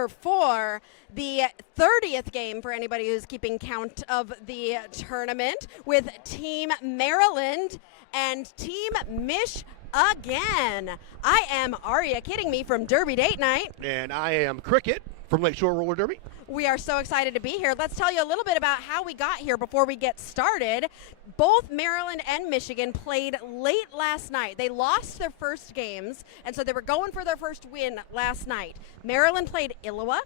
here for the 30th game for anybody who's keeping count of the tournament with Team Maryland and Team Mich-Again. I am Aria, kidding me, from Derby Date Night. And I am Cricket from Lakeshore Roller Derby. We are so excited to be here. Let's tell you a little bit about how we got here before we get started. Both Maryland and Mich-Again played late last night. They lost their first games, and so they were going for their first win last night. Maryland played Iowa,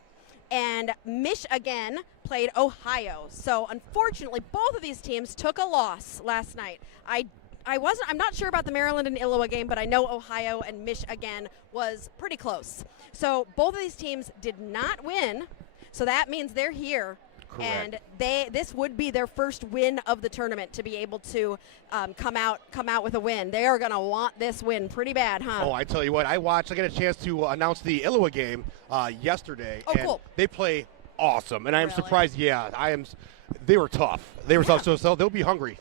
and Mich-Again played Ohio. So unfortunately, both of these teams took a loss last night. I'm not sure about the Maryland and Iowa game, but I know Ohio and Mich-Again was pretty close. So both of these teams did not win. So that means they're here. Correct. And this would be their first win of the tournament to be able to come out with a win. They are going to want this win pretty bad, huh? Oh, I tell you what, I got a chance to announce the Iowa game yesterday. Oh, and cool. They play awesome, and I am Really? surprised. Yeah, they were tough. They were tough, so they'll be hungry.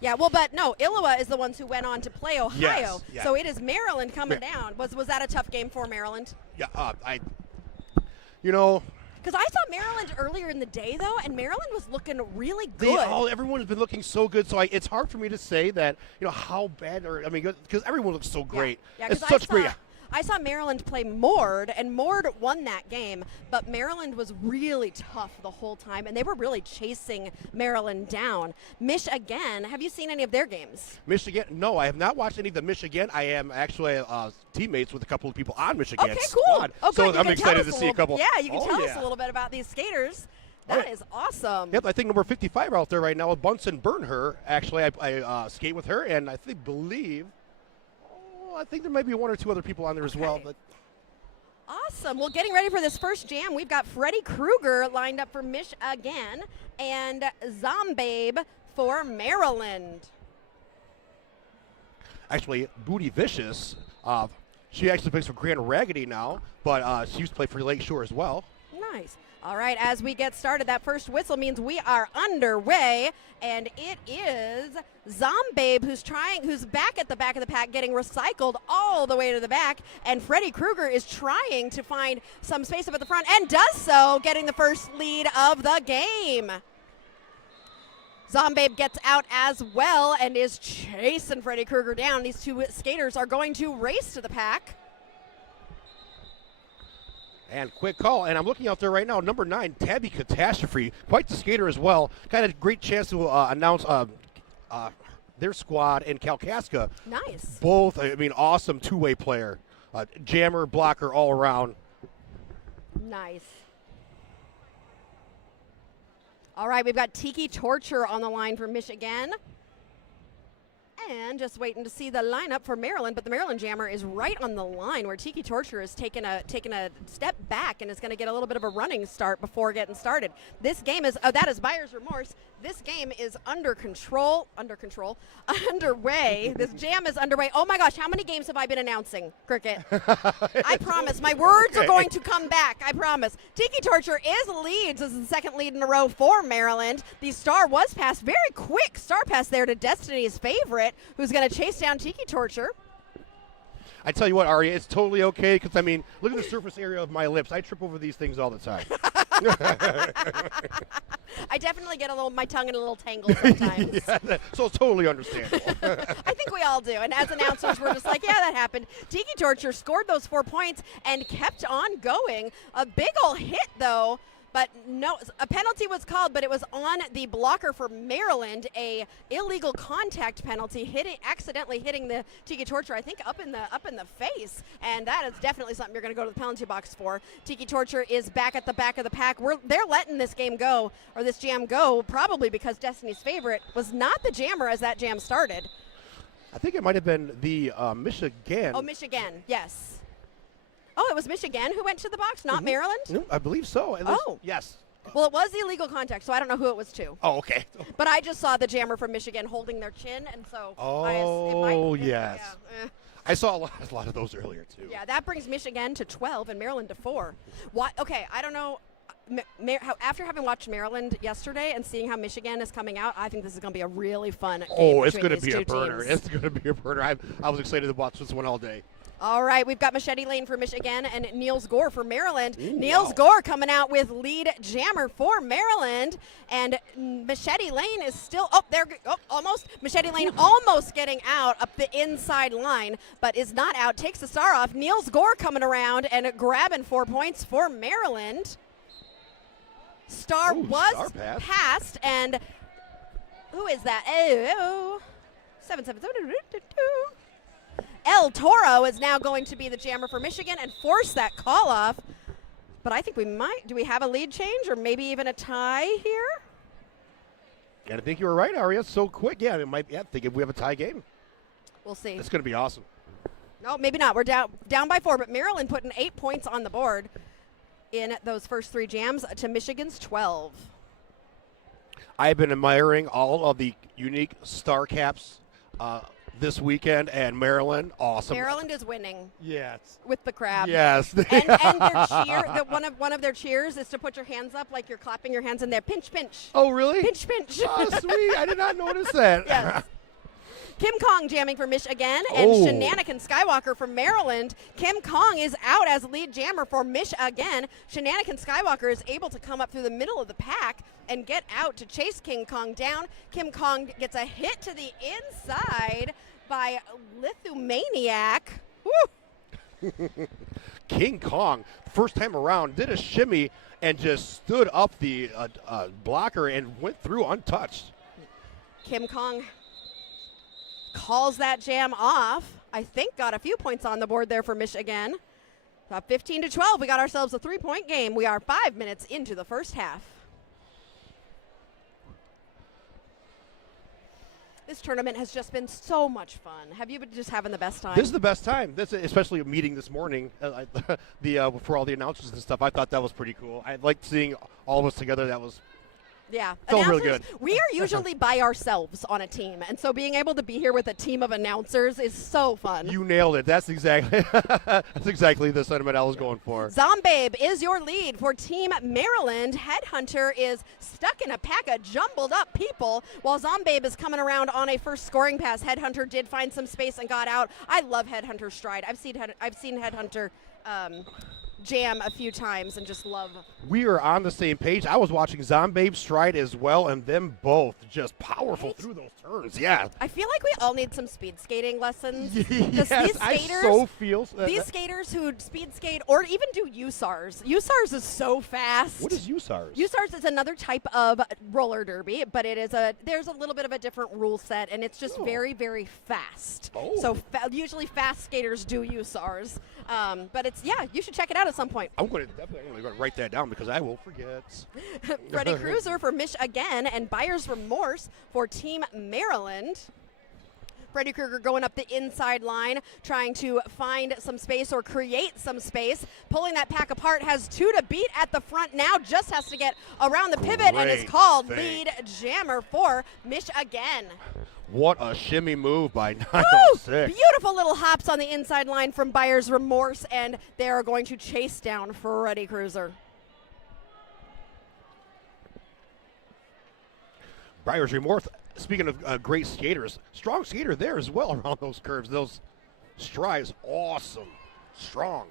Yeah, well, but no, Iowa is the ones who went on to play Ohio. Yes, yeah. So it is Maryland coming down. Was that a tough game for Maryland? Yeah, Because I saw Maryland earlier in the day, though, and Maryland was looking really good. Everyone has been looking so good, so it's hard for me to say that, how bad, because everyone looks so great. Yeah, it's such great. I saw Maryland play Mord, and Mord won that game, but Maryland was really tough the whole time, and they were really chasing Maryland down. Mich-Again, have you seen any of their games? Mich-Again, no, I have not watched any of the Mich-Again. I am actually teammates with a couple of people on Mich-Again's Okay, cool. squad. Oh, good. So I'm excited to see a couple. Yeah, you can tell us a little bit about these skaters. That is awesome. Yep, I think number 55 out there right now, Bunsen Burnher. Actually, I skate with her, and I think there might be one or two other people on there as well. But awesome. Well, getting ready for this first jam, we've got Freddie Krueger lined up for Mich-Again and Zombabe for Maryland. Actually, Booty Vicious, she actually plays for Grand Raggedy now, but she used to play for Lakeshore as well. Nice. All right, as we get started, that first whistle means we are underway, and it is Zombabe who's back at the back of the pack, getting recycled all the way to the back, and Freddie Krueger is trying to find some space up at the front, and does so, getting the first lead of the game. Zombabe gets out as well and is chasing Freddie Krueger down. These two skaters are going to race to the pack. And quick call, and I'm looking out there right now, number 9, Tabby Catastrophe, quite the skater as well. Kind of great chance to announce their squad in Kalkaska. Nice. Both, awesome two-way player. Jammer, blocker, all around. Nice. All right, we've got Tiki Torture on the line for Mich-Again. And just waiting to see the lineup for Maryland, but the Maryland Jammer is right on the line where Tiki Torture is taking a step back and is going to get a little bit of a running start before getting started. This game is, that is Buyer's Remorse. This game is underway. This jam is underway. Oh my gosh, how many games have I been announcing, Cricket? I promise, my words are going to come back, I promise. Tiki Torture leads as the second lead in a row for Maryland. The star was passed, very quick star pass there to Destiny's favorite, who's going to chase down Tiki Torture. I tell you what, Aria, it's totally okay because, look at the surface area of my lips. I trip over these things all the time. I definitely get my tongue in a little tangle sometimes. Yeah, so it's totally understandable. I think we all do. And as announcers, we're just like, yeah, that happened. Tiki Torture scored those 4 points and kept on going. A big ol' hit, though. But no, a penalty was called, but it was on the blocker for Maryland, a illegal contact penalty, accidentally hitting the Tiki Torture, I think, up in the face, and that is definitely something you're going to go to the penalty box for. Tiki Torture is back at the back of the pack. They're letting this game go, or this jam go, probably because Destiny's favorite was not the jammer as that jam started. I think it might have been the Mich-Again. Oh, Mich-Again, yes. Oh, it was Mich-Again who went to the box, not Maryland? No, I believe so. Yes. Well, it was the illegal contact, so I don't know who it was to. Oh, okay. But I just saw the jammer from Mich-Again holding their chin, and so yes. I saw a lot of those earlier, too. Yeah, that brings Mich-Again to 12 and Maryland to 4. What? Okay, I don't know. After having watched Maryland yesterday and seeing how Mich-Again is coming out, I think this is going to be a really fun game. Oh, it's going to be a burner. Teams. It's going to be a burner. I was excited to watch this one all day. All right, we've got Machete Lane for Mich-Again and Niels Gore for Maryland. Ooh, Niels wow. Gore coming out with lead jammer for Maryland, and Machete Lane is still almost. Machete Lane almost getting out up the inside line, but is not out. Takes the star off. Niels Gore coming around and grabbing 4 points for Maryland. Star was passed, and who is that? Oh, 7-7-7. El Toro is now going to be the jammer for Mich-Again and force that call off. But I think we might. Do we have a lead change or maybe even a tie here? And I think you were right, Aria. So quick. Yeah, it might be. I think if we have a tie game, we'll see. It's going to be awesome. No, maybe not. We're down by 4, but Maryland putting 8 points on the board in those first 3 jams to Michigan's 12. I've been admiring all of the unique star caps this weekend, and Maryland, awesome. Maryland is winning. Yes. With the crab. Yes. and their cheer, one of their cheers is to put your hands up like you're clapping your hands in there. Pinch, pinch. Oh, really? Pinch, pinch. Oh, sweet. I did not notice that. Yes. Kim Kong jamming for Mich-Again and Shenanigan Skywalker from Maryland. Kim Kong is out as lead jammer for Mich-Again. Shenanigan Skywalker is able to come up through the middle of the pack and get out to chase King Kong down. Kim Kong gets a hit to the inside by Lithumaniac. Woo! King Kong, first time around, did a shimmy and just stood up the blocker and went through untouched. Kim Kong calls that jam off. I think got a few points on the board there for Mich-Again. 15-12, we got ourselves a 3-point game. We are 5 minutes into the first half. This tournament has just been so much fun. Have you been just having the best time? This is the best time. This, especially a meeting this morning, for all the announcers and stuff. I thought that was pretty cool. I liked seeing all of us together. That was felt really good. We are usually by ourselves on a team, and so being able to be here with a team of announcers is so fun. You nailed it. That's exactly the sentiment I was going for. Zombabe is your lead for Team Maryland. Headhunter is stuck in a pack of jumbled up people while Zombabe is coming around on a first scoring pass. Headhunter did find some space and got out. I love Headhunter's stride. I've seen Headhunter jam a few times and just love. We are on the same page. I was watching Zombabe stride as well, and them both just powerful through those turns. Yeah. I feel like we all need some speed skating lessons. Yes, these skaters, I so feel these skaters who speed skate or even do USARs. USARs is so fast. What is USARs? USARs is another type of roller derby, but there's a little bit of a different rule set, and it's just very, very fast. So usually fast skaters do USARs. But you should check it out at some point. I'm going to write that down because I will forget. Freddie Cruiser for Mich-Again and Buyer's Remorse for Team Maryland. Freddy Krueger going up the inside line, trying to find some space or create some space. Pulling that pack apart, has 2 to beat at the front now, just has to get around the pivot and is called lead jammer for Mich-Again. What a shimmy move by 906. Beautiful little hops on the inside line from Buyer's Remorse, and they are going to chase down Freddy Cruiser. Buyer's Remorse, speaking of great skaters, strong skater there as well around those curves. Those strides, awesome. Strong.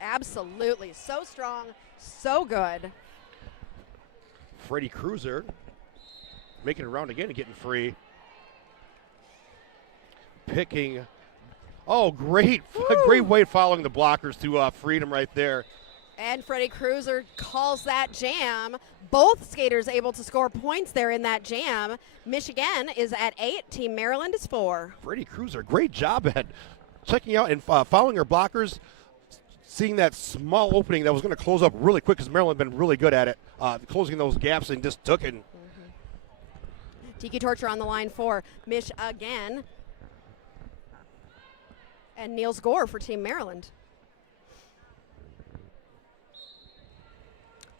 Absolutely. So strong, so good. Freddy Cruiser making it around again and getting free. Picking. Oh, great. Great way following the blockers to freedom right there. And Freddy Cruiser calls that jam. Both skaters able to score points there in that jam. Mich-Again is at 8. Team Maryland is 4. Freddy Cruiser, great job at checking out and following her blockers, seeing that small opening that was going to close up really quick because Maryland had been really good at it, closing those gaps and just took it. Tiki Torture on the line for Mich-Again. And Niels Gore for Team Maryland.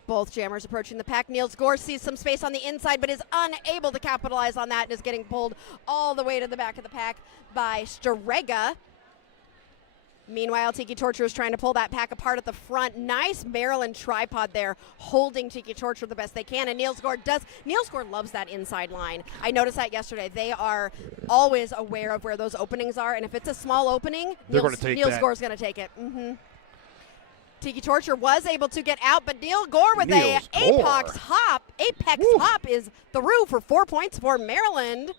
Both jammers approaching the pack. Niels Gore sees some space on the inside, but is unable to capitalize on that and is getting pulled all the way to the back of the pack by Strega. Meanwhile, Tiki Torture is trying to pull that pack apart at the front. Nice Maryland tripod there, holding Tiki Torture the best they can. And Niels Gore loves that inside line. I noticed that yesterday. They are always aware of where those openings are, and if it's a small opening, Niels Gore's going to take it. Tiki Torture was able to get out, but Neil Gore with a Apex hop. Apex hop is through for 4 points for Maryland.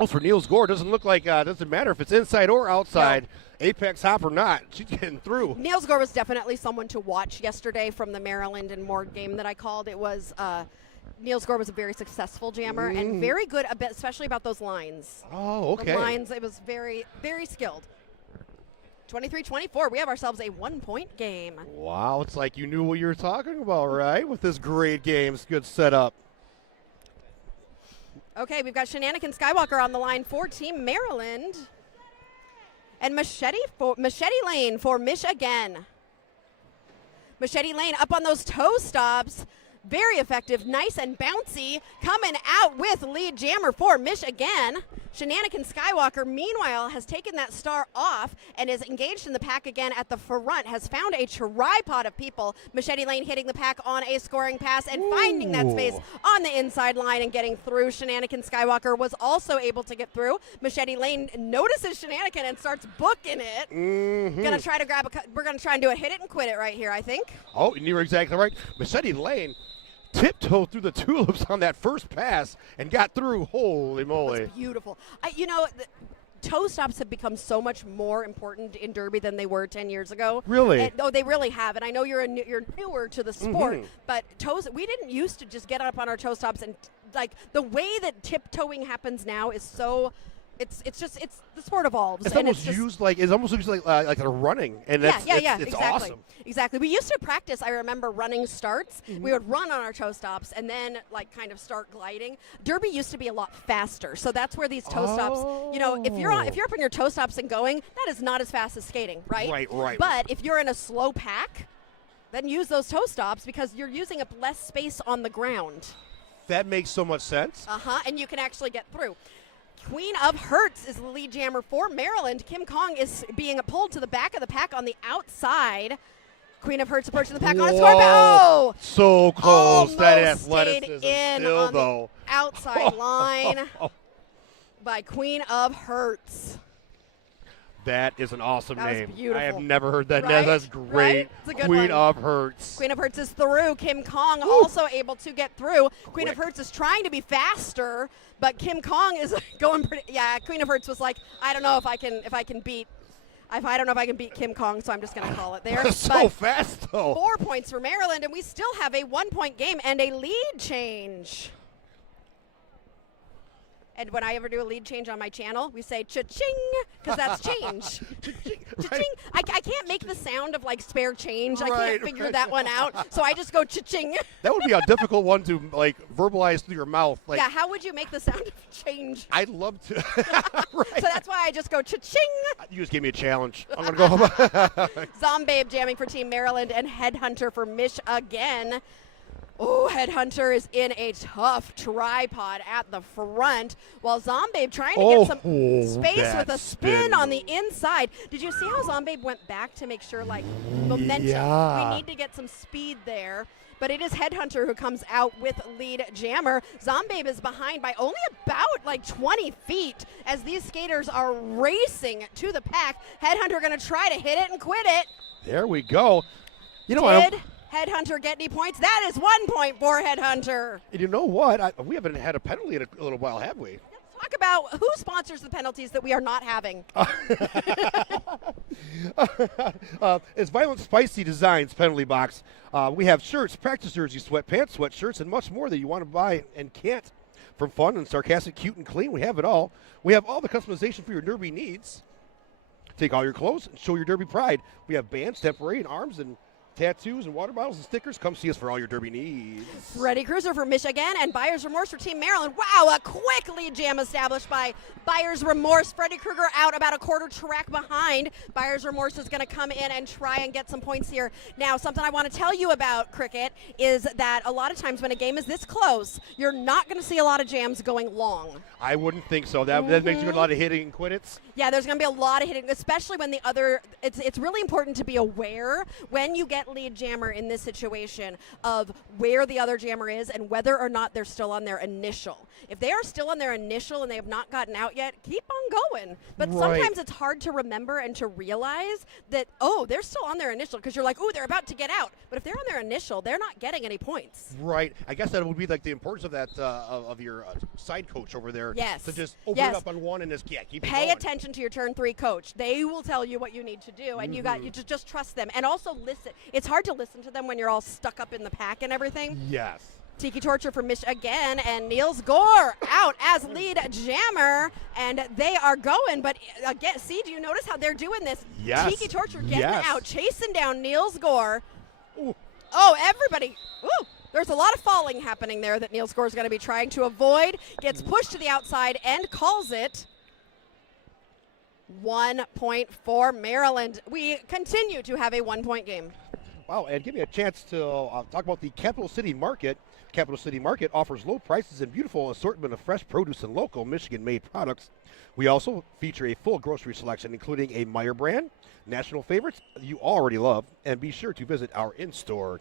Oh, for Niels Gore, doesn't look like doesn't matter if it's inside or outside. No. Apex hop or not, she's getting through. Niels Gore was definitely someone to watch yesterday from the Maryland and Moore game that I called. It was Niels Gore was a very successful jammer and very good, especially about those lines. Oh, okay. The lines, it was very, very skilled. 23-24, we have ourselves a 1-point game. Wow, it's like you knew what you were talking about, right? With this great game, it's good setup. Okay, we've got Shenanigan Skywalker on the line for Team Maryland. And Machete Lane for Mich-Again. Machete Lane up on those toe stops. Very effective, nice and bouncy. Coming out with lead jammer for Mich-Again. Shenanigan Skywalker, meanwhile, has taken that star off and is engaged in the pack again at the front, has found a tripod of people. Machete Lane hitting the pack on a scoring pass and finding that space on the inside line and getting through. Shenanigan Skywalker was also able to get through. Machete Lane notices Shenanigan and starts booking it. Gonna try to we're gonna try and do a hit it and quit it right here, I think. Oh, you were exactly right. Machete Lane tiptoed through the tulips on that first pass and got through. Holy moly. That's beautiful. Toe stops have become so much more important in Derby than they were 10 years ago. Really? They really have. And I know you're newer to the sport, but we didn't used to just get up on our toe stops and like the way that tiptoeing happens now is so. It's the sport evolves. It's almost used like a running, and it's exactly. awesome. Exactly. We used to practice. I remember running starts. We would run on our toe stops and then kind of start gliding. Derby used to be a lot faster, so that's where these toe stops. If you're up on your toe stops and going, that is not as fast as skating, right? Right. But if you're in a slow pack, then use those toe stops because you're using up less space on the ground. That makes so much sense. And you can actually get through. Queen of Hertz is the lead jammer for Maryland. Kim Kong is being pulled to the back of the pack on the outside. Queen of Hertz approaching the pack on a score. Oh! So close. Almost that athleticism stayed in still, on though. the outside line by Queen of Hertz. That is an awesome name. Was beautiful. I have never heard that. Right? That's great. Right? It's a good Queen one. of Hertz. Queen of Hertz is through. Kim Kong also able to get through. Queen of Hertz is trying to be faster, but Kim Kong is going pretty. Yeah, Queen of Hertz was like, I don't know if I can beat Kim Kong, so I'm just going to call it there. So fast, though. 4 points for Maryland, and we still have a 1-point game and a lead change. And when I ever do a lead change on my channel, we say cha-ching, because that's change. Cha-ching. I can't make the sound of spare change. I can't figure that one out, so I just go cha-ching. That would be a difficult one to verbalize through your mouth. Yeah, how would you make the sound of change? I'd love to. So that's why I just go cha-ching. You just gave me a challenge. I'm going to go home. Zombabe jamming for Team Maryland and Headhunter for Mich-Again. Oh, Headhunter is in a tough tripod at the front, while Zombabe trying to get some space with a spin on the inside. Did you see how Zombabe went back to make sure, momentum? Yeah. We need to get some speed there. But it is Headhunter who comes out with lead jammer. Zombabe is behind by only about 20 feet as these skaters are racing to the pack. Headhunter going to try to hit it and quit it. There we go. Did Headhunter get any points? That is 1 point for Headhunter. And you know what? We haven't had a penalty in a little while, have we? Let's talk about who sponsors the penalties that we are not having. It's Violent Spicy Designs penalty box. We have shirts, practice jerseys, sweatpants, sweatshirts, and much more that you want to buy and can't. From fun and sarcastic, cute and clean, we have it all. We have all the customization for your derby needs. Take all your clothes and show your derby pride. We have bands, temporary, and arms, and tattoos and water bottles and stickers, come see us for all your derby needs. Freddie Cruiser for Mich-Again and Buyer's Remorse for Team Maryland. Wow, a quick lead jam established by Buyer's Remorse. Freddie Krueger out about a quarter track behind. Buyer's Remorse is going to come in and try and get some points here. Now, something I want to tell you about cricket is that a lot of times when a game is this close, you're not going to see a lot of jams going long. I wouldn't think so. That makes you a lot of hitting and quit-its. Yeah, there's going to be a lot of hitting, especially when it's really important to be aware when you get lead jammer in this situation of where the other jammer is and whether or not they're still on their initial. If they are still on their initial and they have not gotten out yet, keep on going. But sometimes it's hard to remember and to realize that, oh, they're still on their initial because you're like, oh, they're about to get out. But if they're on their initial, they're not getting any points. Right. I guess that would be like the importance of that of your side coach over there. Yes. To just open it up on one and just keep Pay it going. attention to your turn 3 coach. They will tell you what you need to do, and you just trust them. And also listen. It's hard to listen to them when you're all stuck up in the pack and everything. Yes. Tiki Torture for Mich-Again, and Niels Gore out as lead jammer, and they are going. But again, see, do you notice how they're doing this? Yes. Tiki Torture getting Yes. out, chasing down Niels Gore. Ooh. Oh, everybody. Ooh. There's a lot of falling happening there that Niels Gore is going to be trying to avoid. Gets pushed to the outside and calls it. 1 point for Maryland. We continue to have a 1-point game. Wow, and give me a chance to talk about the Capital City Market. Capital City Market offers low prices and beautiful assortment of fresh produce and local Michigan-made products. We also feature a full grocery selection, including a Meyer brand, national favorites you already love, and be sure to visit our in-store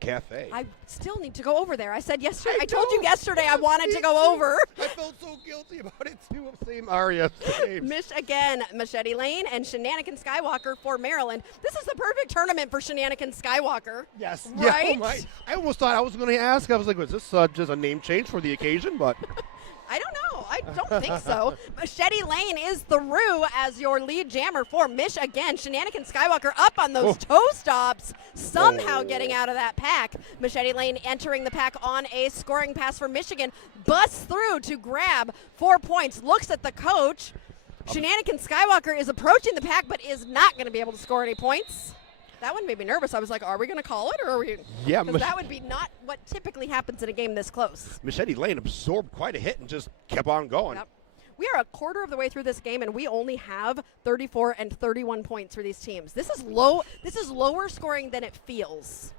cafe. I still need to go over there. I said yesterday. I told you yesterday I wanted to go over. I felt so guilty about it too. Same Aria. Mich-Again, Machete Lane, and Shenanigan Skywalker for Maryland. This is the perfect tournament for Shenanigan Skywalker. Yes. Right? Yeah, I almost thought I was going to ask. I was like, was this just a name change for the occasion? But I don't know. I don't think so. Machete Lane is through as your lead jammer for Mich-Again. Shenanigan Skywalker up on those toe stops, somehow getting out of that pack. Machete Lane entering the pack on a scoring pass for Michigan. Busts through to grab 4 points. Looks at the coach. Shenanigan Skywalker is approaching the pack but is not going to be able to score any points. That one made me nervous. I was like, are we going to call it or are we? Yeah. Because that would be not what typically happens in a game this close. Machete Lane absorbed quite a hit and just kept on going. Yep. We are a quarter of the way through this game, and we only have 34 and 31 points for these teams. This is low. This is lower scoring than it feels.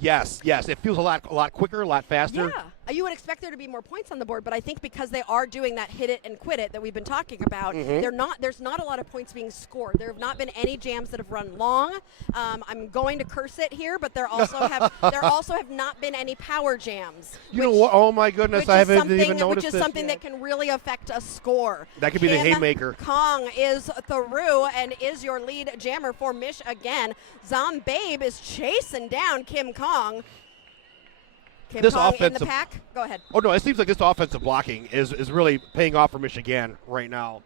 Yes. It feels a lot quicker, a lot faster. Yeah. You would expect there to be more points on the board, but I think because they are doing that hit it and quit it that we've been talking about, there's not a lot of points being scored. There have not been any jams that have run long. I'm going to curse it here, but there also have not been any power jams. You know what? Oh my goodness, I haven't even noticed Which is something that can really affect a score. That could be the haymaker. Kong is through and is your lead jammer for Mich-Again. Zombabe is chasing down Kim Kong. Kim Kong in the pack. Go ahead. Oh, no, it seems like this offensive blocking is really paying off for Mich-Again right now.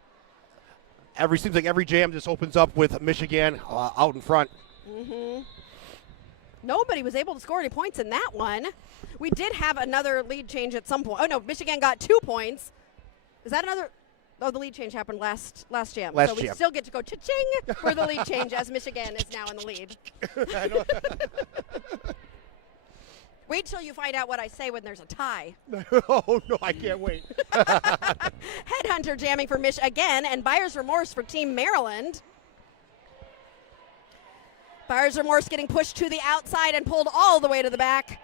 Seems like every jam just opens up with Mich-Again out in front. Nobody was able to score any points in that one. We did have another lead change at some point. Oh, no, Mich-Again got 2 points. Is that another? Oh, the lead change happened last jam. So we still get to go cha-ching for the lead change as Mich-Again is now in the lead. I know. Wait till you find out what I say when there's a tie. Oh, no, I can't wait. Headhunter jamming for Mich-Again and Buyer's Remorse for Team Maryland. Buyer's Remorse getting pushed to the outside and pulled all the way to the back.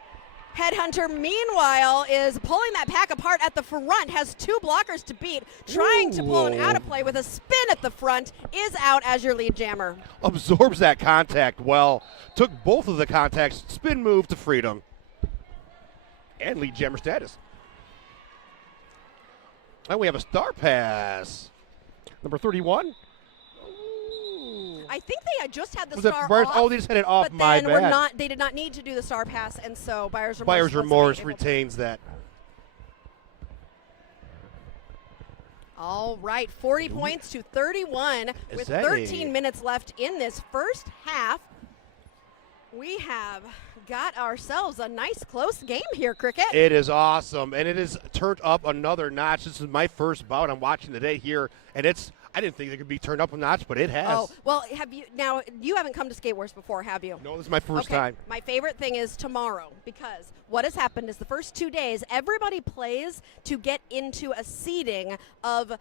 Headhunter, meanwhile, is pulling that pack apart at the front, has 2 blockers to beat, trying to pull an out of play with a spin at the front, is out as your lead jammer. Absorbs that contact well, took both of the contacts, spin move to freedom, and lead jammer status. And we have a star pass. Number 31. I think they had just had the Was it star Buyers? off. Oh, they just had it off. But My then bad. they did not need to do the star pass, and so Buyer's Remorse. Buyer's Remorse able to. retains that. All right, 40 points to 31 with 13 minutes left in this first half. We have got ourselves a nice close game here, Cricket. It is awesome, and it has turned up another notch. This is my first bout I'm watching today here, and I didn't think it could be turned up a notch, but it has. Oh, well, you haven't come to Skate Wars before, have you? No, this is my first time. My favorite thing is tomorrow, because what has happened is the first 2 days, everybody plays to get into a seeding of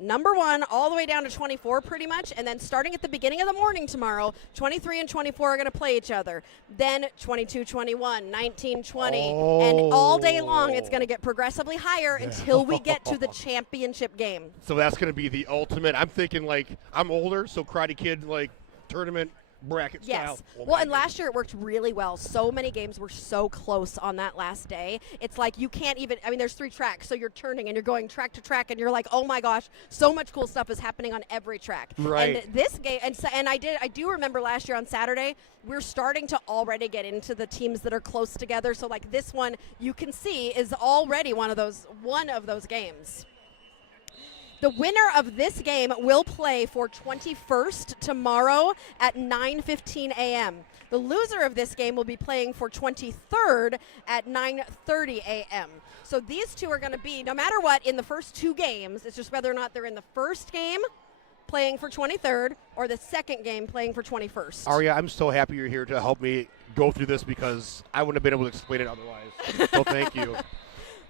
number 1 all the way down to 24 pretty much, and then starting at the beginning of the morning tomorrow, 23 and 24 are going to play each other. Then 22, 21, 19, 20, and all day long it's going to get progressively higher until we get to the championship game. So that's going to be the ultimate. I'm thinking like I'm older, so Karate Kid like tournament bracket style. Yes. Well, and last year it worked really well. So many games were so close on that last day. It's like you can't even, I mean, there's 3 tracks, so you're turning and you're going track to track, and you're like, oh my gosh, so much cool stuff is happening on every track. Right. And this game, and I do remember last year on Saturday, we're starting to already get into the teams that are close together. So like this one, you can see is already one of those games. The winner of this game will play for 21st tomorrow at 9:15 a.m. The loser of this game will be playing for 23rd at 9:30 a.m. So these two are going to be, no matter what, in the first 2 games. It's just whether or not they're in the first game playing for 23rd or the second game playing for 21st. Aria, I'm so happy you're here to help me go through this because I wouldn't have been able to explain it otherwise. So thank you.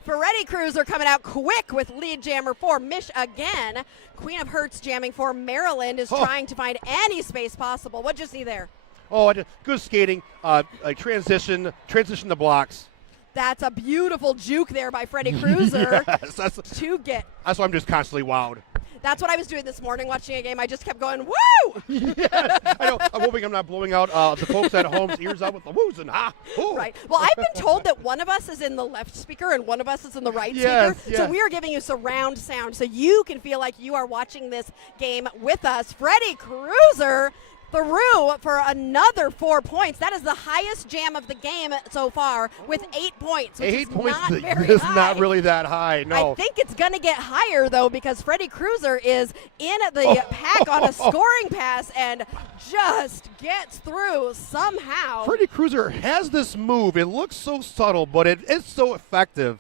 Freddie Cruiser coming out quick with lead jammer for Mich-Again. Queen of Hertz jamming for Maryland is trying to find any space possible. What'd you see there? Oh, good skating, like transition the blocks. That's a beautiful juke there by Freddie Cruiser. Yes, that's why I'm just constantly wowed. That's what I was doing this morning watching a game. I just kept going, woo! Yeah, I know. I'm hoping I'm not blowing out the folks at home's ears out with the woos and ha. Ooh. Right. Well, I've been told that one of us is in the left speaker and one of us is in the right speaker. Yes. So we are giving you surround sound so you can feel like you are watching this game with us. Freddie Cruiser through for another 4 points. That is the highest jam of the game so far with 8 points, which 8 is points not very is high. not really that high, no. I think it's going to get higher, though, because Freddie Cruiser is in the pack on a scoring pass and just gets through somehow. Freddie Cruiser has this move. It looks so subtle, but it is so effective.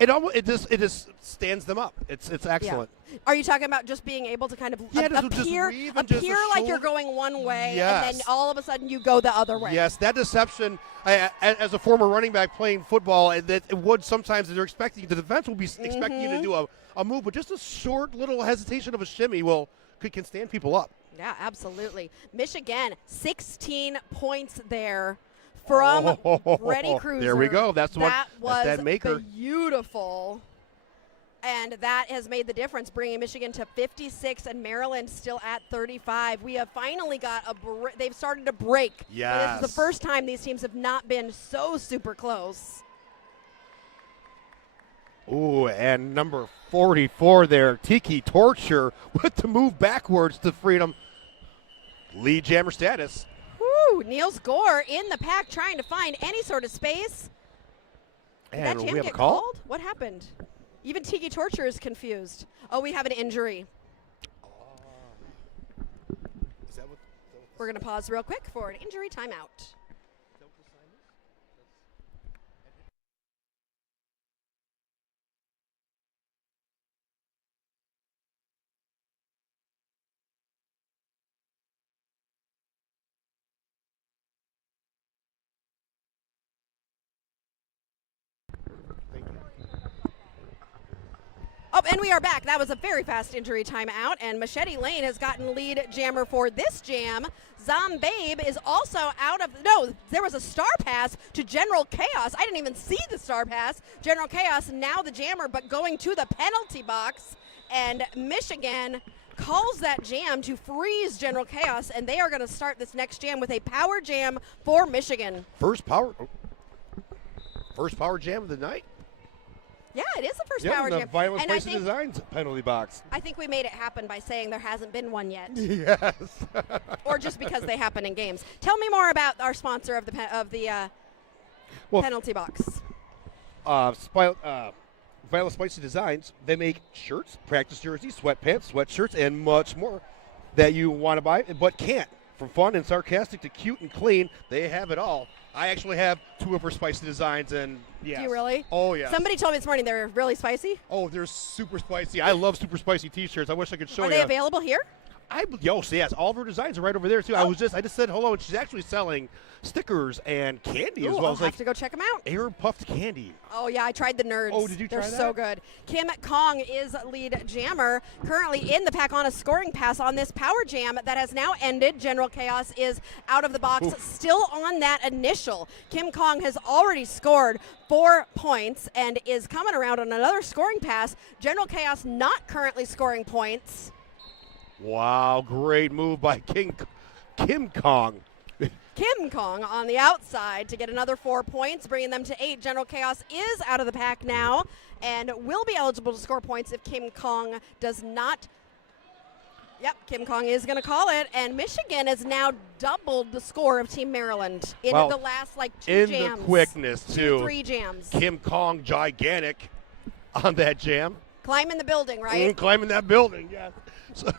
It just stands them up. It's excellent. Yeah. Are you talking about just being able to kind of appear like you're going one way, and then all of a sudden you go the other way? Yes, that deception. As a former running back playing football, that it would sometimes they're expecting the defense will be expecting you to do a move, but just a short little hesitation of a shimmy can stand people up. Yeah, absolutely. Mich-Again, 16 points there from Freddie Cruiser. There we go. That's that maker. Beautiful. And that has made the difference, bringing Mich-Again to 56 and Maryland still at 35. We have finally got they've started to break. Yes. This is the first time these teams have not been so super close. Ooh, and number 44 there, Tiki Torture with the move backwards to freedom. Lead jammer status. Woo, Niels Gore in the pack trying to find any sort of space. Did And that jam we have get a call? called? What happened? Even Tiki Torture is confused. Oh, we have an injury. We're going to pause real quick for an injury timeout. Oh, and we are back. That was a very fast injury timeout, and Machete Lane has gotten lead jammer for this jam. Zombabe is also out of, no, there was a star pass to General Chaos. I didn't even see the star pass. General Chaos now the jammer, but going to the penalty box, and Mich-Again calls that jam to freeze General Chaos, and they are going to start this next jam with a power jam for Mich-Again. First power jam of the night. Yeah, it is the first power jam. The Violent Spicy Designs penalty box. I think we made it happen by saying there hasn't been one yet. Yes. Or just because they happen in games. Tell me more about our sponsor of the penalty box. Violent Spicy Designs, they make shirts, practice jerseys, sweatpants, sweatshirts, and much more that you want to buy but can't. From fun and sarcastic to cute and clean, they have it all. I actually have 2 of her spicy designs, and yes. Do you really? Oh, yeah. Somebody told me this morning they're really spicy. Oh, they're super spicy. I love super spicy T-shirts. I wish I could show you. Are they available here? Yes, all of her designs are right over there too. Oh. I just said hello, and she's actually selling stickers and candy as well. I'll It's have to go check them out. air puffed candy. Oh, yeah, I tried the Nerds. Oh, did you try They're that? so good. Kim Kong is lead jammer, currently in the pack on a scoring pass on this power jam that has now ended. General Chaos is out of the box, still on that initial. Kim Kong has already scored 4 points and is coming around on another scoring pass. General Chaos not currently scoring points. Wow, great move by Kim Kong. Kim Kong on the outside to get another 4 points, bringing them to 8. General Chaos is out of the pack now and will be eligible to score points if Kim Kong does not. Yep, Kim Kong is going to call it, and Mich-Again has now doubled the score of Team Maryland in the last 2 jams. In the quickness, too. 3 jams. Kim Kong, gigantic on that jam. Climbing the building, right? Climbing that building, yes. So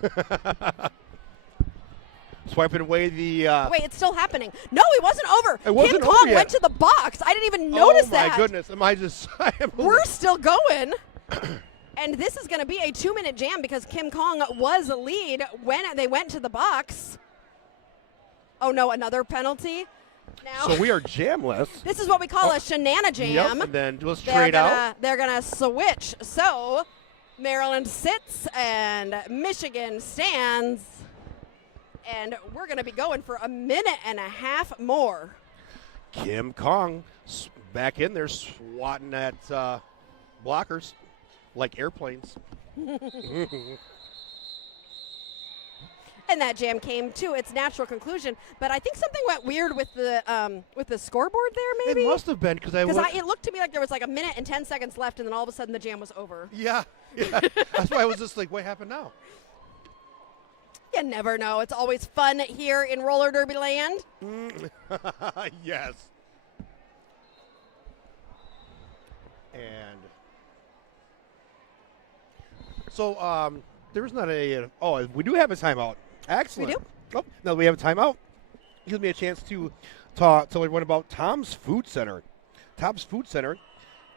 swiping away the. Wait, it's still happening. No, it wasn't over. It wasn't Kim over Kong yet. went to the box. I didn't even notice that. Oh, my goodness. Am I just. We're still going. And this is going to be a 2-minute jam because Kim Kong was lead when they went to the box. Oh, no, another penalty. Now, So we are jamless. this is what we call a shenana jam. Yep, and then let's trade out. They're going to switch. So Maryland sits and Mich-Again stands. And we're going to be going for a minute and a half more. Kim Kong back in there swatting at blockers like airplanes. And that jam came to its natural conclusion. But I think something went weird with the scoreboard there, maybe? It must have been because It looked to me like there was like a minute and 10 seconds left, and then all of a sudden the jam was over. Yeah. That's why I was just like, what happened now? You never know. It's always fun here in roller derby land. Yes. And so there's not a. We do have a timeout. Excellent. We do? Oh, now that we have a timeout, it gives me a chance to tell everyone about Tom's Food Center. Tom's Food Center.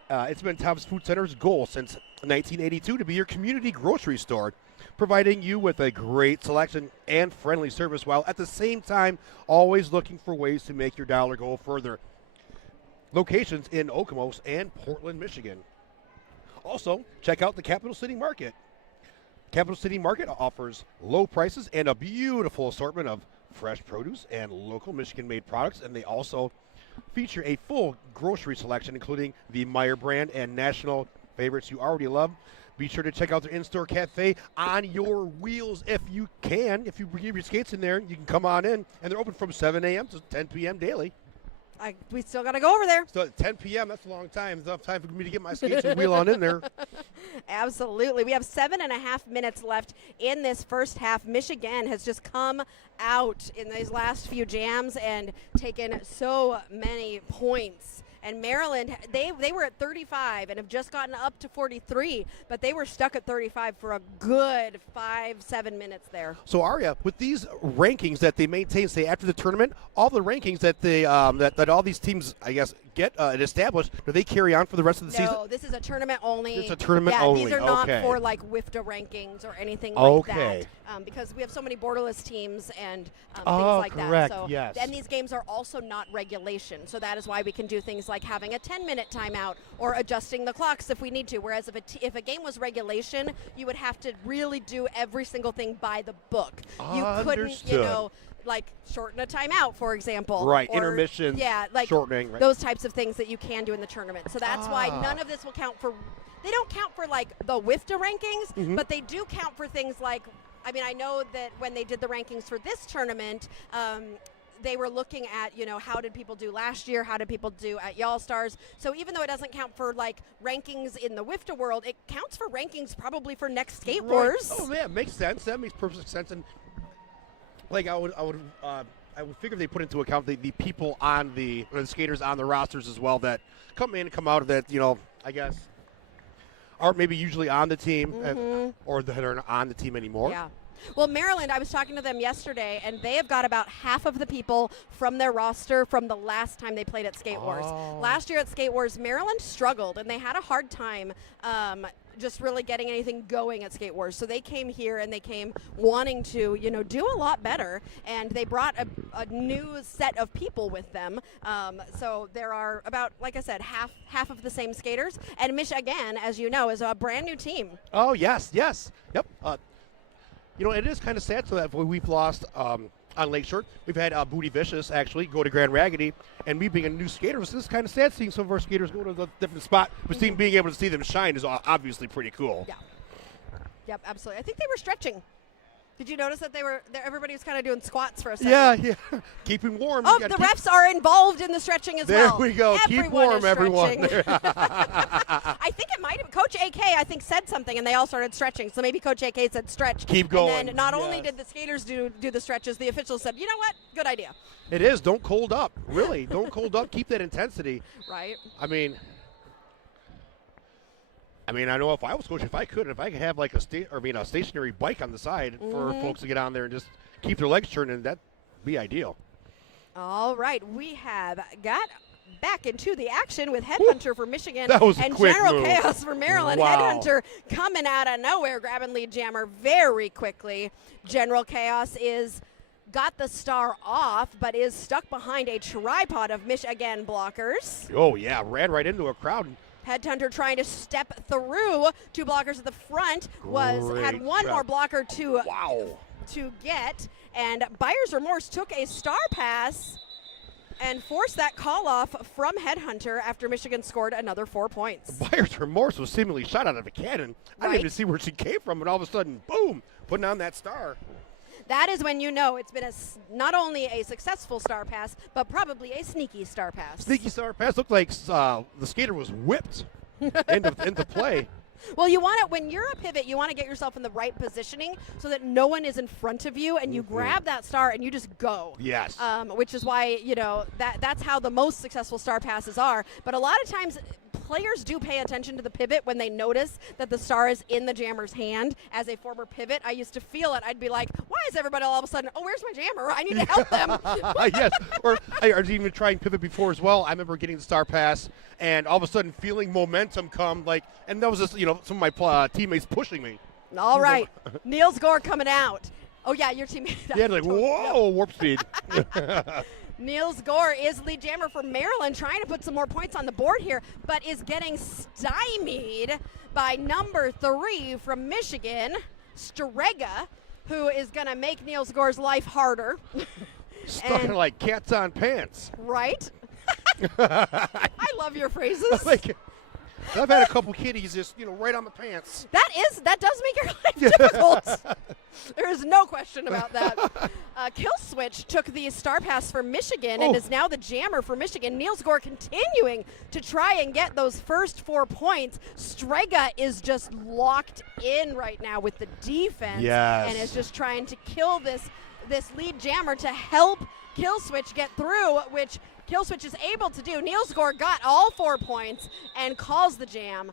It's been Tom's Food Center's goal since 1982 to be your community grocery store, providing you with a great selection and friendly service while at the same time always looking for ways to make your dollar go further. Locations in Okemos and Portland, Michigan. Also, check out the Capital City Market. Capital City Market offers low prices and a beautiful assortment of fresh produce and local Michigan-made products, and they also feature a full grocery selection, including the Meyer brand and national favorites you already love. Be sure to check out their in-store cafe on your wheels if you can. If you bring your skates in there, you can come on in, and they're open from 7 a.m. to 10 p.m. daily. We still got to go over there. So at 10 p.m., that's a long time. It's enough time for me to get my skates and wheel on in there. Absolutely. We have 7.5 minutes left in this first half. Mich-Again has just come out in these last few jams and taken so many points. And Maryland, they were at 35 and have just gotten up to 43, but they were stuck at 35 for a good 5-7 minutes there. So Aria, with these rankings that they maintain, say after the tournament, all the rankings that they that all these teams, I guess, get established, do they carry on for the rest of the season? No, this is a tournament only. It's a tournament only. These are not for like WIFTA rankings or anything like that. Because we have so many borderless teams and things like correct. that. So, yes. And these games are also not regulation. So that is why we can do things like having a 10-minute timeout or adjusting the clocks if we need to. Whereas if a game was regulation, you would have to really do every single thing by the book. You couldn't, like shorten a timeout, for example. Right, or, intermissions, like shortening. Right. Those types of things that you can do in the tournament. So that's why none of this will count for, they don't count for like the WIFTA rankings, but they do count for things like, I know that when they did the rankings for this tournament, they were looking at, how did people do last year? How did people do at Y'all Stars? So even though it doesn't count for like rankings in the WIFTA world, it counts for rankings probably for next Skate Wars. Oh man, makes sense. That makes perfect sense. And like I would figure they put into account the people on the skaters on the rosters as well that come in and come out of that, I guess aren't maybe usually on the team or that aren't on the team anymore. Yeah. Well, Maryland, I was talking to them yesterday, and they have got about half of the people from their roster from the last time they played at Skate Wars. Last year at Skate Wars, Maryland struggled, and they had a hard time just really getting anything going at Skate Wars. So they came here, and they came wanting to, do a lot better, and they brought a new set of people with them. So there are about, like I said, half of the same skaters, and Mich-Again, as you know, is a brand new team. Oh, yes. Yep. It is kind of sad so that we've lost on Lakeshore. We've had Booty Vicious actually go to Grand Raggedy, and me being a new skater, this is kind of sad seeing some of our skaters go to a different spot. But being able to see them shine is obviously pretty cool. Yeah. Yep, absolutely. I think they were stretching. Did you notice that everybody was kind of doing squats for a second? Yeah. Keeping warm. Oh, the refs are involved in the stretching as well. There we go. Keep warm, everyone. I think it might have. Coach AK, I think, said something, and they all started stretching. So maybe Coach AK said stretch. Keep going. And then not only did the skaters do the stretches, the officials said, you know what? Good idea. It is. Don't cold up. Really. Don't cold up. Keep that intensity. Right. I know if I was coach, if I could have like a stationary bike on the side for folks to get on there and just keep their legs turning, that'd be ideal. All right, we have got back into the action with Headhunter for Mich-Again and General Chaos for Maryland. Wow. Headhunter coming out of nowhere, grabbing lead jammer very quickly. General Chaos got the star off, but is stuck behind a tripod of Mich-Again blockers. Oh yeah, ran right into a crowd. Headhunter trying to step through. Two blockers at the front had one more blocker to get, and Buyer's Remorse took a star pass and forced that call off from Headhunter after Mich-Again scored another 4 points. Buyer's Remorse was seemingly shot out of a cannon. I didn't even see where she came from, and all of a sudden, boom, putting on that star. That is when you know it's been not only a successful star pass, but probably a sneaky star pass. Sneaky star pass looked like the skater was whipped into play. Well, you want it when you're a pivot, you want to get yourself in the right positioning so that no one is in front of you, and you grab that star and you just go. Yes. Which is why, that's how the most successful star passes are. But a lot of times players do pay attention to the pivot when they notice that the star is in the jammer's hand. As a former pivot, I used to feel it. I'd be like, why is everybody all of a sudden, oh, where's my jammer? I need to help them. Yes. Or I was even trying pivot before as well. I remember getting the star pass and all of a sudden feeling momentum come, and that was just, some of my teammates pushing me. All right. Niels Gore coming out. Oh, yeah, your teammate. Yeah, whoa, warp speed. Niels Gore is lead jammer for Maryland, trying to put some more points on the board here, but is getting stymied by number 3 from Mich-Again, Strega, who is going to make Niels Gore's life harder. Stuck like cats on pants. Right? I love your phrases. I've had a couple kitties just, right on the pants. That does make your life difficult. There is no question about that. Kill Switch took the star pass for Mich-Again and is now the jammer for Mich-Again. Niels Gore continuing to try and get those first 4 points. Strega is just locked in right now with the defense and is just trying to kill this lead jammer to help Kill Switch get through, which Kill Switch is able to do. Niels Gore got all 4 points and calls the jam.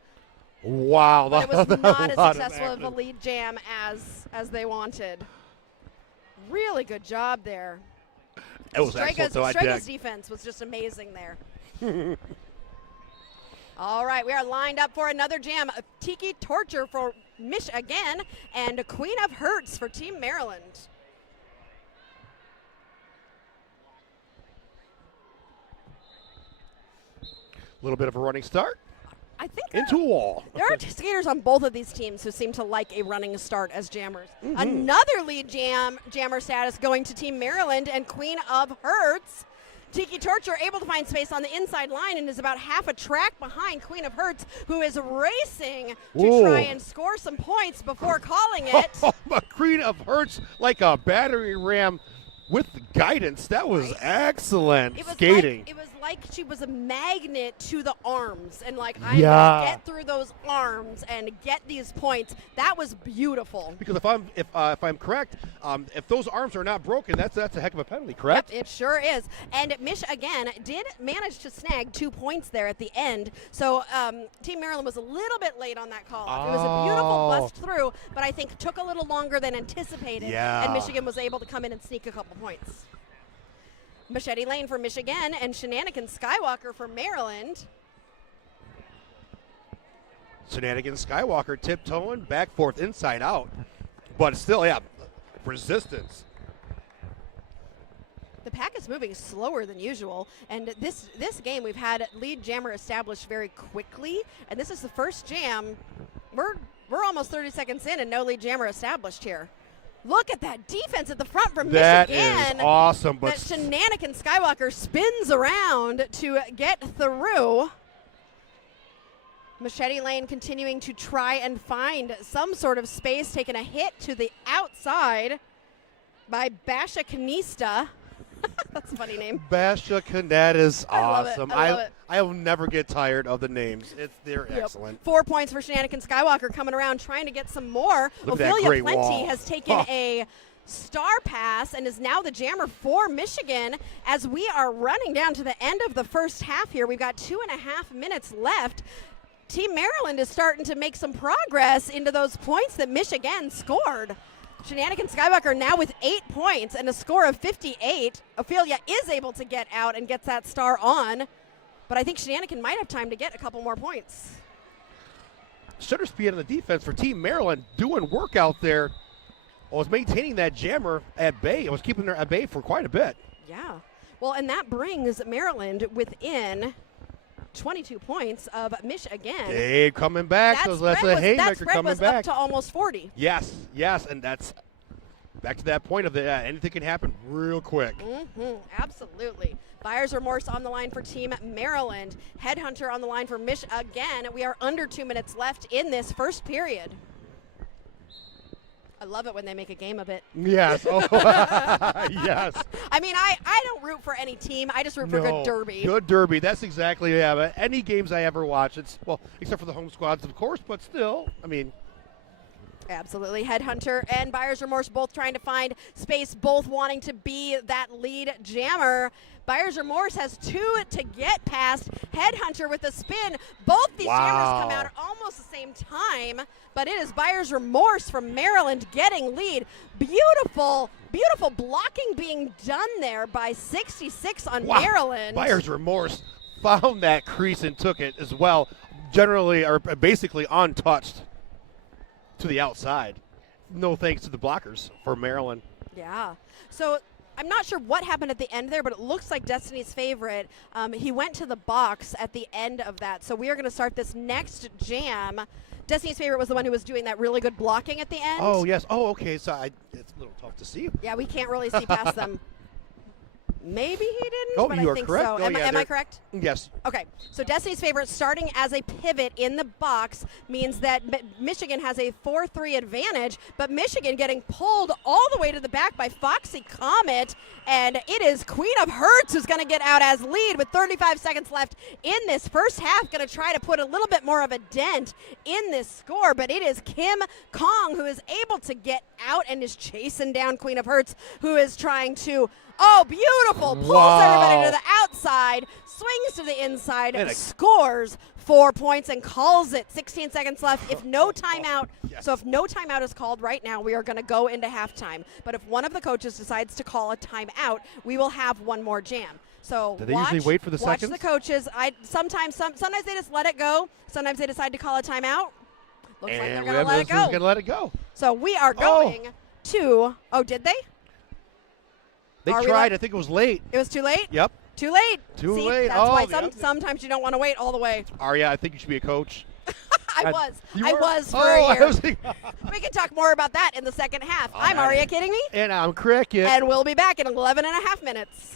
Wow. But it was not as successful of a lead jam as they wanted. Really good job there. It was excellent. So Strega's defense was just amazing there. All right, we are lined up for another jam. Tiki Torture for Mich-Again and Queen of Hurts for Team Maryland. A little bit of a running start. I think into a wall. There are skaters on both of these teams who seem to like a running start as jammers. Another lead jammer status going to Team Maryland and Queen of Hurts. Tiki Torture able to find space on the inside line and is about half a track behind Queen of Hurts, who is racing to try and score some points before calling it. Queen of Hurts like a battering ram with guidance. That was excellent skating. It was like she was a magnet to the arms, and like I Yeah. get through those arms and get these points. That was beautiful. Because if I'm correct, if those arms are not broken, that's a heck of a penalty, correct? Yep, it sure is. And Mich-Again did manage to snag 2 points there at the end. So Team Maryland was a little bit late on that call. It was a beautiful bust through, but I think took a little longer than anticipated. Yeah. And Mich-Again was able to come in and sneak a couple points. Machete Lane for Mich-Again and Shenanigans Skywalker for Maryland. Shenanigans Skywalker tiptoeing back, forth, inside out. But still, yeah, resistance. The pack is moving slower than usual, and this game we've had lead jammer established very quickly, and this is the first jam. We're almost 30 seconds in and no lead jammer established here. Look at that defense at the front from That Mich-Again. is awesome. But That Shenanigans Skywalker spins around to get through. Machete Lane continuing to try and find some sort of space, taking a hit to the outside by Basha Kanista. That's a funny name. Basha Canet is awesome. I love it. I will never get tired of the names. They're excellent. 4 points for Shenanigans Skywalker coming around trying to get some more. Look at that Ophelia great Plenty wall. has taken a star pass and is now the jammer for Mich-Again as we are running down to the end of the first half here. We've got 2.5 minutes left. Team Maryland is starting to make some progress into those points that Mich-Again scored. Shenanigans Skywalker now with 8 points and a score of 58. Ophelia is able to get out and gets that star on, but I think Shenanigan might have time to get a couple more points. Shutter speed on the defense for Team Maryland doing work out there. Was maintaining that jammer at bay. It was keeping her at bay for quite a bit. Yeah. Well, and that brings Maryland within 22 points of Mich-Again. They coming back. So that's a haymaker coming was back. up to almost 40. Yes, and that's back to that point of anything can happen real quick. Absolutely. Buyer's remorse on the line for Team Maryland. Headhunter on the line for Mich-Again. We are under 2 minutes left in this first period. I love it when they make a game of it. Yes. Oh, yes. I mean, I don't root for any team. I just root for good derby. Good derby. That's exactly, yeah. But any games I ever watch, it's, well, except for the home squads, of course, but still, I mean. Absolutely. Headhunter and Buyer's Remorse both trying to find space, both wanting to be that lead jammer. Buyer's Remorse has 2 to get past. Headhunter with a spin. Both these jammers come out at almost the same time, but it is Buyer's Remorse from Maryland getting lead. Beautiful, beautiful blocking being done there by 66 on Maryland. Buyer's Remorse found that crease and took it as well, generally or basically untouched to the outside. No thanks to the blockers for Maryland. Yeah. So I'm not sure what happened at the end there, but it looks like Destiny's Favorite. He went to the box at the end of that. So we are going to start this next jam. Destiny's Favorite was the one who was doing that really good blocking at the end. Oh, yes. Oh, okay. So it's a little tough to see. Yeah, we can't really see past them. Maybe he didn't, Oh, but you I are think correct. so. Oh, Am I correct? Yes. Okay, so Destiny's Favorite starting as a pivot in the box means that Mich-Again has a 4-3 advantage, but Mich-Again getting pulled all the way to the back by Foxy Comet, and it is Queen of Hearts who's going to get out as lead with 35 seconds left in this first half, going to try to put a little bit more of a dent in this score, but it is Kim Kong who is able to get out and is chasing down Queen of Hearts, who is trying to beautiful. Pulls everybody to the outside, swings to the inside, scores 4 points and calls it. 16 seconds left. If no timeout, so if no timeout is called right now, we are going to go into halftime. But if one of the coaches decides to call a timeout, we will have one more jam. So do they usually wait for the seconds? Watch the coaches. Sometimes they just let it go. Sometimes they decide to call a timeout. Looks like they're going to let it go. Going to let it go. So we are going to. Oh, did they? They tried. I think it was late. It was too late? Yep. Too late. Too See, late. That's why sometimes you don't want to wait all the way. Aria, I think you should be a coach. I was for a year. We can talk more about that in the second half. I'm Aria, kidding me? And I'm Cricket. And we'll be back in 11 and a half minutes.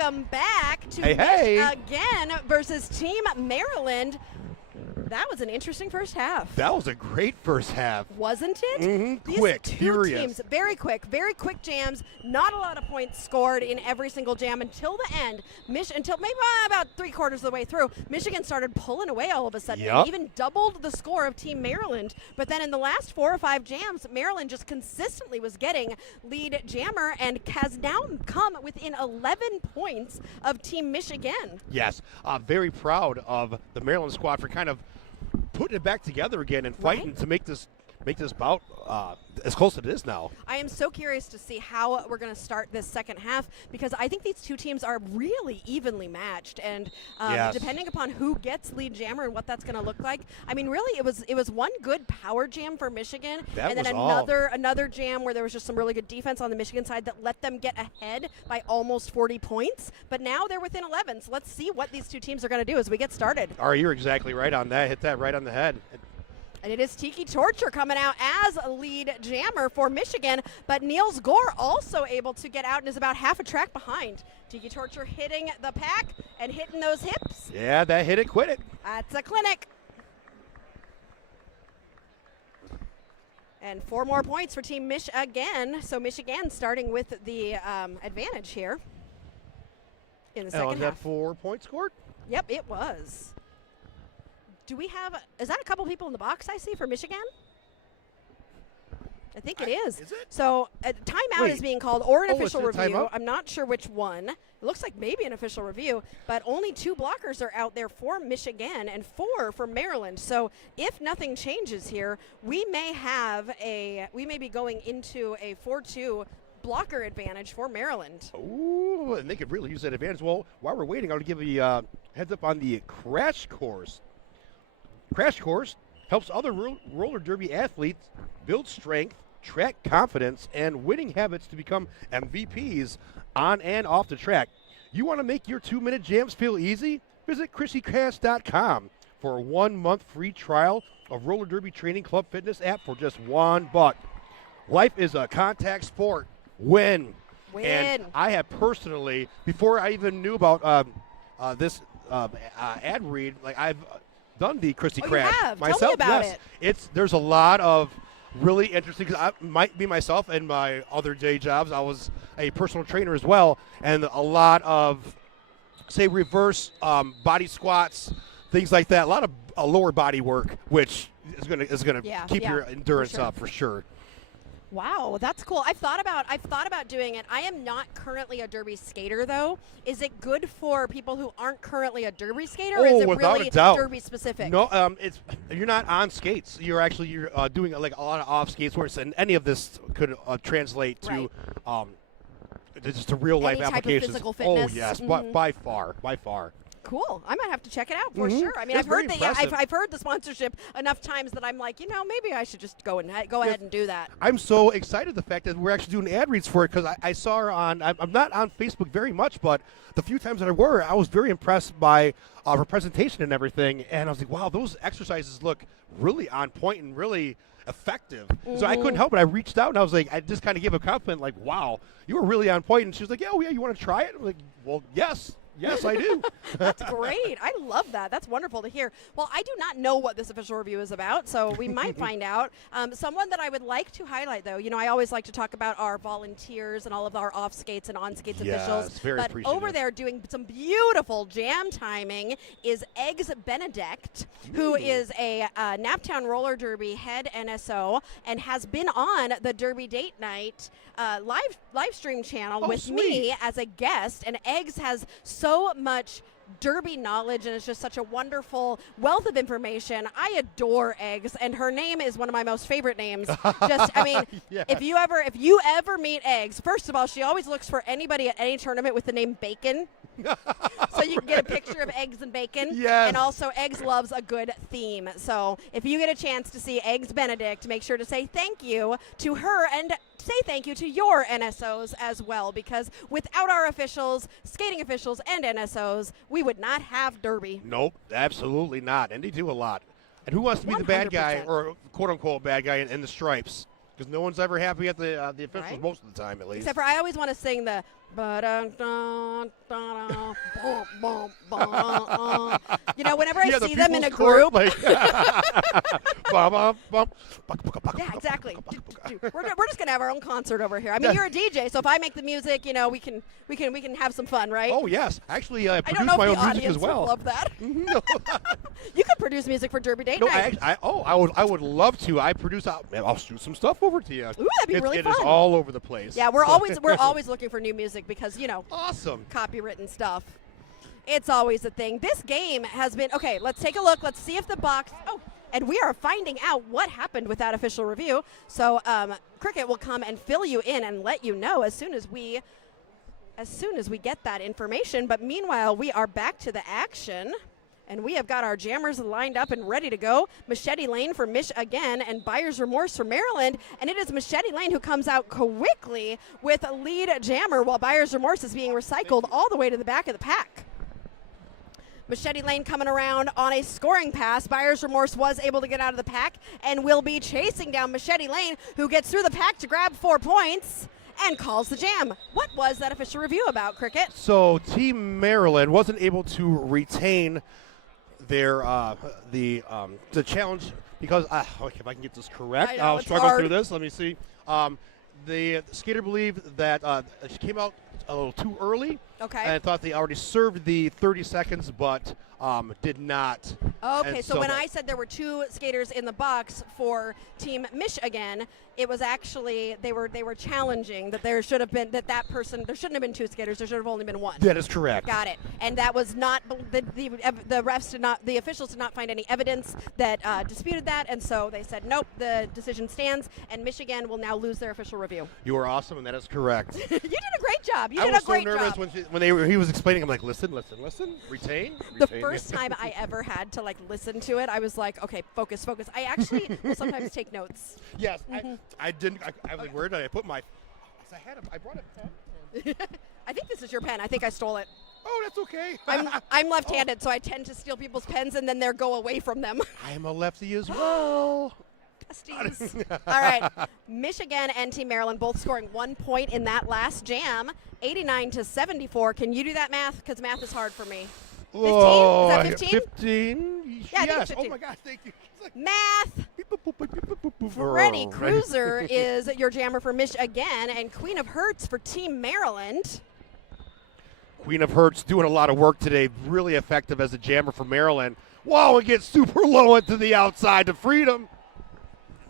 Welcome back to Mich-Again versus Team Maryland. That was an interesting first half. That was a great first half. Wasn't it? Mm-hmm. These Quick, two furious. teams, very quick jams. Not a lot of points scored in every single jam until the end. Until maybe about 3/4 of the way through, Michigan started pulling away all of a sudden. Yep. And even doubled the score of Team Maryland. But then in the last 4 or 5 jams, Maryland just consistently was getting lead jammer and has now come within 11 points of Team Mich-Again. Yes, very proud of the Maryland squad for kind of putting it back together again and fighting to make this bout as close as it is now. I am so curious to see how we're going to start this second half because I think these two teams are really evenly matched, and depending upon who gets lead jammer and what that's going to look like. I mean, really, it was one good power jam for Michigan, and then another jam where there was just some really good defense on the Michigan side that let them get ahead by almost 40 points. But now they're within 11, so let's see what these two teams are going to do as we get started. All right, you're exactly right on that. Hit that right on the head. And it is Tiki Torture coming out as a lead jammer for Michigan, but Niels Gore also able to get out and is about half a track behind. Tiki Torture hitting the pack and hitting those hips. Yeah, that hit it, quit it. That's a clinic. And 4 more points for Team Mich-Again. So Mich-Again starting with the advantage here in the second half. Was that 4 points scored? Yep, it was. Do we have, is that a couple people in the box I see for Mich-Again? I think it is. Is it? So a timeout is being called or an official it's a review. timeout? I'm not sure which one. It looks like maybe an official review, but only 2 blockers are out there for Mich-Again and 4 for Maryland. So if nothing changes here, we may be going into a 4-2 blocker advantage for Maryland. Ooh, and they could really use that advantage. Well, while we're waiting, I'll give you a heads up on the Crash Course. Crash Course helps other roller derby athletes build strength, track confidence, and winning habits to become MVPs on and off the track. You want to make your 2-minute jams feel easy? Visit ChrisyCast.com for a 1-month free trial of Roller Derby Training Club Fitness app for just $1. Life is a contact sport. Win. And I have personally, before I even knew about this ad read, like I've done the Christy Crash myself. Tell me about it. There's a lot of really interesting, because I might be myself in my other day jobs. I was a personal trainer as well, and a lot of, say, reverse body squats, things like that. A lot of lower body work, which is gonna keep your endurance up for sure. Wow, that's cool. I've thought about doing it. I am not currently a derby skater, though. Is it good for people who aren't currently a derby skater, or is it really derby specific? No, you're not on skates. You're doing like a lot of off skates, and any of this could translate to just to real life applications. Type of physical fitness. Oh yes, by far. Cool. I might have to check it out for sure. I mean, I've heard the sponsorship enough times that I'm like, maybe I should just go ahead and do that. I'm so excited the fact that we're actually doing ad reads for it, because I saw her on. I'm not on Facebook very much, but the few times that I was very impressed by her presentation and everything. And I was like, wow, those exercises look really on point and really effective. So I couldn't help it. I reached out and I was like, I just kind of gave a compliment, like, wow, you were really on point. And she was like, yeah, you want to try it? I'm like, well, yes. Yes, I do. That's great. I love that. That's wonderful to hear. Well, I do not know what this official review is about, so we might find out. Someone that I would like to highlight, though, I always like to talk about our volunteers and all of our off skates and on skates officials. But over there doing some beautiful jam timing is Eggs Benedict, who is a Naptown Roller Derby head NSO and has been on the Derby Date Night live stream channel with me as a guest. And Eggs has so much derby knowledge, and it's just such a wonderful wealth of information. I adore Eggs, and her name is one of my most favorite names. If you ever meet Eggs, first of all, she always looks for anybody at any tournament with the name Bacon. So you can get a picture of Eggs and Bacon. Yes. And also, Eggs loves a good theme. So if you get a chance to see Eggs Benedict, make sure to say thank you to her and say thank you to your NSOs as well, because without our officials, skating officials, and NSOs, we would not have Derby. Nope, absolutely not. And they do a lot. And who wants to be the bad guy, or quote-unquote bad guy in the stripes? Because no one's ever happy at the officials most of the time, at least. Except for I always want to sing the You know, whenever I Yeah, the see them in a people's court, group, like, bum, bum, bum. yeah, exactly. We're just gonna have our own concert over here. I mean, you're a DJ, so if I make the music, you know, we can have some fun, right? Oh yes, actually, I I produce don't know my if the own music audience as well. would love that. No, You could produce music for Derby Date no, Night. I would love to. I produce. I'll shoot some stuff over to you. Ooh, that'd be really It fun. is all over the place. Yeah, we're always looking for new music because, you know, awesome. copywritten stuff. It's always a thing. This game has been okay. Let's take a look. Let's see if the box. Oh, and we are finding out what happened with that official review. So Cricket will come and fill you in and let you know as soon as we get that information. But meanwhile, we are back to the action. And we have got our jammers lined up and ready to go. Machete Lane for Mich-Again and Buyer's Remorse for Maryland. And it is Machete Lane who comes out quickly with a lead jammer while Buyer's Remorse is being recycled all the way to the back of the pack. Machete Lane coming around on a scoring pass. Buyer's Remorse was able to get out of the pack and will be chasing down Machete Lane, who gets through the pack to grab 4 points and calls the jam. What was that official review about, Cricket? So Team Maryland wasn't able to retain their the challenge because okay, if I can get this correct, I know, I'll it's struggle hard. through this. Let me see. The skater believed that she came out a little too early. Okay. And thought they already served the 30 seconds, but did not. Okay, And so when that- I said there were 2 skaters in the box for Team Mich-Again, it was actually they were challenging that there should have been there shouldn't have been 2 skaters. There should have only been 1. that is correct. Got it. And that was not the refs did not, the officials did not find any evidence that disputed that, and so they said nope, the decision stands, and Mich-Again will now lose their official review. You are awesome, and that is correct. You did a great job. You I did was a great so nervous job. when he was explaining. I'm like, listen, retain. The first time I ever had to listen to it, I was like, okay, focus. I actually will sometimes take notes. Yes, I didn't. I was like, where did I put my? I brought a pen. I think this is your pen. I think I stole it. Oh, that's okay. I'm left-handed, so I tend to steal people's pens and then they go away from them. I am a lefty as well. Besties. All right, Mich-Again and Team Maryland both scoring 1 point in that last jam, 89-74. Can you do that math? Because math is hard for me. 15? Oh, Is that 15? 15? Yeah, I think yes. 15. Oh my God, thank you. Math. Freddy Cruiser is your jammer for Mich-Again, and Queen of Hearts for Team Maryland. Queen of Hearts doing a lot of work today. Really effective as a jammer for Maryland. Wow, it gets super low into the outside to Freedom.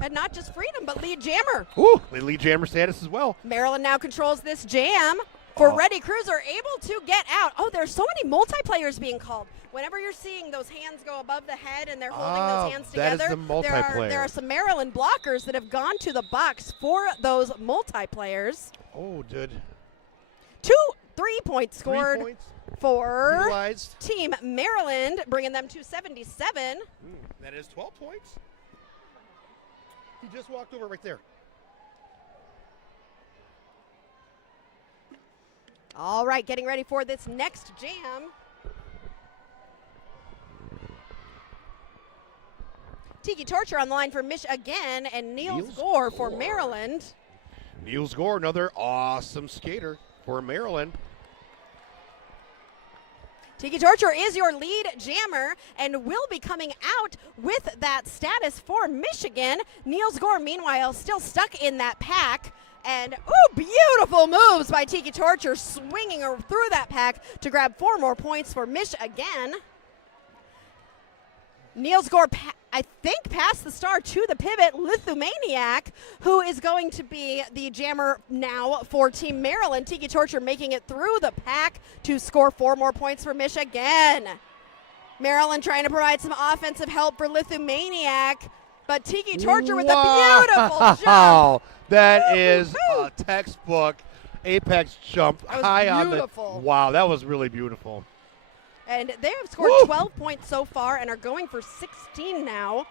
And not just Freedom, but lead jammer. Ooh, they lead jammer status as well. Maryland now controls this jam for Oh. Reddy Cruiser, able to get out. Oh, there's so many multiplayers being called. Whenever you're seeing those hands go above the head and they're holding those hands that is together, the multiplayer. there are some Maryland blockers that have gone to the box for those multiplayers. Oh, dude. 3 points scored 3 points for utilized. Team Maryland, bringing them to 77. That is 12 points. He just walked over right there. All right, getting ready for this next jam. Tiki Torture on the line for Mich-Again, and Niels Gore for Maryland. Niels Gore, another awesome skater for Maryland. Tiki Torture is your lead jammer and will be coming out with that status for Mich-Again. Niels Gore, meanwhile, still stuck in that pack. And, ooh, beautiful moves by Tiki Torture, swinging her through that pack to grab 4 more points for Mich-Again. Niels Gore, I think, passed the star to the pivot, Lithumaniac, who is going to be the jammer now for Team Maryland. Tiki Torture making it through the pack to score 4 more points for Mich-Again. Maryland trying to provide some offensive help for Lithumaniac, but Tiki Torture with a beautiful jump. Wow, that is a textbook apex jump That was high on the. beautiful. Wow, that was really beautiful. And they have scored Woo! 12 points so far and are going for 16 now.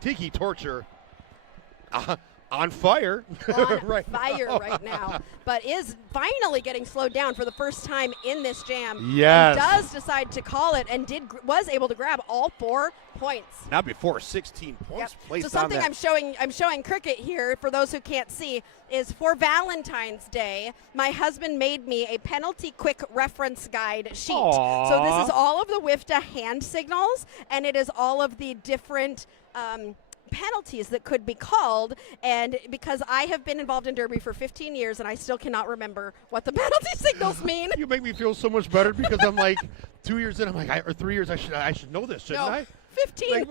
Tiki Torture On fire. On right fire now. right now, but is finally getting slowed down for the first time in this jam. Yes. And does decide to call it and was able to grab all 4 points. Not before 16 points placed So something on that. I'm showing Cricket here for those who can't see is for Valentine's Day, my husband made me a penalty quick reference guide sheet. Aww. So this is all of the WIFTA hand signals, and it is all of the different penalties that could be called. And because I have been involved in Derby for 15 years and I still cannot remember what the penalty signals mean. You make me feel so much better because I'm like 2 years in. I'm like, or 3 years. I should know this, shouldn't I? 15.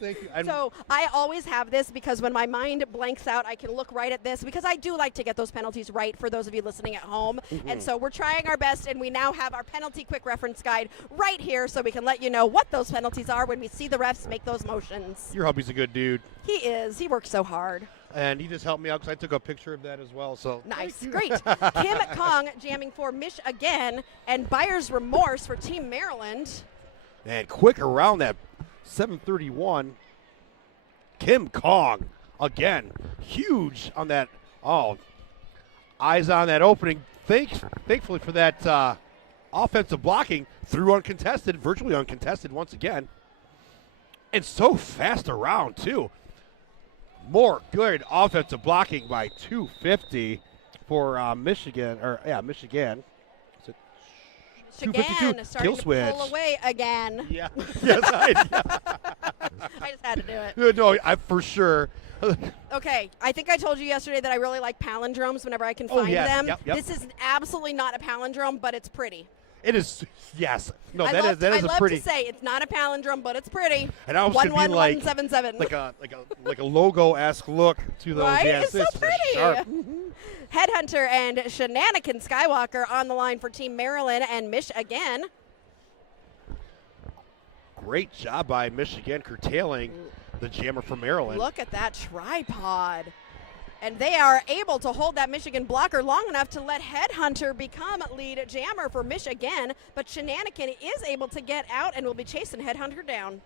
Thank you. So I always have this because when my mind blanks out, I can look right at this because I do like to get those penalties right for those of you listening at home. And so we're trying our best, and we now have our penalty quick reference guide right here so we can let you know what those penalties are when we see the refs make those motions. Your hubby's a good dude. He is. He works so hard. And he just helped me out because I took a picture of that as well. So Nice. Great. Kim Kong jamming for Mich-Again and Buyer's Remorse for Team Maryland. And quick around that 7:31. Kim Kong again, huge on that. Oh, eyes on that opening. Thankfully for that offensive blocking, through uncontested, virtually uncontested once again, and so fast around too. More good offensive blocking by 250 for Michigan. Mich-Again 252 starting kill to switch. pull away again. Yeah. Yes, I I just had to do it. No, for sure. Okay, I think I told you yesterday that I really like palindromes whenever I can Oh, find yes. them. Yep, yep. This is absolutely not a palindrome, but it's pretty. It is, yes. No, I that love is a pretty. to say it's not a palindrome, but it's pretty. And I was gonna be like 11177. like a logo-esque look to those. Right? Yes, It's so pretty. sharp. Headhunter and Shenanigan Skywalker on the line for Team Maryland and Mich-Again. Great job by Michigan curtailing the jammer from Maryland. Look at that tripod. And they are able to hold that Michigan blocker long enough to let Headhunter become lead jammer for Mich-Again, but Shenanigan is able to get out and will be chasing Headhunter down.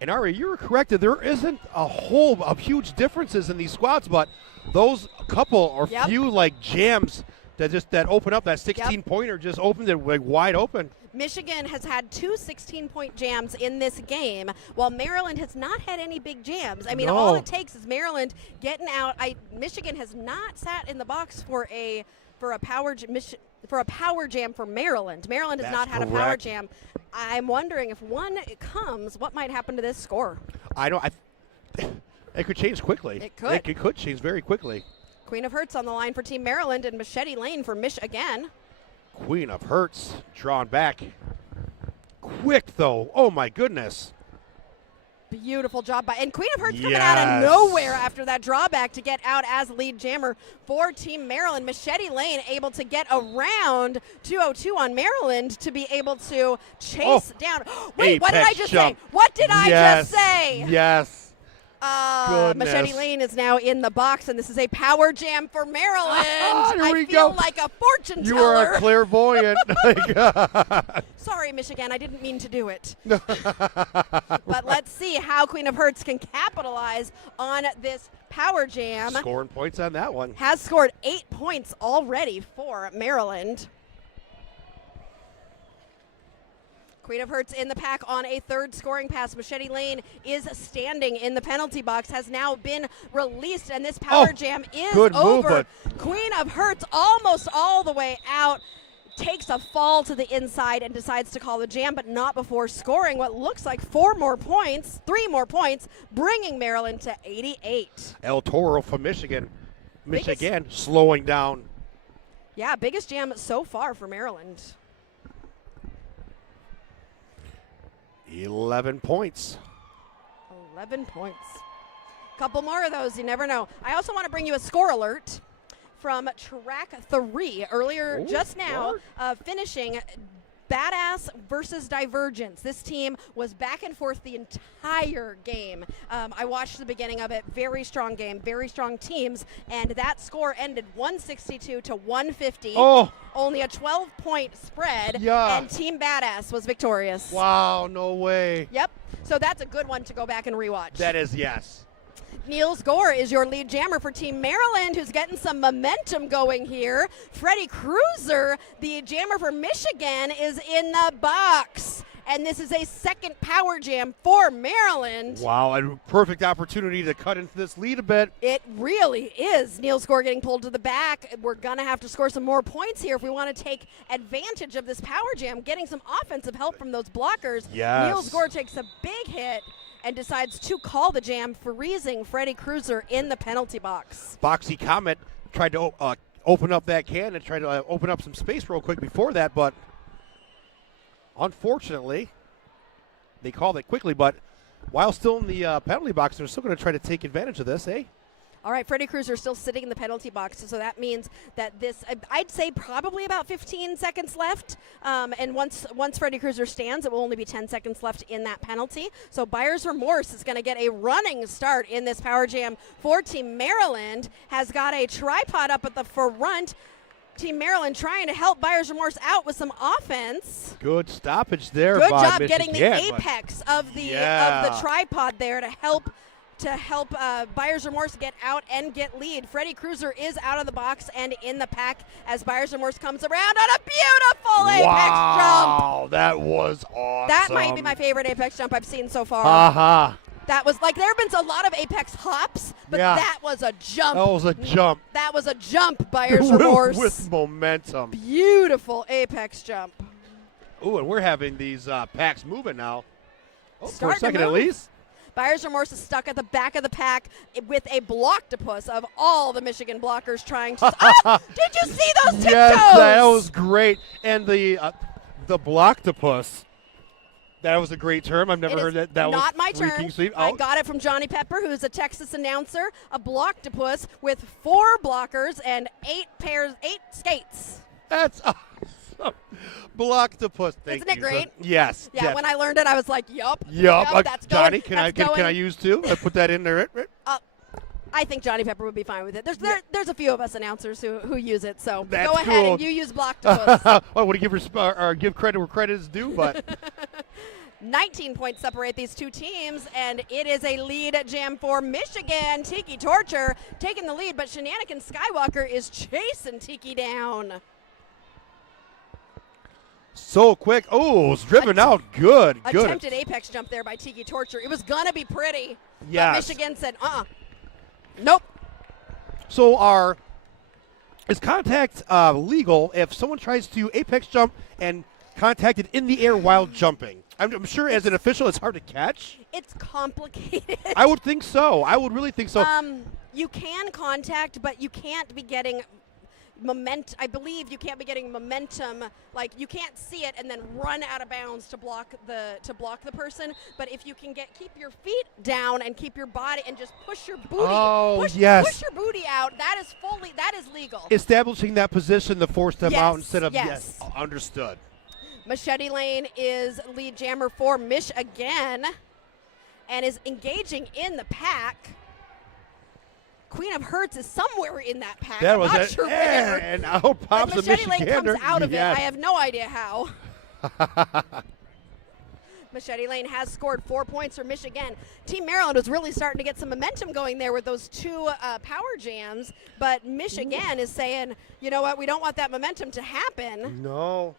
And Ari, you were correct. There isn't a whole of huge differences in these squads, but those couple or Yep. few like jams that open up. That 16-pointer just opened it like wide open. Michigan has had 2 16-point jams in this game, while Maryland has not had any big jams. I mean, No. all it takes is Maryland getting out. Michigan has not sat in the box for a power jam for Maryland. Maryland has That's not had a power correct. jam. I'm wondering if one comes, what might happen to this score? It could change quickly. It could. It could change very quickly. Queen of Hearts on the line for Team Maryland and Machete Lane for Mich-Again. Queen of Hearts drawn back. Quick though. Oh my goodness. Beautiful job by, and Queen of Hearts coming out of nowhere after that drawback to get out as lead jammer for Team Maryland. Machete Lane able to get around 202 on Maryland to be able to chase down. Wait, what did I just say? What did I just say? Yes. Machete Lane is now in the box, and this is a power jam for Maryland. Here we I feel go. like a fortune teller. You are a clairvoyant. Sorry, Mich-Again, I didn't mean to do it. But let's see how Queen of Hearts can capitalize on this power jam. Scoring points on that one. Has scored 8 points already for Maryland. Queen of Hearts in the pack on a third scoring pass. Machete Lane is standing in the penalty box, has now been released, and this power jam is over. Queen of Hearts almost all the way out, takes a fall to the inside and decides to call the jam, but not before scoring what looks like 3 more points, bringing Maryland to 88. El Toro from Michigan. Mich-Again slowing down. Yeah, biggest jam so far for Maryland. 11 points. 11 points. Couple more of those, you never know. I also want to bring you a score alert from track 3 earlier just now, finishing Badass versus Divergence. This team was back and forth the entire game. I watched the beginning of it. Very strong game, very strong teams, and that score ended 162 to 150. Only a 12-point spread, and Team Badass was victorious. Wow, no way. Yep. So that's a good one to go back and rewatch. That is, yes. Niels Gore is your lead jammer for Team Maryland, who's getting some momentum going here. Freddie Cruiser, the jammer for Mich-Again, is in the box. And this is a second power jam for Maryland. Wow, a perfect opportunity to cut into this lead a bit. It really is. Niels Gore getting pulled to the back. We're going to have to score some more points here if we want to take advantage of this power jam, getting some offensive help from those blockers. Yes. Niels Gore takes a big hit and decides to call the jam, freezing Freddie Cruiser in the penalty box. Boxy Comet tried to open up that can and tried to open up some space real quick before that, but unfortunately, they called it quickly, but while still in the penalty box, they're still going to try to take advantage of this, eh? All right, Freddie Cruiser still sitting in the penalty box, so that means that this, I'd say probably about 15 seconds left, and once Freddie Cruiser stands, it will only be 10 seconds left in that penalty. So Buyer's Remorse is going to get a running start in this power jam for Team Maryland, has got a tripod up at the front. Team Maryland trying to help Buyer's Remorse out with some offense. Good stoppage there. Good by job getting the Mich-Again, apex of the yeah. tripod there to help Buyer's Remorse get out and get lead. Freddie Cruiser is out of the box and in the pack as Buyer's Remorse comes around on a beautiful apex jump. Wow, that was awesome. That might be my favorite apex jump I've seen so far. Uh-huh. That was like, there have been a lot of apex hops, but Yeah. that was a jump. That was a jump. That was a jump, Buyer's Remorse. With momentum. Beautiful apex jump. Ooh, and we're having these packs moving now. Oh, for a Starting to second at move. least. Buyer's Remorse is stuck at the back of the pack with a blocktopus of all the Mich-Again blockers trying to. Oh, did you see those tiptoes? Yes, that was great. And the blocktopus. That was a great term. I've never heard that. That not was my term. freaking sweet. I Oh, got it from Johnny Pepper, who's a Texas announcer. A blocktopus with 4 blockers and 8 skates. that's awesome. Blocktopus. Thank Isn't it you. great? Yes. Yeah, when I learned it, I was like, yup. Yup. That's Johnny, going, can I use two? I put that in there. I think Johnny Pepper would be fine with it. There's a few of us announcers who use it, so That's go ahead cool. and you use blocktopus. I want to give credit where credit is due, but 19 points separate these two teams, and it is a lead jam for Mich-Again. Tiki Torture taking the lead, but Shenanigan Skywalker is chasing Tiki down. so quick. Oh, it's driven out. Good. Attempted apex jump there by Tiki Torture. It was going to be pretty, Yes. but Mich-Again said, nope. So is contact legal if someone tries to apex jump and contact it in the air while jumping? I'm sure as an official it's hard to catch. It's complicated. I would think so. I would really think so. You can contact, but you can't be getting momentum. I believe you can't be getting momentum. Like, you can't see it and then run out of bounds to block the person. But if you can keep your feet down and keep your body and just push your booty, push your booty out, that is legal. Establishing that position to force them out instead of yes. Understood. Machete Lane is lead jammer for Mich-Again and is engaging in the pack. Queen of Hearts is somewhere in that pack. That I'm was not sure where. And out pops But the Machete Lane comes Mich-Agander. out of it. Yes. I have no idea how. Machete Lane has scored 4 points for Mich-Again. Team Maryland was really starting to get some momentum going there with those 2 power jams, but Mich-Again is saying, you know what, we don't want that momentum to happen. No.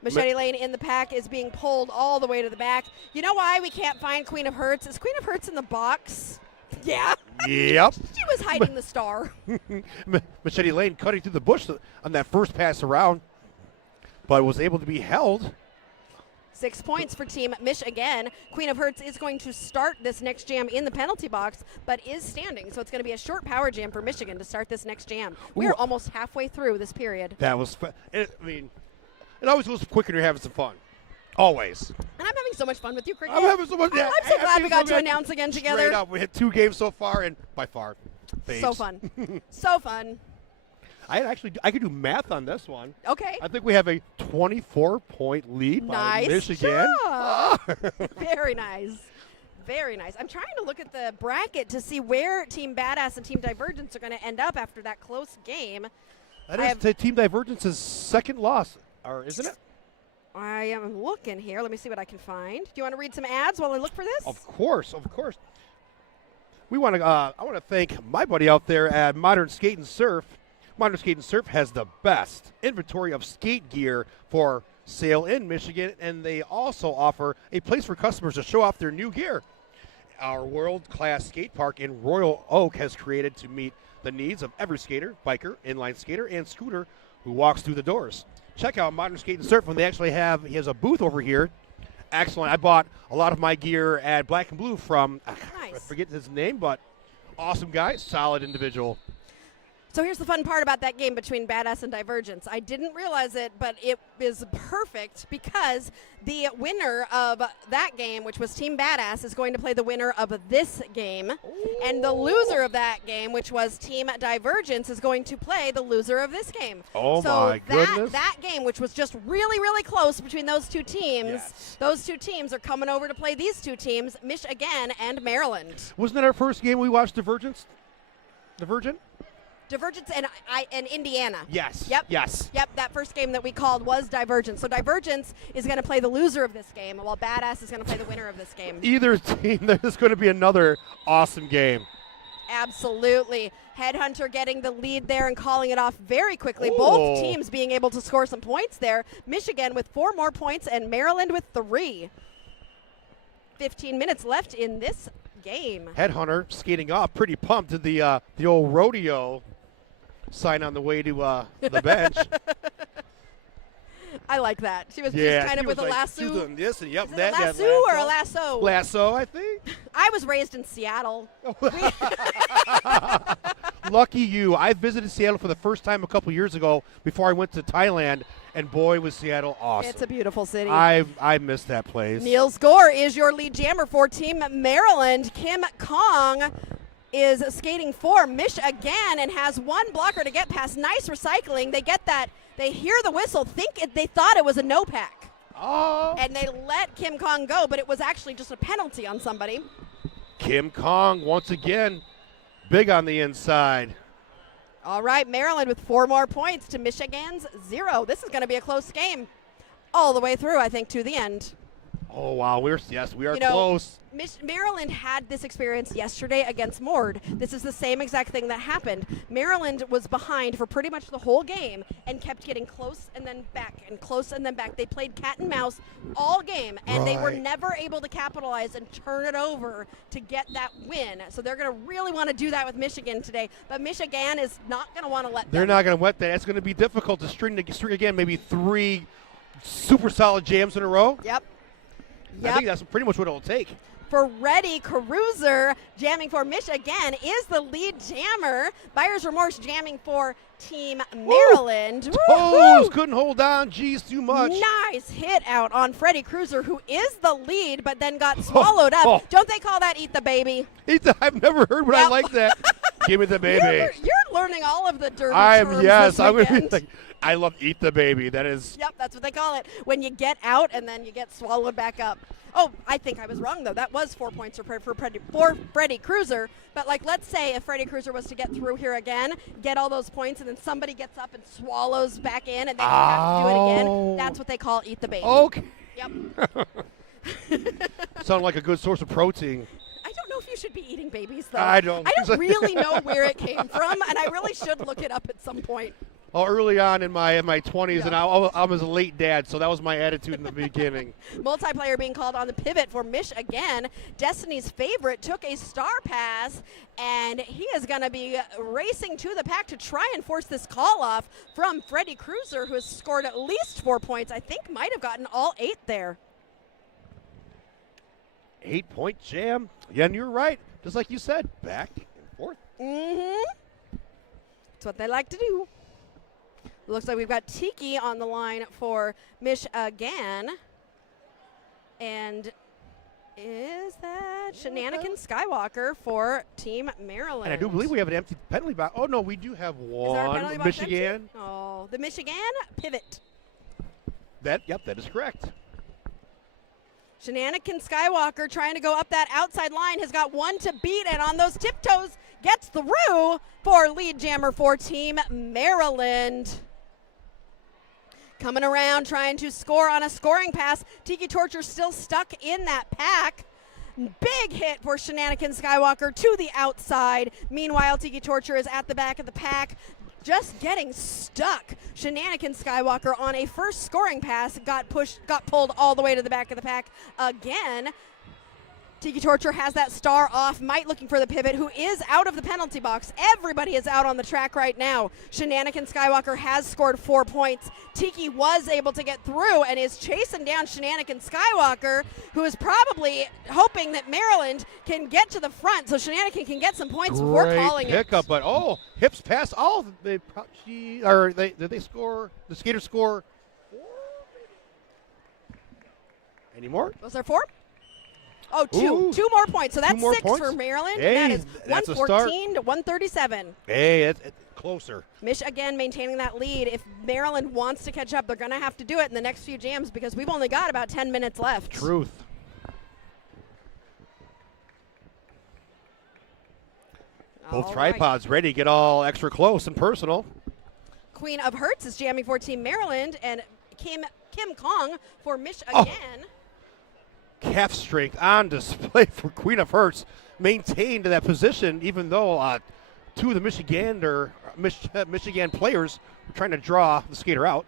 Machete Lane in the pack is being pulled all the way to the back. You know why we can't find Queen of Hearts? Is Queen of Hearts in the box? Yeah. Yep. She was hiding the star. Machete Lane cutting through the bush on that first pass around, but was able to be held. 6 points for Team Mich-Again. Queen of Hearts is going to start this next jam in the penalty box, but is standing. So it's going to be a short power jam for Mich-Again to start this next jam. We are almost halfway through this period. That was it always goes quick when you're having some fun. Always. And I'm having so much fun with you, Cricket. I'm having so much. I'm so glad we got to announce again together. Straight up, we hit 2 games so far, and by far, faves. So fun. So fun. I could do math on this one. Okay. I think we have a 24-point lead by Mich-Again. Job. Very nice. Very nice. I'm trying to look at the bracket to see where Team Badass and Team Divergence are going to end up after that close game. That is Team Divergence's second loss, or isn't it? I am looking here. Let me see what I can find. Do you want to read some ads while I look for this? Of course, of course. I want to thank my buddy out there at Modern Skate and Surf. Modern Skate and Surf has the best inventory of skate gear for sale in Michigan, and they also offer a place for customers to show off their new gear. Our world-class skate park in Royal Oak has created to meet the needs of every skater, biker, inline skater, and scooter who walks through the doors. Check out Modern Skate and Surf when they actually he has a booth over here. Excellent. I bought a lot of my gear at Black and Blue from, I forget his name, but awesome guy, solid individual. So here's the fun part about that game between Badass and Divergence. I didn't realize it, but it is perfect because the winner of that game, which was Team Badass, is going to play the winner of this game. Ooh. And the loser of that game, which was Team Divergence, is going to play the loser of this game. Oh, my goodness. That game, which was just really, really close between those two teams, those two teams are coming over to play these two teams, Mich-Again and Maryland. Wasn't that our first game we watched, Divergence? Divergent? Divergence and Indiana. Yes. Yep. Yes. Yep. That first game that we called was Divergence. So Divergence is going to play the loser of this game, while Badass is going to play the winner of this game. Either team, there's going to be another awesome game. Absolutely. Headhunter getting the lead there and calling it off very quickly. Ooh. Both teams being able to score some points there. Mich-Again with 4 more points and Maryland with 3. 15 minutes left in this game. Headhunter skating off, pretty pumped to the old rodeo sign on the way to the bench. I like that. She was just kind of with a lasso. She was doing this and yep, Is it a lasso or a lasso? Lasso, I think. I was raised in Seattle. Lucky you. I visited Seattle for the first time a couple years ago before I went to Thailand, and boy, was Seattle awesome. It's a beautiful city. I miss that place. Niels Gore is your lead jammer for Team Maryland. Kim Kong is skating for Mich-Again and has 1 blocker to get past. Nice recycling. They get that. They hear the whistle, they thought it was a no-pack. Oh. And they let Kim Kong go, but it was actually just a penalty on somebody. Kim Kong, once again, big on the inside. All right, Maryland with 4 more points to Mich-Again's 0. This is going to be a close game all the way through, I think, to the end. Oh, wow. We are close. Maryland had this experience yesterday against Mord. This is the same exact thing that happened. Maryland was behind for pretty much the whole game and kept getting close and then back and close and then back. They played cat and mouse all game, and they were never able to capitalize and turn it over to get that win. So they're going to really want to do that with Mich-Again today. But Mich-Again is not going to want to let them. They're not going to let that. It's going to be difficult to string again maybe 3 super solid jams in a row. Yep. I think that's pretty much what it'll take. For Freddie Cruiser, jamming for Mich-Again, is the lead jammer. Buyer's Remorse jamming for Team Maryland. Toes couldn't hold on. Geez, too much. Nice hit out on Freddie Cruiser, who is the lead, but then got swallowed up. Don't they call that eat the baby? I've never heard what I like that. Give me the baby. You're learning all of the dirty terms Yes, I'm going to be like, I love eat the baby. That is. Yep, that's what they call it. When you get out and then you get swallowed back up. Oh, I think I was wrong, though. That was 4 points for Freddie Cruiser. But, let's say if Freddie Cruiser was to get through here again, get all those points, and then somebody gets up and swallows back in, and then you have to do it again. That's what they call eat the baby. Okay. Yep. Sound like a good source of protein. I don't know if you should be eating babies, though. I don't really know where it came from, and I really should look it up at some point. Oh, early on in my 20s, and I was a late dad, so that was my attitude in the beginning. Multiplayer being called on the pivot for Mich-Again. Destiny's favorite took a star pass, and he is going to be racing to the pack to try and force this call off from Freddie Cruiser, who has scored at least 4 points. I think might have gotten all 8 there. 8-point jam. Yeah, and you're right. Just like you said, back and forth. Mm-hmm. That's what they like to do. Looks like we've got Tiki on the line for Mich-Again. And is that Shenanigan Skywalker for Team Maryland? And I do believe we have an empty penalty box. Oh, no, we do have one. Is there a penalty box Mich-Again. Empty? Oh, the Mich-Again pivot. That is correct. Shenanigan Skywalker trying to go up that outside line, has got 1 to beat, and on those tiptoes gets through for lead jammer for Team Maryland. Coming around, trying to score on a scoring pass. Tiki Torture still stuck in that pack. Big hit for Shenanigan Skywalker to the outside. Meanwhile, Tiki Torture is at the back of the pack, just getting stuck. Shenanigan Skywalker on a first scoring pass got pulled all the way to the back of the pack again. Tiki Torture has that star off. Might looking for the pivot, who is out of the penalty box. Everybody is out on the track right now. Shenanigan Skywalker has scored 4 points. Tiki was able to get through and is chasing down Shenanigan Skywalker, who is probably hoping that Maryland can get to the front so Shenanigan can get some points before calling Great pickup, but hips pass all. Did they score? The Skaters score 4? Any more? Was there 4? Oh, two. Ooh. 2 more points. So that's 6 points for Maryland. Hey, that is that's a 114 to 137. Hey, it's closer. Mich-Again maintaining that lead. If Maryland wants to catch up, they're going to have to do it in the next few jams because we've only got about 10 minutes left. Truth. Both tripods ready to get all extra close and personal. Queen of Hertz is jamming for Team Maryland, and Kim Kong for Mich-Again. Calf strength on display for Queen of Hertz. Maintained that position even though 2 of the Mich-Again players were trying to draw the skater out.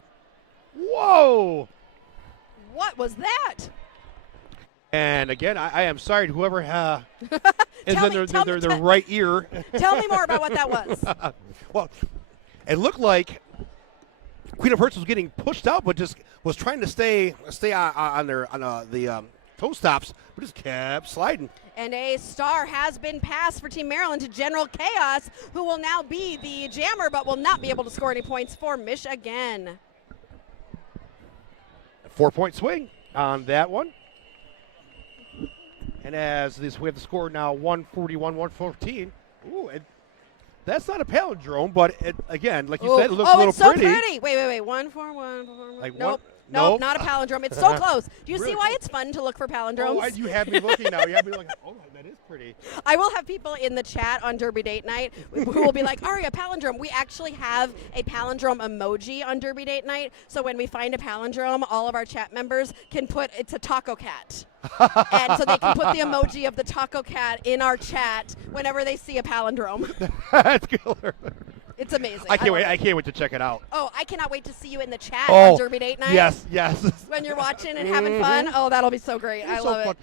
Whoa! What was that? And again, I am sorry to whoever is in their right ear. Tell me more about what that was. Well, it looked like Queen of Hertz was getting pushed out, but just was trying to stay on the toe stops, but just kept sliding. And a star has been passed for Team Maryland to General Chaos, who will now be the jammer, but will not be able to score any points for Mich-Again. 4-point swing on that one. And as we have the score now 141-114. Ooh, that's not a palindrome, but again, like you said, it looks a little it's so pretty. pretty. Wait. 141. Like nope. No. Nope, not a palindrome. It's so close. Do you Really? see why it's fun to look for palindromes? Oh, you have me looking now. You have me looking. Oh, that is pretty. I will have people in the chat on Derby Date Night who will be like, Aria, palindrome. We actually have a palindrome emoji on Derby Date Night. So when we find a palindrome, all of our chat members can put, it's a taco cat. And so they can put the emoji of the taco cat in our chat whenever they see a palindrome. That's killer. It's amazing. I can't wait. I can't wait to check it out. Oh, I cannot wait to see you in the chat on Derby Date Night. Yes. When you're watching and having fun. Oh, that'll be so great. I love it.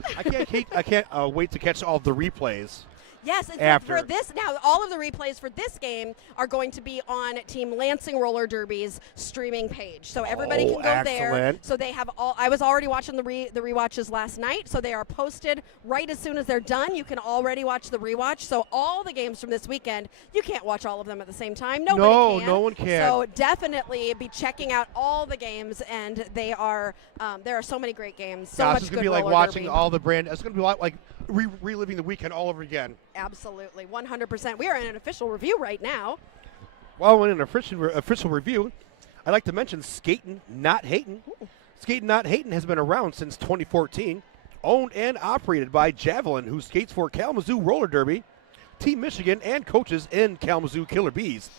I can't wait to catch all the replays. Yes, in fact, for this now, all of the replays for this game are going to be on Team Lansing Roller Derby's streaming page, so everybody can go there. So they have all. I was already watching the rewatches last night, so they are posted right as soon as they're done. You can already watch the rewatch. So all the games from this weekend, you can't watch all of them at the same time. Nobody can. No one can. So definitely be checking out all the games, and they are. There are so many great games. So much good. It's going to be like watching all the brand. It's going to be like reliving the weekend all over again. Absolutely, 100%. We are in an official review right now. Well, in an official review, I'd like to mention Skatin' Not Hatin'. Skatin' Not Hatin' has been around since 2014, owned and operated by Javelin, who skates for Kalamazoo Roller Derby, Team Mich-Again, and coaches in Kalamazoo Killer Bees.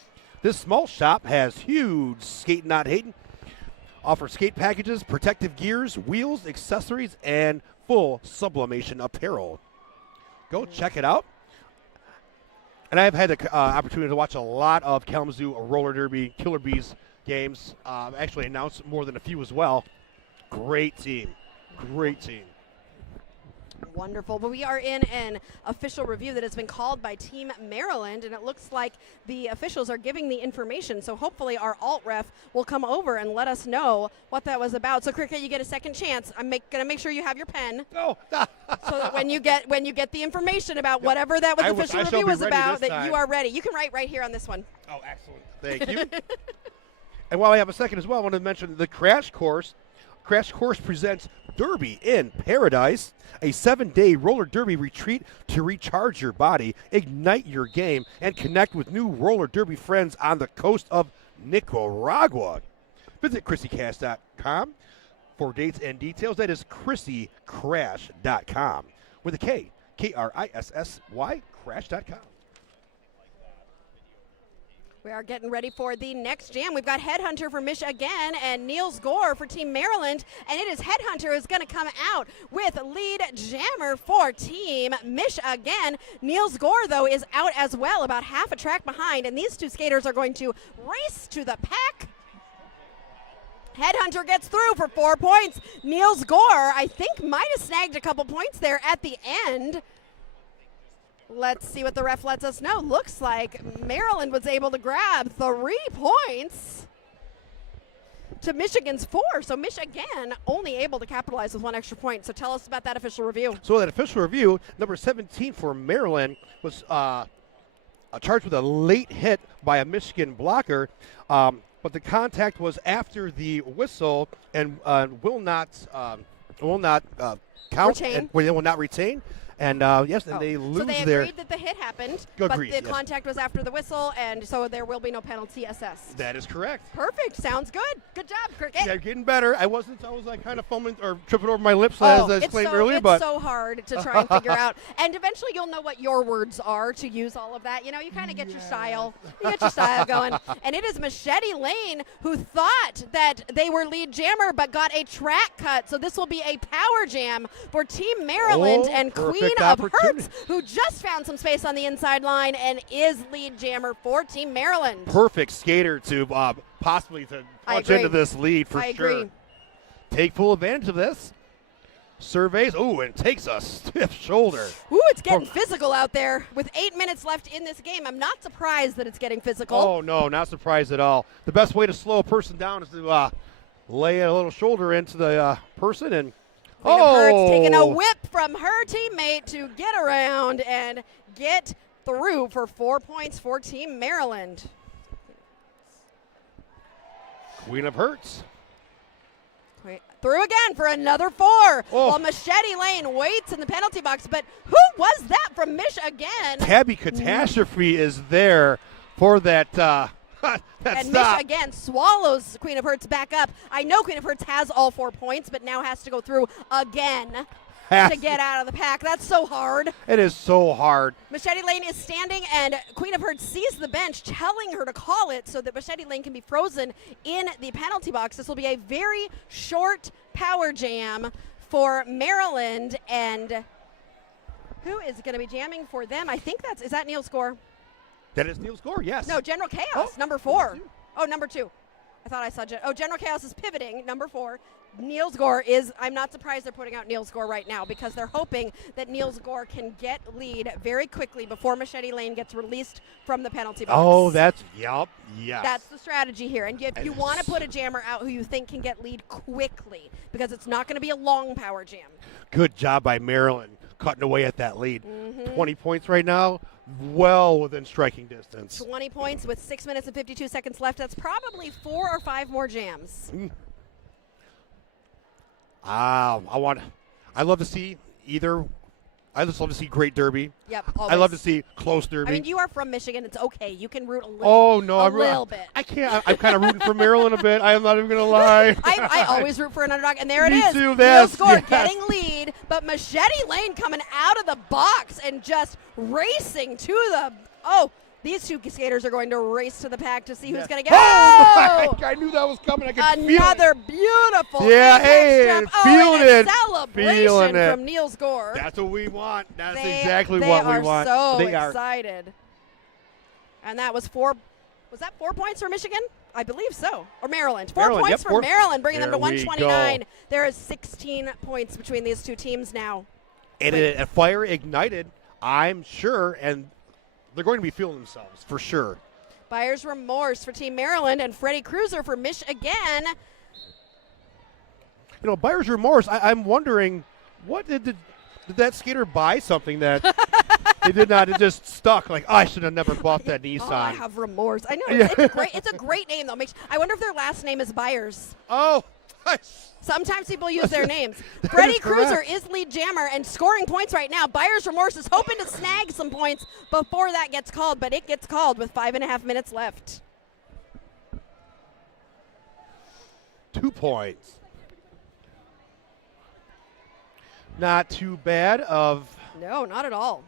This small shop has huge Skatin' Not Hatin', offers skate packages, protective gears, wheels, accessories, and full sublimation apparel. Go check it out. And I've had the opportunity to watch a lot of Kalamazoo Roller Derby Killer Bees games. Actually announced more than a few as well. Great team. Wonderful. But we are in an official review that has been called by Team Maryland, and it looks like the officials are giving the information. So hopefully our alt ref will come over and let us know what that was about. So Cricket, you get a second chance. I'm going to make sure you have your pen. Oh. So that when you get the information about whatever that was official review was about, that you are ready. You can write right here on this one. Oh, excellent. Thank you. And while I have a second as well, I want to mention the Crash Course. Crash Course presents Derby in Paradise, a 7-day roller derby retreat to recharge your body, ignite your game, and connect with new roller derby friends on the coast of Nicaragua. Visit ChrissyCast.com for dates and details. That is ChrissyCrash.com with a K, Krissy, crash.com. We are getting ready for the next jam. We've got Headhunter for Mich-Again and Niels Gore for Team Maryland. And it is Headhunter who's going to come out with lead jammer for Team Mich-Again. Niels Gore, though, is out as well, about half a track behind. And these two skaters are going to race to the pack. Headhunter gets through for 4 points. Niels Gore, I think, might have snagged a couple points there at the end. Let's see what the ref lets us know. Looks like Maryland was able to grab 3 points to Michigan's 4. So Mich-Again only able to capitalize with 1 extra point. So tell us about that official review. So that official review, number 17 for Maryland was charged with a late hit by a Michigan blocker. But the contact was after the whistle and will not count. Retain. And will not retain. And yes, and they lose So they their. agreed that the hit happened, Agreed, but the yes. contact was after the whistle, and so there will be no penalty assessed. That is correct. Perfect. Sounds good. Good job, Cricket. Yeah, getting better. I was like kind of foaming or tripping over my lips as I explained earlier, but it's so hard to try and figure out. And eventually you'll know what your words are to use all of that. You know, you kind of get your style. You get your style going. And it is Machete Lane who thought that they were lead jammer but got a track cut. So this will be a power jam for Team Maryland and Queen perfect of opportunity. Hertz, who just found some space on the inside line and is lead jammer for Team Maryland. perfect skater to possibly to punch into this lead for I sure. agree. Take full advantage of this. Surveys. Oh, and takes a stiff shoulder. Ooh, it's getting physical out there. With 8 minutes left in this game, I'm not surprised that it's getting physical. Oh, no, not surprised at all. The best way to slow a person down is to lay a little shoulder into the person and Queen of Hertz taking a whip from her teammate to get around and get through for 4 points for Team Maryland. Queen of Hertz. Through again for another 4. While Machete Lane waits in the penalty box. But who was that from Mich-Again? Tabby Catastrophe is there for that that And stop. Mich-Again swallows Queen of Hertz back up. I know Queen of Hertz has all 4 points, but now has to go through again to get out of the pack. That's so hard. It is so hard. Machete Lane is standing, and Queen of Hertz sees the bench, telling her to call it so that Machete Lane can be frozen in the penalty box. This will be a very short power jam for Maryland, and who is going to be jamming for them? I think is that Niels Gore? That is Niels Gore, yes. No, General Chaos, number 4. Oh, number 2. I thought I saw General Chaos is pivoting, number 4. Niels Gore is, I'm not surprised they're putting out Niels Gore right now because they're hoping that Niels Gore can get lead very quickly before Machete Lane gets released from the penalty box. Oh, yes. That's the strategy here. And if you want to put a jammer out who you think can get lead quickly, because it's not going to be a long power jam. Good job by Maryland cutting away at that lead. 20 points right now, well within striking distance. 20 points with 6 minutes and 52 seconds left. That's probably 4 or 5 more jams. I love to see either. I just love to see great derby. Yep, always. I love to see close derby. I mean, you are from Michigan. It's okay. You can root a little. Oh no, a little bit. I can't. I'm kind of rooting for Maryland a bit. I am not even gonna lie. I always root for an underdog, and there it Me is. too, Niels Gore yes. getting lead, but Machete Lane coming out of the box and just racing to the. Oh, these two skaters are going to race to the pack to see who's going to get. Oh! I knew that was coming. I could feel it. Another beautiful hey, jump. feeling and a it. celebration Feeling it. from Niels Gore. That's what we want. That's exactly what we want. They are so excited. And that was 4. Was that 4 points for Michigan? I believe so. Or Maryland. 4 Maryland, points yep, for Maryland, bringing them to There we 129. go. There is 16 points between these two teams now. And a fire ignited, I'm sure, and they're going to be feeling themselves for sure. Buyer's remorse for Team Maryland and Freddie Cruiser for Mich-Again. You know, buyer's remorse. I'm wondering, what did that skater buy something that they did not? It just stuck. Like, I should have never bought that Nissan. Oh, I have remorse. I know. It's a great name, though. I wonder if their last name is Buyers. Oh. Sometimes people use their names. Freddie Cruiser is lead jammer and scoring points right now. Buyer's remorse is hoping to snag some points before that gets called, but it gets called with 5.5 minutes left. 2 points. Not too bad No, not at all.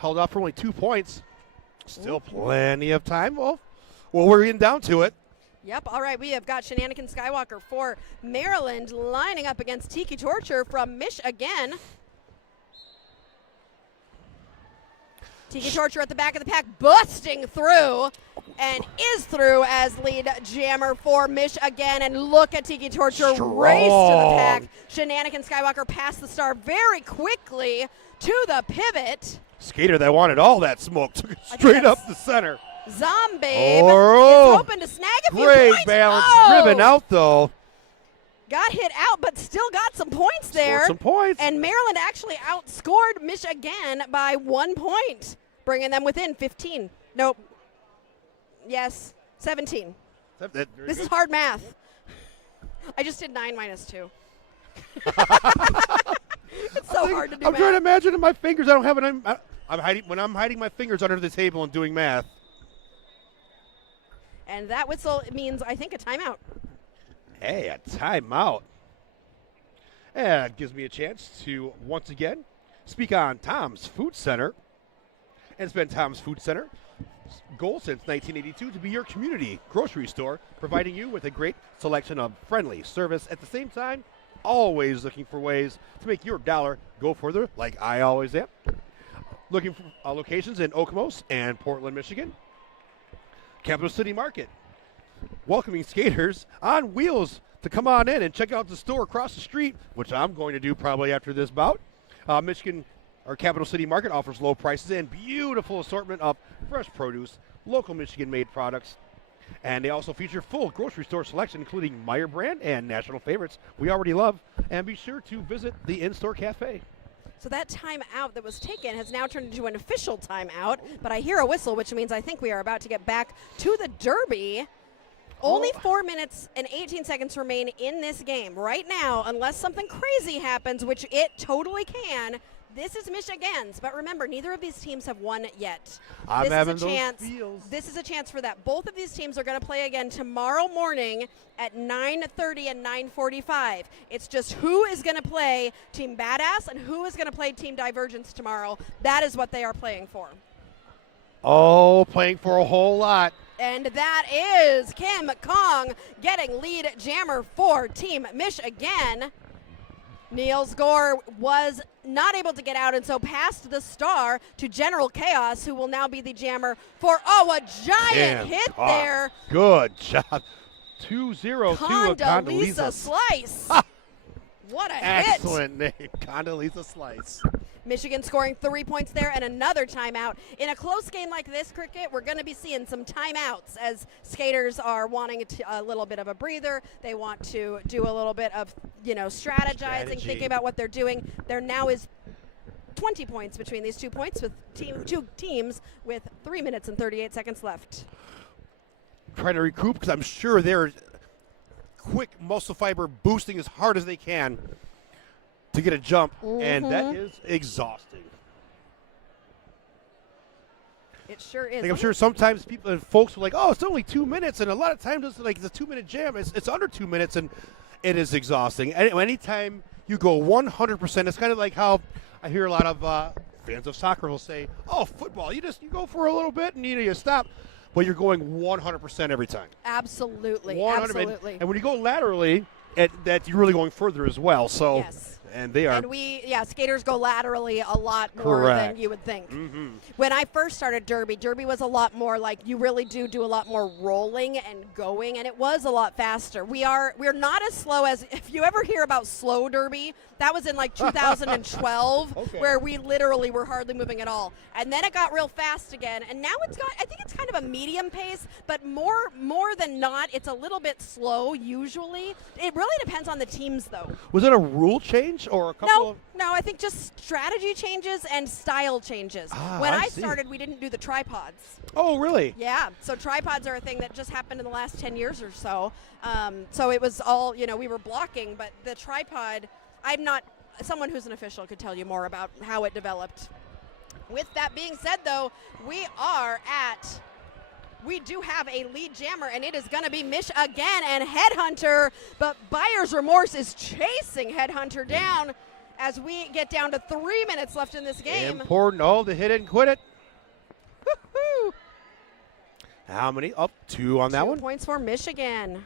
held off for only 2 points. Still plenty of time. Well, we're getting down to it. Yep. All right. We have got Shenanigan Skywalker for Maryland lining up against Tiki Torture from Mich-Again. Tiki Torture at the back of the pack, busting through, and is through as lead jammer for Mich-Again. And look at Tiki Torture race to the pack. Shenanigan Skywalker passed the star very quickly to the pivot. Skater that wanted all that smoke took it straight up the center. Zombie is hoping to snag a few great points. balance, driven out though. Got hit out, but still got some points there. Scored some points. And Maryland actually outscored Mich-Again by 1 point, bringing them within 15. Nope. Yes, 17. This is hard math. I just did 9 minus 2. It's so hard to do I'm math. trying to imagine in my fingers. I don't have an. I'm hiding when I'm hiding my fingers under the table and doing math. And that whistle means, I think, a timeout. Hey, a timeout. And it gives me a chance to once again speak on Tom's Food Center. And it's been Tom's Food Center goal since 1982 to be your community grocery store, providing you with a great selection of friendly service. At the same time, always looking for ways to make your dollar go further, like I always am. Looking for locations in Okemos and Portland, Michigan. Capital City Market, welcoming skaters on wheels to come on in and check out the store across the street, which I'm going to do probably after this bout. Michigan, our Capital City Market offers low prices and beautiful assortment of fresh produce, local Michigan-made products. And they also feature full grocery store selection, including Meyer brand and national favorites we already love. And be sure to visit the in-store cafe. So that timeout that was taken has now turned into an official timeout, but I hear a whistle, which means I think we are about to get back to the Derby. Only 4 minutes and 18 seconds remain in this game. Right now, unless something crazy happens, which it totally can, this is Mich-Again's. But remember, neither of these teams have won yet. I'm having those feels. This is a chance for that. Both of these teams are going to play again tomorrow morning at 9:30 and 9:45. It's just who is going to play Team Badass and who is going to play Team Divergence tomorrow. That is what they are playing for. Oh, playing for a whole lot. And that is Kim Kong getting lead jammer for Team Mich-Again. Niels Gore was not able to get out and so passed the star to General Chaos, who will now be the jammer for, a giant hit there. Good job. 2-0 to Condoleezza Slice. What a hit. Excellent name, Condoleezza Slice. Michigan scoring 3 points there and another timeout. In a close game like this, Cricket, we're going to be seeing some timeouts as skaters are wanting a little bit of a breather. They want to do a little bit of, strategizing, thinking about what they're doing. There now is 20 points between these 2 points with two teams with 3 minutes and 38 seconds left. Trying to recoup because I'm sure they're quick muscle fiber boosting as hard as they can to get a jump, and that is exhausting. It sure is. I'm sure sometimes people and folks are like, "Oh, it's only 2 minutes," and a lot of times it's like the 2 minute jam. It's under 2 minutes, and it is exhausting. Anytime you go 100%, it's kind of like how I hear a lot of fans of soccer will say, "Oh, football, you go for a little bit and you stop." But you're going 100% every time. Absolutely. 100%. Absolutely. And when you go laterally, that you're really going further as well. So, yes. And they are. And skaters go laterally a lot more than you would think. Mm-hmm. When I first started Derby was a lot more like you really do a lot more rolling and going, and it was a lot faster. We're not as slow as, if you ever hear about slow Derby, that was in like 2012, where we literally were hardly moving at all. And then it got real fast again, and now I think it's kind of a medium pace, but more than not, it's a little bit slow usually. It really depends on the teams, though. Was it a rule change or a couple No, I think just strategy changes and style changes. When I started, we didn't do the tripods. Oh, really? Yeah, so tripods are a thing that just happened in the last 10 years or so. So it was all, we were blocking, but the tripod, I'm not, someone who's an official could tell you more about how it developed. With that being said, though, we do have a lead jammer, and it is going to be Mich-Again and Headhunter, but Buyer's Remorse is chasing Headhunter down as we get down to 3 minutes left in this game. Important. Oh, the hit it and quit it. Woo-hoo. How many? Up 2 on that 2 one. points for Mich-Again.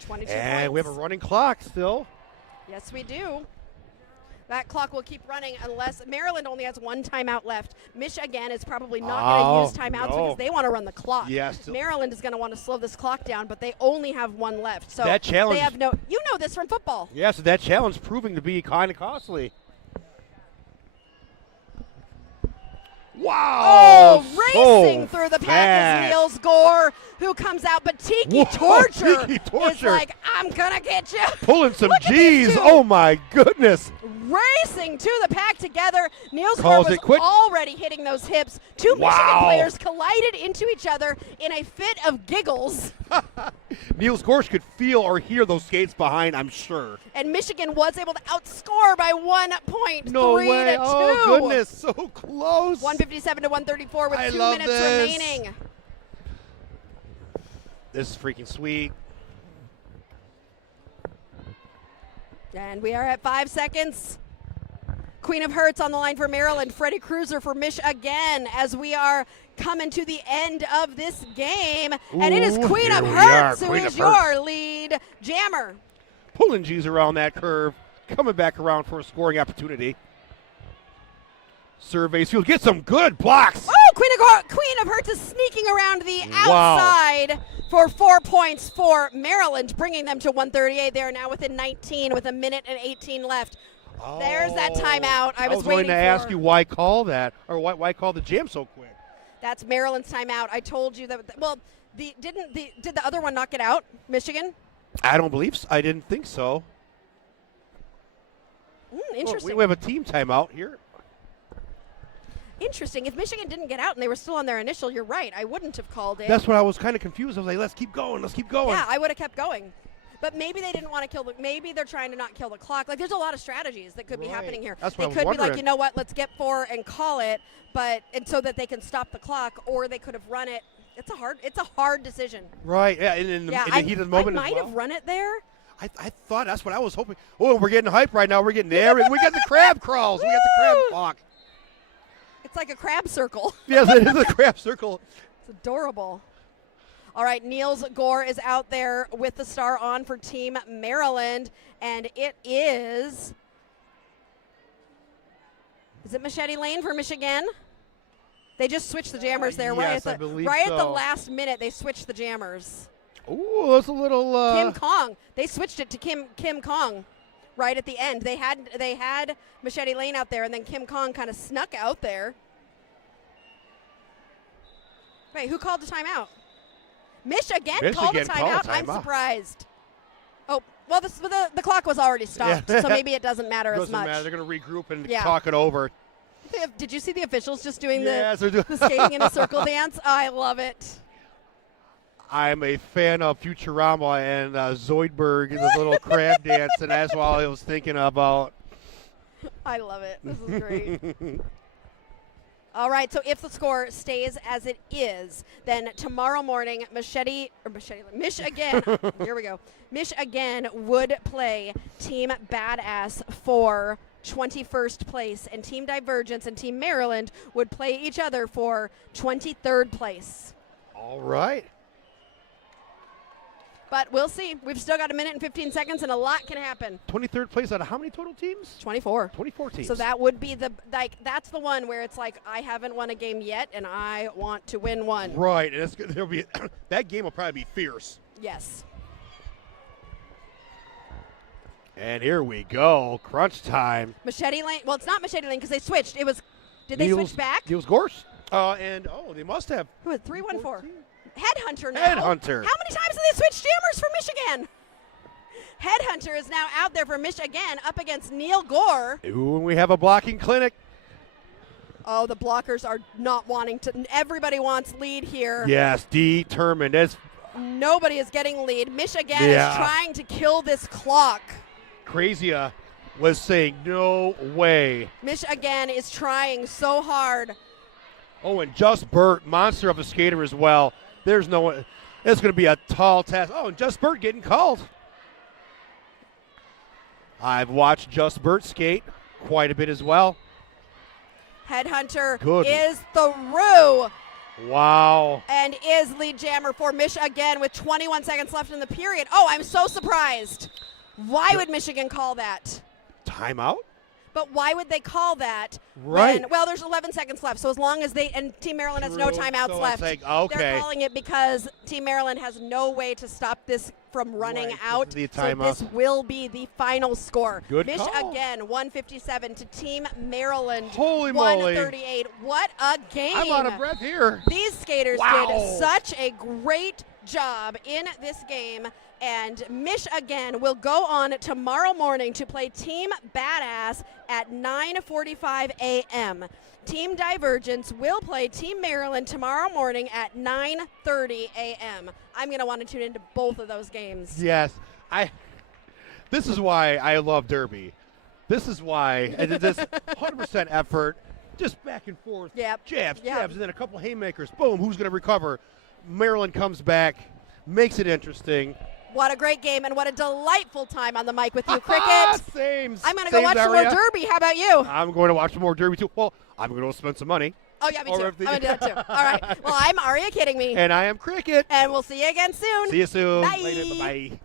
22 And points. we have a running clock still. Yes, we do. That clock will keep running unless Maryland only has 1 timeout left. Mich-Again is probably not going to use timeouts because they want to run the clock. Yes. Maryland is going to want to slow this clock down, but they only have 1 left. So that challenge, they have no. You know this from football. Yeah, so that challenge proving to be kind of costly. Wow! Racing through the pack is Niels Gore, who comes out, but Tiki Torture is like, I'm gonna get you. Pulling some Look at these G's. two. Oh my goodness! Racing to the pack together. Niels Gore Calls was it quit. already hitting those hips. 2 Michigan players collided into each other in a fit of giggles. Niels Gorsh could feel or hear those skates behind, I'm sure. And Michigan was able to outscore by 1 point. No 3 way! to 2. Oh goodness, so close. 157 to 134 with I 2 love minutes this. remaining. This is freaking sweet. And we are at 5 seconds. Queen of Hearts on the line for Maryland. Freddie Cruiser for Mich-Again as we are coming to the end of this game. And it is Ooh, Queen of here we Hearts are, who Queen is of Hearts. your lead jammer. Pulling G's around that curve, coming back around for a scoring opportunity. Surveys field, get some good blocks. Oh, Queen of Hearts is sneaking around the outside for 4 points for Maryland, bringing them to 138. They are now within 19 with 1:18 left. There's that timeout I was going waiting to for. ask you why call that, or why call the jam so quick. That's Maryland's timeout. I told you that. Well, did the other one not get out? Michigan? I don't believe so. I didn't think so. Interesting. We have a team timeout here. Interesting. If Michigan didn't get out and they were still on their initial, you're right. I wouldn't have called it. That's what I was kind of confused. I was like, let's keep going. Let's keep going. Yeah, I would have kept going. But maybe they didn't want to kill maybe they're trying to not kill the clock. Like, there's a lot of strategies that could be happening here. That's they what I was could be like, wondering. you know what, let's get 4 and call it, and so that they can stop the clock, or they could have run it. It's a hard decision. Right, yeah, in the heat of the moment I might as well. have run it there. I thought that's what I was hoping. Oh, we're getting hype right now. We're getting there. We got the crab crawls. We got the crab walk. It's like a crab circle. Yes, it is a crab circle. It's adorable. All right, Niels Gore is out there with the star on for Team Maryland, and it is it Machete Lane for Mich-Again? They just switched the jammers there yes, right I believe at the so. last minute. They switched the jammers. Ooh, that's a little. Kim Kong. They switched it to Kim Kong right at the end. They had Machete Lane out there, and then Kim Kong kind of snuck out there. Wait, who called the timeout? Mich-Again called a timeout. I'm surprised. Oh, well, the clock was already stopped, so maybe it doesn't matter as much. Doesn't matter. They're going to regroup and talk it over. Did you see the officials just doing yes, the skating in a circle dance? I love it. I'm a fan of Futurama and Zoidberg and the little crab dance, and that's what I was thinking about. I love it. This is great. All right, so if the score stays as it is, then tomorrow morning, Mich-Again, here we go. Mich-Again would play Team Badass for 21st place, and Team Divergence and Team Maryland would play each other for 23rd place. All right. But we'll see. We've still got 1 minute and 15 seconds, and a lot can happen. 23rd place out of how many total teams? 24. 24 teams. So that would be that's the one where it's like, I haven't won a game yet, and I want to win one. Right, and there'll be that game will probably be fierce. Yes. And here we go, crunch time. Machete Lane. Well, it's not Machete Lane because they switched. It was. Did they switch back? Niels Gorsh. They must have. Who had 314? Headhunter now. Headhunter. How many times did they switch jammers for Mich-Again? Headhunter is now out there for Mich-Again up against Niels Gore. Ooh, we have a blocking clinic. Oh, the blockers are not wanting to. Everybody wants lead here. Yes, determined. Nobody is getting lead. Mich-Again is trying to kill this clock. Crazia was saying no way. Mich-Again is trying so hard. Oh, and Just Burt, monster of a skater as well. There's no one. It's going to be a tall task. Oh, and Just Burt getting called. I've watched Just Burt skate quite a bit as well. Headhunter Good. is through. Wow. And is lead jammer for Mich-Again with 21 seconds left in the period. Oh, I'm so surprised. Why would Mich-Again call that? Timeout? But why would they call that? Right. Well, there's 11 seconds left, so as long as and Team Maryland has no True. timeouts So left, it's like, okay. they're calling it because Team Maryland has no way to stop this from running Right, out. this is the So timeout. this will be the final score. Good Mich call. again, 157 to Team Maryland, Holy moly. 138. What a game! I'm out of breath here. These skaters Wow. did such a great job in this game. And Mich-Again will go on tomorrow morning to play Team Badass at 9:45 a.m. Team Divergence will play Team Maryland tomorrow morning at 9:30 a.m. I'm going to want to tune into both of those games. Yes. This is why I love Derby. This is why I did this 100% effort, just back and forth. Yep. Jabs, Yep. jabs, and then a couple haymakers. Boom, who's going to recover? Maryland comes back, makes it interesting. What a great game and what a delightful time on the mic with you, Cricket. Same. I'm going to go watch some more Derby. How about you? I'm going to watch some more Derby, too. Well, I'm going to spend some money. Oh, yeah, me Or too. I'm if the- going to do that, too. All right. Well, I'm Aria Kidding Me. And I am Cricket. And we'll see you again soon. See you soon. Bye. Later. Bye-bye.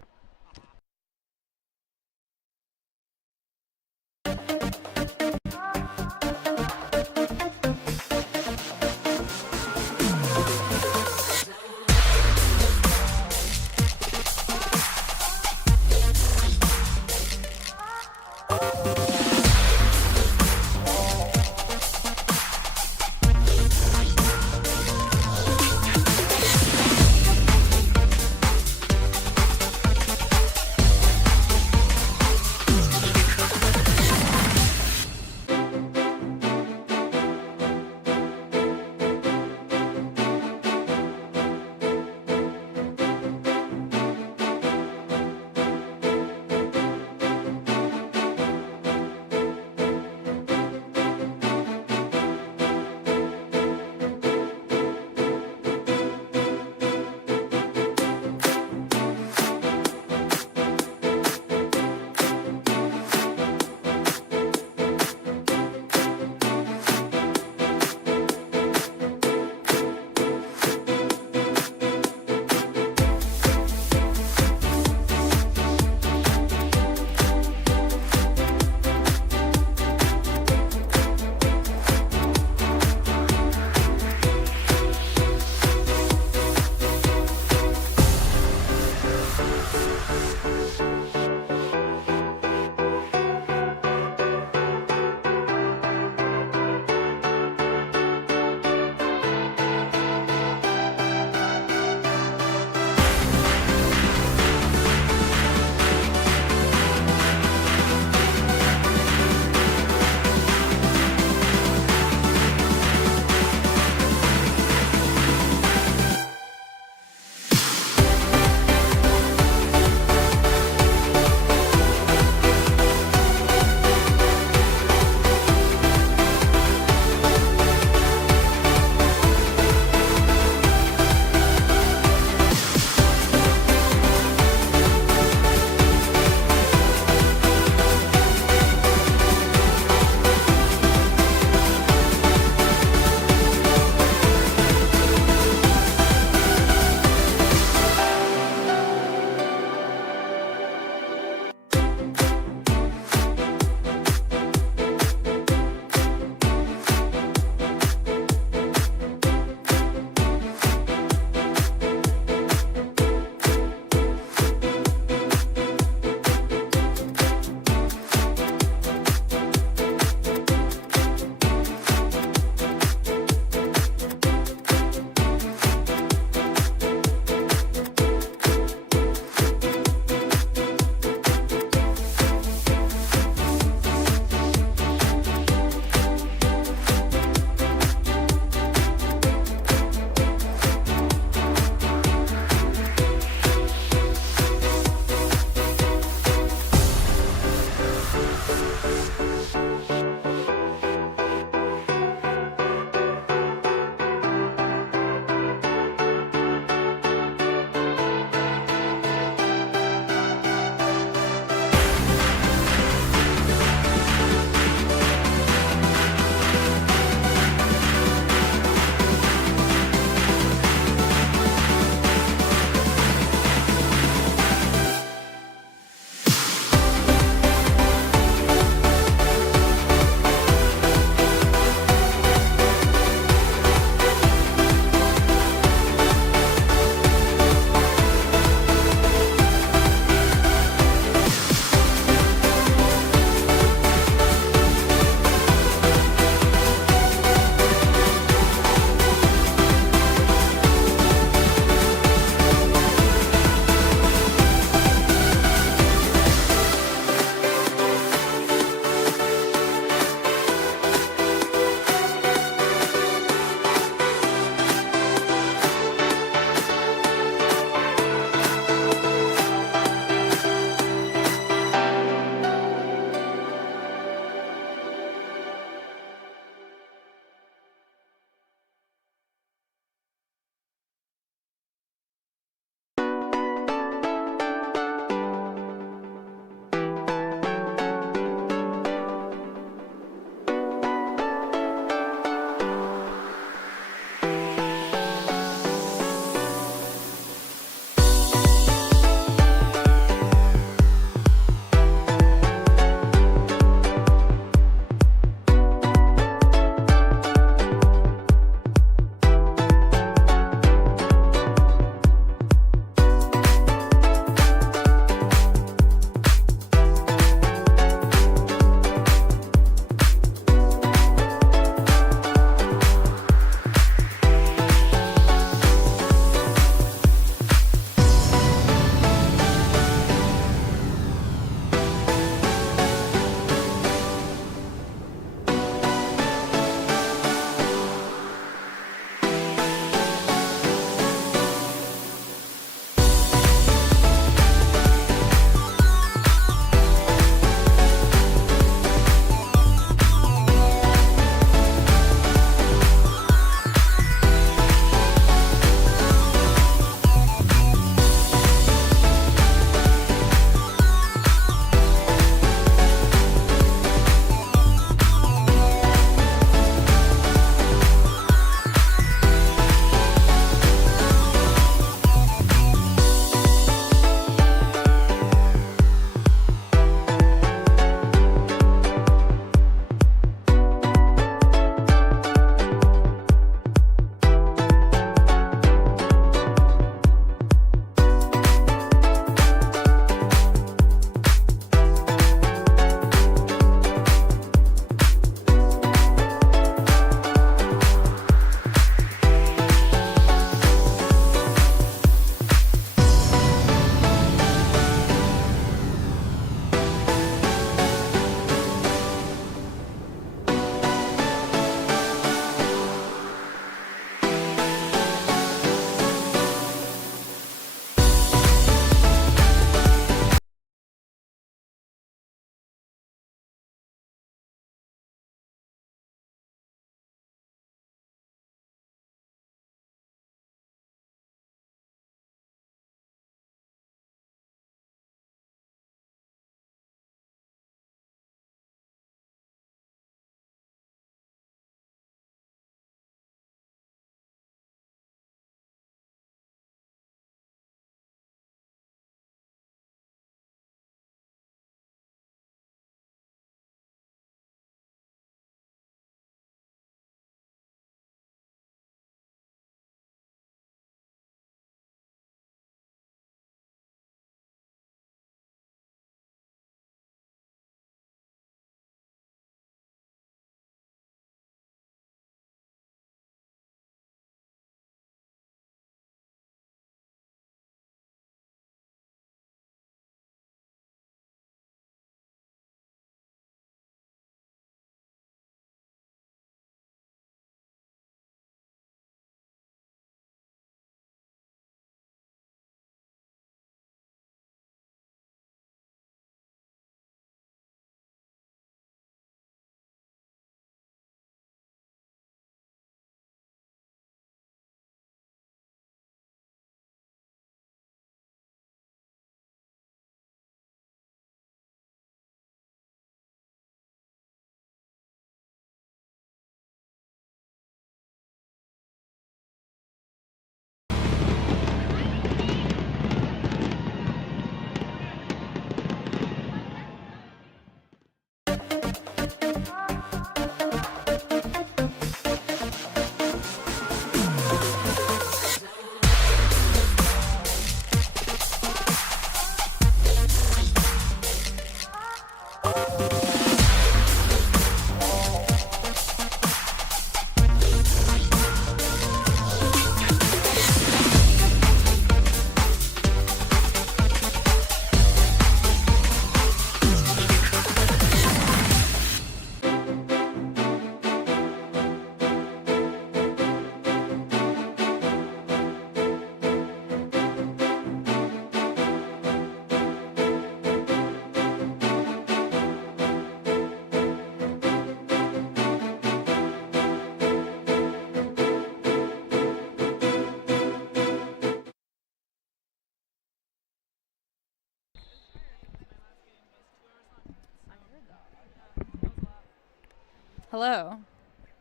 Hello.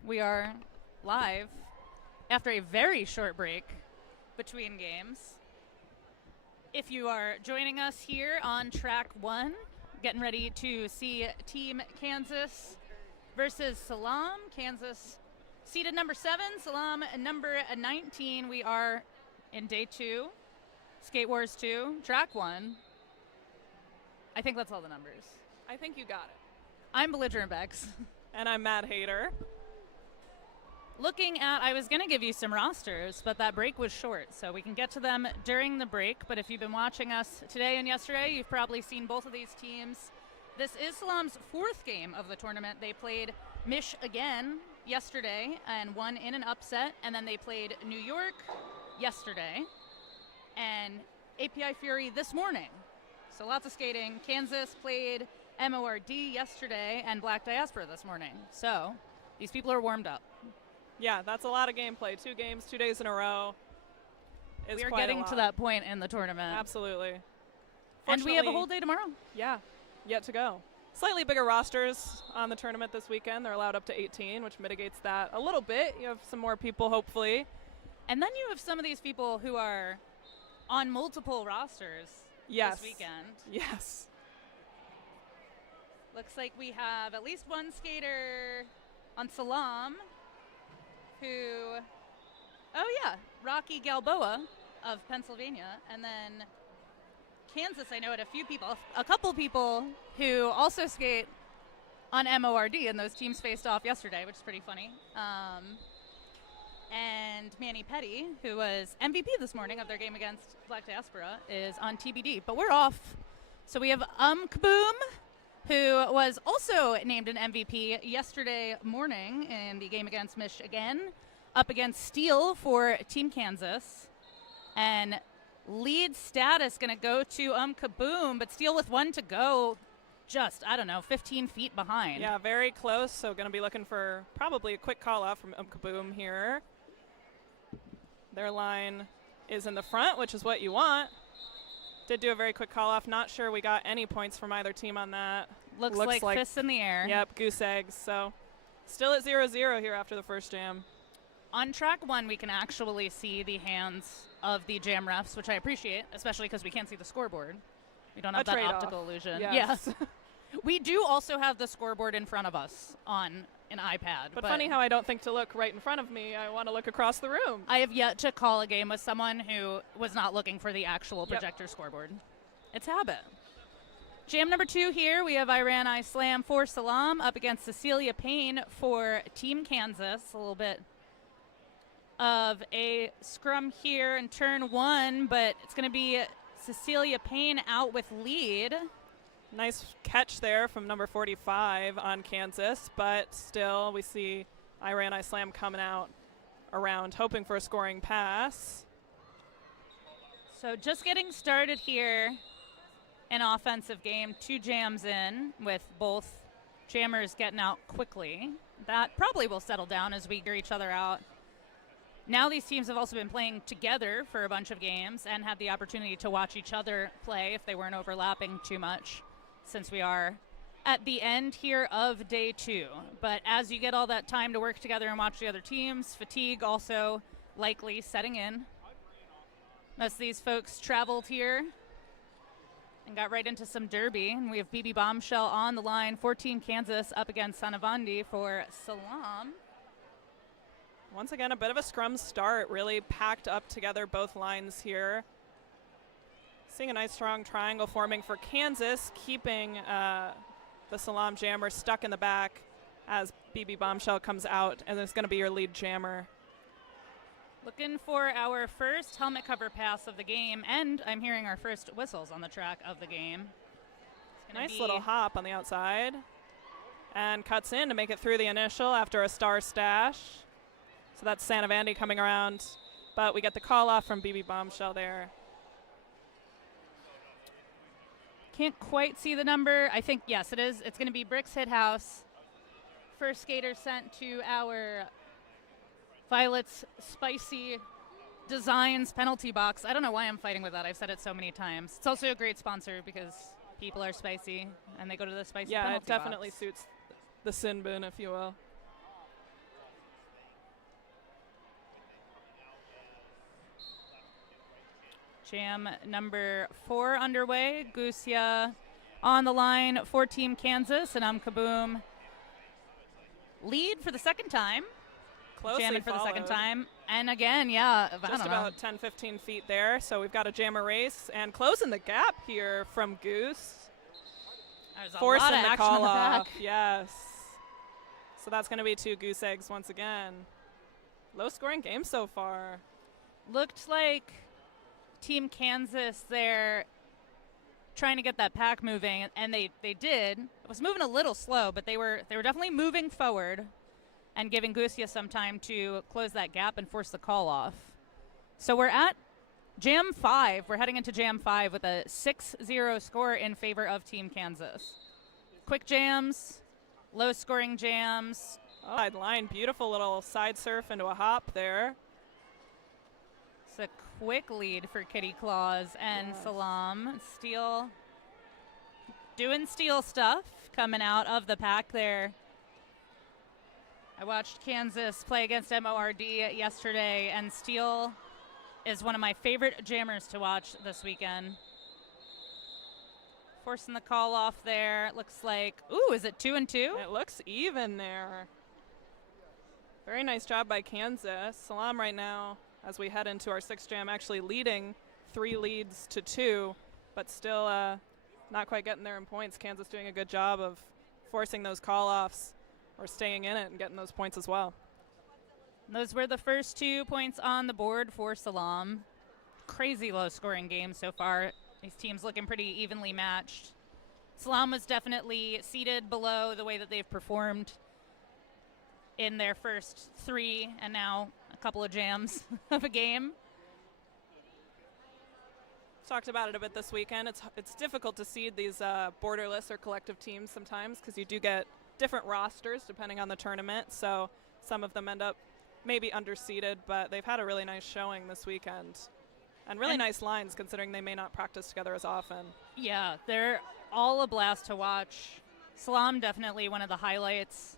We are live after a very short break between games. If you are joining us here on track 1, getting ready to see Team Kansas versus SALAAM. Kansas seeded number 7, SALAAM number 19. We are in day 2, Skate Wars 2, track 1. I think that's all the numbers. I think you got it. I'm Belligerent Bex. And I'm Mad Hater. Looking at, I was going to give you some rosters, but that break was short, so we can get to them during the break. But if you've been watching us today and yesterday, you've probably seen both of these teams. This is SALAAM's 4th game of the tournament. They played Mich-Again yesterday and won in an upset, and then they played New York yesterday and API Fury this morning. So lots of skating. Kansas played MORD yesterday and Black Diaspora this morning. So these people are warmed up. Yeah, that's a lot of gameplay. 2 games, 2 days in a row. We are getting to that point in the tournament. Absolutely. And we have a whole day tomorrow. Yeah, yet to go. Slightly bigger rosters on the tournament this weekend. They're allowed up to 18, which mitigates that a little bit. You have some more people, hopefully. And then you have some of these people who are on multiple rosters this weekend. Yes. Looks like we have at least one skater on SALAAM who, Rocky Galboa of Pennsylvania. And then Kansas, I know, had a couple people who also skate on MORD, and those teams faced off yesterday, which is pretty funny. And Manny Petty, who was MVP this morning of their game against Black Diaspora, is on TBD. But we're off. So we have Kaboom, who was also named an MVP yesterday morning in the game against Mich-Again, up against Steele for Team Kansas. And lead status going to go to Kaboom, but Steele with 1 to go, just, 15 feet behind. Yeah, very close, so going to be looking for probably a quick call-out from Kaboom here. Their line is in the front, which is what you want. Did do a very quick call-off. Not sure we got any points from either team on that. Looks like fists in the air. Yep, goose eggs. So still at 0-0 here after the first jam. On track 1, we can actually see the hands of the jam refs, which I appreciate, especially because we can't see the scoreboard. We don't have that optical illusion. Yes. Yeah. We do also have the scoreboard in front of us on an iPad. But funny how I don't think to look right in front of me. I want to look across the room. I have yet to call a game with someone who was not looking for the actual projector scoreboard. It's habit. Jam number 2 here, we have SALAAM for SALAAM up against Cecilia Payne for Team Kansas. A little bit of a scrum here in turn 1, but it's going to be Cecilia Payne out with lead. Nice catch there from number 45 on Kansas, but still we see SALAAM coming out around, hoping for a scoring pass. So just getting started here, an offensive game, 2 jams in with both jammers getting out quickly. That probably will settle down as we gear each other out. Now these teams have also been playing together for a bunch of games and had the opportunity to watch each other play if they weren't overlapping too much, since we are at the end here of day 2. But as you get all that time to work together and watch the other teams, fatigue also likely setting in. Most of these folks traveled here and got right into some derby. And we have BB Bombshell on the line, 14 Kansas up against Sanavandi for SALAAM. Once again, a bit of a scrum start, really packed up together both lines here. Seeing a nice strong triangle forming for Kansas, keeping the SALAAM jammer stuck in the back as BB Bombshell comes out, and it's going to be your lead jammer. Looking for our first helmet cover pass of the game, and I'm hearing our first whistles on the track of the game. Nice little hop on the outside, and cuts in to make it through the initial after a star stash. So that's Sanavandi coming around, but we get the call off from BB Bombshell there. Can't quite see the number. I think, yes, it is. It's going to be Bricks Hit House. First skater sent to our Violet's Spicy Designs penalty box. I don't know why I'm fighting with that. I've said it so many times. It's also a great sponsor because people are spicy and they go to the spicy penalty box. Yeah, it definitely suits the sin bin, if you will. Jam number 4 underway. Gusia on the line for Team Kansas, and Kaboom lead for the second time. Closely Jamming for the second followed. time. And again, yeah, I Just don't know. about 10, 15 feet there. So we've got a jammer race and closing the gap here from Goose. There's a Forcing lot of the action on call the off. back. Yes. So that's going to be 2 goose eggs once again. Low scoring game so far. Looked like Team Kansas there trying to get that pack moving, and they did. It was moving a little slow, but they were definitely moving forward and giving Gusia some time to close that gap and force the call off. So we're at Jam 5. We're heading into Jam 5 with a 6-0 score in favor of Team Kansas. Quick jams, low-scoring jams. Oh, side line, beautiful little side surf into a hop there. It's a quick lead for Kitty Claus and Yes. SALAAM. Steel doing steel stuff coming out of the pack there. I watched Kansas play against MORD yesterday, and Steel is one of my favorite jammers to watch this weekend. Forcing the call off there. Looks like, ooh, is it 2 and 2? It looks even there. Very nice job by Kansas. SALAAM right now, as we head into our 6th jam, actually leading 3 leads to 2, but still not quite getting there in points. Kansas doing a good job of forcing those call-offs or staying in it and getting those points as well. Those were the first 2 points on the board for SALAAM. Crazy low-scoring game so far. These teams looking pretty evenly matched. SALAAM was definitely seated below the way that they've performed in their first 3 and now a couple of jams of a game. Talked about it a bit this weekend. It's difficult to seed these borderless or collective teams sometimes because you do get different rosters depending on the tournament. So some of them end up maybe underseeded, but they've had a really nice showing this weekend. And really nice lines considering they may not practice together as often. Yeah, they're all a blast to watch. SALAAM definitely one of the highlights.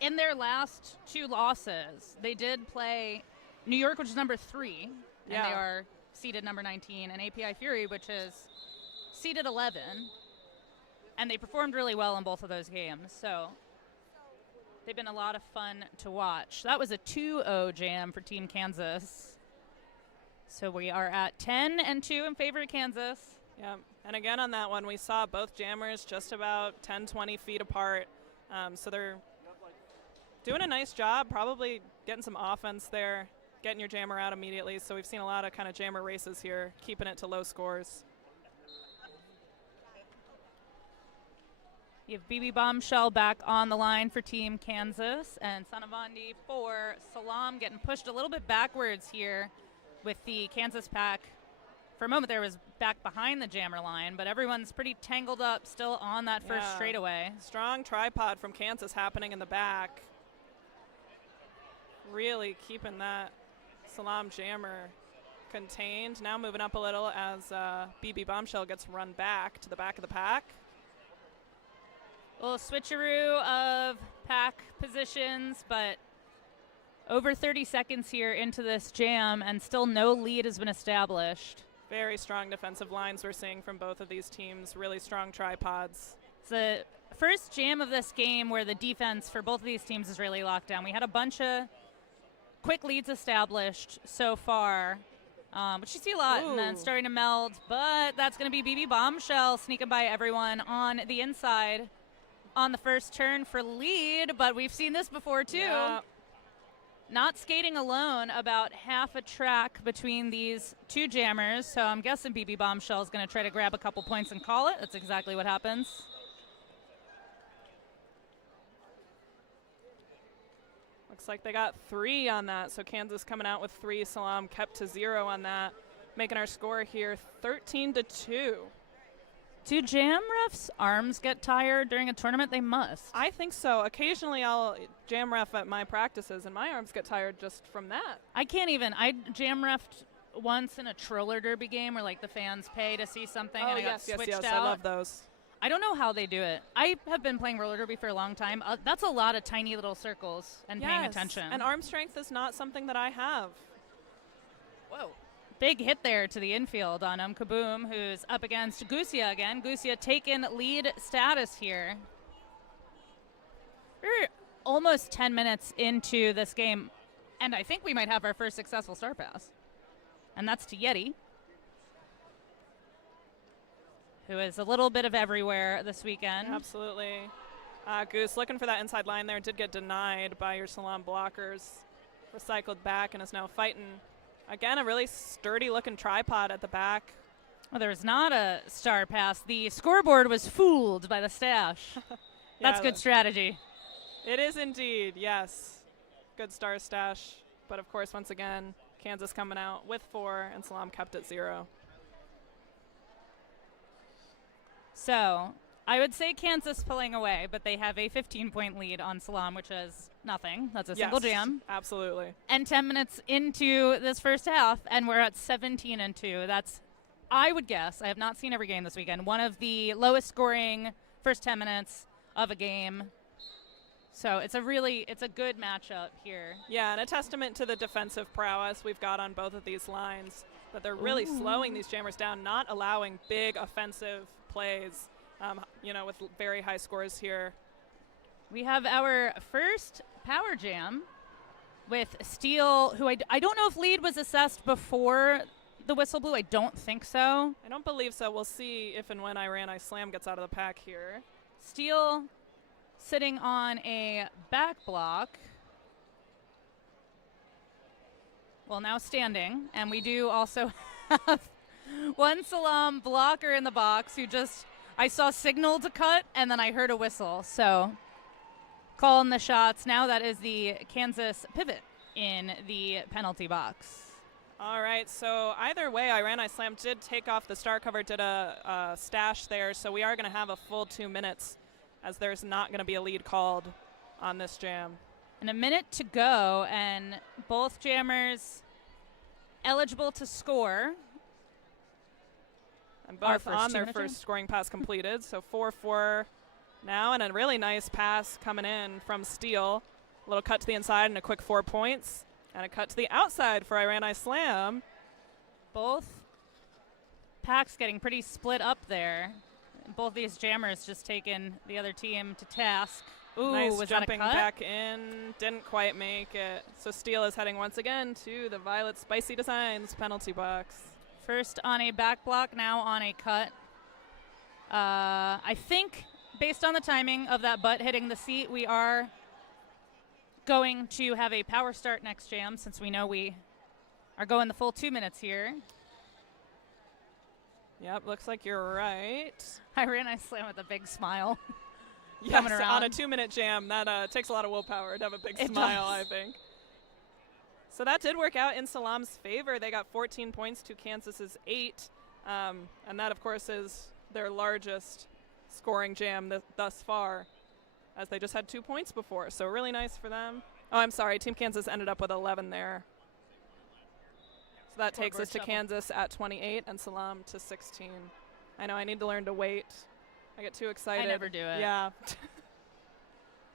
In their last 2 losses, they did play New York, which is number 3, and Yeah. they are seeded number 19, and API Fury, which is seeded 11. And they performed really well in both of those games, so they've been a lot of fun to watch. That was a 2-0 jam for Team Kansas. So we are at 10 and 2 in favor of Kansas. Yeah, and again on that one, we saw both jammers just about 10, 20 feet apart. So they're doing a nice job, probably getting some offense there, getting your jammer out immediately. So we've seen a lot of kind of jammer races here, keeping it to low scores. You have BB Bombshell back on the line for Team Kansas, and Sanavandi for SALAAM getting pushed a little bit backwards here with the Kansas pack. For a moment there was back behind the jammer line, but everyone's pretty tangled up still on that first straightaway. Strong tripod from Kansas happening in the back. Really keeping that SALAAM jammer contained. Now moving up a little as BB Bombshell gets run back to the back of the pack. A little switcheroo of pack positions, but over 30 seconds here into this jam, and still no lead has been established. Very strong defensive lines we're seeing from both of these teams. Really strong tripods. It's the first jam of this game where the defense for both of these teams is really locked down. We had a bunch of quick leads established so far, which you see a lot, and then starting to meld, but that's going to be BB Bombshell sneaking by everyone on the inside on the first turn for lead, but we've seen this before too. Yeah. Not skating alone, about half a track between these 2 jammers, so I'm guessing BB Bombshell is going to try to grab a couple points and call it. That's exactly what happens. Looks like they got 3 on that, so Kansas coming out with 3. SALAAM kept to 0 on that, making our score here 13-2. Do jam refs' arms get tired during a tournament? They must. I think so. Occasionally I'll jam ref at my practices, and my arms get tired just from that. I can't even. I jam refed once in a troller derby game where like the fans pay to see something, and I got switched out. I love those. I don't know how they do it. I have been playing roller derby for a long time. That's a lot of tiny little circles and paying attention. And arm strength is not something that I have. Whoa. Big hit there to the infield on Kaboom, who's up against Gusia again. Gusia taking lead status here. We're almost 10 minutes into this game, and I think we might have our first successful star pass. And that's to Yeti, who is a little bit of everywhere this weekend. Absolutely. Goose looking for that inside line there. Did get denied by your SALAAM blockers. Recycled back and is now fighting. Again, a really sturdy-looking tripod at the back. Well, there was not a star pass. The scoreboard was fooled by the stash. That's good strategy. It is indeed, yes. Good star stash. But, of course, once again, Kansas coming out with 4, and SALAAM kept at 0. So I would say Kansas pulling away, but they have a 15-point lead on SALAAM, which is nothing. That's a single jam. Absolutely. And 10 minutes into this first half, and we're at 17-2. That's, I would guess, I have not seen every game this weekend, one of the lowest scoring first 10 minutes of a game. So it's a good matchup here. Yeah, and a testament to the defensive prowess we've got on both of these lines, that they're really slowing these jammers down, not allowing big offensive plays, with very high scores here. We have our first power jam with Steele, who I don't know if lead was assessed before the whistle blew. I don't think so. I don't believe so. We'll see if and when SALAAM gets out of the pack here. Steele sitting on a back block. Well, now standing. And we do also have one SALAAM blocker in the box who I saw signal to cut, and then I heard a whistle. So calling the shots. Now that is the Kansas pivot in the penalty box. All right, so either way, SALAAM did take off the star cover, did a stash there, so we are going to have a full 2 minutes, as there's not going to be a lead called on this jam. And a minute to go, and both jammers eligible to score. And both on their first scoring pass completed, so 4-4 now, and a really nice pass coming in from Steele. A little cut to the inside and a quick 4 points. And a cut to the outside for SALAAM. Both packs getting pretty split up there. Both these jammers just taking the other team to task. Ooh, nice was jumping that a cut? back in. Didn't quite make it. So Steele is heading once again to the Violet Spicy Designs penalty box. First on a back block, now on a cut. I think based on the timing of that butt hitting the seat, we are going to have a power start next jam, since we know we are going the full 2 minutes here. Yep, looks like you're right. SALAAM with a big smile. Yes, on a 2 minute jam, that takes a lot of willpower to have a big smile, I think. So that did work out in SALAAM's favor. They got 14 points to Kansas's 8, and that, of course, is their largest scoring jam thus far, as they just had 2 points before. So really nice for them. Oh, I'm sorry. Team Kansas ended up with 11 there. So that takes us to Kansas at 28 and SALAAM to 16. I know I need to learn to wait. I get too excited. I never do it. Yeah.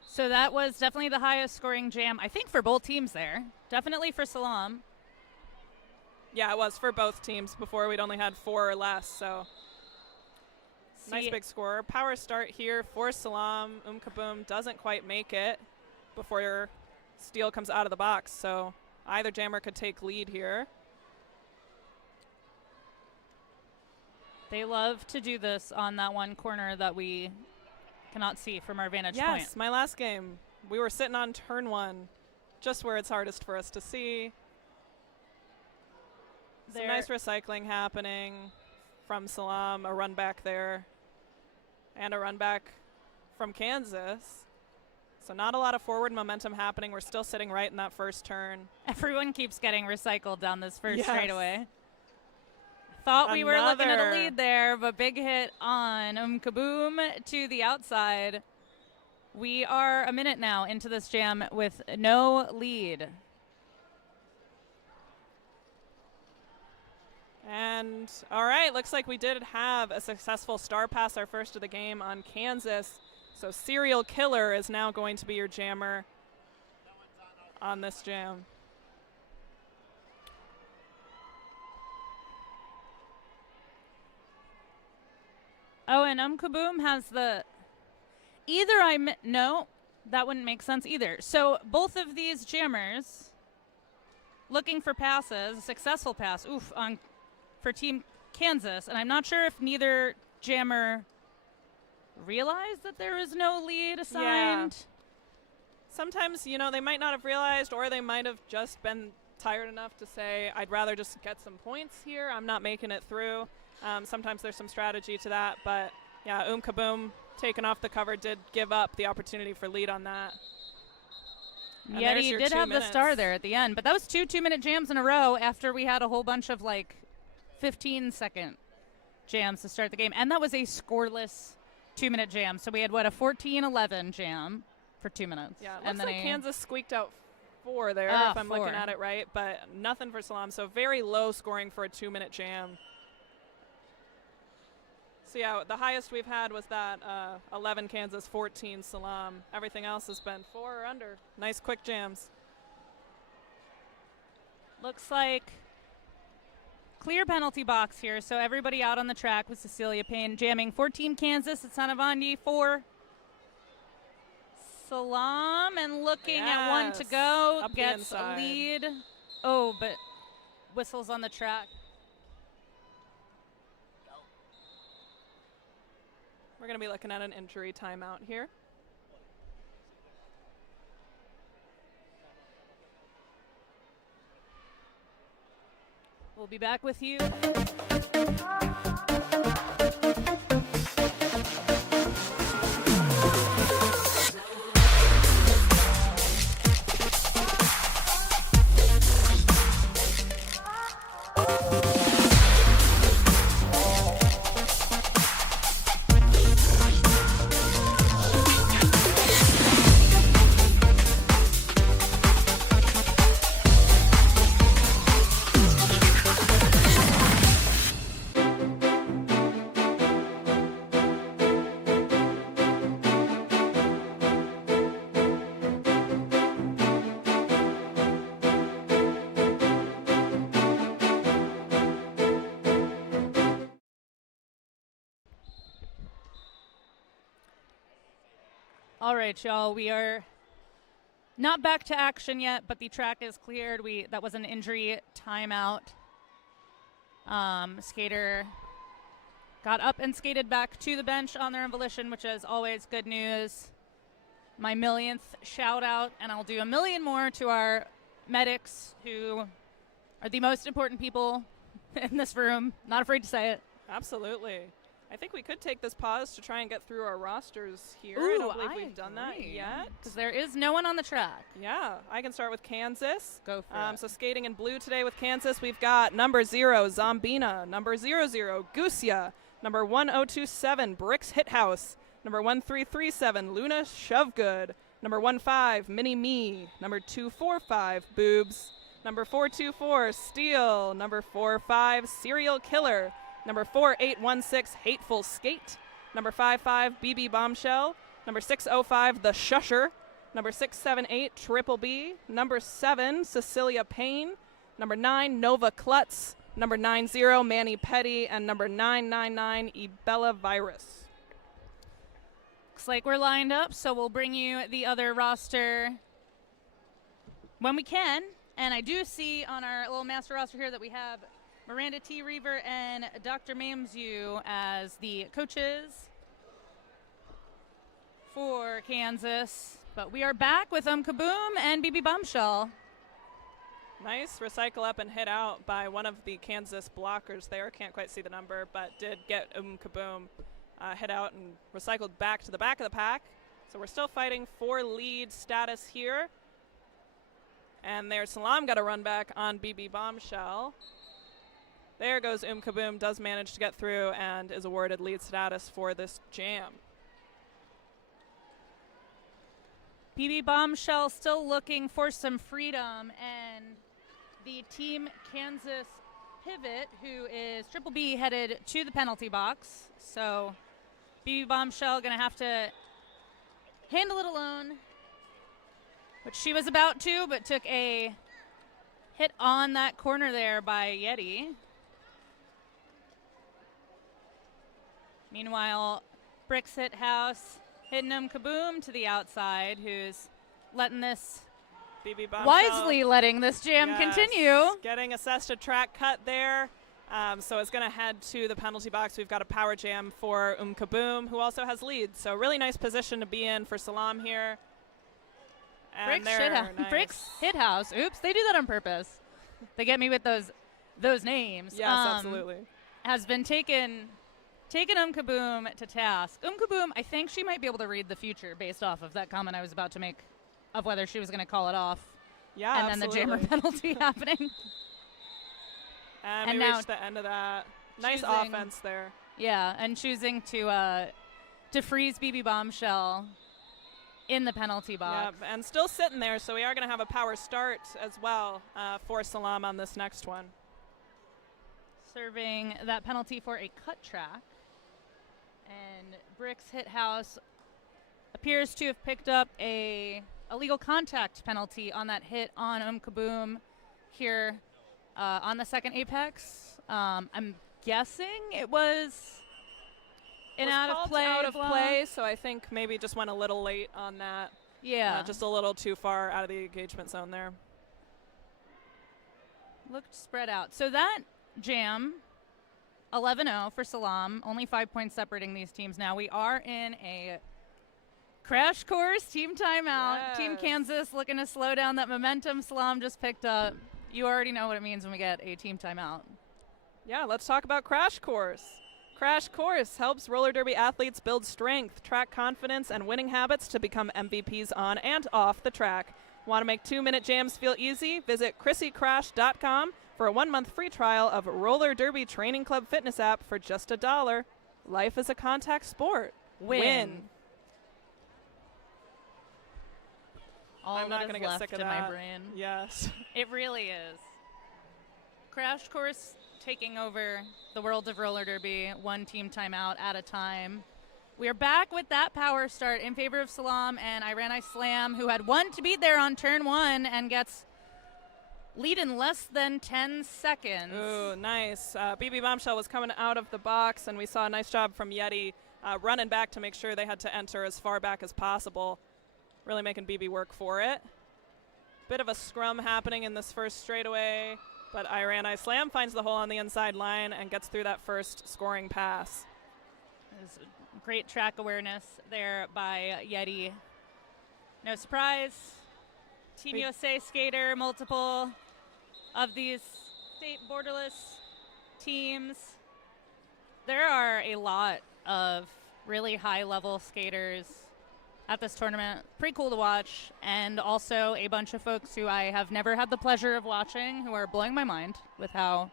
So that was definitely the highest scoring jam, I think, for both teams there. Definitely for SALAAM. Yeah, it was for both teams. Before we'd only had 4 or less, so nice big score. Power start here for SALAAM. Kaboom doesn't quite make it before Steele comes out of the box, so either jammer could take lead here. They love to do this on that one corner that we cannot see from our vantage point. Yes, my last game, we were sitting on turn 1, just where it's hardest for us to see. Some nice recycling happening from SALAAM, a run back there, and a run back from Kansas. So not a lot of forward momentum happening. We're still sitting right in that first turn. Everyone keeps getting recycled down this first straightaway. Thought we were looking at a lead there, but big hit on Kaboom to the outside. We are a minute now into this jam with no lead. And all right, looks like we did have a successful star pass, our first of the game on Kansas. So Serial Killer is now going to be your jammer on this jam. Oh, and Kaboom has the no, that wouldn't make sense either. So both of these jammers looking for passes, a successful pass, for Team Kansas, and I'm not sure if neither jammer realized that there is no lead assigned. Yeah. Sometimes, they might not have realized, or they might have just been tired enough to say, I'd rather just get some points here. I'm not making it through. Sometimes there's some strategy to that, but yeah, Kaboom taken off the cover did give up the opportunity for lead on that. Yeti did have the star there at the end, but that was 2 2-minute jams in a row after we had a whole bunch of 15-second jams to start the game, and that was a scoreless 2-minute jam. So we had a 14-11 jam for 2 minutes. Yeah, and looks then like Kansas squeaked out 4 there, if I'm looking at it right, but nothing for SALAAM. So very low scoring for a 2-minute jam. So yeah, the highest we've had was that 11 Kansas, 14 SALAAM. Everything else has been 4 or under. Nice quick jams. Looks like clear penalty box here, so everybody out on the track with Cecilia Payne jamming for Team Kansas. It's Sanavandi for SALAAM, and looking at 1 to go, gets a lead. Oh, but whistles on the track. We're going to be looking at an injury timeout here. We'll be back with you. All right, y'all, we are not back to action yet, but the track is cleared. That was an injury timeout. Skater got up and skated back to the bench on their own volition, which is always good news. My millionth shout out, and I'll do a million more to our medics, who are the most important people in this room. Not afraid to say it. Absolutely. I think we could take this pause to try and get through our rosters here. Ooh, I don't believe we've done that yet. Because there is no one on the track. Yeah, I can start with Kansas. Go for it. So skating in blue today with Kansas, we've got number 0, Zombina, number 00, Gusia, number 1027, Bricks Hithouse, number 1337, Luna Shovegood, number 15, Mini Me, number 245, Boobs, number 424, Steel, number 45, Serial Killer, number 4816, Hateful Skate, number 55, BB Bombshell, number 605, The Shusher, number 678, Triple B, number 7, Cecilia Payne, number 9, Nova Klutz, number 90, Manny Petty, and number 999, Ebella Virus. Looks like we're lined up, so we'll bring you the other roster when we can. And I do see on our little master roster here that we have Miranda T. Reaver and Dr. Mamsu as the coaches for Kansas. But we are back with Kaboom and BB Bombshell. Nice recycle up and hit out by one of the Kansas blockers there. Can't quite see the number, but did get Kaboom hit out and recycled back to the back of the pack. So we're still fighting for lead status here. And there, SALAAM got a run back on BB Bombshell. There goes Kaboom, does manage to get through and is awarded lead status for this jam. BB Bombshell still looking for some freedom, and the Team Kansas pivot, who is Triple B, headed to the penalty box. So BB Bombshell going to have to handle it alone, which she was about to, but took a hit on that corner there by Yeti. Meanwhile, Bricks hit house, hitting him kaboom to the outside, who's letting this BB Bombshell. wisely letting this jam continue. Getting assessed a track cut there. So it's going to head to the penalty box. We've got a power jam for Kaboom, who also has lead. So really nice position to be in for SALAAM here. And Bricks hit house. Oops, they do that on purpose. They get me with those names. Yes, absolutely. Has been taken Kaboom to task. Kaboom, I think she might be able to read the future based off of that comment I was about to make of whether she was going to call it off. Yeah, and absolutely. then the jammer penalty happening. And we now reached the end of that. Nice offense there. Yeah, and choosing to freeze BB Bombshell in the penalty box. Yep, and still sitting there, so we are going to have a power start as well for SALAAM on this next one. Serving that penalty for a cut track. And Bricks hit house appears to have picked up a illegal contact penalty on that hit on Kaboom here on the second apex. I'm guessing it was out of play, so I think maybe just went a little late on that. Yeah. Just a little too far out of the engagement zone there. Looked spread out. So that jam, 11-0 for SALAAM, only 5 points separating these teams now. We are in a crash course team timeout. Yes. Team Kansas looking to slow down that momentum SALAAM just picked up. You already know what it means when we get a team timeout. Yeah, let's talk about Crash Course. Crash Course helps roller derby athletes build strength, track confidence, and winning habits to become MVPs on and off the track. Want to make 2-minute jams feel easy? Visit ChrissyCrash.com for a 1-month free trial of Roller Derby Training Club fitness app for just $1. Life is a contact sport. Win. I'm not going to get sick of in that. my brain. Yes. It really is. Crash Course taking over the world of roller derby, one team timeout at a time. We are back with that power start in favor of SALAAM and SALAAM, who had one to beat there on turn one and gets lead in less than 10 seconds. Ooh, nice. BB Bombshell was coming out of the box, and we saw a nice job from Yeti running back to make sure they had to enter as far back as possible. Really making BB work for it. Bit of a scrum happening in this first straightaway, but SALAAM finds the hole on the inside line and gets through that first scoring pass. There's great track awareness there by Yeti. No surprise. Team USA skater, multiple of these state borderless teams. There are a lot of really high-level skaters at this tournament. Pretty cool to watch, and also a bunch of folks who I have never had the pleasure of watching who are blowing my mind with how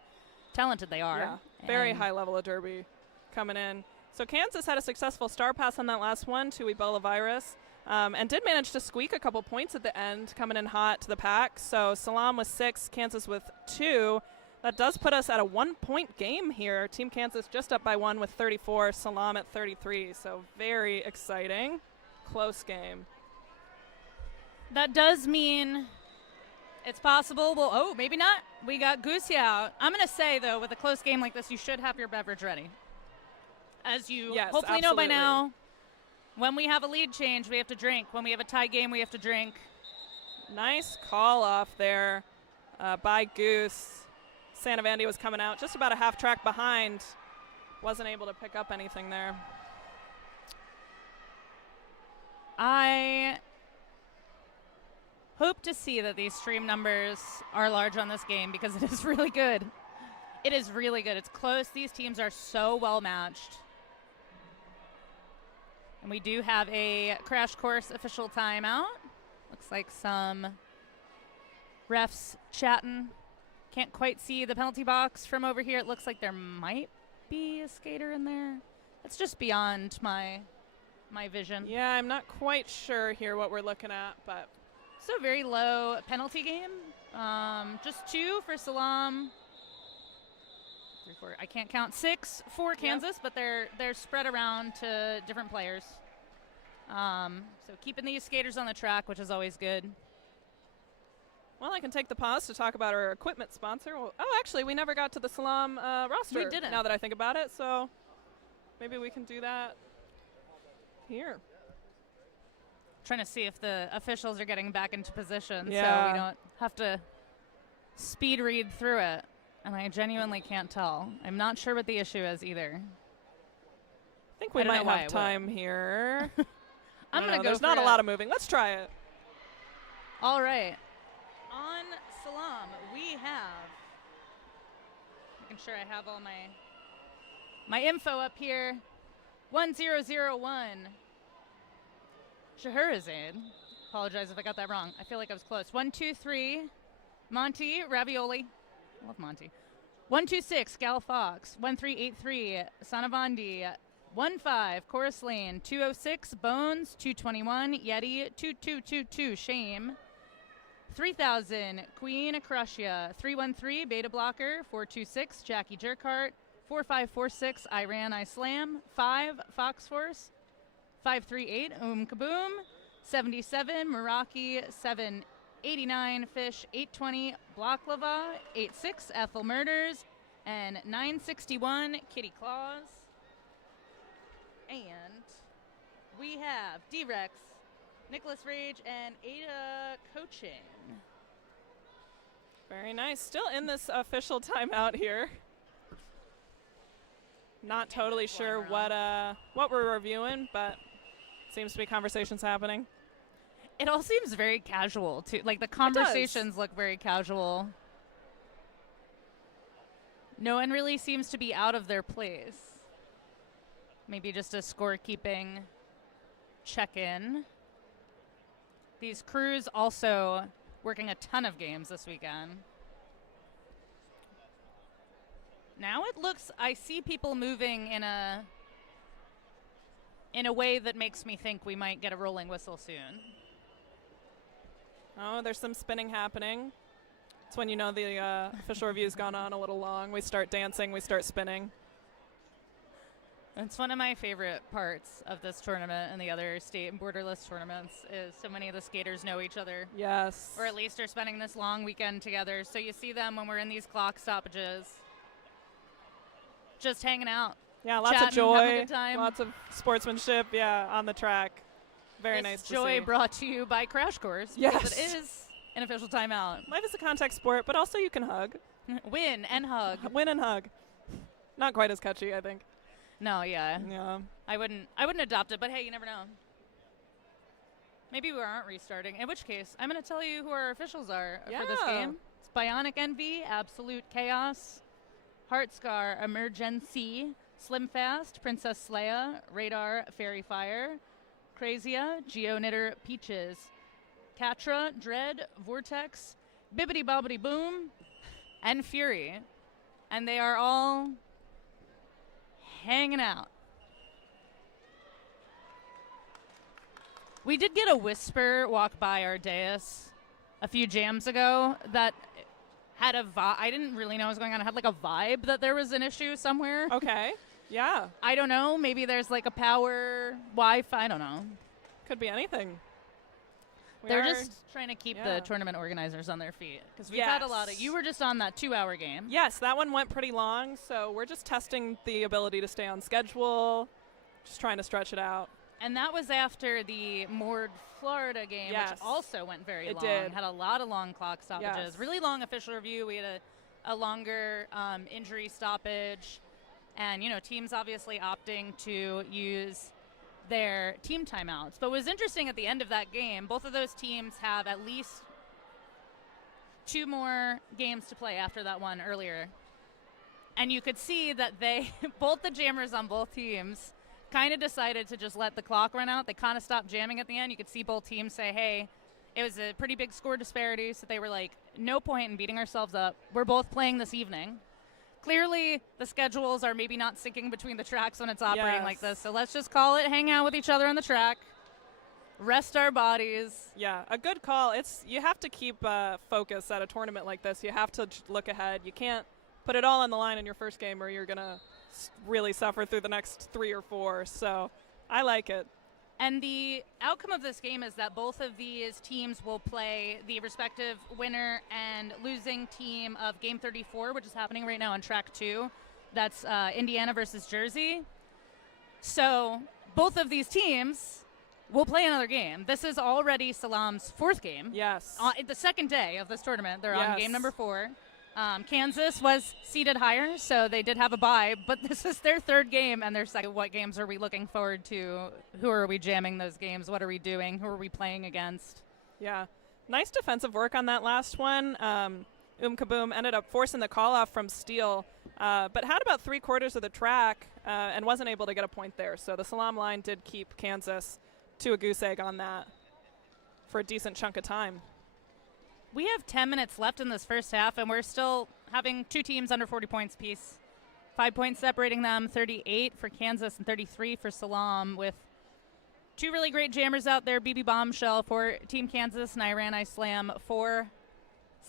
talented they are. Yeah, very high level of derby coming in. So Kansas had a successful star pass on that last one to Ebola virus, and did manage to squeak a couple points at the end, coming in hot to the pack. So SALAAM with 6, Kansas with 2. That does put us at a 1-point game here. Team Kansas just up by 1 with 34, SALAAM at 33. So very exciting. Close game. That does mean it's possible. Well, oh, maybe not. We got Goosey out. I'm going to say, though, with a close game like this, you should have your beverage ready. As you hopefully know by now, when we have a lead change, we have to drink. When we have a tie game, we have to drink. Nice call off there by Goose. Santavandy was coming out just about a half track behind. Wasn't able to pick up anything there. I hope to see that these stream numbers are large on this game because it is really good. It is really good. It's close. These teams are so well matched. And we do have a Crash Course official timeout. Looks like some refs chatting. Can't quite see the penalty box from over here. It looks like there might be a skater in there. It's just beyond my vision. Yeah, I'm not quite sure here what we're looking at, but So very low penalty game. Just 2 for SALAAM. 3, 4, I can't count. 6 for Kansas, but they're spread around to different players. So keeping these skaters on the track, which is always good. well, I can take the pause to talk about our equipment sponsor. Well, actually, we never got to the SALAAM roster. We didn't. Now that I think about it, so maybe we can do that here. Trying to see if the officials are getting back into position so Yeah. we don't have to speed read through it. And I genuinely can't tell. I'm not sure what the issue is either. I think we I don't might know why have it time here. I'm going to go There's for not a it. lot of moving. Let's try it. All right. On SALAAM, we have, making sure I have all my info up here. 1001. Scheherazade. Apologize if I got that wrong. I feel like I was close. 123. Monty Ravioli. I love Monty. 126. Gal Fox. 1383. Sanavandi. 15. Chorus Lane. 206. Bones. 221. Yeti. 2222. Shame. 3000. Queen Acrocia. 313. Beta Blocker. 426. Jackie Jerkhart. 4546. Iran I Slam. 5. Fox Force. 538. Kaboom. 77. Meraki. 789. Fish. 820. Blocklava. 86. Ethel Murders. And 961. Kitty Claus. And we have D-Rex, Nicholas Rage, and Ada Coaching. Very nice. Still in this official timeout here. Not totally sure what we're reviewing, but seems to be conversations happening. It all seems very casual, too. Like, the conversations look very casual. No one really seems to be out of their place. Maybe just a scorekeeping check-in. These crews also working a ton of games this weekend. Now it looks, I see people moving in a way that makes me think we might get a rolling whistle soon. Oh, there's some spinning happening. It's when you know the official review's gone on a little long. We start dancing, we start spinning. It's one of my favorite parts of this tournament and the other state and borderless tournaments is so many of the skaters know each other. Yes. Or at least are spending this long weekend together. So you see them when we're in these clock stoppages. Just hanging out. Yeah, lots of chatting, having a joy, good time. lots of sportsmanship, on the track. Very This nice to joy see. brought to you by Crash Course. Yes. Because it is an official timeout. Life is a contact sport, but also you can hug. Win and hug. Win and hug. Not quite as catchy, I think. No, yeah. Yeah. I wouldn't adopt it, but hey, you never know. Maybe we aren't restarting. In which case, I'm going to tell you who our officials are for this Yeah. game. It's Bionic Envy, Absolute Chaos, Heartscar, Emergency, Slim Fast, Princess Leia, Radar, Fairy Fire, Crazia, Geoknitter, Peaches, Catra, Dread, Vortex, Bibbidi Bobbidi Boom, and Fury. And they are all hanging out. We did get a whisper walk by our dais a few jams ago that had a vibe. I didn't really know what was going on. It had like a vibe that there was an issue somewhere. Okay. Yeah. I don't know. Maybe there's like a power Wi-Fi. I don't know. Could be anything. They're just trying to keep the yeah. tournament organizers on their feet because we've had a lot of. Yes. You were just on that 2-hour game. Yes, that one went pretty long, so we're just testing the ability to stay on schedule, just trying to stretch it out. And that was after the Moored Florida game, Yes. which also went very It long. did. Had a lot of long clock stoppages. Yes. Really long official review. We had a longer injury stoppage. And, teams obviously opting to use their team timeouts. But what was interesting at the end of that game, both of those teams have at least 2 more games to play after that one earlier. And you could see that both the jammers on both teams kind of decided to just let the clock run out. They kind of stopped jamming at the end. You could see both teams say, hey, it was a pretty big score disparity. So they were like, no point in beating ourselves up. We're both playing this evening. Clearly, the schedules are maybe not syncing between the tracks when it's operating like this. So let's just call it hang out with each other on the track, rest our bodies. Yeah, a good call. You have to keep focus at a tournament like this. You have to look ahead. You can't put it all on the line in your first game or you're going to really suffer through the next 3 or 4. So I like it. And the outcome of this game is that both of these teams will play the respective winner and losing team of Game 34, which is happening right now on track 2. That's Indiana versus Jersey. So both of these teams will play another game. This is already SALAAM's 4th game. Yes. The second day of this tournament. They're on Yes. game number 4. Kansas was seeded higher, so they did have a bye, but this is their 3rd game and their second. What games are we looking forward to? Who are we jamming those games? What are we doing? Who are we playing against? Yeah. Nice defensive work on that last one. Kaboom ended up forcing the call off from Steele, but had about 3/4 of the track and wasn't able to get a point there. So the SALAAM line did keep Kansas to a goose egg on that for a decent chunk of time. We have 10 minutes left in this first half, and we're still having 2 teams under 40 points apiece. 5 points separating them, 38 for Kansas and 33 for SALAAM, with 2 really great jammers out there, BB Bombshell for Team Kansas and Iran Ice Slam for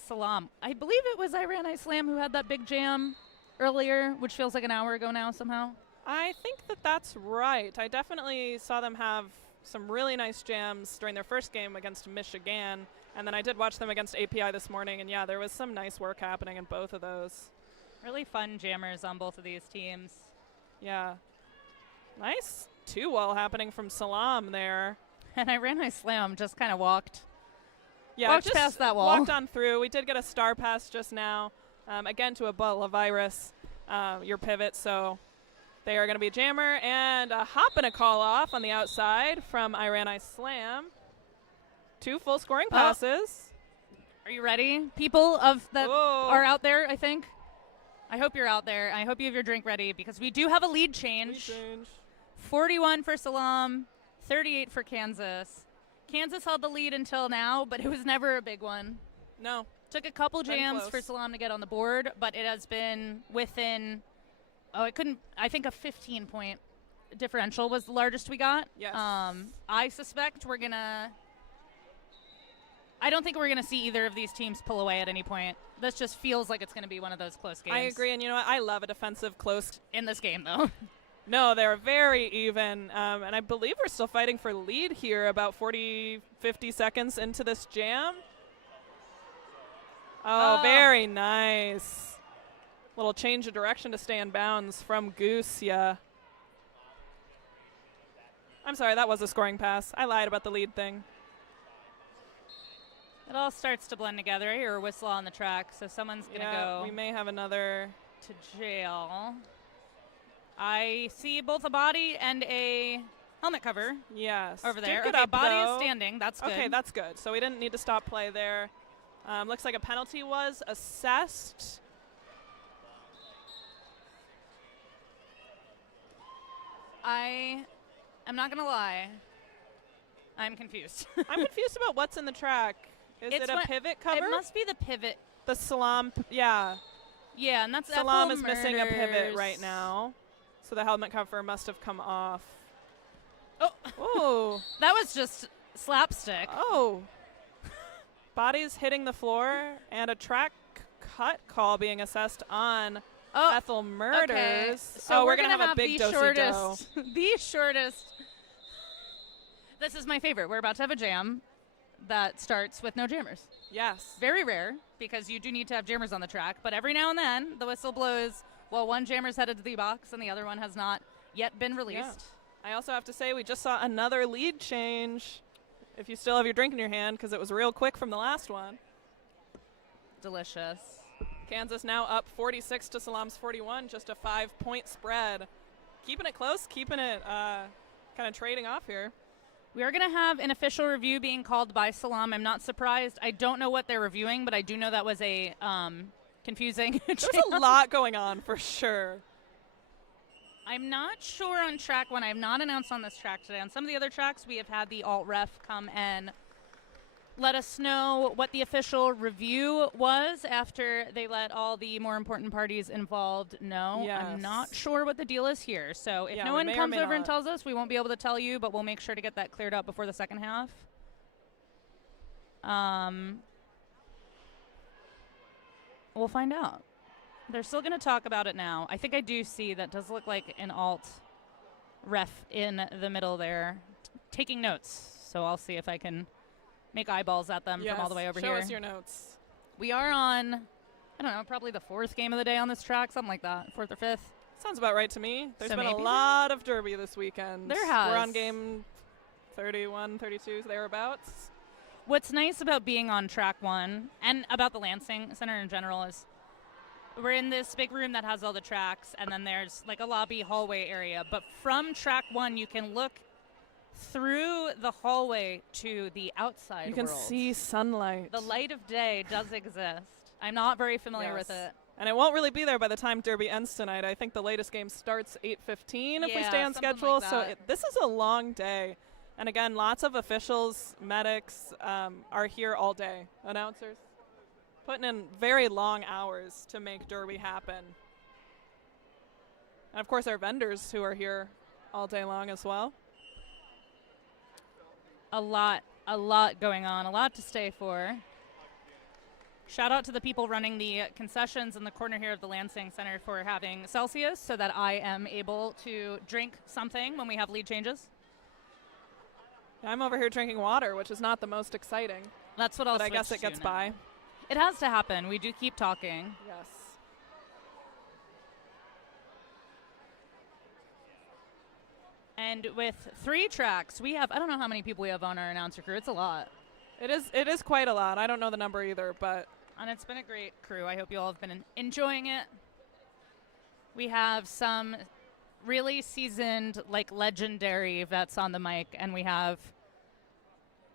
SALAAM. I believe it was Iran Ice Slam who had that big jam earlier, which feels like an hour ago now somehow. I think that that's right. I definitely saw them have some really nice jams during their first game against Mich-Again, and then I did watch them against API this morning, and yeah, there was some nice work happening in both of those. Really fun jammers on both of these teams. Yeah. Nice 2-wall happening from SALAAM there. And Iran Ice Slam just kind of walked Yeah, just past that wall. Walked on through. We did get a star pass just now, again to a Balavirus, your pivot, so they are going to be a jammer and a hop and a call off on the outside from Iran Ice Slam. 2 full scoring passes. Are you ready? People that Whoa. are out there, I think. I hope you're out there. I hope you have your drink ready because we do have a lead change. 41 for SALAAM, 38 for Kansas. Kansas held the lead until now, but it was never a big one. No. Took a couple Been jams close. for SALAAM to get on the board, but it has been within, I think a 15-point differential was the largest we got. Yes. I suspect I don't think we're going to see either of these teams pull away at any point. This just feels like it's going to be one of those close games. I agree, and you know what? I love a defensive close. In this game, though. No, they're very even, and I believe we're still fighting for lead here about 40, 50 seconds into this jam. Oh, very nice. Little change of direction to stay in bounds from Goose, yeah. I'm sorry, that was a scoring pass. I lied about the lead thing. It all starts to blend together. I hear a whistle on the track, so someone's going to go we may have another. to jail. I see both a body and a helmet cover Yes. over there. Did get Okay, up, body though. is standing. That's good. Okay, that's good. So we didn't need to stop play there. Looks like a penalty was assessed. I am not going to lie. I'm confused. I'm confused about what's in the track. Is It's it a what- pivot cover? It must be the pivot. The SALAAM, yeah. Yeah, and that's SALAAM Ethel is missing a pivot Murders. right now. So the helmet cover must have come off. Oh, Oh. that was just slapstick. Oh. Bodies hitting the floor and a track cut call being assessed on Oh, Ethel Murders. okay. So we're going to have a big the do-si-do. shortest. The shortest. This is my favorite. We're about to have a jam that starts with no jammers. Yes. Very rare because you do need to have jammers on the track, but every now and then the whistle blows while one jammer's headed to the box and the other one has not yet been released. Yeah. I also have to say we just saw another lead change. If you still have your drink in your hand, because it was real quick from the last one. Delicious. Kansas now up 46 to SALAAM's 41, just a 5-point spread. Keeping it close, keeping it kind of trading off here. We are going to have an official review being called by SALAAM. I'm not surprised. I don't know what they're reviewing, but I do know that was a confusing There's a lot going on for sure. I'm not sure on track one. I have not announced on this track today. On some of the other tracks, we have had the alt ref come and let us know what the official review was after they let all the more important parties involved know. Yes. I'm not sure what the deal is here. So if Yeah, no we one may or comes may over and not. tells us, we won't be able to tell you, but we'll make sure to get that cleared up before the second half. We'll find out. They're still going to talk about it now. I think I do see that does look like an alt ref in the middle there taking notes. So I'll see if I can make eyeballs at them from all the way over Show here. us your notes. We are on, I don't know, probably the 4th game of the day on this track, something like that, 4th or 5th. Sounds about right to me. There's So been a maybe lot of Derby this weekend. There has. We're on game 31, 32, thereabouts. What's nice about being on track 1 and about the Lansing Center in general is we're in this big room that has all the tracks, and then there's like a lobby hallway area. But from track 1, you can look through the hallway to the outside You can world. see sunlight. The light of day does exist. I'm not very familiar with it. And it won't really be there by the time Derby ends tonight. I think the latest game starts 8:15 if we Yeah, stay on something schedule. like So that. this is a long day. And again, lots of officials, medics are here all day. Announcers putting in very long hours to make Derby happen. And of course, our vendors who are here all day long as well. A lot going on, a lot to stay for. Shout out to the people running the concessions in the corner here of the Lansing Center for having Celsius so that I am able to drink something when we have lead changes. I'm over here drinking water, which is not the most exciting, That's what I'll but I guess switch it gets to now. by. It has to happen. We do keep talking. Yes. And with 3 tracks, we have, I don't know how many people we have on our announcer crew. It's a lot. It is quite a lot. I don't know the number either, but And it's been a great crew. I hope you all have been enjoying it. We have some really seasoned, like legendary vets on the mic, and we have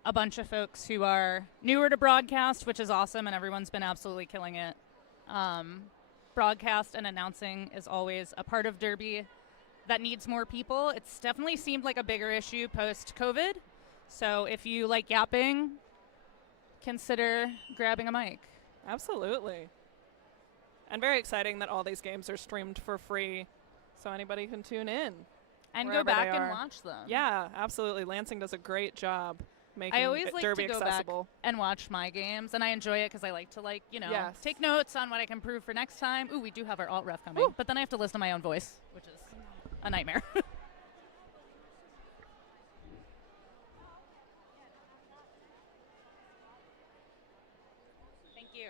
a bunch of folks who are newer to broadcast, which is awesome, and everyone's been absolutely killing it. Broadcast and announcing is always a part of Derby that needs more people. It's definitely seemed like a bigger issue post-COVID. So if you like yapping, consider grabbing a mic. absolutely. And very exciting that all these games are streamed for free so anybody can tune in. And Wherever go back they and are. watch them. Yeah, absolutely. Lansing does a great job making I always like Derby to go accessible. back and watch my games, and I enjoy it because I like to, Yes. take notes on what I can prove for next time. Ooh, we do have our alt ref coming, Ooh. but then I have to listen to my own voice, which is a nightmare. Thank you.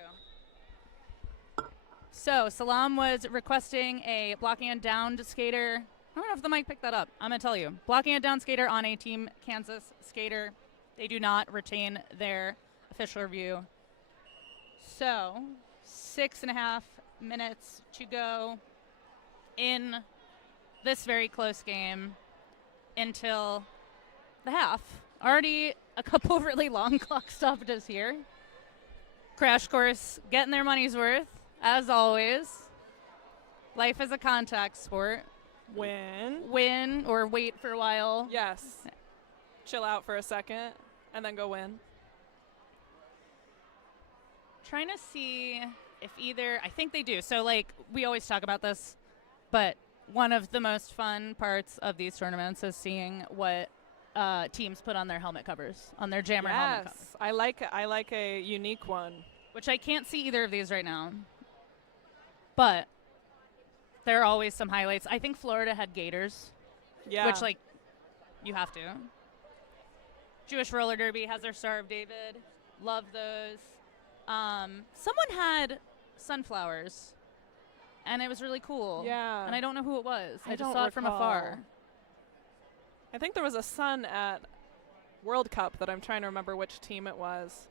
So, SALAAM was requesting a blocking and downed skater. I don't know if the mic picked that up. I'm going to tell you. Blocking and down skater on a Team Kansas skater. They do not retain their official review. So, 6.5 minutes to go in this very close game until the half. Already a couple of really long clock stoppages here. Crash Course getting their money's worth, as always. Life is a contact sport. Win or wait for a while. Yes. Chill out for a second and then go win. Trying to see if either, I think they do. So, like, we always talk about this, but one of the most fun parts of these tournaments is seeing what teams put on their helmet covers, on their jammer helmet cover. Yes, I like a unique one. Which I can't see either of these right now. But there are always some highlights. I think Florida had Gators, Yeah. which, like, you have to. Jewish Roller Derby has their Star of David. Love those. Someone had sunflowers, and it was really cool. Yeah. And I don't know who it was. I just don't saw it from recall. afar. I think there was a sun at World Cup that I'm trying to remember which team it was.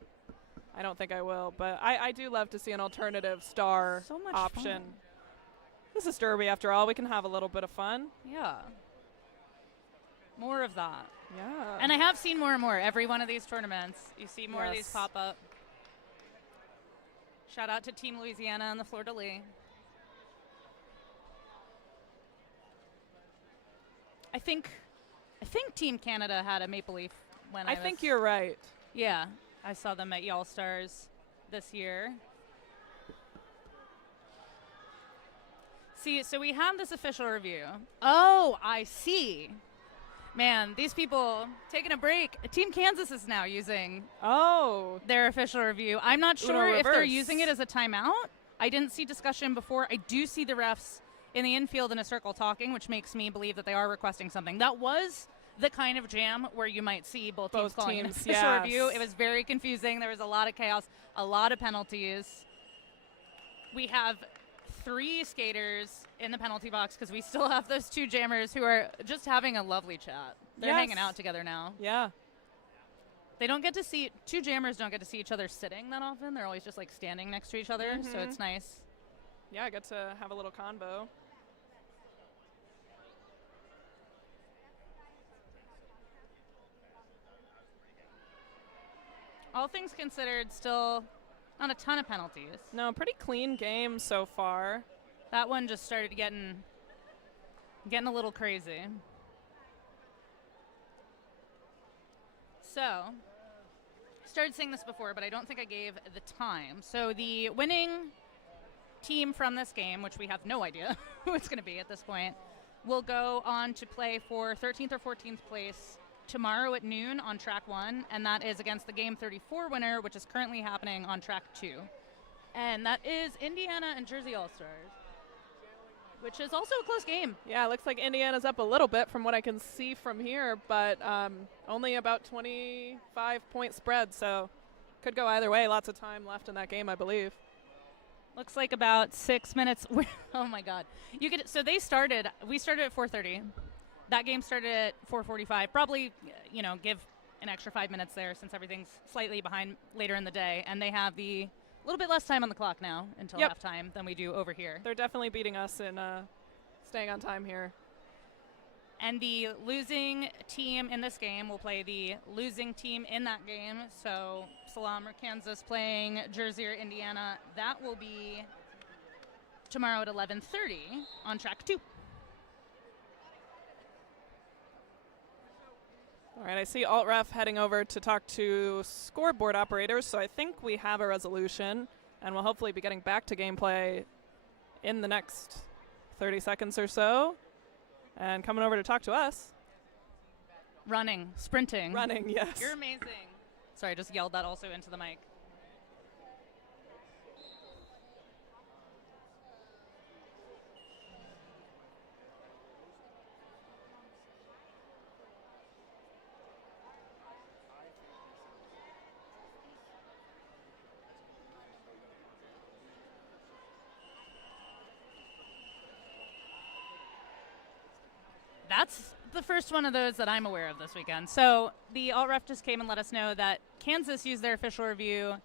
I don't think I will, but I do love to see an alternative star So much option. fun. This is Derby after all. We can have a little bit of fun. Yeah. More of that. Yeah. And I have seen more and more. Every one of these tournaments, you see more of these Yes. pop up. Shout out to Team Louisiana and the Fleur de Lis. I think Team Canada had a Maple Leaf when I think you're right. Yeah, I saw them at Y'all Stars this year. See, so we have this official review. Oh, I see. Man, these people taking a break. Team Kansas is now using Oh, their official review. I'm not Uno sure if they're reverse. using it as a timeout. I didn't see discussion before. I do see the refs in the infield in a circle talking, which makes me believe that they are requesting something. That was the kind of jam where you might see both teams Both calling an teams, official yes. review. It was very confusing. There was a lot of chaos, a lot of penalties. We have 3 skaters in the penalty box because we still have those 2 jammers who are just having a lovely chat. They're hanging out together now. Yeah. They don't get to see, 2 jammers don't get to see each other sitting that often. They're always just like standing next to each other, so it's nice. Yeah, I get to have a little convo. All things considered, still not a ton of penalties. No, pretty clean game so far. That one just started getting a little crazy. So, started saying this before, but I don't think I gave the time. So the winning team from this game, which we have no idea who it's going to be at this point, will go on to play for 13th or 14th place tomorrow at noon on track 1, and that is against the game 34 winner, which is currently happening on track 2. And that is Indiana and Jersey All-Stars, which is also a close game. Yeah, it looks like Indiana's up a little bit from what I can see from here, but only about 25-point spread, so could go either way. Lots of time left in that game, I believe. Looks like about 6 minutes. Oh my God! We started at 4:30. That game started at 4:45. Probably, give an extra 5 minutes there since everything's slightly behind later in the day, and they have a little bit less time on the clock now until halftime than we do over here. They're definitely beating us in staying on time here. And the losing team in this game will play the losing team in that game. So SALAAM or Kansas playing Jersey or Indiana. That will be tomorrow at 11:30 on track 2. All right, I see Alt-Ref heading over to talk to scoreboard operators, so I think we have a resolution, and we'll hopefully be getting back to gameplay in the next 30 seconds or so. And coming over to talk to us. Sprinting. Running, yes. You're amazing. Sorry, I just yelled that also into the mic. That's the first one of those that I'm aware of this weekend. So the Alt-Ref just came and let us know that Kansas used their official review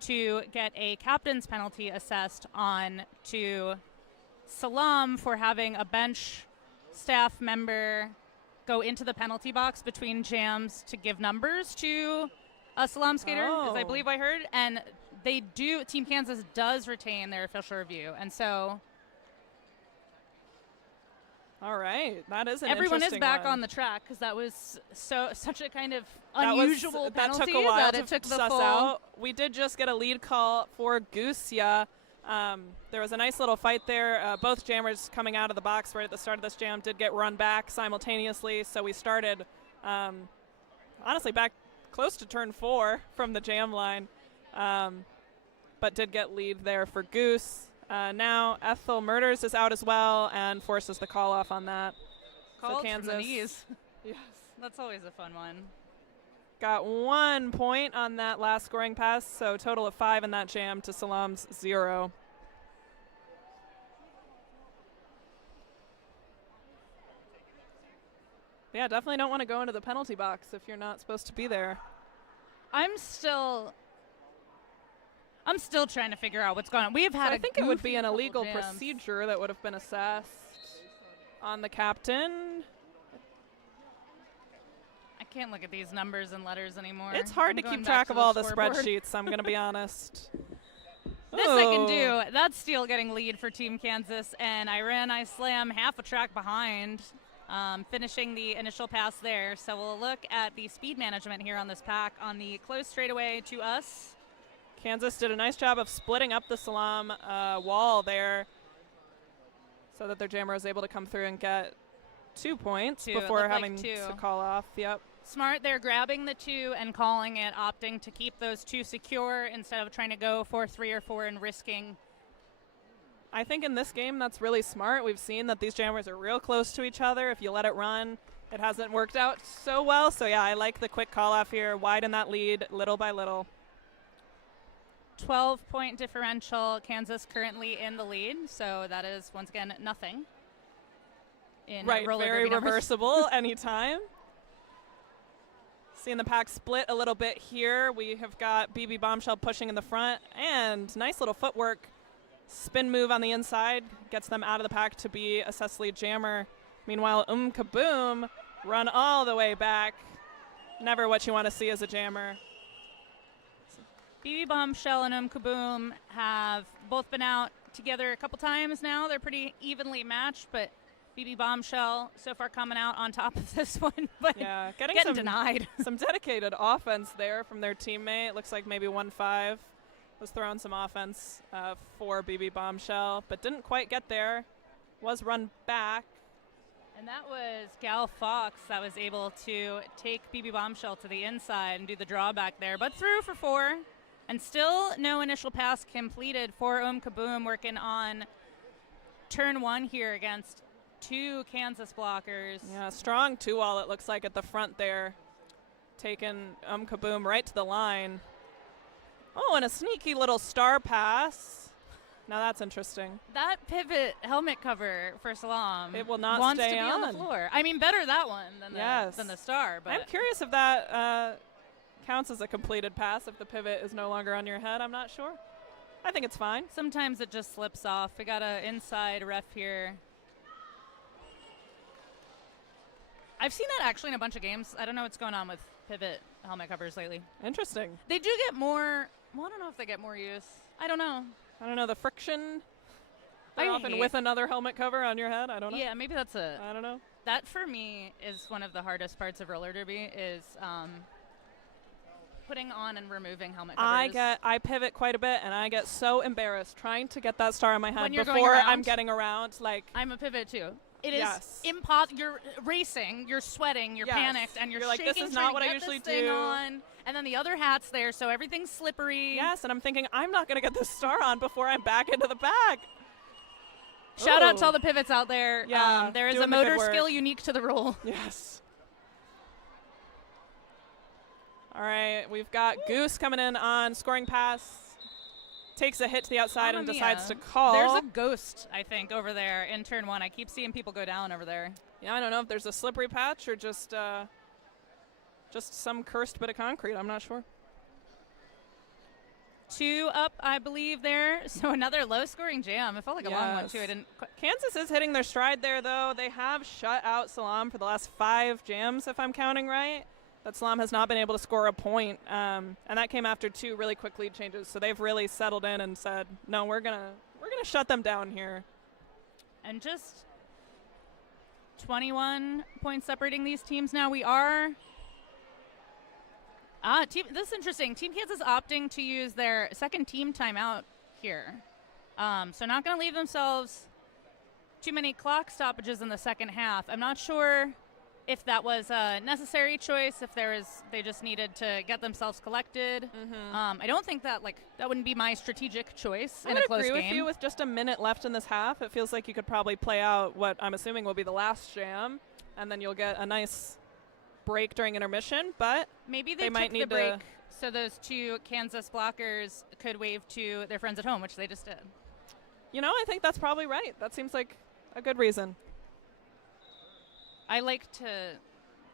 to get a captain's penalty assessed on to SALAAM for having a bench staff member go into the penalty box between jams to give numbers to a SALAAM skater, as I believe I heard. And Team Kansas does retain their official review. And so all right, that is an everyone is interesting back one. on the track because that was such a kind of unusual penalty that took a while it took to the suss full out. We did just get a lead call for Gusia. There was a nice little fight there. Both jammers coming out of the box right at the start of this jam did get run back simultaneously, so we started honestly back close to turn 4 from the jam line, but did get lead there for Goose. Now Ethel Murders is out as well and forces the call off on that. called so Kansas, from the knees. Yes. That's always a fun one. Got 1 point on that last scoring pass, so total of 5 in that jam to SALAAM's 0. Yeah, definitely don't want to go into the penalty box if you're not supposed to be there. I'm still trying to figure out what's going on. We have had I think it would be an couple illegal jams. procedure that would have been assessed on the captain. I can't look at these numbers and letters anymore. It's hard to I'm going keep back track to of all the scoreboard. spreadsheets, I'm going to be honest. This I can do. That's Steele getting lead for Team Kansas, and I slam half a track behind, finishing the initial pass there. So we'll look at the speed management here on this pack on the close straightaway to us. Kansas did a nice job of splitting up the SALAAM wall there so that their jammer was able to come through and get 2 points before having to call off. Yep. Smart. They're grabbing the 2 and calling it, opting to keep those 2 secure instead of trying to go for 3 or 4 and risking. I think in this game that's really smart. We've seen that these jammers are real close to each other. If you let it run, it hasn't worked out so well. So, yeah, I like the quick call off here. Widen that lead little by little. 12-point differential. Kansas currently in the lead, so that is once again nothing. In Right, roller very derby numbers. reversible anytime. Seeing the pack split a little bit here. We have got BB Bombshell pushing in the front, and nice little footwork. Spin move on the inside gets them out of the pack to be a Cecily Jammer. Meanwhile, Kaboom run all the way back. Never what you want to see as a jammer. BB Bombshell and Kaboom have both been out together a couple times now. They're pretty evenly matched, but BB Bombshell so far coming out on top of this one, but Yeah, getting getting some denied. some dedicated offense there from their teammate. Looks like maybe 1-5 was throwing some offense for BB Bombshell, but didn't quite get there. Was run back. And that was Gal Fox that was able to take BB Bombshell to the inside and do the drawback there, but through for 4. And still no initial pass completed for Kaboom, working on turn 1 here against 2 Kansas blockers. Yeah, strong 2-all it looks like at the front there. Taking Kaboom right to the line. Oh, and a sneaky little star pass. Now that's interesting. That pivot helmet cover for SALAAM It will not wants stay to be on the floor. I mean, better that one than, than the star. But I'm curious if that counts as a completed pass if the pivot is no longer on your head. I'm not sure. I think it's fine. Sometimes it just slips off. We got an inside ref here. I've seen that actually in a bunch of games. I don't know what's going on with pivot helmet covers lately. Interesting. They do get more. Well, I don't know if they get more use. I don't know. The friction. I They're often hate- with another helmet cover on your head. I don't know. Yeah, maybe that's a. I don't know. That for me is one of the hardest parts of roller derby is putting on and removing helmet covers. I pivot quite a bit, and I get so embarrassed trying to get that star on my head When you're going before I'm around? getting around. Like, I'm a pivot too. It is Yes. impossible. You're racing, you're sweating, you're Yes. panicked, and you're You're like, shaking. this is trying not to what I get usually this thing do. on, and then the other hat's there, so everything's slippery. yes, and I'm thinking I'm not going to get this star on before I'm back into the bag. Shout out to Ooh. all the pivots out there. Yeah, There is doing a the good motor work. skill unique to the rule. Yes. All right, we've got Goose coming in on scoring pass. Takes a hit to the outside and Mamma decides to mia. call. There's a ghost, I think, over there in turn 1. I keep seeing people go down over there. Yeah, I don't know if there's a slippery patch or just some cursed bit of concrete. I'm not sure. 2 up, I believe, there. So another low-scoring jam. It felt like a long one, Yes. too. I didn't. Kansas is hitting their stride there, though. They have shut out SALAAM for the last 5 jams, if I'm counting right. That SALAAM has not been able to score a point, and that came after 2 really quick lead changes. So they've really settled in and said, no, we're gonna shut them down here. And just 21 points separating these teams now. We are. This is interesting. Team Kansas opting to use their second team timeout here. So not going to leave themselves too many clock stoppages in the second half. I'm not sure if that was a necessary choice, if they just needed to get themselves collected. I don't think that wouldn't be my strategic choice in a close agree game. with you. With just a minute left in this half, it feels like you could probably play out what I'm assuming will be the last jam, and then you'll get a nice break during intermission. But Maybe they they might took the need to- break so those 2 Kansas blockers could wave to their friends at home, which they just did. I think that's probably right. That seems like a good reason. I like to,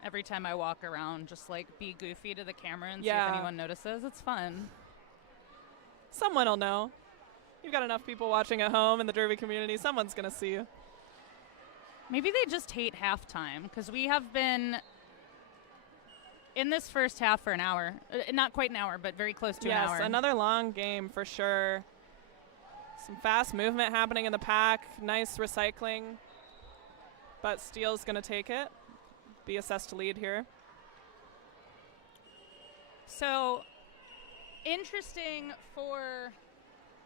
every time I walk around, just be goofy to the camera and see Yeah. if anyone notices. It's fun. Someone will know. You've got enough people watching at home in the derby community. Someone's going to see you. Maybe they just hate halftime because we have been in this first half for an hour. Not quite an hour, but very close to an hour. Yes, another long game for sure. Some fast movement happening in the pack. Nice recycling. But Steele's going to take it. Be assessed to lead here. So, interesting for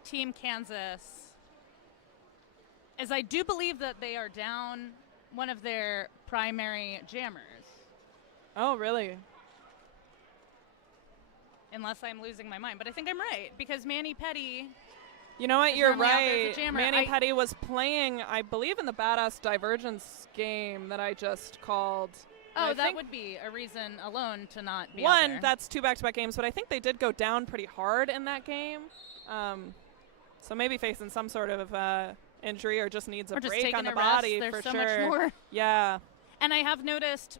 Team Kansas, as I do believe that they are down one of their primary jammers, Oh, really? unless I'm losing my mind. But I think I'm right, because Manny Petty, You know what? Is You're normally out there as a right. jammer. Manny Petty was playing, I believe, in the Badass Divergence game that I just called. Oh, I that think would be a reason alone to not be out one, there. that's 2 back-to-back games, but I think they did go down pretty hard in that game. So maybe facing some sort of injury or just needs a or just break taking on the a rest. body There's for so sure. much more. Yeah. And I have noticed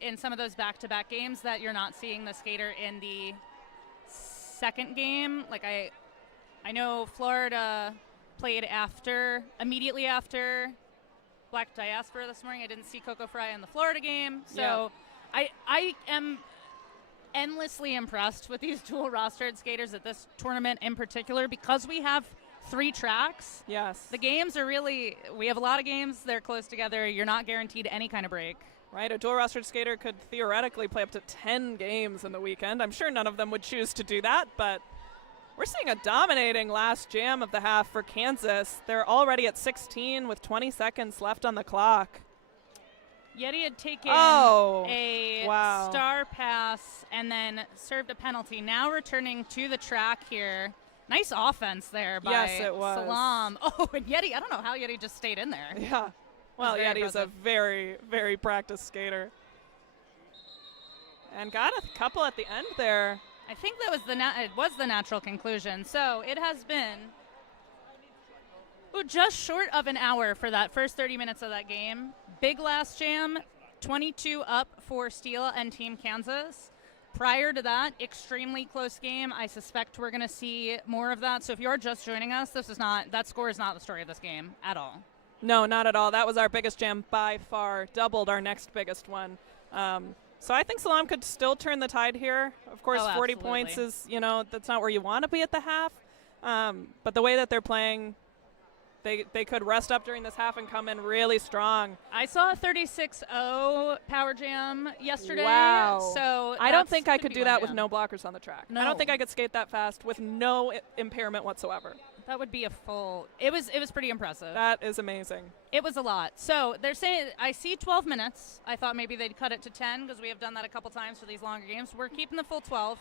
in some of those back-to-back games that you're not seeing the skater in the second game. Like I know Florida played immediately after Black Diaspora this morning. I didn't see Coco Fry in the Florida game. So I am endlessly impressed with these dual rostered skaters at this tournament in particular because we have 3 tracks. Yes. The games are we have a lot of games. They're close together. You're not guaranteed any kind of break. Right, a dual rostered skater could theoretically play up to 10 games in the weekend. I'm sure none of them would choose to do that, but we're seeing a dominating last jam of the half for Kansas. They're already at 16 with 20 seconds left on the clock. Yeti had taken a wow. star pass and then served a penalty. Now returning to the track here. Nice offense there by Yes, it was. SALAAM. Oh, and Yeti, I don't know how Yeti just stayed in there. Yeah. Well, very Yeti's a impressive. very, very practiced skater. And got a couple at the end there. I think that was it was the natural conclusion. So it has been just short of an hour for that first 30 minutes of that game. Big last jam, 22 up for Steel and Team Kansas. Prior to that, extremely close game. I suspect we're going to see more of that. So if you're just joining us, that score is not the story of this game at all. No, not at all. That was our biggest jam by far, doubled our next biggest one. So I think SALAAM could still turn the tide here. Of course, 40 points is, that's not where you want to be at the half. But the way that they're playing, they could rest up during this half and come in really strong. I saw a 36-0 power jam yesterday. Wow. So I don't think I could could be do one that with jam. no blockers on the track. No. I don't think I could skate that fast with no impairment whatsoever. That would be a full. It was pretty impressive. That is amazing. It was a lot. So they're saying I see 12 minutes. I thought maybe they'd cut it to 10 because we have done that a couple times for these longer games. We're keeping the full 12.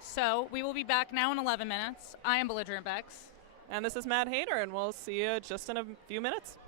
So we will be back now in 11 minutes. I am Belligerent Bex. And this is Matt Hayter, and we'll see you just in a few minutes.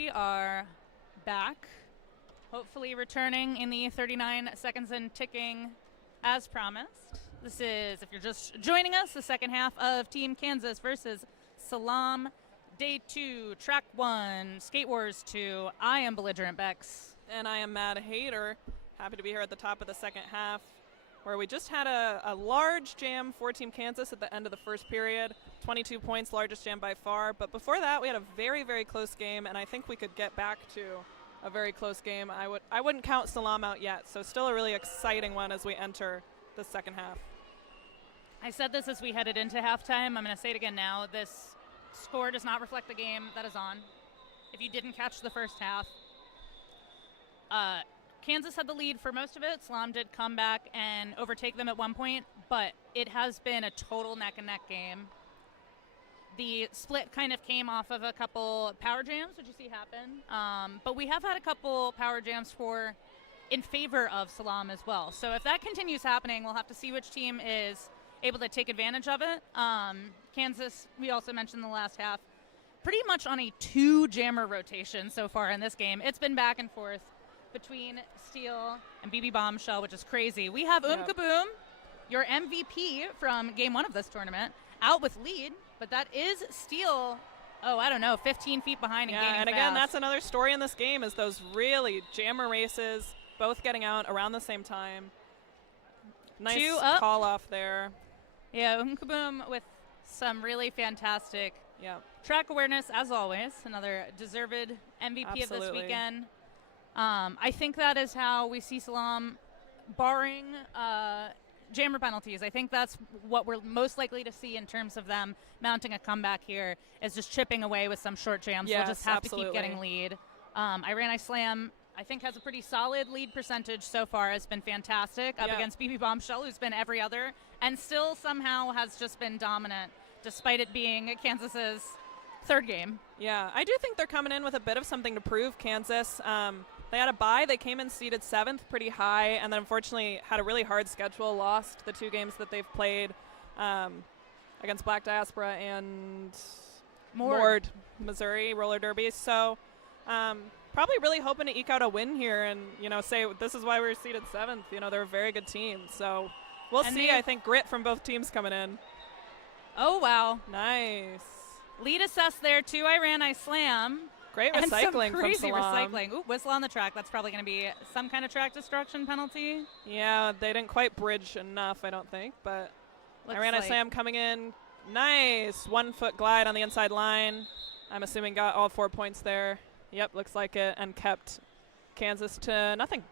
we are back, hopefully returning in the 39 seconds and ticking as promised. This is, if you're just joining us, the second half of Team Kansas versus SALAAM. Day 2, Track 1, Skate Wars 2. I am Belligerent Bex. And I am Mad Hater. Happy to be here at the top of the second half, where we just had a large jam for Team Kansas at the end of the first period. 22 points, largest jam by far. But before that, we had a very, very close game, and I think we could get back to a very close game. I wouldn't count SALAAM out yet, so still a really exciting one as we enter the second half. I said this as we headed into halftime. I'm going to say it again now. This score does not reflect the game that is on. If you didn't catch the first half, Kansas had the lead for most of it. SALAAM did come back and overtake them at one point, but it has been a total neck-and-neck game. The split kind of came off of a couple power jams, which you see happen, but we have had a couple power jams in favor of SALAAM as well. So if that continues happening, we'll have to see which team is able to take advantage of it. Kansas, we also mentioned in the last half, pretty much on a 2-jammer rotation so far in this game. It's been back and forth between Steele and BB Bombshell, which is crazy. We have Kaboom, your MVP from game 1 of this tournament, out with lead, but that is Steele, 15 feet behind and gaining again, fast. that's another story in this game, is those really jammer races, both getting out around the same time. Nice call off there. Yeah, Kaboom with some really fantastic track awareness, as always. Another deserved MVP of this weekend. I think that is how we see SALAAM, barring jammer penalties. I think that's what we're most likely to see in terms of them mounting a comeback here, is just chipping away with some short jams. Yes, They'll just have to keep getting lead. I Slam, I think, has a pretty solid lead percentage so far. Has been fantastic up against BB Bombshell, who's been every other, and still somehow has just been dominant, despite it being Kansas's third game. Yeah, I do think they're coming in with a bit of something to prove, Kansas. They had a bye. They came in seeded 7th, pretty high, and then unfortunately had a really hard schedule, lost the 2 games that they've played against Black Diaspora and Mord, Missouri, roller derby. So probably really hoping to eke out a win here and, say this is why we're seeded 7th. They're a very good team. So we'll see. I think grit from both teams coming in. Oh, wow. Nice. Lead assess there to Slam. Great recycling and some crazy from SALAAM. recycling. Ooh, whistle on the track. That's probably going to be some kind of track destruction penalty. Yeah, they didn't quite bridge enough, I don't think. But Slam coming in. Nice 1-foot glide on the inside line. I'm assuming got all 4 points there. Yep, looks like it, and kept Kansas to nothing.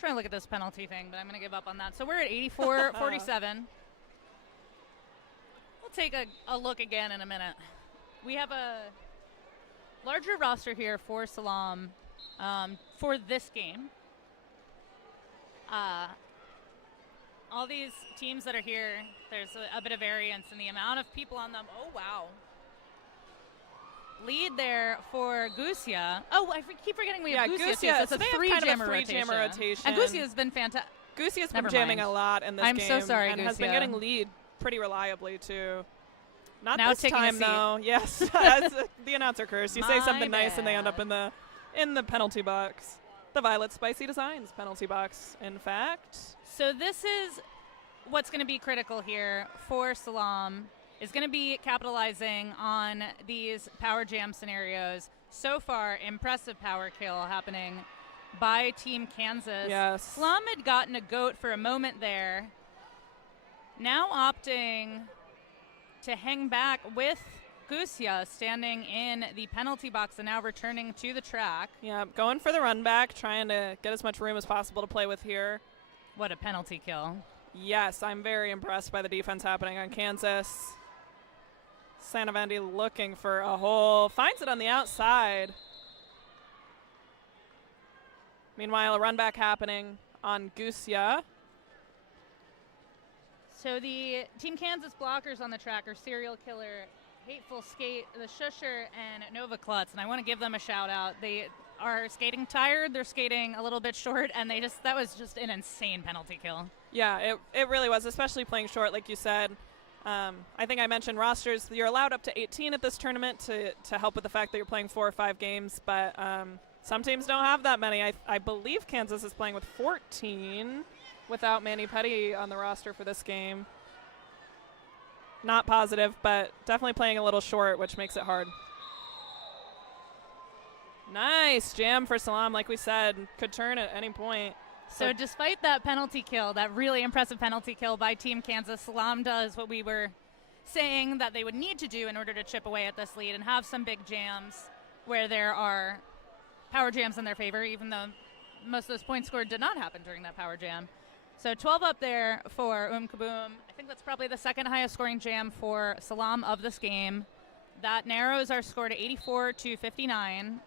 Trying to look at this penalty thing, but I'm going to give up on that. So we're at 84-47. We'll take a look again in a minute. We have a larger roster here for SALAAM for this game. All these teams that are here, there's a bit of variance in the amount of people on them. Oh, wow. Lead there for Gusia. Oh, I keep forgetting we have Gusia. Gusia. So it's a 3-jammer rotation. And Gusia's been fantastic. Gusia's been jamming a lot in this game. I'm so sorry, and Gusia. has been getting lead pretty reliably, too. Not now this time, though. Yes, as the announcer curse. You say something nice and they end up in the penalty box. The Violet Spicy Designs penalty box, in fact. So this is what's going to be critical here for SALAAM, is going to be capitalizing on these power jam scenarios. So far, impressive power kill happening by Team Kansas. Yes. SALAAM had gotten a goat for a moment there. Now opting to hang back with Gusia standing in the penalty box and now returning to the track. Yeah, going for the run back, trying to get as much room as possible to play with here. What a penalty kill. Yes, I'm very impressed by the defense happening on Kansas. Sanavendi looking for a hole, finds it on the outside. Meanwhile, a run back happening on Gusia. So the Team Kansas blockers on the track are Serial Killer, Hateful Skate, the Shusher, and Nova Klutz, and I want to give them a shout out. are skating tired, they're skating a little bit short, and that was just an insane penalty kill. Yeah, it really was, especially playing short, like you said. I think I mentioned rosters. You're allowed up to 18 at this tournament to help with the fact that you're playing 4 or 5 games, but some teams don't have that many. I believe Kansas is playing with 14 without Manny Petty on the roster for this game. Not positive, but definitely playing a little short, which makes it hard. Nice jam for SALAAM, like we said. Could turn at any point. So despite that penalty kill, that really impressive penalty kill by Team Kansas, SALAAM does what we were saying that they would need to do in order to chip away at this lead and have some big jams where there are power jams in their favor, even though most of those points scored did not happen during that power jam. So 12 up there for Kaboom. I think that's probably the second highest scoring jam for SALAAM of this game. That narrows our score to 84-59.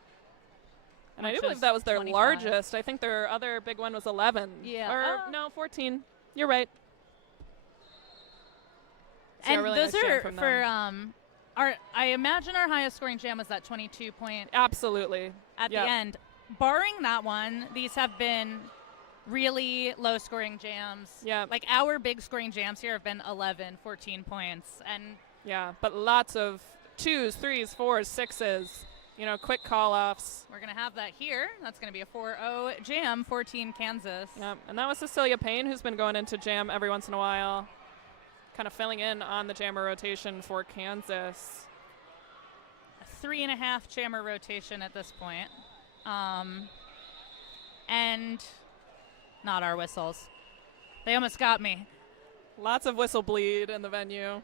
And I do believe that was their 25. Largest. I think their other big one was 11. Yeah. Or no, 14. You're right. So and really those nice are for I imagine our highest scoring jam was that 22 point. Absolutely. At the end. Barring that one, these have been really low scoring jams. Yeah. Like our big scoring jams here have been 11, 14 points. And yeah, but lots of 2s, 3s, 4s, 6s. You know, quick call-offs. We're going to have that here. That's going to be a 4-0 jam for Team Kansas. Yep, and that was Cecilia Payne, who's been going into jam every once in a while, kind of filling in on the jammer rotation for Kansas. A 3.5 jammer rotation at this point. And not our whistles. They almost got me. Lots of whistle bleed in the venue.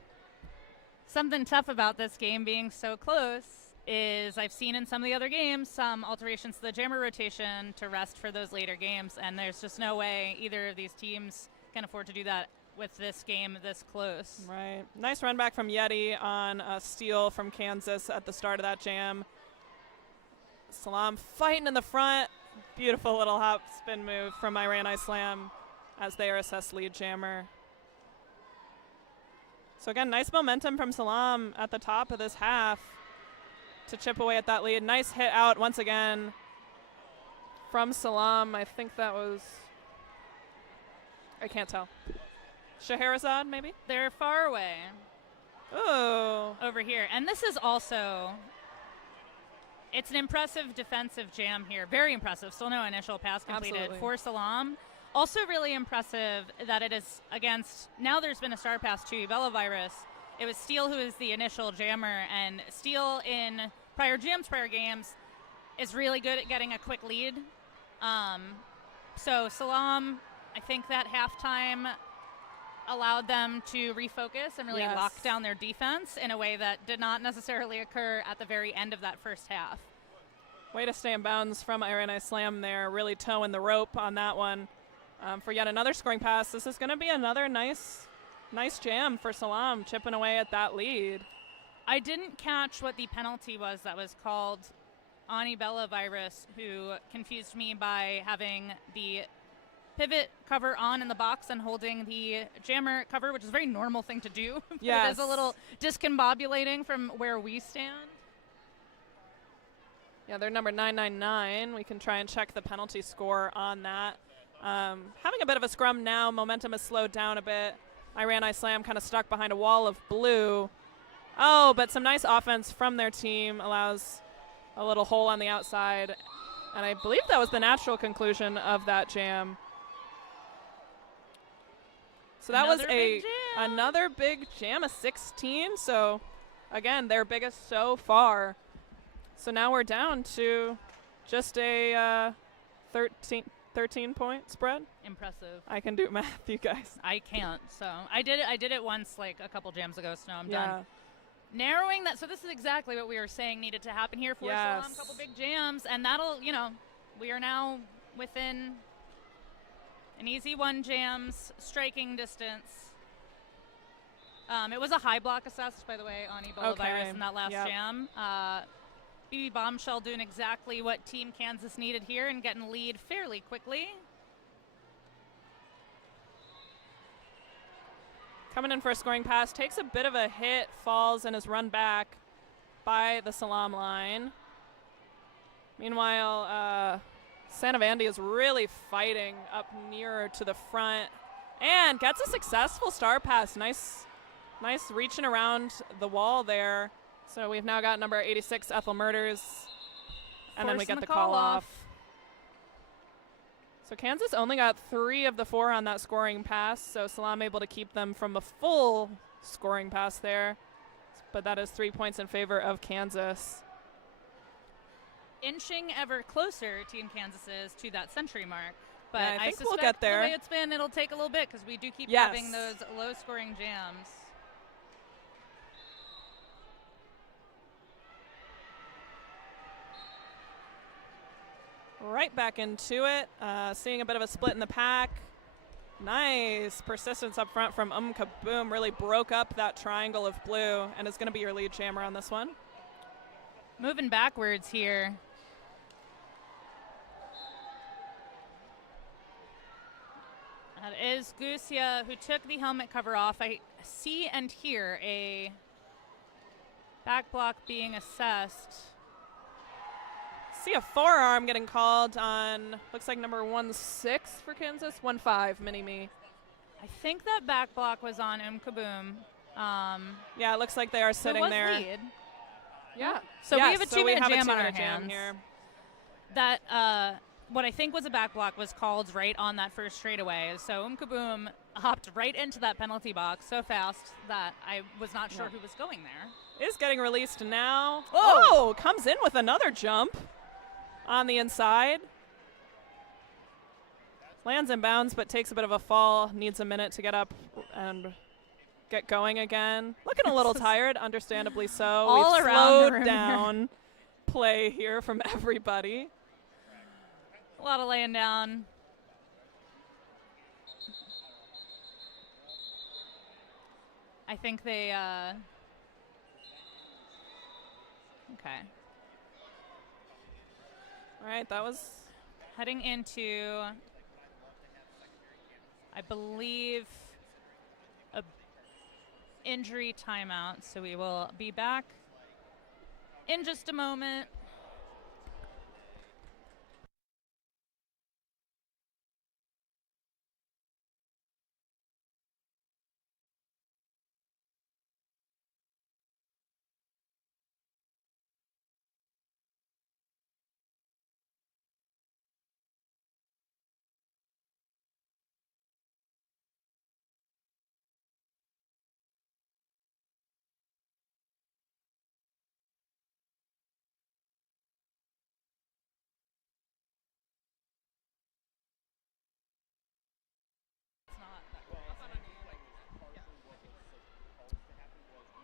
Something tough about this game being so close is I've seen in some of the other games some alterations to the jammer rotation to rest for those later games, and there's just no way either of these teams can afford to do that with this game this close. Right. Nice run back from Yeti on a steal from Kansas at the start of that jam. SALAAM fighting in the front. Beautiful little hop spin move from Iran Islam as they are assessed lead jammer. So again, nice momentum from SALAAM at the top of this half to chip away at that lead. Nice hit out once again from SALAAM. I think that was, I can't tell. Scheherazade, maybe? They're far away. Ooh. Over here. And this is also, it's an impressive defensive jam here. Very impressive. Still no initial pass completed for SALAAM. Also really impressive that it is against, now there's been a star pass to Bella Virus. It was Steele who is the initial jammer, and Steele in prior jams, prior games, is really good at getting a quick lead. So SALAAM, I think that halftime allowed them to refocus and really lock down their defense in a way that did not necessarily occur at the very end of that first half. Way to stay in bounds from Iran Islam there, really towing the rope on that one for yet another scoring pass. This is going to be another nice jam for SALAAM, chipping away at that lead. I didn't catch what the penalty was that was called. Ani Bella Virus, who confused me by having the pivot cover on in the box and holding the jammer cover, which is a very normal thing to do. Yes. It is a little discombobulating from where we stand. Yeah, they're number 999. We can try and check the penalty score on that. Having a bit of a scrum now. Momentum has slowed down a bit. Iran Islam kind of stuck behind a wall of blue. Oh, but some nice offense from their team allows a little hole on the outside. And I believe that was the natural conclusion of that jam. So that was another big jam, a 16. So, again, their biggest so far. So now we're down to just a 13-point spread. Impressive. I can do math, you guys. I can't. So I did it once, like a couple jams ago. So now I'm done. Narrowing that. So this is exactly what we were saying needed to happen here for SALAAM. A couple big jams, and that'll, we are now within an easy 1 jam's striking distance. It was a high block assessed, by the way, on Ebola virus in that last jam. BB Bombshell doing exactly what Team Kansas needed here and getting lead fairly quickly. Coming in for a scoring pass, takes a bit of a hit, falls, and is run back by the SALAAM line. Meanwhile, Santa Vandy is really fighting up nearer to the front and gets a successful star pass. Nice reaching around the wall there. So we've now got number 86, Ethel Murders, and then we get the call off. So Kansas only got 3 of the 4 on that scoring pass, so SALAAM able to keep them from a full scoring pass there. But that is 3 points in favor of Kansas. Inching ever closer, Team Kansas is, to that century mark. But Yeah, I think suspect we'll get there. the way it's been, it'll take a little bit because we do keep Yes. having those low-scoring jams. Right back into it, seeing a bit of a split in the pack. Nice persistence up front from Kaboom. Really broke up that triangle of blue and is going to be your lead jammer on this one. Moving backwards here. That is Gusia, who took the helmet cover off. I see and hear a back block being assessed. See a forearm getting called on, looks like number 1-6 for Kansas, 1-5, Mini-Me. I think that back block was on Kaboom. Yeah, it looks like they are So it sitting was there. lead. Yeah. So we Yes, have a so we 2-minute have a jam on our 2-minute jam hands. here. That what I think was a back block was called right on that first straightaway. So Kaboom hopped right into that penalty box so fast that I was not sure who was going there. Is getting released now. Oh! Comes in with another jump on the inside. Lands in bounds, but takes a bit of a fall. Needs a minute to get up and get going again. Looking a little tired, understandably so. All We've around the slowed room down play here from everybody. A lot of laying down. I think they, okay. All right, that was Heading into, I believe, a injury timeout. So we will be back in just a moment.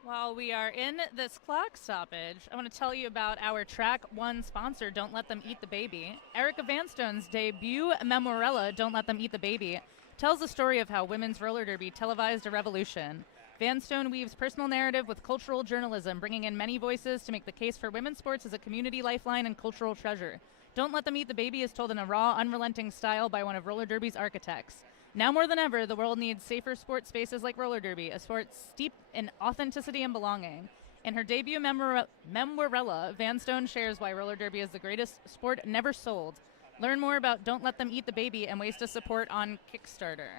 While we are in this clock stoppage, I want to tell you about our Track 1 sponsor, Don't Let Them Eat the Baby. Erica Vanstone's debut memorella, Don't Let Them Eat the Baby, tells the story of how women's roller derby televised a revolution. Vanstone weaves personal narrative with cultural journalism, bringing in many voices to make the case for women's sports as a community lifeline and cultural treasure. Don't Let Them Eat the Baby is told in a raw, unrelenting style by one of roller derby's architects. Now more than ever, the world needs safer sports spaces like roller derby, a sport steeped in authenticity and belonging. In her debut memorella, Vanstone shares why roller derby is the greatest sport never sold. Learn more about Don't Let Them Eat the Baby and ways to support on Kickstarter.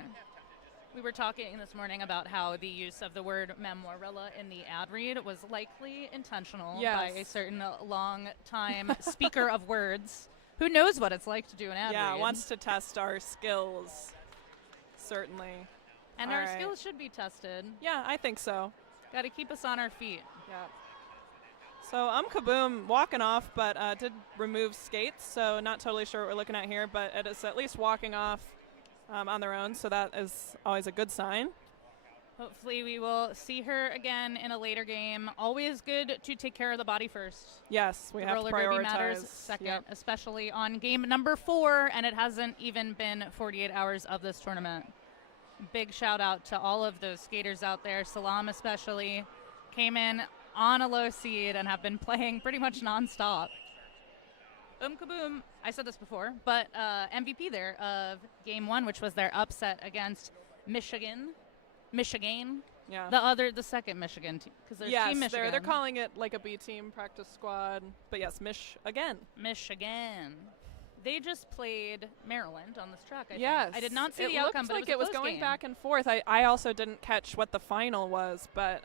We were talking this morning about how the use of the word memorella in the ad read was likely intentional by a certain long-time speaker of words who knows what it's like to do an ad read. Yeah, wants to test our skills. Certainly. And All our right. skills should be tested. Yeah, I think so. Got to keep us on our feet. Yeah. So Kaboom walking off, but did remove skates, so not totally sure what we're looking at here, but it is at least walking off on their own, so that is always a good sign. Hopefully we will see her again in a later game. Always good to take care of the body first. Yes, we have to roller derby matters prioritize. second, Yep. especially on game number 4, and it hasn't even been 48 hours of this tournament. Big shout out to all of those skaters out there. SALAAM especially came in on a low seed and have been playing pretty much nonstop. Kaboom, I said this before, but MVP there of game 1, which was their upset against Mich-Again. Yeah. The second Mich-Again team, because there's Yes, Team Mich-Again. they're calling it like a B team practice squad. But yes, Mich-Again. Mich-Again. They just played Maryland on this track. I Yes. think. I did not see it the outcome, looked but like it was going game. back and forth. I also didn't catch what the final was, but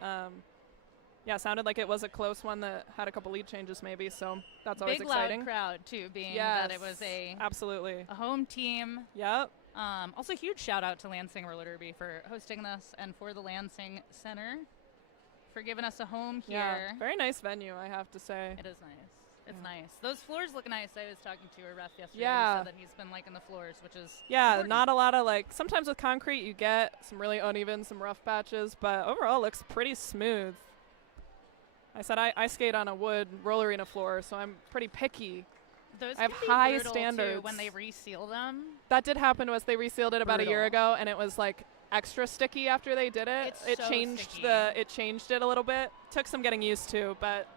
yeah, sounded like it was a close one that had a couple lead changes maybe. So that's always Big exciting. loud crowd too, being Yes, that it was absolutely. a home team. Yep. Also, huge shout out to Lansing Roller Derby for hosting this, and for the Lansing Center for giving us a home here. Yeah, very nice venue, I have to say. It is nice. It's nice. Those floors look nice. I was talking to a ref yesterday. Yeah. He said that he's been liking the floors, which is Yeah, important. not a lot of sometimes with concrete you get some really uneven, some rough patches, but overall it looks pretty smooth. I said I skate on a wood roller arena floor, so I'm pretty picky. Those I have can be high brutal, too, standards. when they reseal them. That did happen was they resealed it about a year Brutal. ago, and it was extra sticky after they did it. It's it so changed sticky. it changed it a little bit. Took some getting used to, but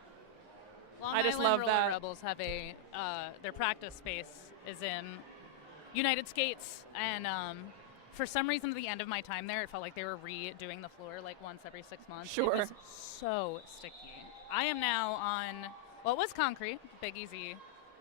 Long I just Island love Roller that. Rebels have their practice space is in United Skates, and for some reason at the end of my time there, it felt like they were redoing the floor once every 6 months. Sure. It was so sticky. I am now on, well, it was concrete. Big Easy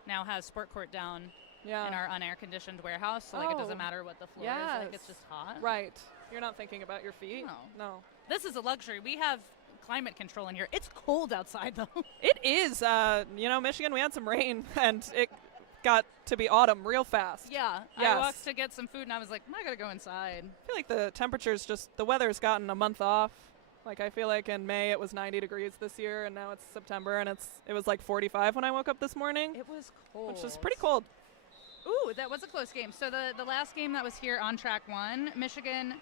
now has sport court down yeah. in our unair conditioned warehouse, so it Oh. doesn't matter what the floor Yes. is. It's just hot. Right. You're not thinking about your feet? No. No. This is a luxury. We have climate control in here. It's cold outside though. It is. Michigan, we had some rain, and it got to be autumn real fast. Yeah. Yes. I walked to get some food and I was like, I gotta go inside. I feel like the temperature's the weather's gotten a month off. I feel like in May it was 90 degrees this year, and now it's September, and it was 45 when I woke up this morning, It was cold. which is pretty cold. Ooh, that was a close game. So the last game that was here on track one, Mich-Again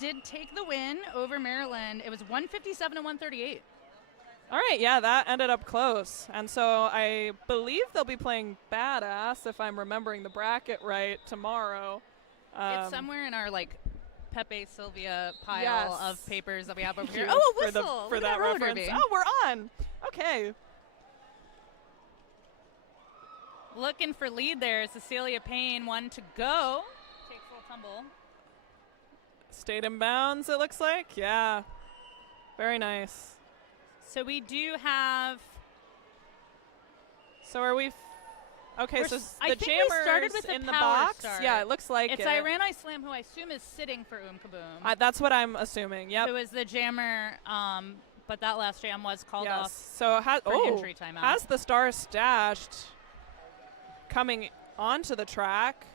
did take the win over Maryland. It was 157 to 138. All right, yeah, that ended up close. And so I believe they'll be playing Badass, if I'm remembering the bracket right, tomorrow. It's somewhere in our Pepe Sylvia pile Yes. of papers that we have over Thank here. you Oh, a for whistle! for Look that at roller reference. derby. Oh, we're on. Okay. Looking for lead there. Cecilia Payne, one to go. Takes a little tumble. Stayed in bounds, it looks like. Yeah. Very nice. So we do have. So are we? Okay, We're so I the think we jammers started with in a the power box. start. Yeah, it looks like It's it. Iran Islam, who I assume is sitting for Kaboom. That's what I'm assuming. Yep. Who is the jammer, but that last jam was called Yes. off. So for injury timeout. has the star stashed coming onto the track.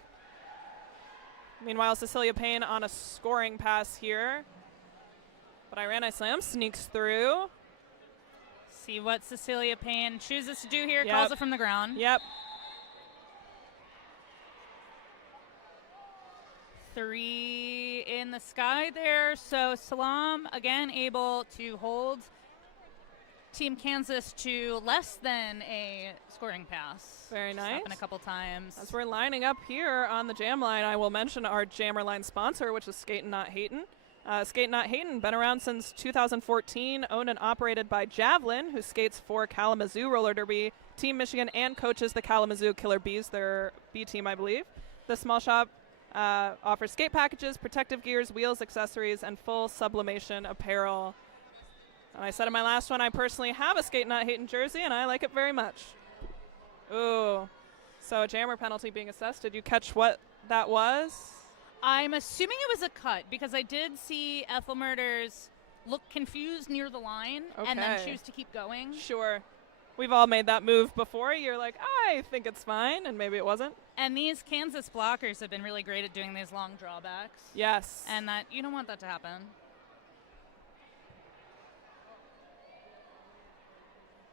Meanwhile, Cecilia Payne on a scoring pass here. But Iran Islam sneaks through. See what Cecilia Payne chooses to do here. Yep. Calls it from the ground. Yep. 3 in the sky there. So SALAAM again able to hold Team Kansas to less than a scoring pass. Very nice. Happened a couple times. As we're lining up here on the jam line, I will mention our jammer line sponsor, which is Skate Not Hatin'. Skate Not Hatin', been around since 2014, owned and operated by Javelin, who skates for Kalamazoo Roller Derby, Team Michigan, and coaches the Kalamazoo Killer Bees, their B team, I believe. The small shop offers skate packages, protective gears, wheels, accessories, and full sublimation apparel. And I said in my last one, I personally have a Skate Not Hatin' jersey, and I like it very much. Ooh. So a jammer penalty being assessed. Did you catch what that was? I'm assuming it was a cut because I did see Ethel Murders look confused near the line and then Okay. choose to keep going. Sure. We've all made that move before. You're like, I think it's fine, and maybe it wasn't. And these Kansas blockers have been really great at doing these long drawbacks. Yes. And that you don't want that to happen.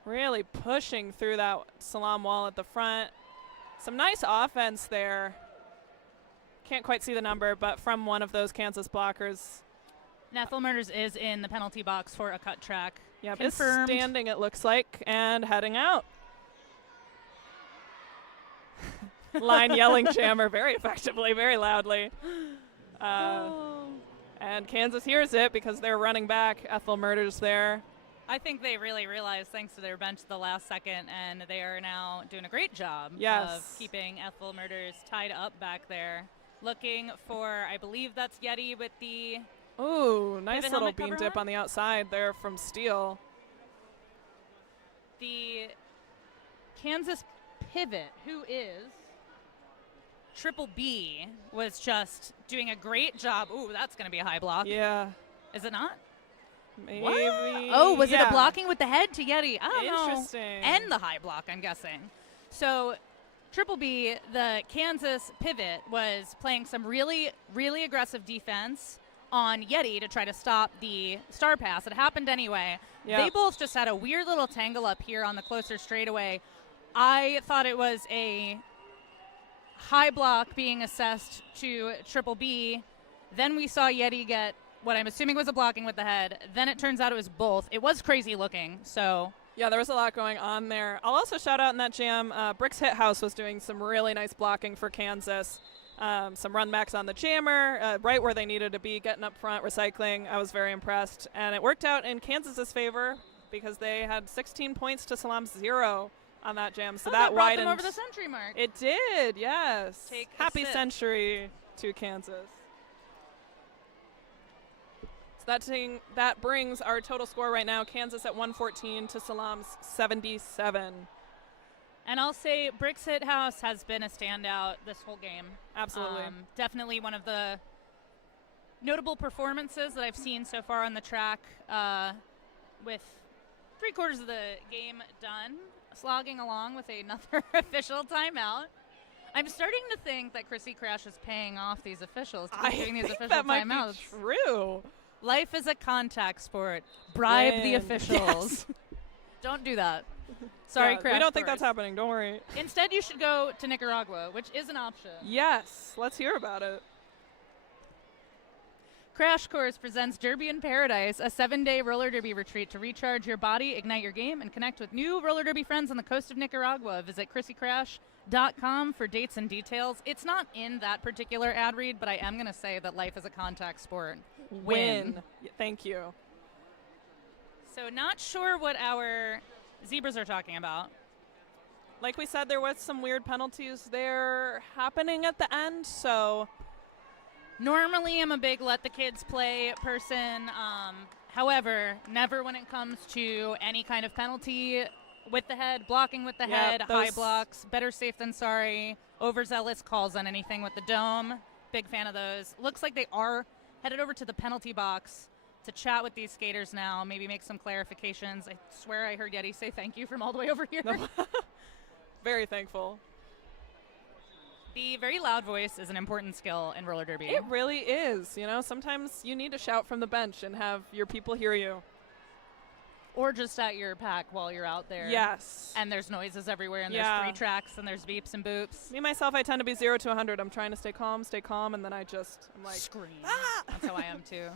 Really pushing through that SALAAM wall at the front. Some nice offense there. Can't quite see the number, but from one of those Kansas blockers. Ethel Murders is in the penalty box for a cut track. Yeah, it's Confirmed. standing, it looks like, and heading out. Line yelling jammer very effectively, very loudly. And Kansas hears it because they're running back. Ethel Murders there. I think they really realized, thanks to their bench at the last second, and they are now doing a great job Yes. of keeping Ethel Murders tied up back there. Looking for, I believe that's Yeti with the Ooh, nice Pivot little helmet beam cover dip on? on the outside there from Steele. The Kansas pivot, who is Triple B, was just doing a great job. Ooh, that's going to be a high block. Yeah, Is it not? maybe. Oh, was it yeah. a blocking with the head to Yeti? I don't know. Interesting. And the high block, I'm guessing. So Triple B, the Kansas pivot, was playing some really, really aggressive defense on Yeti to try to stop the star pass. It happened anyway. Yep. They both just had a weird little tangle up here on the closer straightaway. I thought it was a high block being assessed to Triple B. Then we saw Yeti get what I'm assuming was a blocking with the head. Then it turns out it was both. It was crazy looking, so... Yeah, there was a lot going on there. I'll also shout out in that jam, Bricks Hit House was doing some really nice blocking for Kansas. Some run backs on the jammer, right where they needed to be, getting up front, recycling. I was very impressed. And it worked out in Kansas's favor because they had 16 points to SALAAM's 0 on that jam. So that brought widened. them over the century mark. It did, yes. Take a Happy sip. century to Kansas. That brings our total score right now, Kansas at 114 to SALAAM's 77. And I'll say Bricks Hit House has been a standout this whole game. Absolutely. Definitely one of the notable performances that I've seen so far on the track, with 3/4 of the game done, slogging along with another official timeout. I'm starting to think that Chrissy Crash is paying off these officials to keep doing these official that might timeouts. be true. Life is a contact sport. Bribe the Win. officials. Yes. Don't do that. Sorry, Yeah, Crash we don't think Course. that's happening. Don't worry. Instead, you should go to Nicaragua, which is an option. Yes, let's hear about it. Crash Course presents Derby in Paradise, a 7-day roller derby retreat to recharge your body, ignite your game, and connect with new roller derby friends on the coast of Nicaragua. Visit ChrissyCrash.com for dates and details. It's not in that particular ad read, but I am going to say that life is a contact sport. Win. Thank you. So not sure what our zebras are talking about. Like we said, there was some weird penalties there happening at the end, so Normally, I'm a big let the kids play person. However, never when it comes to any kind of penalty with the head, blocking with the Yep, head, high those- blocks, better safe than sorry, overzealous calls on anything with the dome. Big fan of those. Looks like they are headed over to the penalty box to chat with these skaters now, maybe make some clarifications. I swear I heard Yeti say thank you from all the way over here. very thankful. The very loud voice is an important skill in roller derby. It really is. You know, sometimes you need to shout from the bench and have your people hear you. Or just at your pack while you're out there. Yes. And there's noises everywhere, and Yeah. there's 3 tracks, and there's beeps and boops. Me, myself, I tend to be 0 to 100. I'm trying to stay calm, and then I'm like, Scream. "Ah!" That's how I am, too.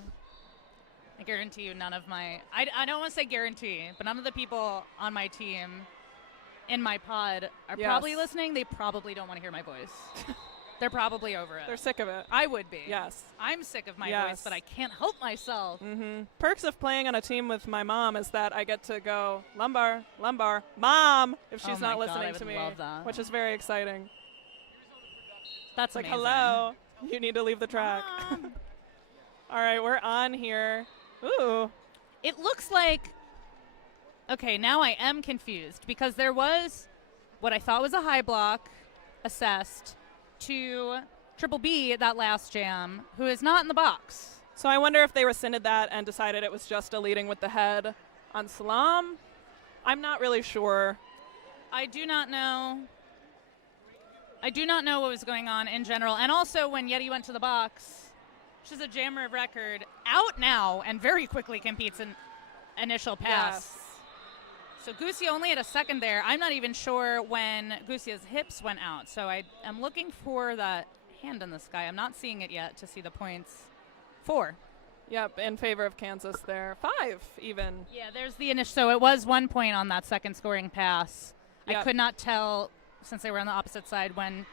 I guarantee you none of my... I don't want to say guarantee, but none of the people on my team in my pod are Yes. probably listening. They probably don't want to hear my voice. They're probably over it. They're sick of it. I would be. Yes. I'm sick of my Yes. voice, but I can't help myself. Mm-hmm. Perks of playing on a team with my mom is that I get to go lumbar, lumbar, mom, if she's Oh my not God, I listening would to me, love that. which is very exciting. That's It's like, amazing. hello, you need to leave the track. Mom. All right, we're on here. Ooh. It looks like... Okay, now I am confused because there was what I thought was a high block assessed to Triple B at that last jam, who is not in the box. So I wonder if they rescinded that and decided it was just a leading with the head on SALAAM. I'm not really sure. I do not know. I do not know what was going on in general. And also when Yeti went to the box, she's a jammer of record, out now and very quickly competes in initial pass. Yes. So Gusia only had a second there. I'm not even sure when Gusia's hips went out. So I am looking for that hand in the sky. I'm not seeing it yet to see the points. 4. Yep, in favor of Kansas there. 5 even. Yeah, there's the initial. So it was 1 point on that second scoring pass. I Yep. could not tell, since they were on the opposite side, when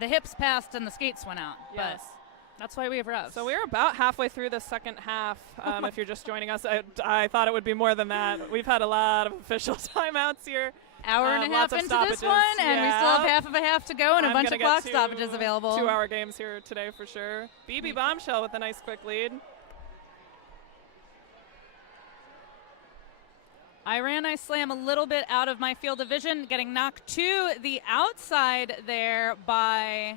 the hips passed and the skates went out. Yes. But that's why we have refs. So we're about halfway through the second half. If you're just joining us, I thought it would be more than that. We've had a lot of official timeouts here. hour and a half lots of into this stoppages. one, and we still have Yeah. half of a half to go and a I'm bunch gonna of get clock two stoppages available. 2-hour games here today for sure. BB Bombshell with a nice quick lead. I slam a little bit out of my field of vision, getting knocked to the outside there by,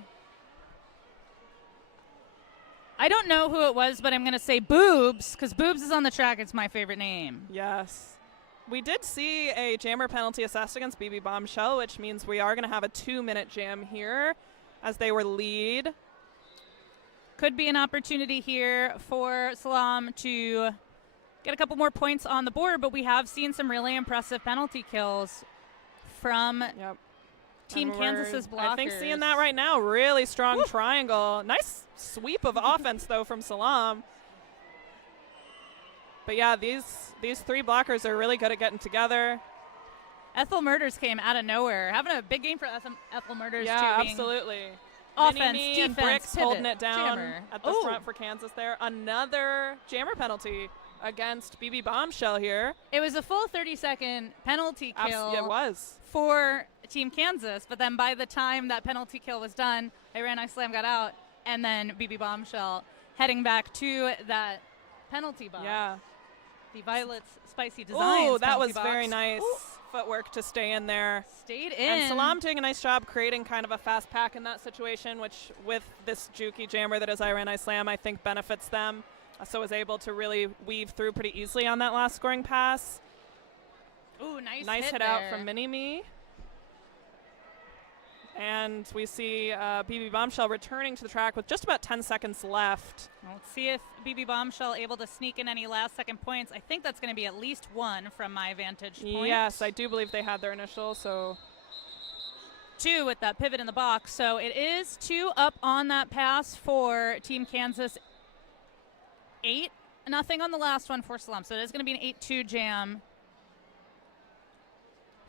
I don't know who it was, but I'm going to say Boobs, because Boobs is on the track. It's my favorite name. Yes. We did see a jammer penalty assessed against BB Bombshell, which means we are going to have a 2-minute jam here as they were lead. Could be an opportunity here for SALAAM to get a couple more points on the board, but we have seen some really impressive penalty kills from Team Kansas's blockers. I think seeing that right now. Really strong triangle. Nice sweep of offense, though, from SALAAM. But, yeah, these 3 blockers are really good at getting together. Ethel Murders came out of nowhere. Having a big game for Ethel Murders, too. Yeah, absolutely. Offense, Mini-Me defense, and Bricks pivot, holding it down jammer. at the front for Kansas there. Another jammer penalty against BB Bombshell here. It was a full 30-second penalty kill. It was. For Team Kansas, but then by the time that penalty kill was done, I slam got out, and then BB Bombshell heading back to that penalty box. Yeah. The Violet's Spicy Designs. Oh, that was box. very nice footwork to stay in there. Stayed in. And SALAAM doing a nice job creating kind of a fast pack in that situation, which with this jukey jammer that is I Slam, I think benefits them. So was able to really weave through pretty easily on that last scoring pass. Ooh, nice hit out from Mini-Me. And we see BB Bombshell returning to the track with just about 10 seconds left. Let's see if BB Bombshell able to sneak in any last-second points. I think that's going to be at least 1 from my vantage point. Yes, I do believe they had their initial, so 2 with that pivot in the box. So it is 2 up on that pass for Team Kansas. 8-0 on the last one for SALAAM. So it is going to be an 8-2 jam.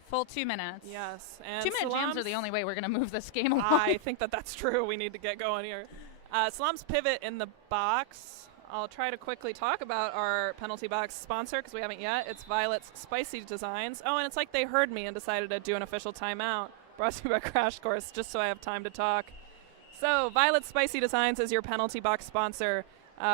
Full 2 minutes. Yes. And 2-minute jams are the only way we're going to move this game along. I think that's true. We need to get going here. SALAAM's pivot in the box. I'll try to quickly talk about our penalty box sponsor because we haven't yet. It's Violet's Spicy Designs. Oh, and it's like they heard me and decided to do an official timeout. Brought to you by Crash Course, just so I have time to talk. So Violet's Spicy Designs is your penalty box sponsor.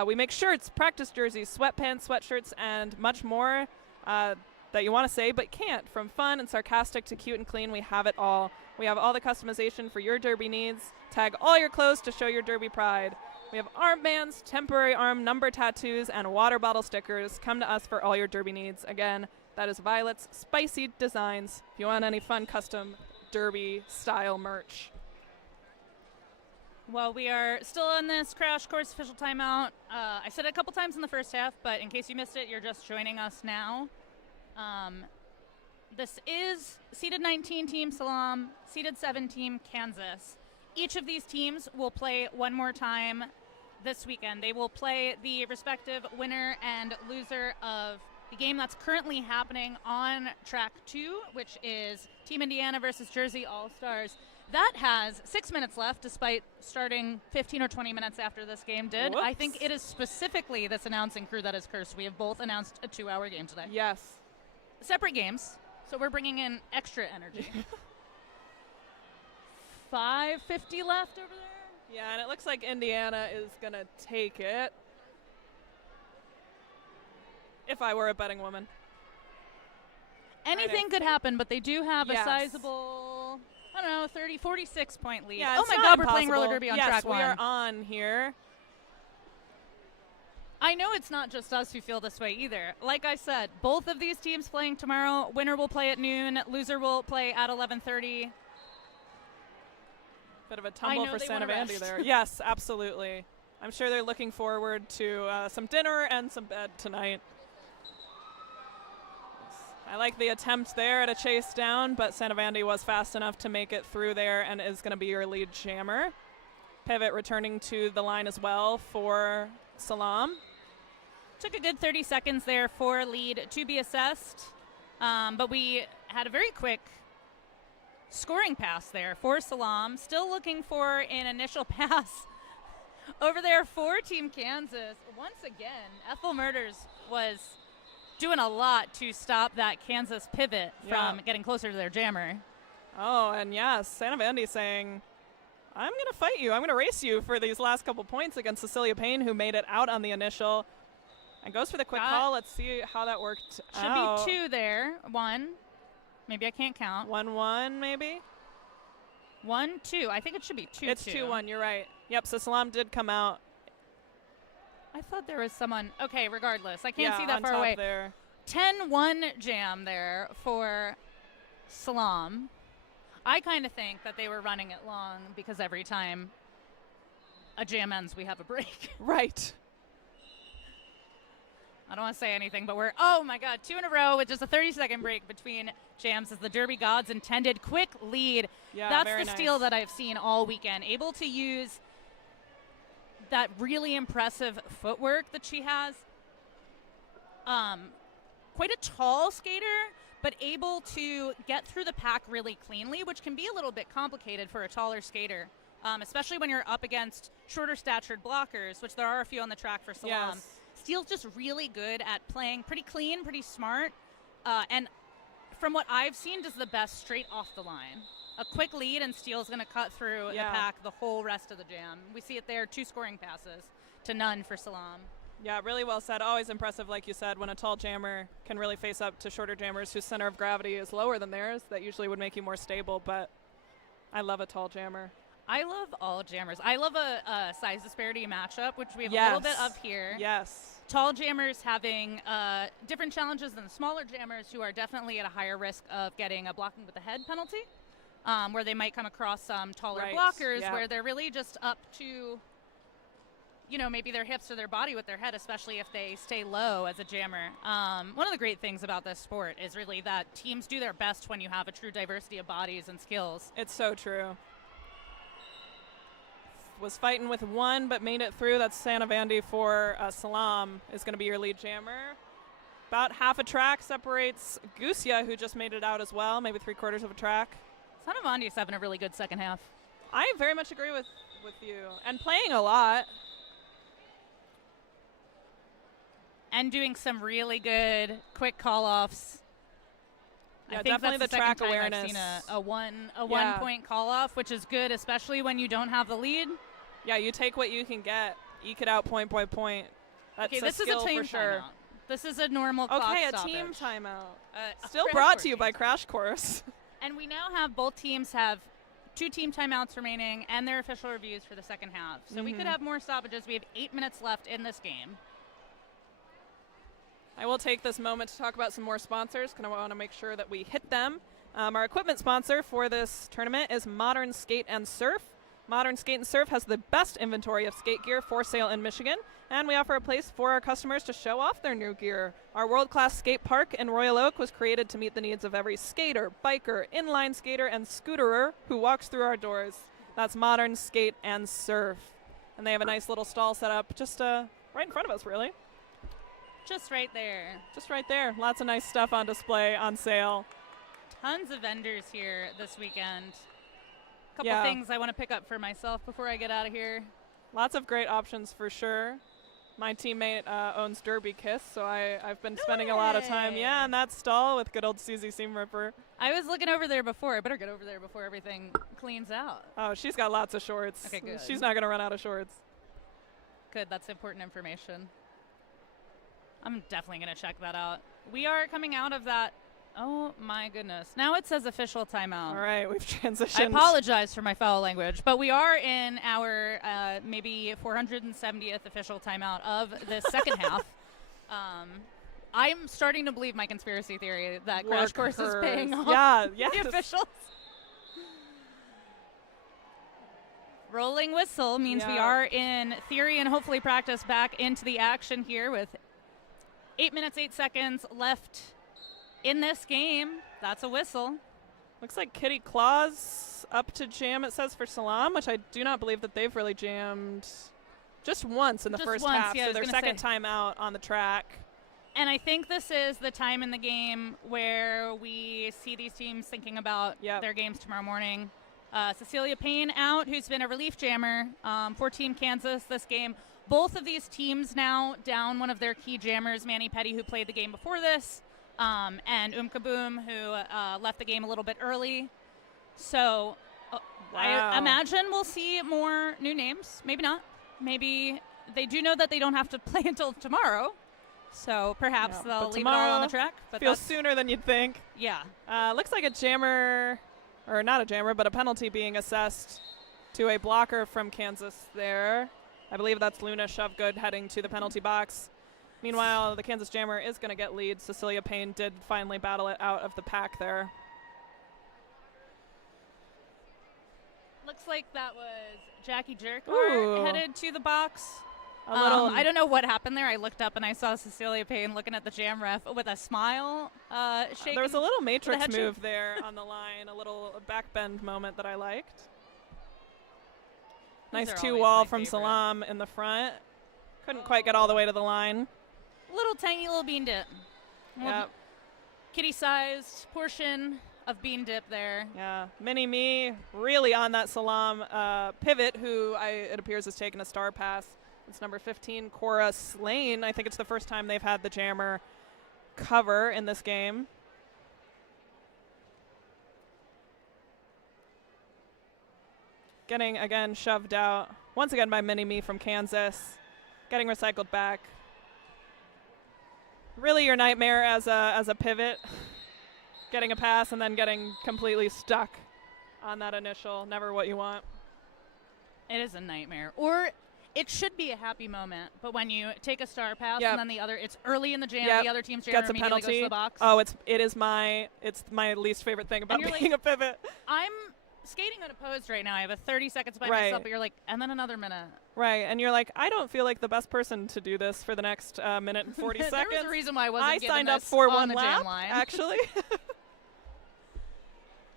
We make shirts, practice jerseys, sweatpants, sweatshirts, and much more that you want to say but can't. From fun and sarcastic to cute and clean, we have it all. We have all the customization for your derby needs. Tag all your clothes to show your derby pride. We have armbands, temporary arm number tattoos, and water bottle stickers. Come to us for all your derby needs. Again, that is Violet's Spicy Designs. If you want any fun custom derby style merch. Well, we are still on this Crash Course official timeout. I said it a couple times in the first half, but in case you missed it, you're just joining us now. This is seeded 19 team SALAAM, seeded 7 team Kansas. Each of these teams will play one more time this weekend. They will play the respective winner and loser of the game that's currently happening on track 2, which is Team Indiana versus Jersey All-Stars. That has 6 minutes left, despite starting 15 or 20 minutes after this game did. Whoops. I think it is specifically this announcing crew that is cursed. We have both announced a 2-hour game today. Yes. Separate games, so we're bringing in extra energy. 5:50 left over there. Yeah, and it looks like Indiana is going to take it. If I were a betting woman. Anything could happen, but they do have Yes. a sizable, 46 point lead. Yeah, oh it's my not God, we're playing impossible. roller derby on yes, track 1. we are on here. I know it's not just us who feel this way either. Like I said, both of these teams playing tomorrow. Winner will play at noon. Loser will play at 11:30. Bit of a tumble for Santa Vandy there. Yes, absolutely. I'm sure they're looking forward to some dinner and some bed tonight. I like the attempt there at a chase down, but Santa Vandy was fast enough to make it through there and is going to be your lead jammer. Pivot returning to the line as well for SALAAM. Took a good 30 seconds there for lead to be assessed, but we had a very quick scoring pass there for SALAAM. Still looking for an initial pass over there for Team Kansas. Once again, Ethel Murders was doing a lot to stop that Kansas pivot from getting closer to their jammer. Oh, and yes, Santa Vandy saying, I'm going to fight you. I'm going to race you for these last couple points against Cecilia Payne, who made it out on the initial. And goes for the quick Got- call. Let's see how that worked Should out. be 2 there. 1. Maybe I can't count. 1-1 maybe? 1-2. I think it should be 2-2. It's 2-1, you're right. Yep, so SALAAM did come out. I thought there was someone. Okay, regardless. I can't Yeah, see that on far top away. there. 10-1 jam there for SALAAM. I kind of think that they were running it long because every time a jam ends, we have a break. Right. I don't want to say anything, but oh my God, 2 in a row with just a 30-second break between jams as the Derby Gods intended. Quick lead. Yeah, That's very the steal nice. that I've seen all weekend. Able to use that really impressive footwork that she has. Quite a tall skater, but able to get through the pack really cleanly, which can be a little bit complicated for a taller skater, especially when you're up against shorter statured blockers, which there are a few on the track for SALAAM. Yes. Steele's just really good at playing pretty clean, pretty smart, and from what I've seen, does the best straight off the line. A quick lead, and Steele's going to cut through the pack the whole rest of the jam. We see it there, 2 scoring passes to none for SALAAM. Yeah, really well said. Always impressive, like you said, when a tall jammer can really face up to shorter jammers whose center of gravity is lower than theirs. That usually would make you more stable, but I love a tall jammer. I love all jammers. I love a size disparity matchup, which we have a little bit of here. Yes. Tall jammers having different challenges than the smaller jammers, who are definitely at a higher risk of getting a blocking with the head penalty, where they might come across some taller blockers where they're really just up to, maybe their hips or their body with their head, especially if they stay low as a jammer. One of the great things about this sport is really that teams do their best when you have a true diversity of bodies and skills. It's so true. Was fighting with 1, but made it through. That's Santa Vandy for SALAAM is going to be your lead jammer. About half a track separates Gusia, who just made it out as well, maybe 3/4 of a track. Santa Vandy's having a really good second half. I very much agree with you. And playing a lot. And doing some really good quick call-offs. Yeah, I think definitely that's the second track time awareness. I've seen a one-point call-off, which is good, especially when you don't have the lead. Yeah, you take what you can get. Eke it out point by point. That's Okay, this is a team for sure. timeout. This is a normal clock Okay, a stoppage. team timeout. A Still Crash brought Course to you team by timeout. Crash Course. And we now have both teams have 2 team timeouts remaining and their official reviews for the second half. So we could have more stoppages. We have 8 minutes left in this game. I will take this moment to talk about some more sponsors because I want to make sure that we hit them. Our equipment sponsor for this tournament is Modern Skate and Surf. Modern Skate and Surf has the best inventory of skate gear for sale in Michigan, and we offer a place for our customers to show off their new gear. Our world-class skate park in Royal Oak was created to meet the needs of every skater, biker, inline skater, and scooterer who walks through our doors. That's Modern Skate and Surf. And they have a nice little stall set up just right in front of us, really. Just right there. Just right there. Lots of nice stuff on display, on sale. Tons of vendors here this weekend. Couple things I want to pick up for myself before I get out of here. Lots of great options for sure. My teammate owns Derby Kiss, so I've been spending a lot of time, in that stall with good old Susie Seam Ripper. I was looking over there before. I better get over there before everything cleans out. Oh, she's got lots of shorts. Okay, good. She's not going to run out of shorts. Good, that's important information. I'm definitely going to check that out. We are coming out of that. Oh, my goodness. Now it says official timeout. All right, we've transitioned. I apologize for my foul language, but we are in our maybe 470th official timeout of this second half. I'm starting to believe my conspiracy theory that Crash Course is paying off the officials. Rolling whistle means we are in theory and hopefully practice back into the action here with 8 minutes, 8 seconds left in this game. That's a whistle. Looks like Kitty Claus up to jam, it says, for SALAAM, which I do not believe that they've really jammed just once in the first half. Yeah, so their second time out on the track. And I think this is the time in the game where we see these teams thinking about their games tomorrow morning. Cecilia Payne out, who's been a relief jammer for Team Kansas this game. Both of these teams now down one of their key jammers, Manny Petty, who played the game before this, and Kaboom, who left the game a little bit early. So I imagine we'll see more new names. Maybe not. Maybe they do know that they don't have to play until tomorrow. So perhaps Yeah, they'll but leave it all on the tomorrow track. But feels that's, sooner than you'd think. yeah. Looks like a jammer, or not a jammer, but a penalty being assessed to a blocker from Kansas there. I believe that's Luna Shovegood heading to the penalty box. Meanwhile, the Kansas jammer is going to get lead. Cecilia Payne did finally battle it out of the pack there. Looks like that was Jackie Ooh. Jerkar headed to the box. A little. I don't know what happened there. I looked up and I saw Cecilia Payne looking at the jam ref with a smile shaking. There was a little Matrix head shake. move there on the line, a little backbend moment that I liked. These Nice are two always wall my from favorite. SALAAM in the front. Couldn't quite get all the way to the line. Little tiny little bean dip. Yep. Kitty-sized portion of bean dip there. Yeah, Mini Me really on that SALAAM pivot, who it appears has taken a star pass. It's number 15, Cora Slane. I think it's the first time they've had the jammer cover in this game. Getting, again, shoved out, once again by Mini Me from Kansas. Getting recycled back. Really your nightmare as a pivot. Getting a pass and then getting completely stuck on that initial. Never what you want. It is a nightmare. Or it should be a happy moment, but when you take a star pass Yep. and then it's early in the jam, Yep. the other team's jammer Gets a immediately goes penalty. to the box. Oh, it's my least favorite thing about you're being a pivot. I'm skating unopposed right now. I have a 30 seconds by Right. myself, but you're like, and then another minute. Right, and you're like, I don't feel like the best person to do this for the next minute and 40 There seconds. was a reason why I wasn't I given signed up this for on one the lap, jam line. actually.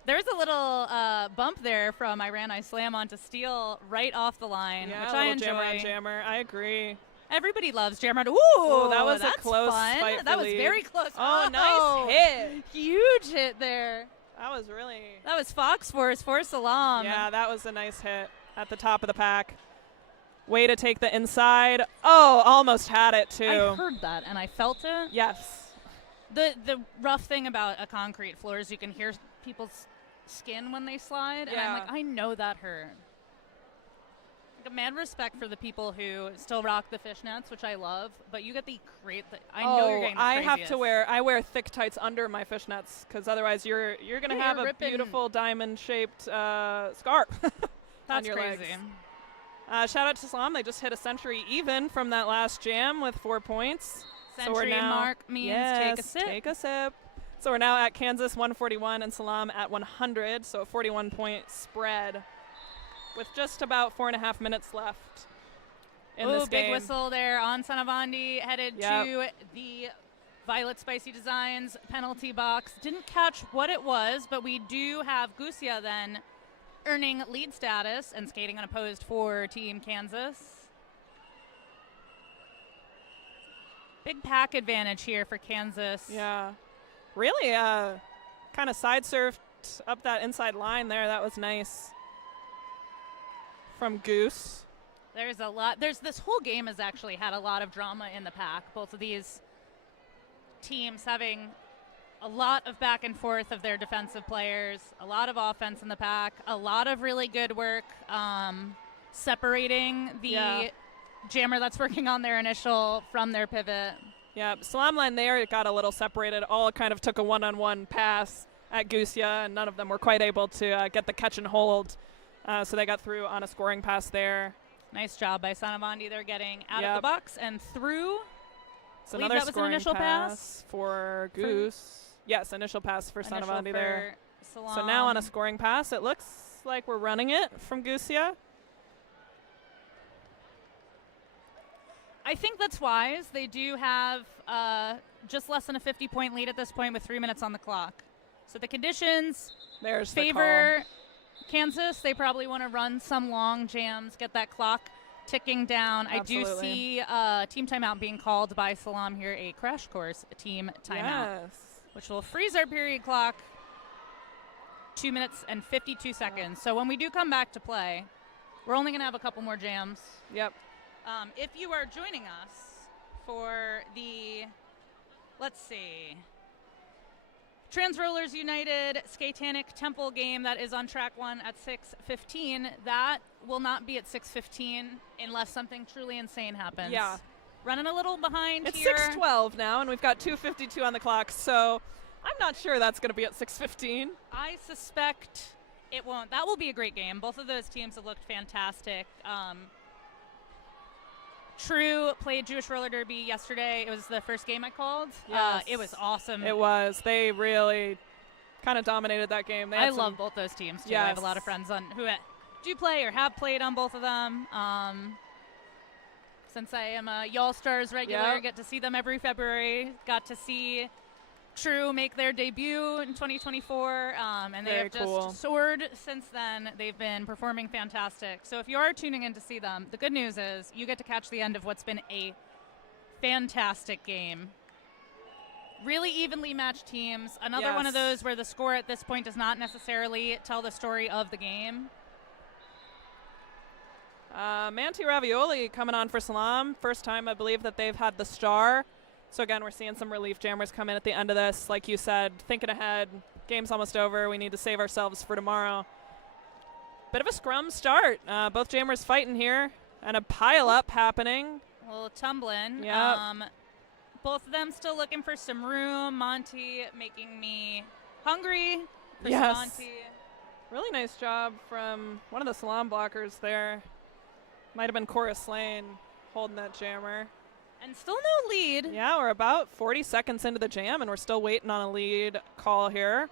There's a little bump there from I Slam onto Steel right off the line, Yeah, which a I little jammer on enjoy. jammer. I agree. Everybody loves jammer. Ooh, that was a that's close fun. fight for That was lead. very close. Oh, nice hit. Huge hit there. That was really. That was Fox Force for SALAAM. Yeah, that was a nice hit at the top of the pack. Way to take the inside. Oh, almost had it too. I heard that and I felt it. Yes. The rough thing about a concrete floor is you can hear people's skin when they slide, and I'm Yeah. like, I know that hurt. Like a mad respect for the people who still rock the fishnets, which I love, but you get the I know you're getting the I have craziest. to wear thick tights under my fishnets because otherwise you're gonna Yeah, have you're a ripping. beautiful diamond-shaped scarf on That's your crazy. legs. Shout out to SALAAM. They just hit a century even from that last jam with 4 points. So we're Century now, mark means yes, take a sip. Take a sip. So we're now at Kansas 141 and SALAAM at 100. So a 41-point spread with just about 4.5 minutes left in this Big game. whistle there on Sanavandi, headed Yep. to the Violet Spicy Designs penalty box. Didn't catch what it was, but we do have Gusia then earning lead status and skating unopposed for Team Kansas. Big pack advantage here for Kansas. Yeah. Really kind of side surfed up that inside line there. That was nice. From Goose. There's a lot. This whole game has actually had a lot of drama in the pack. Both of these teams having a lot of back and forth of their defensive players, a lot of offense in the pack, a lot of really good work separating the jammer that's working on their initial from their pivot. Yeah, SALAAM line there, it got a little separated. All kind of took a one-on-one pass at Gusia, and none of them were quite able to get the catch and hold. So they got through on a scoring pass there. Nice job by Sanavandi. They're getting out of the box and through. So Believe another that was an scoring initial pass for Goose. Yes, initial pass for Initial Sanavandi there. for So now on a SALAAM. scoring pass, it looks like we're running it from Gusia. I think that's wise. They do have just less than a 50-point lead at this point with 3 minutes on the clock. So the conditions There's favor Kansas. They probably want to run some long jams, get that clock ticking down. Absolutely. I do see team timeout being called by SALAAM here, a crash course team timeout, Yes. which will freeze our period clock 2 minutes and 52 seconds. So when we do come back to play, we're only going to have a couple more jams. Yep. If you are joining us for the, let's see, Trans Rollers United Skatetanic Temple game that is on track 1 at 6:15, that will not be at 6:15 unless something truly insane happens. Yeah. running a little behind It's here. 6:12 now, and we've got 2:52 on the clock, so I'm not sure that's going to be at 6:15. I suspect it won't. That will be a great game. Both of those teams have looked fantastic. True played Jewish Roller Derby yesterday. It was the first game I called. Yes. It was awesome. It was. They really kind of dominated that game. They had I some- love both those teams, too. Yes. I have a lot of friends who do play or have played on both of them. Since I am a Y'all Stars regular, Yep. get to see them every February. Got to see True make their debut in 2024, and they Very have just cool. soared since then. They've been performing fantastic. So if you are tuning in to see them, the good news is you get to catch the end of what's been a fantastic game. Really evenly matched teams. Another one of Yes. those where the score at this point does not necessarily tell the story of the game. Manti Ravioli coming on for SALAAM. First time, I believe, that they've had the star. So, again, we're seeing some relief jammers come in at the end of this. Like you said, thinking ahead. Game's almost over. We need to save ourselves for tomorrow. Bit of a scrum start. Both jammers fighting here. And a pile-up happening. A little tumbling. Yep. Both of them still looking for some room. Monty making me hungry for some Yes. Monty. Really nice job from one of the SALAAM blockers there. Might have been Cora Slane holding that jammer. And still no lead. Yeah, we're about 40 seconds into the jam, and we're still waiting on a lead call here.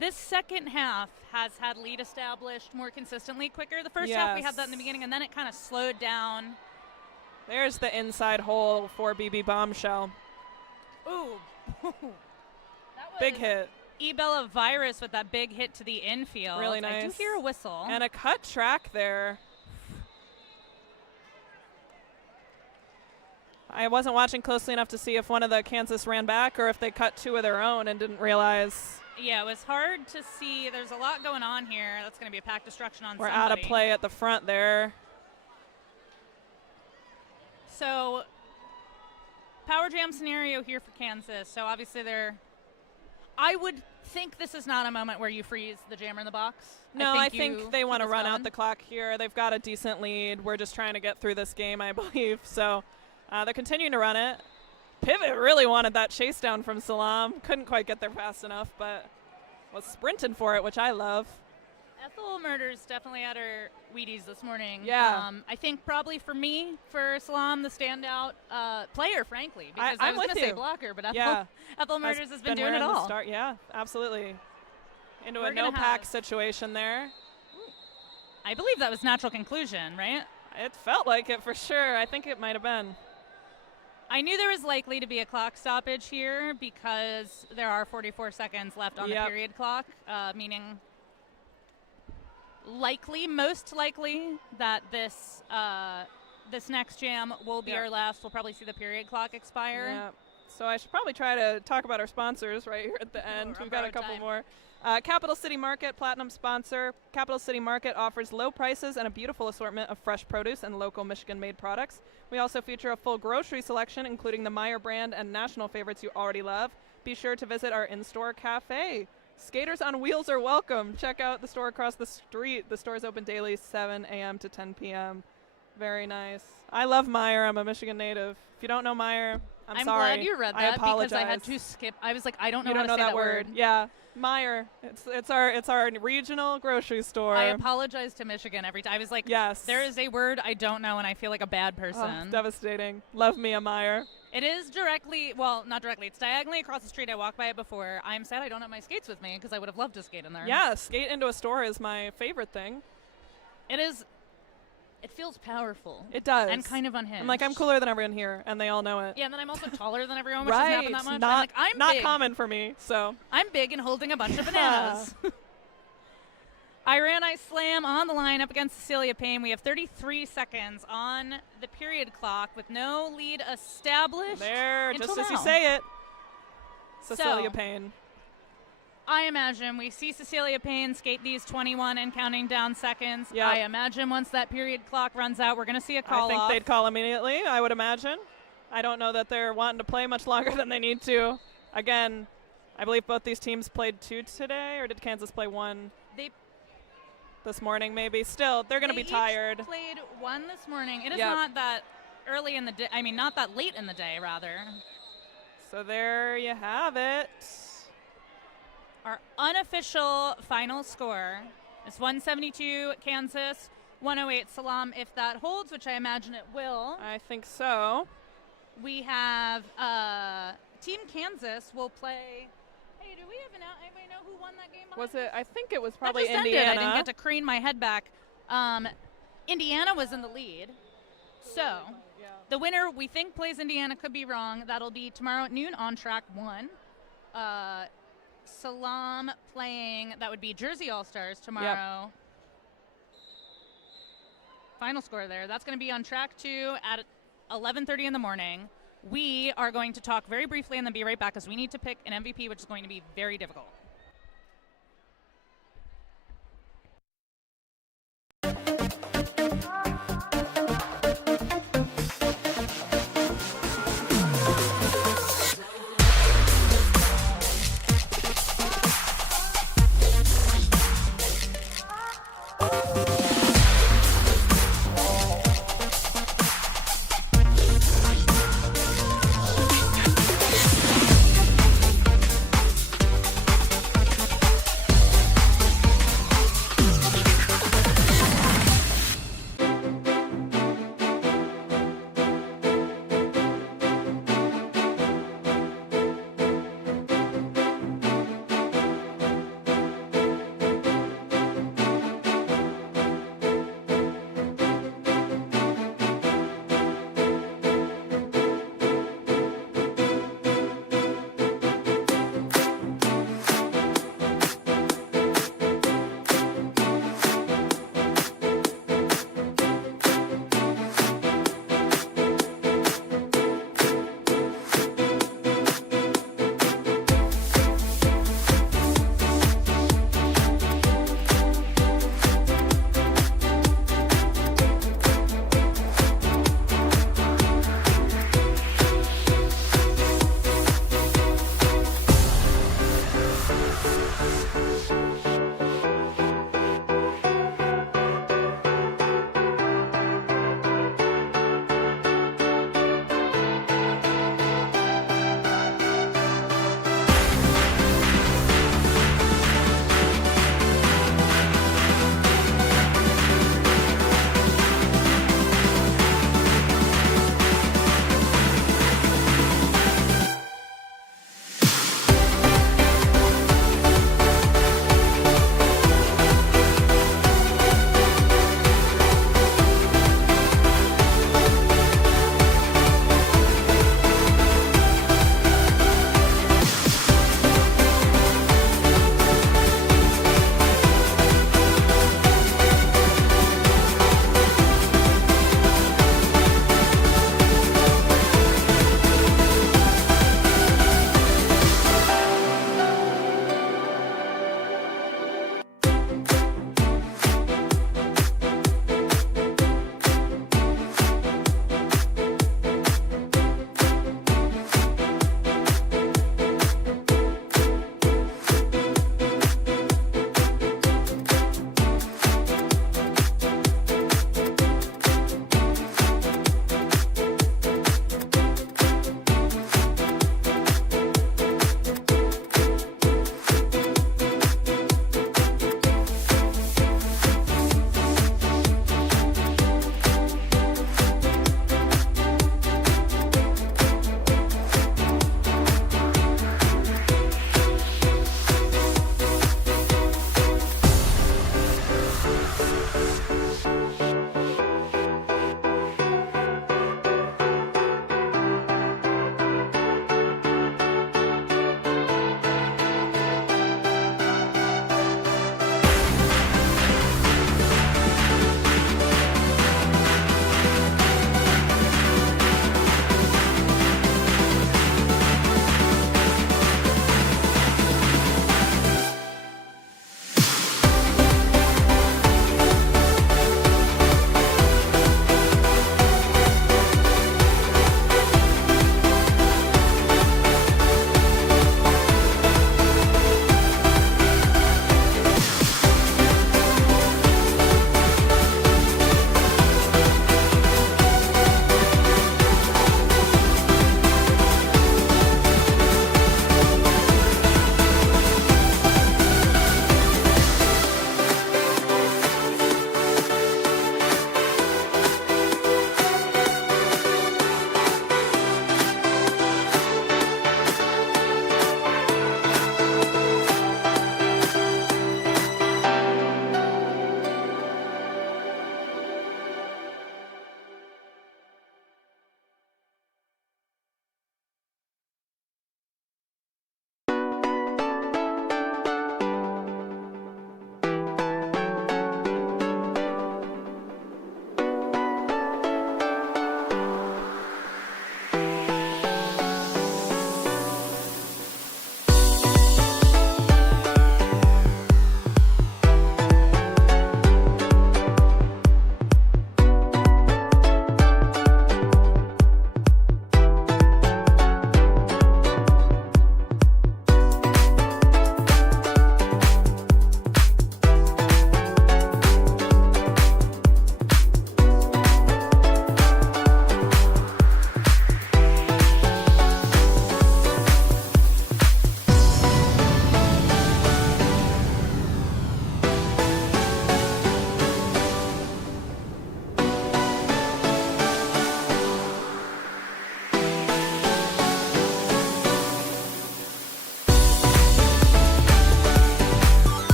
This second half has had lead established more consistently quicker. The first half we had that in the beginning, and then it kind of slowed down. There's the inside hole for BB Bombshell. Ooh. That was Big hit. Ebella Virus with that big hit to the infield. Really I do nice. hear a whistle. And a cut track there. I wasn't watching closely enough to see if one of the Kansas ran back or if they cut two of their own and didn't realize yeah, it was hard to see. There's a lot going on here. That's going to be a pack destruction on we're somebody. out of play at the front there. So, power jam scenario here for Kansas. So obviously I would think this is not a moment where you freeze the jammer in the box. No, I think you they keep want to this run going. out the clock here. They've got a decent lead. We're just trying to get through this game, I believe. So they're continuing to run it. Pivot really wanted that chase down from SALAAM. Couldn't quite get there fast enough, but was sprinting for it, which I love. Ethel Murders definitely had her Wheaties this morning. Yeah. I think probably for me, for SALAAM, the standout player, frankly, because I'm was going with to say you. blocker, but Ethel, Yeah. Ethel Murders has been doing wearing it the all. start. Yeah, absolutely. Into We're a gonna no-pack have- situation there. I believe that was natural conclusion, right? It felt like it for sure. I think it might have been. I knew there was likely to be a clock stoppage here because there are 44 seconds left on the Yep. period clock, meaning most likely that this next jam will be Yep. our last. We'll probably see the period clock expire. Yeah. So I should probably try to talk about our sponsors right here at the end. we're We've got a out of couple time. more. Capital City Market, platinum sponsor. Capital City Market offers low prices and a beautiful assortment of fresh produce and local Michigan-made products. We also feature a full grocery selection, including the Meyer brand and national favorites you already love. Be sure to visit our in-store cafe. Skaters on wheels are welcome. Check out the store across the street. The store is open daily, 7 a.m. to 10 p.m. Very nice. I love Meyer. I'm a Michigan native. If you don't know Meyer, I'm sorry. glad you read I that apologize. because I had to skip. I was like, I don't know You how don't to know say that word. Yeah, Meyer. It's our regional grocery store. I apologize to Michigan every time. I was like, Yes. there is a word I don't know, and I feel like a bad Oh, person. devastating. Love me a Meyer. It is directly, well, not directly. It's diagonally across the street. I walked by it before. I'm sad I don't have my skates with me because I would have loved to skate in there. Yeah, skate into a store is my favorite thing. It is. It feels powerful. It does. And kind of unhinged. I'm like, I'm cooler than everyone here, and they all know it. Yeah, and then I'm also taller than everyone, which doesn't right. happen that much. Not, I'm like, I'm not big. common for me, so. I'm big and holding a bunch of bananas. Iran Ice Slam on the line up against Cecilia Payne. We have 33 seconds on the period clock with no lead established. There, until just as you now. say it. Cecilia So, Payne. I imagine we see Cecilia Payne skate these 21 and counting down seconds. Yep. I imagine once that period clock runs out, we're going to see a call I think off. they'd call immediately, I would imagine. I don't know that they're wanting to play much longer than they need to. Again, I believe both these teams played 2 today, or did Kansas play 1 They this morning maybe? Still, they're going to be each tired. played 1 this morning. It is Yep. not that early in the day. I mean, not that late in the day, rather. So there you have it. Our unofficial final score is 172 Kansas, 108 SALAAM. If that holds, which I imagine it will, I think so. we have Team Kansas will play. Hey, do we have anybody know who won that game? Was it? I think it was That probably just ended. Indiana. I didn't get to crane my head back. Indiana was in the lead. So the winner, we think, plays Indiana. Could be wrong. That'll be tomorrow at noon on track 1. SALAAM playing, that would be Jersey All-Stars tomorrow. Final score there. That's going to be on track 2 at 11:30 in the morning. We are going to talk very briefly and then be right back because we need to pick an MVP, which is going to be very difficult.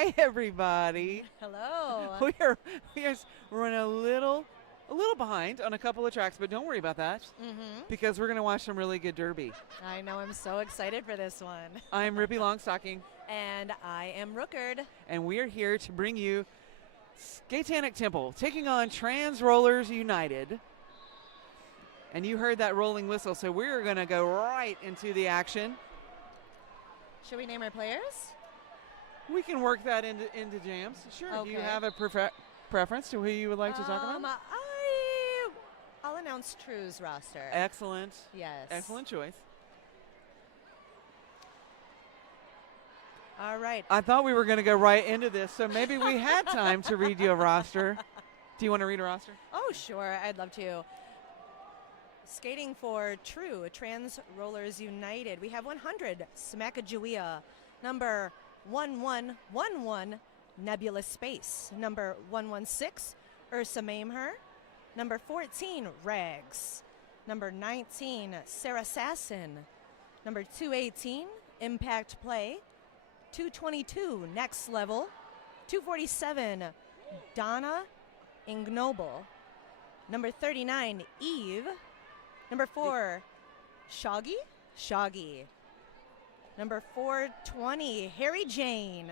Hi, everybody. Hello. We are running a little behind on a couple of tracks, but don't worry about that because we're going to watch some really good derby. I know, I'm so excited for this one. I'm Rippy Longstocking, And I am Rookard. and we are here to bring you Skatetanic Temple taking on Trans Rollers United. And you heard that rolling whistle, so we're going to go right into the action. Should we name our players? We can work that into jams. Sure. Do you Okay. have a preference to who you would like to talk about? I'll announce True's roster. Excellent. Yes. Excellent choice. All right. I thought we were going to go right into this, so maybe we had time to read you a roster. Do you want to read a roster? Oh, sure. I'd love to. Skating for True, Trans Rollers United. We have 100, Smakajawea. Number 1111, Nebulous Space. Number 116, Ursa Maimher. Number 14, Rags. Number 19, Sarah Sasson. Number 218, Impact Play. 222, Next Level. 247, Donna Ignoble. Number 39, Eve. Number 4, Shoggy. Number 420, Harry Jane.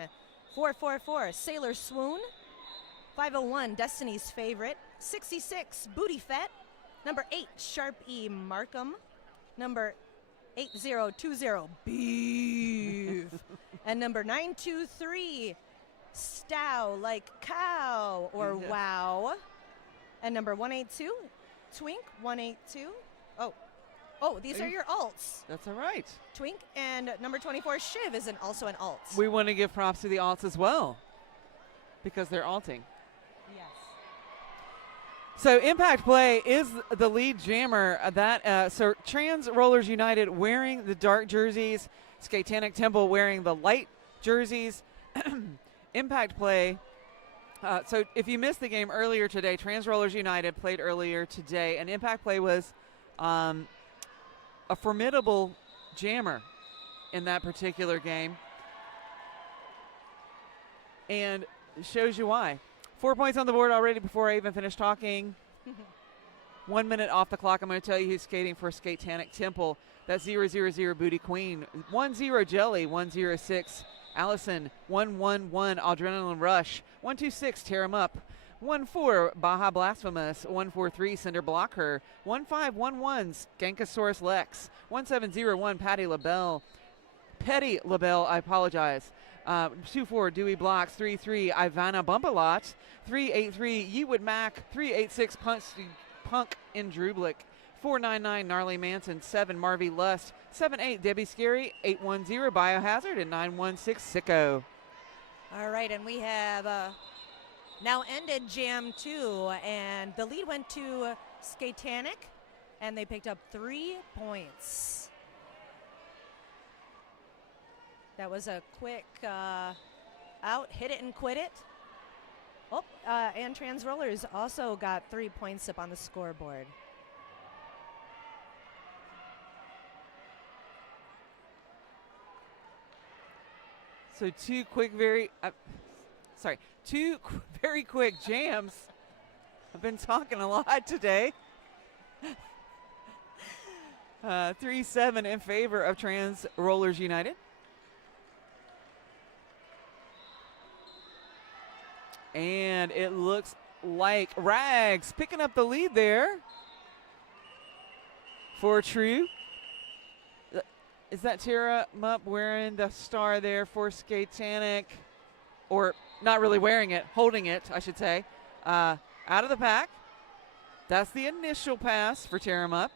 444, Sailor Swoon. 501, Destiny's Favorite. 66, Booty Fett. Number 8, Sharp E. Markham. Number 8020, Beef. And number 923, Stow Like Cow or Wow. And number 182, Twink 182. Oh, these are your alts. That's all right. Twink and number 24, Shiv is also an alt. We want to give props to the alts as well because they're alting. Yes. So Impact Play is the lead jammer. So Trans Rollers United wearing the dark jerseys, Skatetanic Temple wearing the light jerseys. Impact Play. So if you missed the game earlier today, Trans Rollers United played earlier today, and Impact Play was a formidable jammer in that particular game, and it shows you why. 4 points on the board already before I even finish talking. 1 minute off the clock. I'm going to tell you who's skating for Skatetanic Temple. That's 000 Booty Queen, 10 Jelly, 106 Allison, 111 Adrenaline Rush, 126 Tear 'em Up, 14 Baja Blasphemous, 143 Cinder Blocker, 1511 Skankosaurus Lex, 1701 Petty LaBelle, I apologize. 24 Dewey Blocks, 33 Ivana Bumpalot, 383 Yewood Mac, 386 Punk in Drublik, 499 Gnarly Manson, 7 Marvy Lust, 78 Debbie Scary, 810 Biohazard, and 916 Sicko. All right, and we have now ended Jam 2, and the lead went to Skatetanic, and they picked up 3 points. That was a quick out, hit it and quit it. Oh, and Trans Rollers also got 3 points up on the scoreboard. So two very quick jams. I've been talking a lot today. 3-7 in favor of Trans Rollers United. And it looks like Rags picking up the lead there for True. Is that Tara Mupp wearing the star there for Skatetanic? Or not really wearing it, holding it, I should say. Out of the pack. That's the initial pass for Tara Mupp.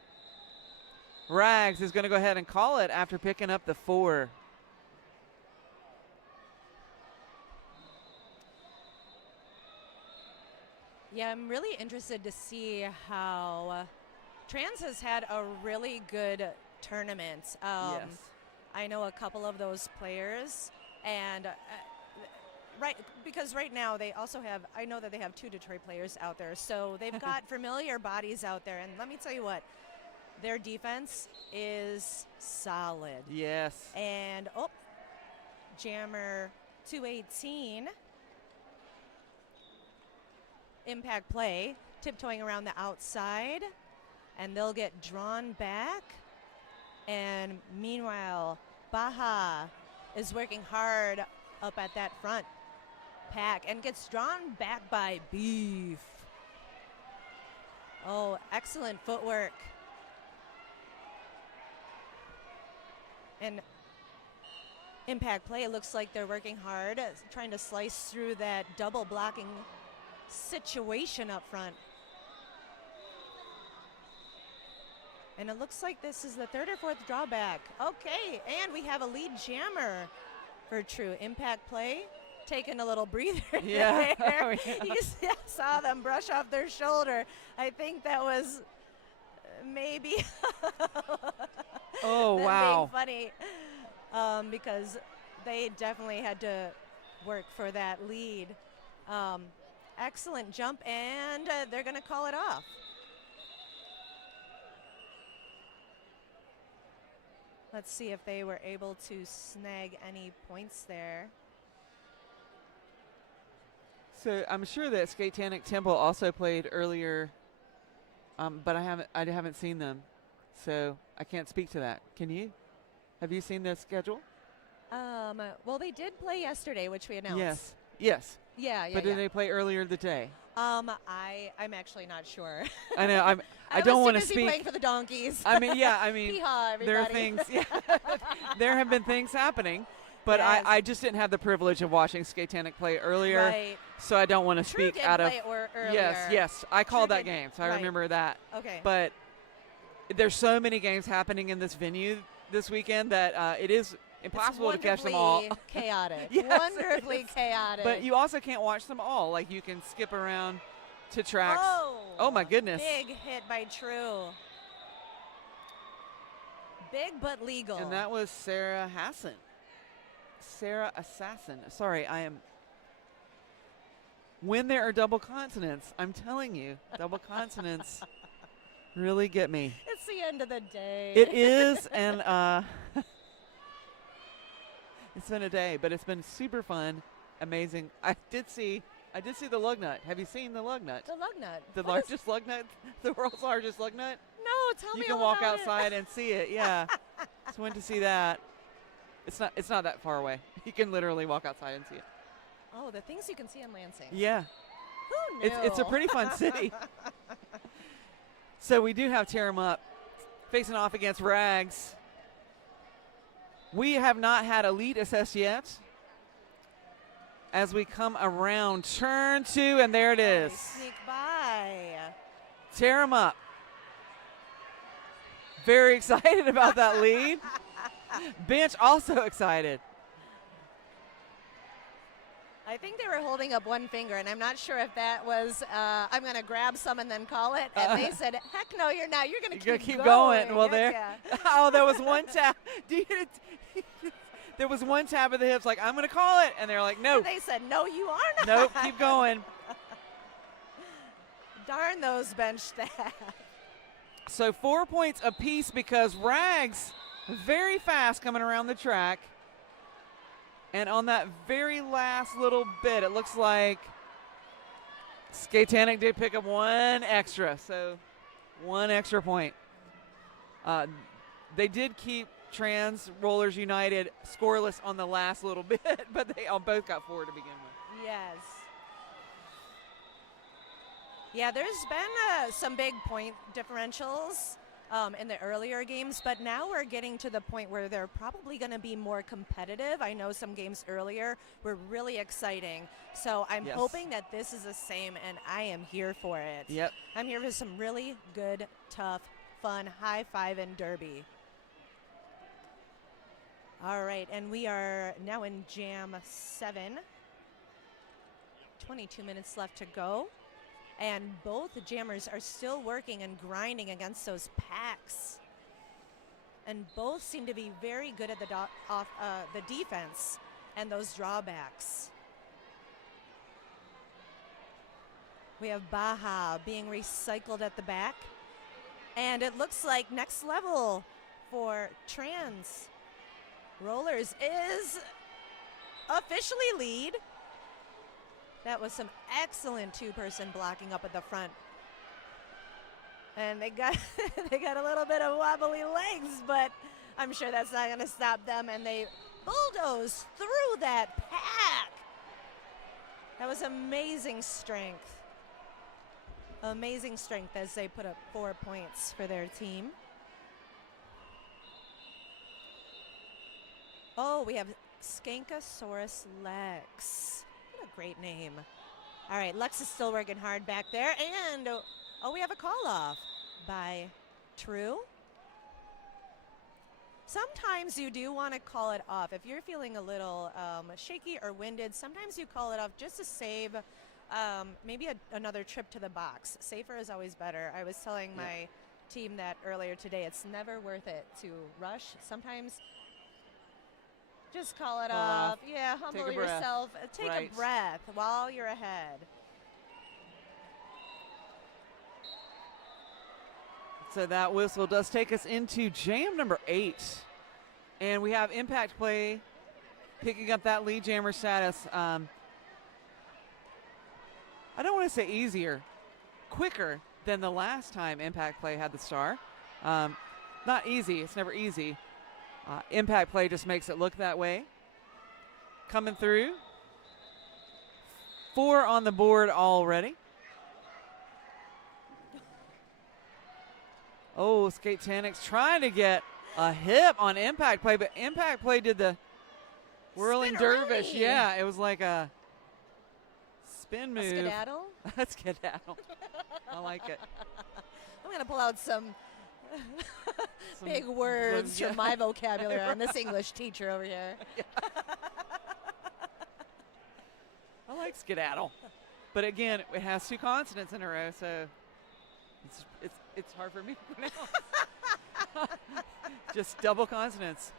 Rags is going to go ahead and call it after picking up the 4. Yeah, I'm really interested to see how Trans has had a really good tournament. Yes. I know a couple of those players, and because right now they also have, I know that they have 2 Detroit players out there, so they've got familiar bodies out there, and let me tell you what, their defense is solid. Yes. And, Jammer 218. Impact play, tiptoeing around the outside, and they'll get drawn back. And meanwhile, Baja is working hard up at that front pack and gets drawn back by Beef. Oh, excellent footwork. And Impact play, it looks like they're working hard, trying to slice through that double blocking situation up front. And it looks like this is the third or fourth drawback. Okay, and we have a lead jammer for True. Impact play, taking a little breather Yeah. there. Oh, yeah. You saw them brush off their shoulder. I think that was maybe Oh, them wow. being funny because they definitely had to work for that lead. Excellent jump, and they're going to call it off. Let's see if they were able to snag any points there. So I'm sure that Skatetanic Temple also played earlier, but I haven't seen them, so I can't speak to that. Can you? Have you seen the schedule? Well, they did play yesterday, which we announced. Yes. Yes. Yeah. But did they play earlier today? I'm actually not sure. I know. I was don't too want to busy speak. playing for the donkeys. I mean, yeah. I mean, Hee-haw, there are everybody. things. Yeah, there have been things happening, but Yes. I just didn't have the privilege of watching Skatetanic play earlier, Right. so I don't want to True speak did out of. play earlier. Yes. I called True that did- game, so I right. remember that. Okay. But there's so many games happening in this venue this weekend that it is impossible to catch them all. Wonderfully chaotic. Yes, it Wonderfully is. chaotic. But you also can't watch them all. Like you can skip around to tracks. Oh, my goodness. Big hit by True. Big but legal. And that was Sarah Hassan. Sarah Assassin. Sorry, I am. When there are double consonants, I'm telling you, double consonants really get me. It's the end of the day. It is, and it's been a day, but it's been super fun, amazing. I did see the lug nut. Have you seen the lug nut? The lug nut. The What is- largest lug nut, the world's largest lug nut. No, tell me You can all walk about it. outside and see it. Yeah, just went to see that. It's not that far away. You can literally walk outside and see it. Oh, the things you can see in Lansing. Yeah, Who knew? it's a pretty fun city. So we do have Tear 'em Up facing off against Rags. We have not had a lead assess yet. As we come around turn 2, and there it They is. Sneak by. Tear 'em Up. Very excited about that lead. Bench also excited. I think they were holding up one finger, and I'm not sure if that was, I'm going to grab some and then call it. And they said, heck no, you're not. You're going You're to gonna keep going. Well, Heck there. yeah. Oh, there was one tap. There was one tap of the hips, like, I'm going to call it. And they're like, no, They said, no, you are not. nope, keep going. Darn those bench staff. So 4 points apiece because Rags very fast coming around the track. And on that very last little bit, it looks like Skatetanic did pick up one extra. So 1 extra point. They did keep Trans Rollers United scoreless on the last little bit, but they all both got 4 to begin with. Yes. Yeah, there's been some big point differentials in the earlier games, but now we're getting to the point where they're probably going to be more competitive. I know some games earlier were really exciting, so I'm Yes. hoping that this is the same, and I am here for it. Yep. I'm here for some really good, tough, fun, high-five and derby. All right, and we are now in Jam 7. 22 minutes left to go. And both jammers are still working and grinding against those packs. And both seem to be very good at the defense and those drawbacks. We have Baja being recycled at the back. And it looks like next level for Trans Rollers is officially lead. That was some excellent two-person blocking up at the front. And they got they got a little bit of wobbly legs, but I'm sure that's not going to stop them. And they bulldoze through that pack. That was amazing strength. Amazing strength as they put up 4 points for their team. Oh, we have Skankosaurus Lex. What a great name. All right, Lex is still working hard back there. And, oh, we have a call-off by True. Sometimes you do want to call it off. If you're feeling a little shaky or winded, sometimes you call it off just to save maybe another trip to the box. Safer is always better. I was telling my team that earlier today. It's never worth it to rush. Sometimes just call it off. Yeah, humble yourself. Take a breath while you're ahead. So that whistle does take us into jam number 8. And we have impact play picking up that lead jammer status. I don't want to say easier, quicker than the last time impact play had the star. Not easy. It's never easy. Impact play just makes it look that way. Coming through. 4 on the board already. Oh, Skateltanic's trying to get a hip on impact play, but impact play did the whirling dervish. Yeah, it was like a spin move. A skedaddle? That's skedaddle. I like it. I'm going to pull out some big words from my vocabulary on this English teacher over here. I like skedaddle. But again, it has 2 consonants in a row, so it's hard for me to pronounce. Just double consonants.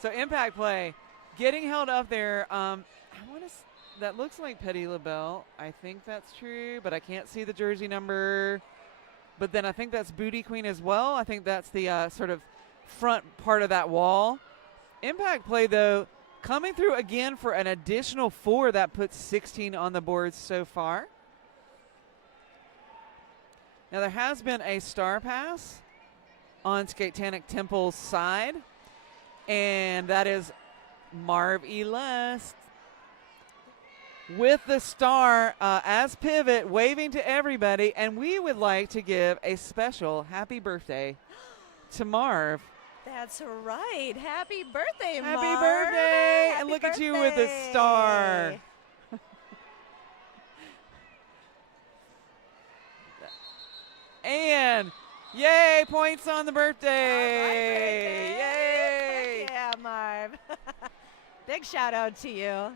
So impact play, getting held up there. That looks like Petty LaBelle. I think that's true, but I can't see the jersey number. But then I think that's Booty Queen as well. I think that's the sort of front part of that wall. Impact play, though, coming through again for an additional 4. That puts 16 on the board so far. Now, there has been a star pass on Skatetanic Temple's side, and that is Marv Elest with the star as pivot, waving to everybody, and we would like to give a special happy birthday to Marv. That's right. Happy birthday, Marv. Happy birthday. Happy and look birthday. at you with the star. And yay, points on the birthday. Yay. Yeah, Marv. Big shout out to you.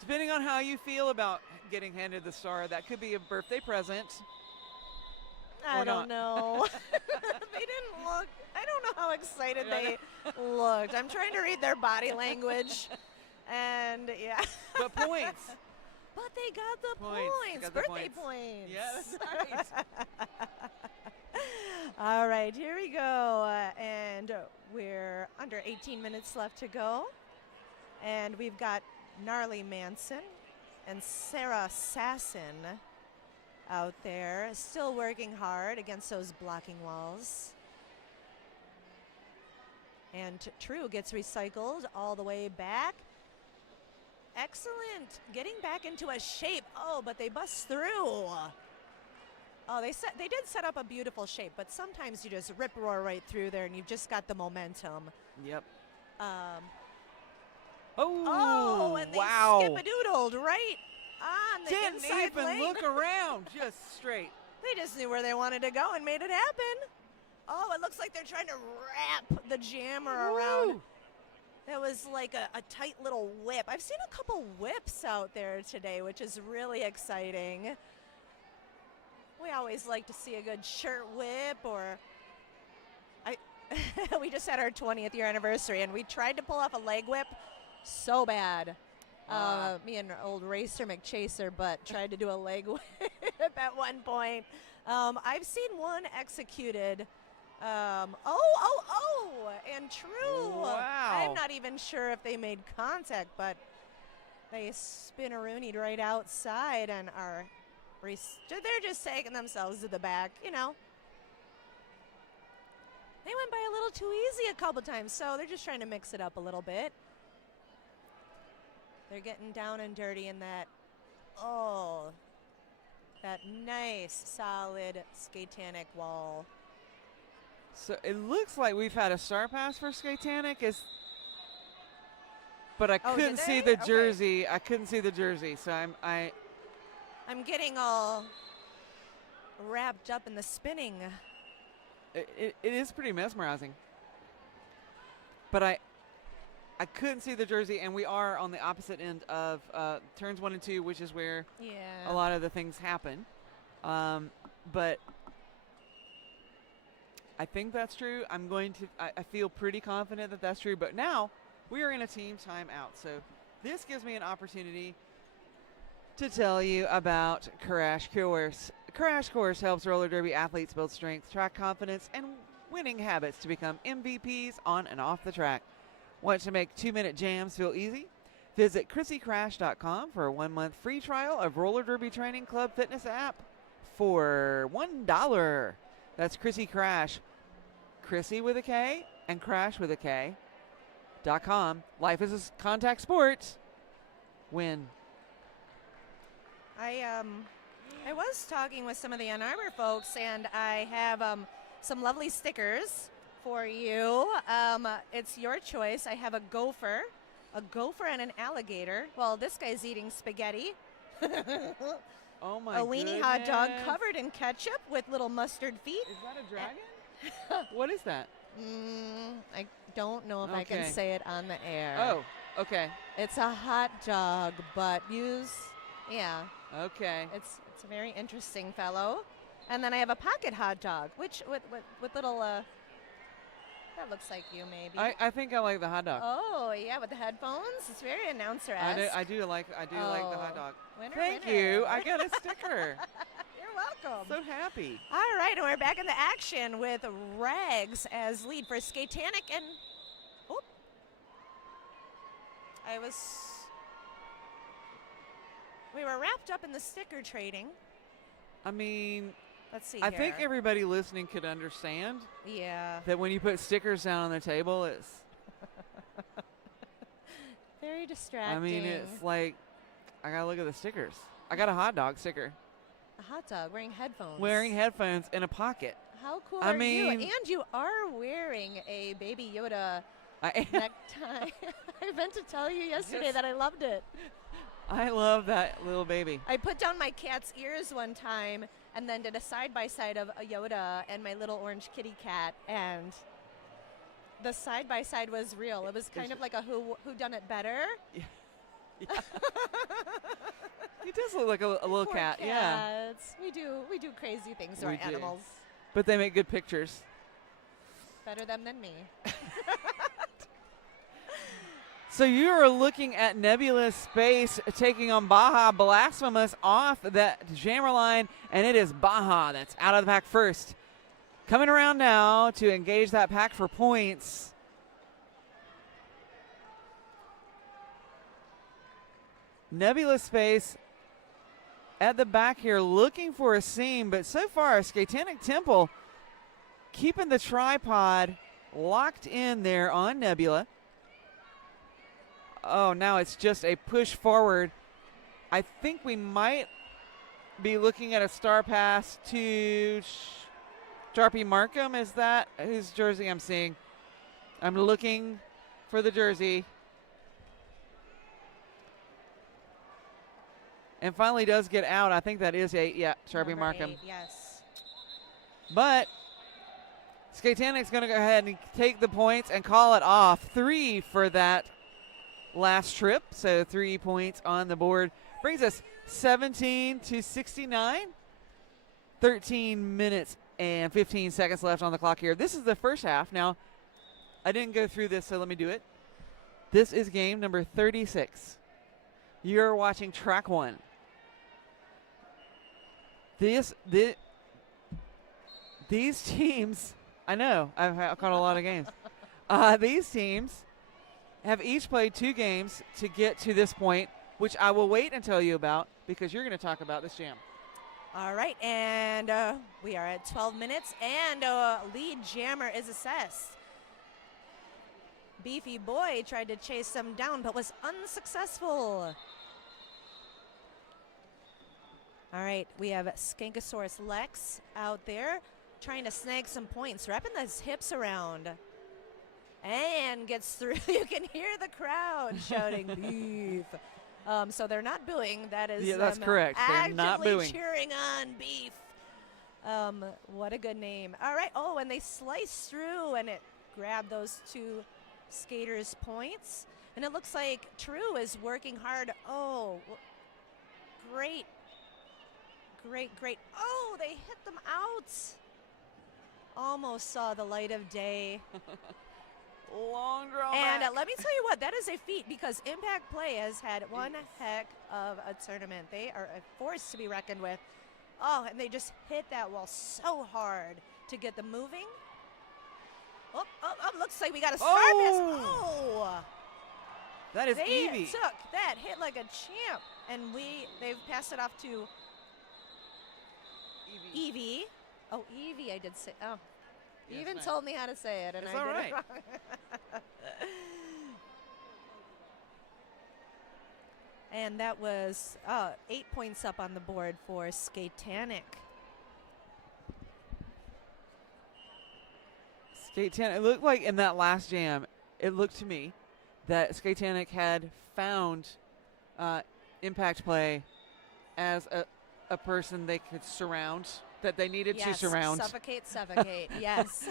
Depending on how you feel about getting handed the star, that could be a birthday present. I Or don't not. know. They didn't look. I don't know how excited they looked. I'm trying to read their body language. And yeah. But points. But they got the Points. points. Got the Birthday points. points. Yeah, that's right. All right, here we go. And we're under 18 minutes left to go. And we've got Gnarly Manson and Sarah Sasson out there, still working hard against those blocking walls. And True gets recycled all the way back. Excellent. Getting back into a shape. Oh, but they bust through. Oh, they did set up a beautiful shape, but sometimes you just rip roar right through there and you've just got the momentum. Yep. And they wow. skip-a-doodled right on the Didn't inside even lane. look around, just straight. They just knew where they wanted to go and made it happen. Oh, it looks like they're trying to wrap the jammer around. Woo. That was like a tight little whip. I've seen a couple whips out there today, which is really exciting. We always like to see a good shirt whip, or we just had our 20th year anniversary and we tried to pull off a leg whip so bad. Me and old racer McChaser, but tried to do a leg whip at one point. I've seen one executed. And true. Wow. I'm not even sure if they made contact, but they spin-a-roonied right outside and are they're just taking themselves to the back, you know. They went by a little too easy a couple times, so they're just trying to mix it up a little bit. They're getting down and dirty in that, that nice, solid Skatetanic wall. So it looks like we've had a star pass for Skatetanic, but I couldn't did see they? the jersey. I couldn't see the jersey, so I'm getting all wrapped up in the spinning. It is pretty mesmerizing. But I couldn't see the jersey, and we are on the opposite end of turns 1 and 2, which is where a lot of the things happen. But I think that's true. I feel pretty confident that that's true. But now we are in a team timeout. So this gives me an opportunity to tell you about Crash Course. Crash Course helps roller derby athletes build strength, track confidence, and winning habits to become MVPs on and off the track. Want to make 2-minute jams feel easy? Visit ChrissyCrash.com for a 1-month free trial of Roller Derby Training Club fitness app for $1. That's Chrissy Crash. Chrissy with a K and Crash with a K.com. Life is a contact sport. Win. I was talking with some of the Ann Arbor folks, and I have some lovely stickers for you. It's your choice. I have a gopher and an alligator. Well, this guy's eating spaghetti. Oh my! A weenie hot dog covered in ketchup with little mustard feet. Is that a dragon? What is that? I don't know if I can Okay. say it on the air. Oh, okay. It's a hot dog, but Okay. it's a very interesting fellow. And then I have a pocket hot dog, which with little that looks like you maybe. I think I like the hot dog. Oh yeah, with the headphones. It's very announcer-esque. I do like the hot dog. Winner, Thank winner. you. I got a sticker. You're welcome. So happy. All right, and we're back in the action with Rags as lead for Skatetanic, and we were wrapped up in the sticker trading. I mean, Let's see I here. think everybody listening could understand Yeah. that when you put stickers down on the table, it's. Very distracting. I mean, it's like I gotta look at the stickers. I got a hot dog sticker. a hot dog wearing headphones. Wearing headphones in a pocket. How cool I are you? mean- And you are wearing a Baby Yoda I necktie. I meant to tell you yesterday Yes. that I loved it. I love that little baby. I put down my cat's ears one time and then did a side-by-side of a Yoda and my little orange kitty cat, and the side-by-side was real. It was kind of like a who done it better. Yeah. He does look like a little Poor cat. Yeah. cats. We do crazy things to We our do. animals. But they make good pictures. Better them than me. So you are looking at Nebulous Space taking on Baja Blasphemous off that jammer line, and it is Baja that's out of the pack first. Coming around now to engage that pack for points. Nebulous Space at the back here looking for a seam, but so far Skatetanic Temple keeping the tripod locked in there on Nebula. Oh, now it's just a push forward. I think we might be looking at a star pass to Sharpie Markham. Is that whose jersey I'm seeing? I'm looking for the jersey. And finally does get out. I think that is Sharpie Number Markham. 8, yes. But Skatanic's going to go ahead and take the points and call it off. 3 for that last trip, so 3 points on the board. Brings us 17-69. 13 minutes and 15 seconds left on the clock here. This is the first half. Now, I didn't go through this, so let me do it. This is game number 36. You're watching track 1. these teams, I know, I've caught a lot of games. These teams have each played 2 games to get to this point, which I will wait and tell you about because you're going to talk about this jam. All right, and we are at 12 minutes, and lead jammer is assessed. Beefy Boy tried to chase them down, but was unsuccessful. All right, we have Skankosaurus Lex out there trying to snag some points, wrapping those hips around. And gets through. You can hear the crowd shouting, beef. So they're not booing. That is that's correct. They're not actively booing. cheering on beef. What a good name. All right. Oh, and they slice through, and it grabbed those 2 skaters' points. And it looks like True is working hard. Oh, great. Great. Oh, they hit them out. Almost saw the light of day. Long draw And back. let me tell you what, that is a feat because Impact Play has had one heck of a tournament. They are a force to be reckoned with. Oh, and they just hit that wall so hard to get them moving. Oh, looks like we got a star miss. Oh! That is They Evie. took that hit like a champ, and they've passed it off to Evie. Oh, Evie, I did say. Oh, you Yes, even ma'am. told me how to say it, and It's I all did right. it wrong. And that was 8 points up on the board for Skatetanic. Skatetanic, it looked like in that last jam, it looked to me that Skatetanic had found Impact Play as a person they could surround, that they needed to Yes, surround. suffocate, yes.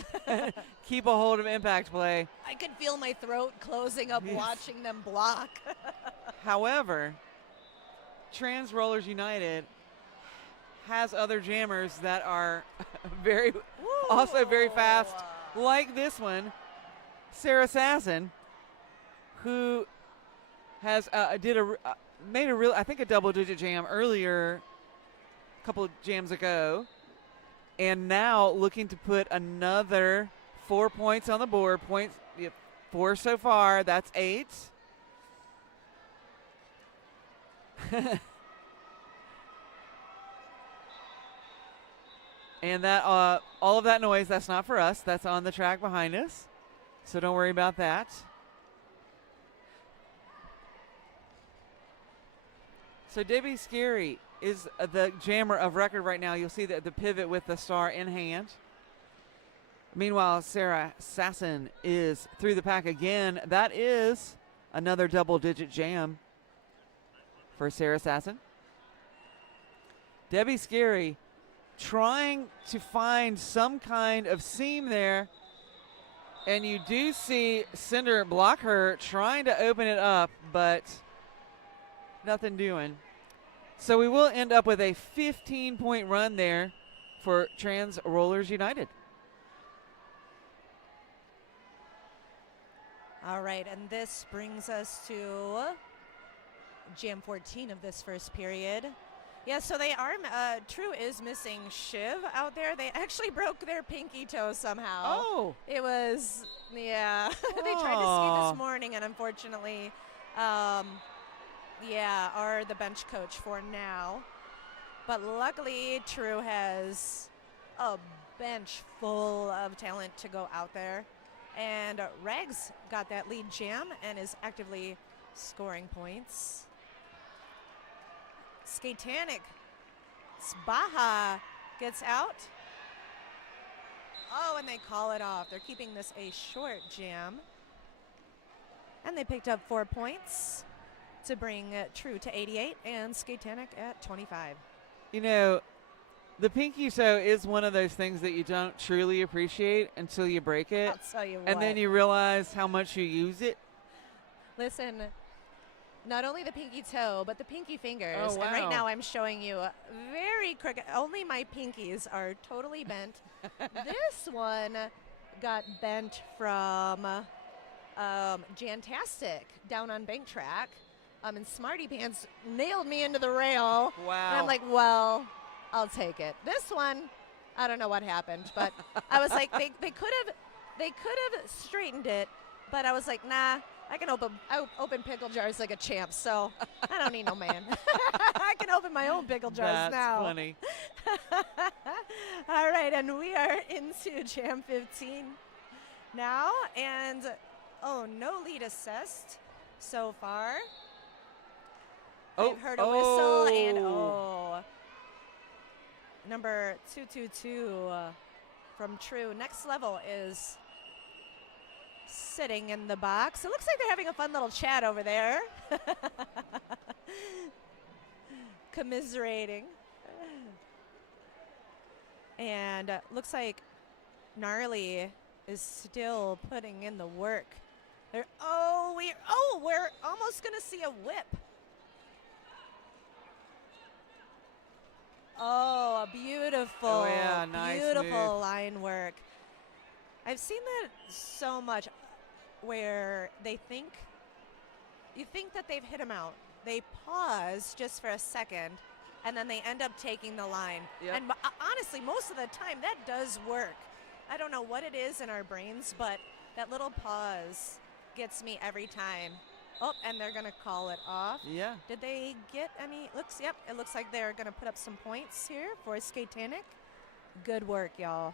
Keep a hold of Impact Play. I could feel my throat closing up Yes. watching them block. However, Trans Rollers United has other jammers that are also very fast, like this one, Sarah Sasson, who has made a real, I think, a double-digit jam earlier, a couple of jams ago, and now looking to put another 4 points on the board. 4 so far. That's 8. And that all of that noise, that's not for us. That's on the track behind us. So don't worry about that. So Debbie Scary is the jammer of record right now. You'll see the pivot with the star in hand. Meanwhile, Sarah Sasson is through the pack again. That is another double-digit jam for Sarah Sasson. Debbie Scary trying to find some kind of seam there. And you do see Cinder block her, trying to open it up, but nothing doing. So we will end up with a 15-point run there for Trans Rollers United. All right, and this brings us to Jam 14 of this first period. Yeah, so they are, True is missing Shiv out there. They actually broke their pinky toe somehow. Oh. It was, yeah. They tried to Aw. ski this morning, and unfortunately, are the bench coach for now. But luckily, True has a bench full of talent to go out there. And Rags got that lead jam and is actively scoring points. Skatetanic, Baja gets out. Oh, and they call it off. They're keeping this a short jam. And they picked up 4 points to bring True to 88 and Skatetanic at 25. You know, the pinky toe is one of those things that you don't truly appreciate until you break it. I'll tell you what. And then you realize how much you use it. Listen, not only the pinky toe, but the pinky fingers. Oh, And right wow. now I'm showing you very crooked. Only my pinkies are totally bent. This one got bent from Jantastic down on Bank Track. And Smarty Pants nailed me into the rail. Wow. And I'm like, well, I'll take it. This one, I don't know what happened, but I was like, they could have straightened it, but I was like, nah, I can open pickle jars like a champ, so I don't need no man. I can open my own pickle jars now. That's funny. All right, and we are into Jam 15 now, and no lead assessed so far. I've heard a whistle, and number 222 from True Next Level is sitting in the box. It looks like they're having a fun little chat over there. Commiserating. And looks like Gnarly is still putting in the work. We're almost gonna see a whip. Oh, a beautiful, nice beautiful move. line work. I've seen that so much where you think that they've hit him out. They pause just for a second, and then they end up taking the line. Yep. And honestly, most of the time, that does work. I don't know what it is in our brains, but that little pause gets me every time. Oh, and they're going to call it off. Yeah. Did they get any? It looks like they're going to put up some points here for Skatetanic. Good work, y'all.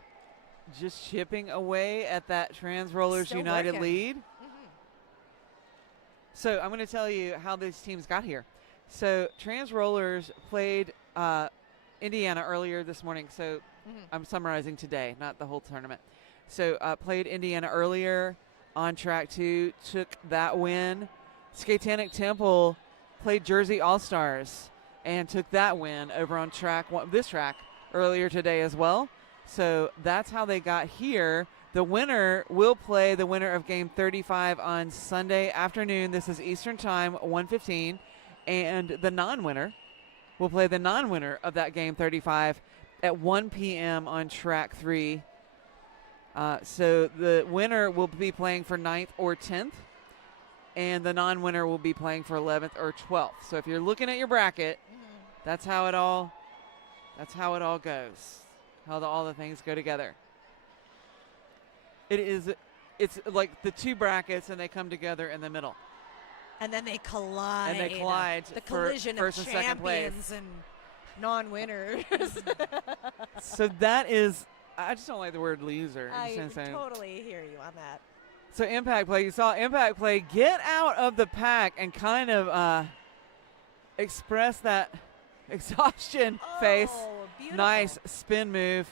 Just chipping away at that Trans Rollers Still United working. lead. So I'm going to tell you how these teams got here. So Trans Rollers played Indiana earlier this morning. So I'm summarizing today, not the whole tournament. So played Indiana earlier on track 2, took that win. Skatetanic Temple played Jersey All-Stars and took that win over on this track earlier today as well. So that's how they got here. The winner will play the winner of Game 35 on Sunday afternoon. This is Eastern Time, 1:15. And the non-winner will play the non-winner of that Game 35 at 1 p.m. on track 3. So the winner will be playing for 9th or 10th, and the non-winner will be playing for 11th or 12th. So if you're looking at your bracket, that's how it all goes. How all the things go together. It's like the two brackets, and they come together in the middle. And then they collide. The for collision first of and second place. champions and non-winners. So that is, I just don't like the word loser. I You know what I'm saying? totally hear you on that. So Impact Play, you saw Impact Play get out of the pack and kind of express that exhaustion face. Beautiful. Nice spin move.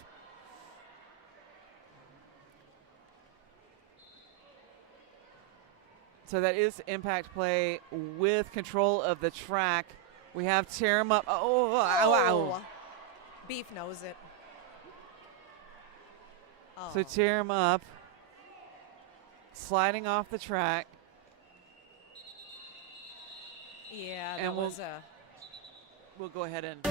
So that is Impact Play with control of the track. We have tear him up. Wow. Beef knows it. So tear him up. Sliding off the track. Yeah, and that was we'll go ahead and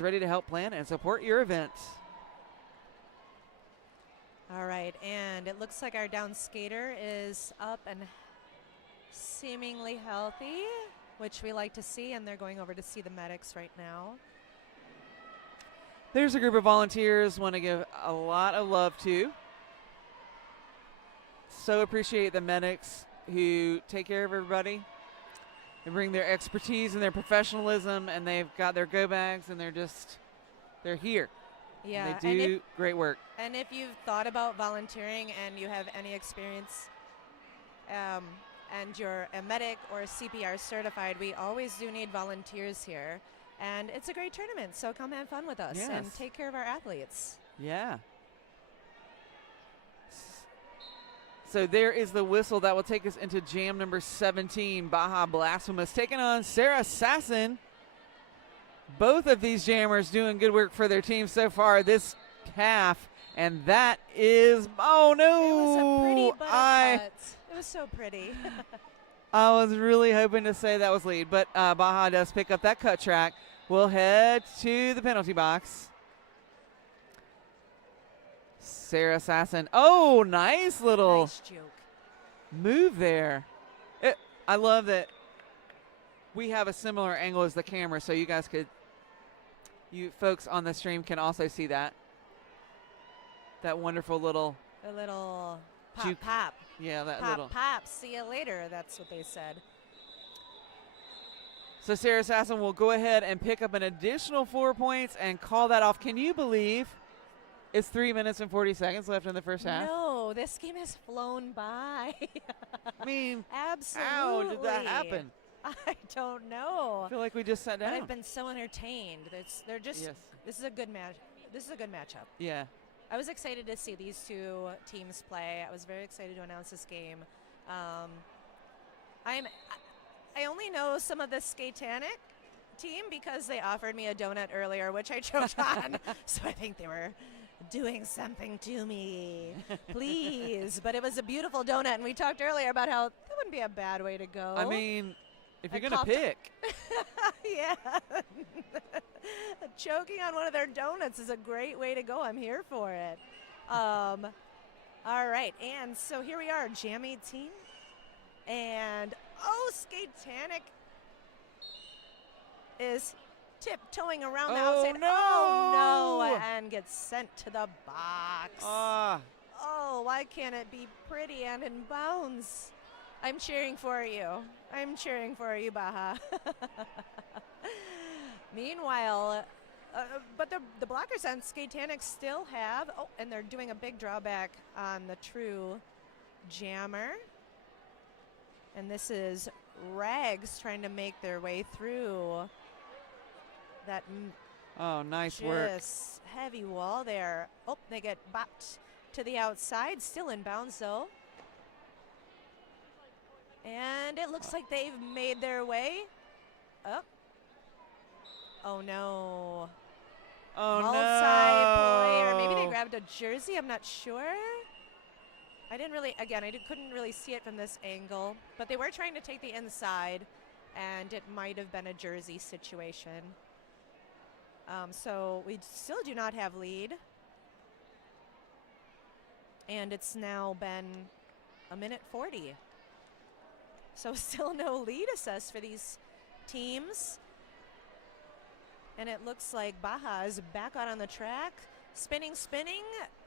ready to help plan and support your event. all right, and it looks like our down skater is up and seemingly healthy, which we like to see, and they're going over to see the medics right now. There's a group of volunteers want to give a lot of love to. So appreciate the medics who take care of everybody. They bring their expertise and their professionalism, and they've got their go bags, and they're here. Yeah, And they do great work. And if you've thought about volunteering and you have any experience and you're a medic or CPR certified, we always do need volunteers here. And it's a great tournament, so come have fun with us and Yes. take care of our athletes. Yeah. So there is the whistle that will take us into jam number 17. Baja Blasphemous taking on Sarah Sasson. Both of these jammers doing good work for their team so far this half. And that is, oh no! It was a pretty cut. It was so pretty. I was really hoping to say that was lead, but Baja does pick up that cut track. We'll head to the penalty box. Sarah Sasson. Oh, nice little Nice joke. move there. I love that we have a similar angle as the camera, so you guys could, you folks on the stream can also see that. That wonderful little. A little Juke. pop. Yeah, that Pop, little. pop. See you later. That's what they said. So Sarah Sasson will go ahead and pick up an additional 4 points and call that off. Can you believe it's 3 minutes and 40 seconds left in the first half? No, this game has flown by. I mean, Absolutely. how did that happen? I don't know. I feel like we just sat But down. I've been so entertained. They're just. Yes. This is a good match. This is a good matchup. Yeah. I was excited to see these two teams play. I was very excited to announce this game. I only know some of the Skatetanic team because they offered me a donut earlier, which I choked on. So I think they were doing something to me. Please. But it was a beautiful donut, and we talked earlier about how that wouldn't be a bad way to go. I mean, if you're I going to coughed- pick. Yeah. Choking on one of their donuts is a great way to go. I'm here for it. All right. And so here we are, Jam 18. And, Skatetanic is tiptoeing around the outside. no! Oh, no. And gets sent to the box. Ah. Oh, why can't it be pretty and in bounds? I'm cheering for you. I'm cheering for you, Baja. Meanwhile, but the blockers on Skatetanic still have, and they're doing a big drawback on the true jammer. And this is Rags trying to make their way through that Oh, nice work. just heavy wall there. Oh, they get bopped to the outside, still in bounds though. And it looks like they've made their way up. Oh no. Oh, Multi-player. Maybe they no. grabbed a jersey. I'm not sure. I didn't really, again, couldn't really see it from this angle. But they were trying to take the inside, and it might have been a jersey situation. So we still do not have lead. And it's now been a minute 40. So still no lead assessed for these teams. And it looks like Baja is back out on the track. Spinning.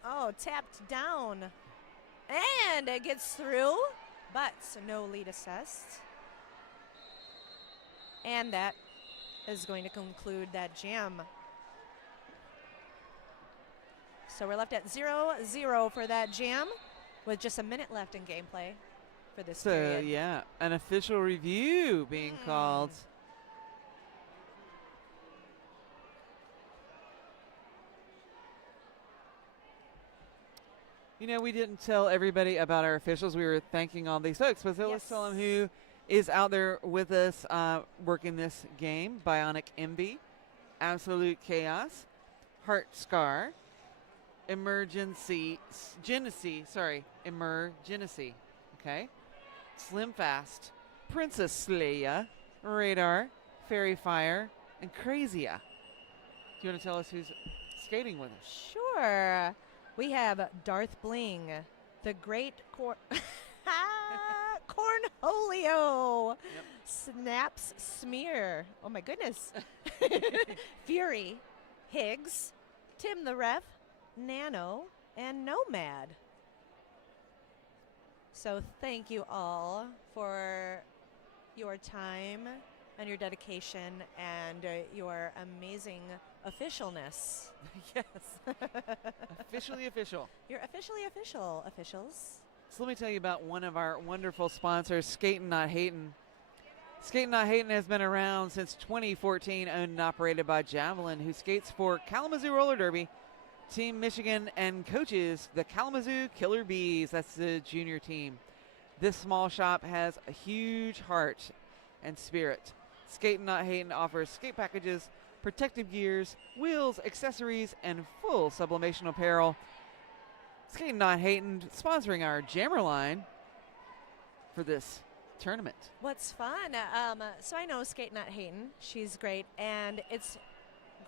Oh, tapped down. And it gets through, but no lead assessed. And that is going to conclude that jam. So we're left at 0-0 for that jam with just a minute left in gameplay for this So, period. yeah, an official review being called. You know, we didn't tell everybody about our officials. We were thanking all these folks, but let's tell them who is out there with us working this game. Bionic Envy, Absolute Chaos, Heart Scar, Emergency, okay? Slim Fast, Princess Leia, Radar, Fairy Fire, and Crazia. Do you want to tell us who's skating with us? Sure. We have Darth Bling, the Great Cornholio, Snaps Smear. Oh my goodness. Fury, Higgs, Tim the Ref, Nano, and Nomad. So thank you all for your time and your dedication and your amazing officialness. Yes. Officially official. You're officially official, officials. So let me tell you about one of our wonderful sponsors, Skatin' Not Hatin'. Skatin' Not Hatin' has been around since 2014, owned and operated by Javelin, who skates for Kalamazoo Roller Derby Team Michigan and coaches, the Kalamazoo Killer Bees. That's the junior team. This small shop has a huge heart and spirit. Skatin' Not Hatin' offers skate packages, protective gears, wheels, accessories, and full sublimation apparel. Skatin' Not Hatin' sponsoring our Jammer line for this tournament. What's fun? So I know Skate Not Hatin'. She's great, and it's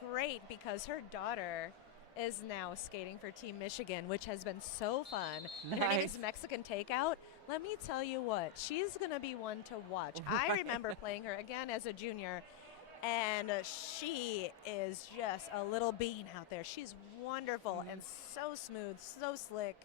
great because her daughter is now skating for Team Mich-Again, which has been so fun. And her name is Nice. Mexican Takeout. Let me tell you what, she's going to be one to watch. I Right. remember playing her again as a junior, and she is just a little bean out there. She's wonderful and so smooth, so slick.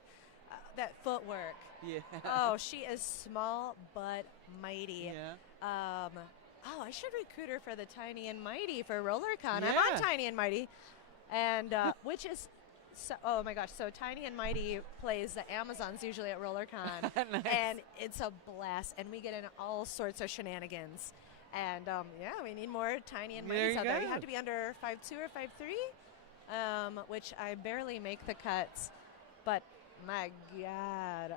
That footwork. Yeah. Oh, she is small but mighty. Yeah. I should recruit her for the Tiny and Mighty for RollerCon. I'm Yeah. on Tiny and Mighty, and which is, so, oh my gosh! So Tiny and Mighty plays the Amazons usually at RollerCon, Nice. and it's a blast. And we get in all sorts of shenanigans. And we need more Tiny and There Mighties you out there. You go. have to be under 5'2" or 5'3", which I barely make the cuts, but my God,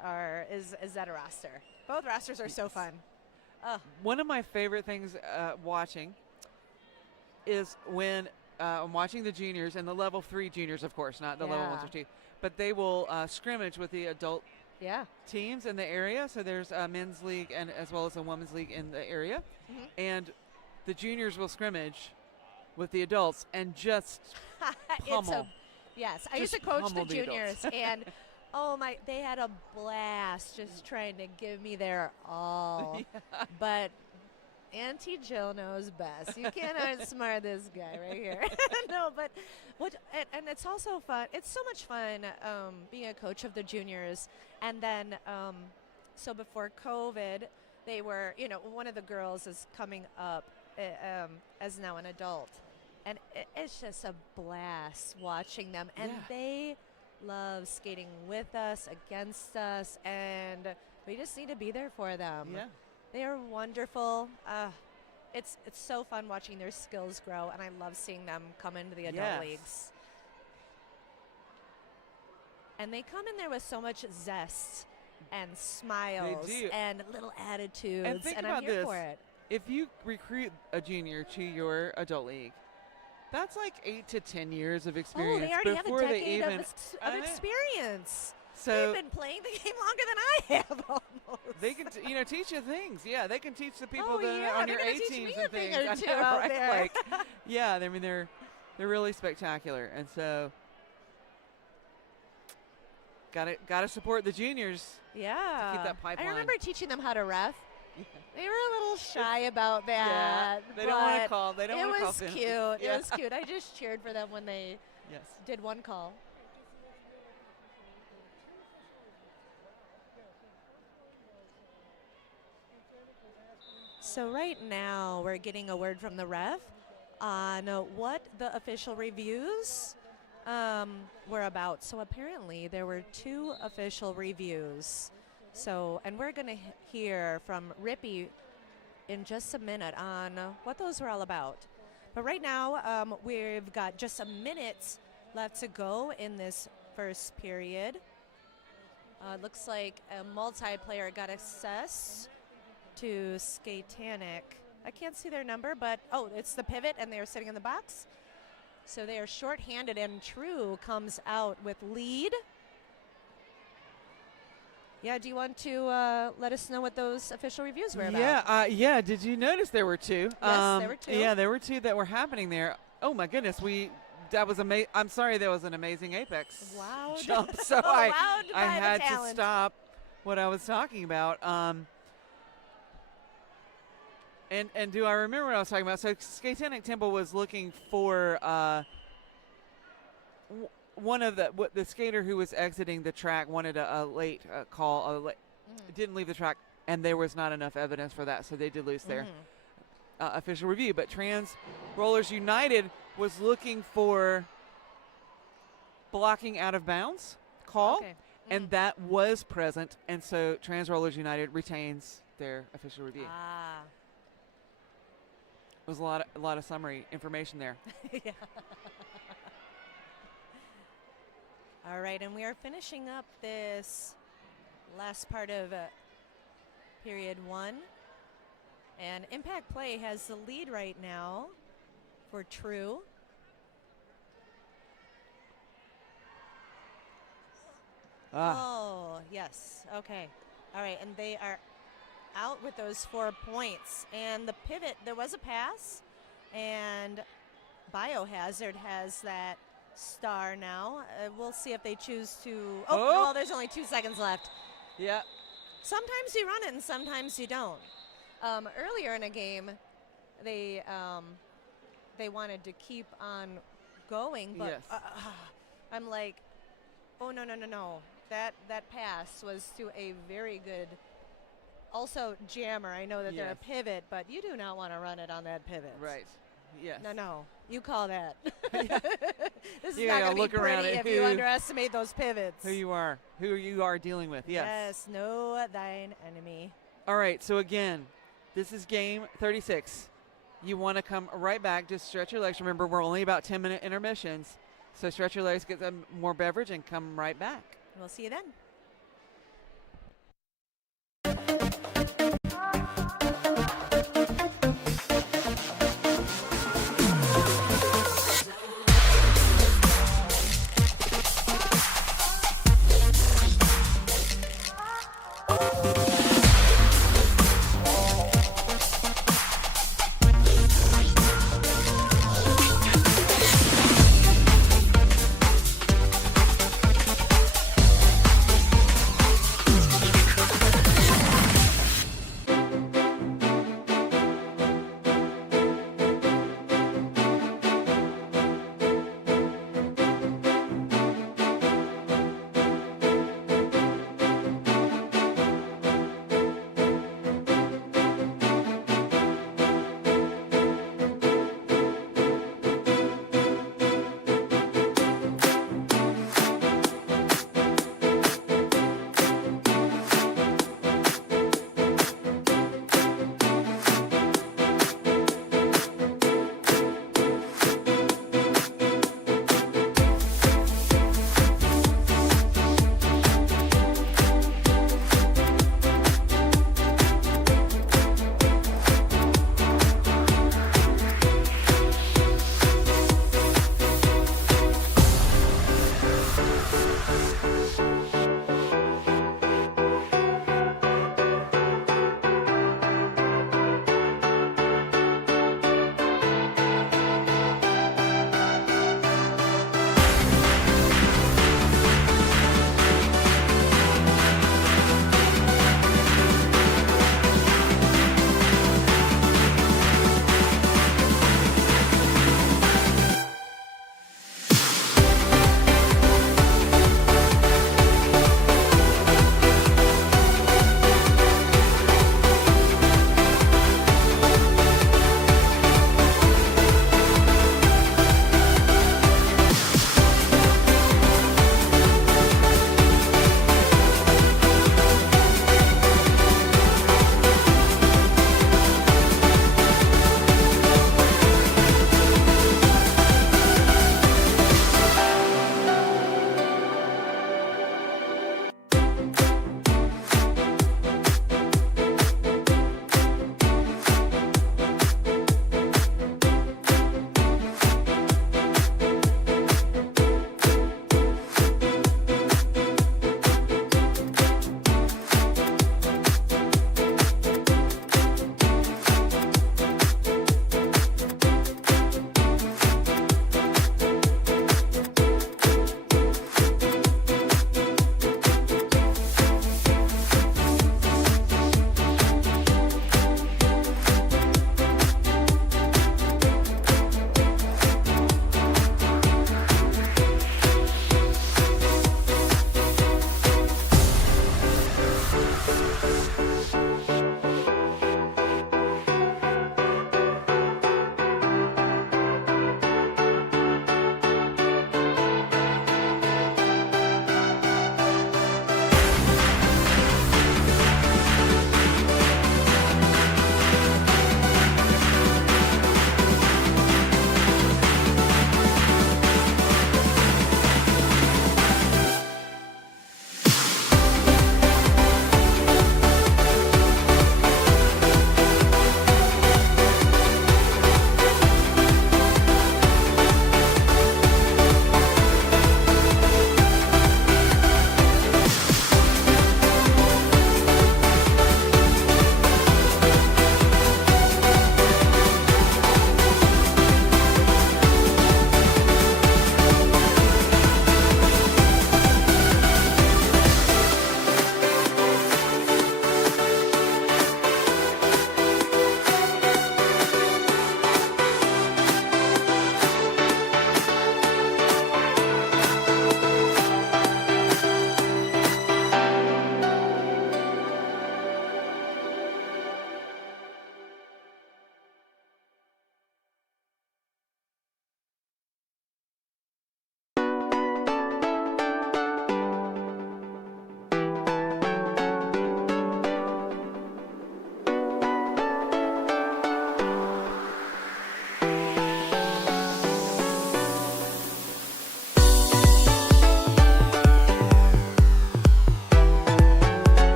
is that a roster? Both rosters are so fun. One of my favorite things watching is when I'm watching the juniors and the level 3 juniors, of course, not the level 1 Yeah. or 2, but they will scrimmage with the adult Yeah. teams in the area. So there's a men's league and as well as a women's league in the area. Mhm. And the juniors will scrimmage with the adults and just pummel. Yes, I used Just to coach the pummel the adults. juniors, and oh my, they had a blast just trying to give me their all. But Auntie Jill knows best. You can't outsmart this guy right here. No, but and it's also fun. It's so much fun being a coach of the juniors. And then, so before COVID, they were, one of the girls is coming up as now an adult. And it's just a blast watching them. And Yeah. they love skating with us, against us, and we just need to be there for them. Yeah. They are wonderful. It's so fun watching their skills grow, and I love seeing them come into the adult Yes. leagues. And they come in there with so much zest and smiles do. and little attitudes, And think I'm about here this. for it. If you recruit a junior to your adult league, that's like 8 to 10 years of experience Oh, they already have a before they decade even. of I know. experience. So They've been playing the game longer than I have, almost. they can, teach you things. Yeah, they can teach the people Oh, that yeah, are on they're your gonna A teach teams me a and thing things. or I two know, out right? there. Like, yeah, I mean they're really spectacular, and so gotta support the juniors. Yeah. that pipeline. I remember teaching them how to ref. Yeah. They were a little shy about that. They don't want to but call. They don't it want to call. was cute. penalties. It was cute. I just cheered for them when they Yes. did one call. So right now we're getting a word from the ref on what the official reviews were about. So apparently there were 2 official reviews. So, and we're going to hear from Rippy in just a minute on what those were all about. But right now we've got just a minute left to go in this first period. Looks like a multiplayer got access to Skatetanic. I can't see their number, but it's the pivot, and they are sitting in the box. So they are shorthanded, and True comes out with lead. Yeah, do you want to let us know what those official reviews were about? Yeah. Did you notice there were 2? Yes, there were 2. Yeah, there were 2 that were happening there. Oh my goodness, that was amazing. I'm sorry, that was an amazing Apex Wowed. jump. So Wowed I by the had to talent. stop what I was talking about. And do I remember what I was talking about? So Skatetanic Temple was looking for one of the skater who was exiting the track wanted a late call. Didn't leave the track, and there was not enough evidence for that, so they did lose their official review. But Trans Rollers United was looking for blocking out of bounds call, Okay. and that was present, and so Trans Rollers United retains their official review. Ah. It was a lot of summary information there. Yeah. All right, and we are finishing up this last part of period 1. And Impact Play has the lead right now for True. Oh, yes. Okay. All right, and they are out with those 4 points. And the pivot, there was a pass, and Biohazard has that star now. We'll see if they choose to. Oh, there's only 2 seconds left. Yeah. Sometimes you run it and sometimes you don't. Earlier in a game, they wanted to keep on going, but Yes. I'm like, oh, no. That pass was to a very good, also jammer. I know that they're a Yes. pivot, but you do not want to run it on that pivot. Right. Yes. No. You call that. This is You not gotta going to look be around pretty at if you who- underestimate those pivots. Who you are dealing with. Yes. Yes, know thine enemy. All right. So again, this is game 36. You want to come right back. Just stretch your legs. Remember, we're only about 10-minute intermissions. So stretch your legs, get some more beverage, and come right back. We'll see you then.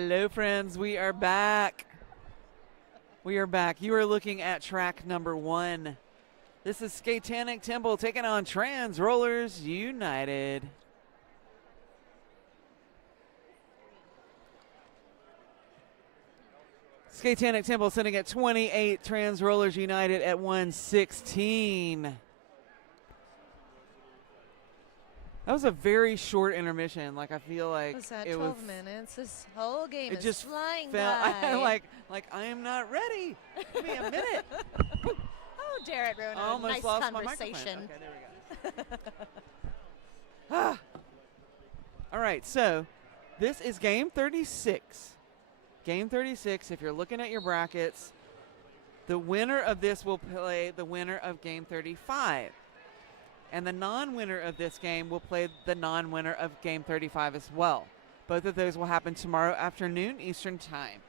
Hello, friends. We are back. We are back. You are looking at track number 1. This is Skatetanic Temple taking on Trans Rollers United. Skatetanic Temple sitting at 28, Trans Rollers United at 116. That was a very short intermission. Like, I feel like Was that it 12 was minutes? This whole game it is just flying felt by. like I am not ready. Give me a minute. Oh, Jarrett ruined I a almost nice lost my microphone. conversation. Okay, there we go. All right, so this is game 36. Game 36, if you're looking at your brackets, the winner of this will play the winner of game 35. And the non-winner of this game will play the non-winner of game 35 as well. Both of those will happen tomorrow afternoon Eastern Time.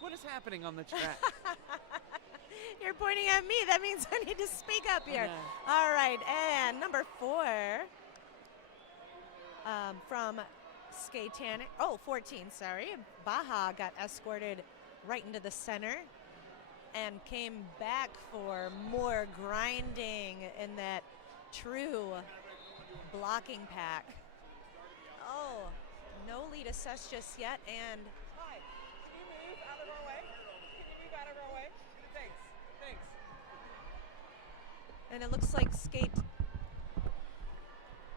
What is happening on the track? You're pointing at me. That means I need to speak up here. know. All right, and number 4 from Skatetanic. Oh, 14, sorry. Baja got escorted right into the center and came back for more grinding in that true blocking pack. Oh, no lead assessed just yet, and Hi, can you move out of our way? Can you move out of our way? Thanks. and it looks like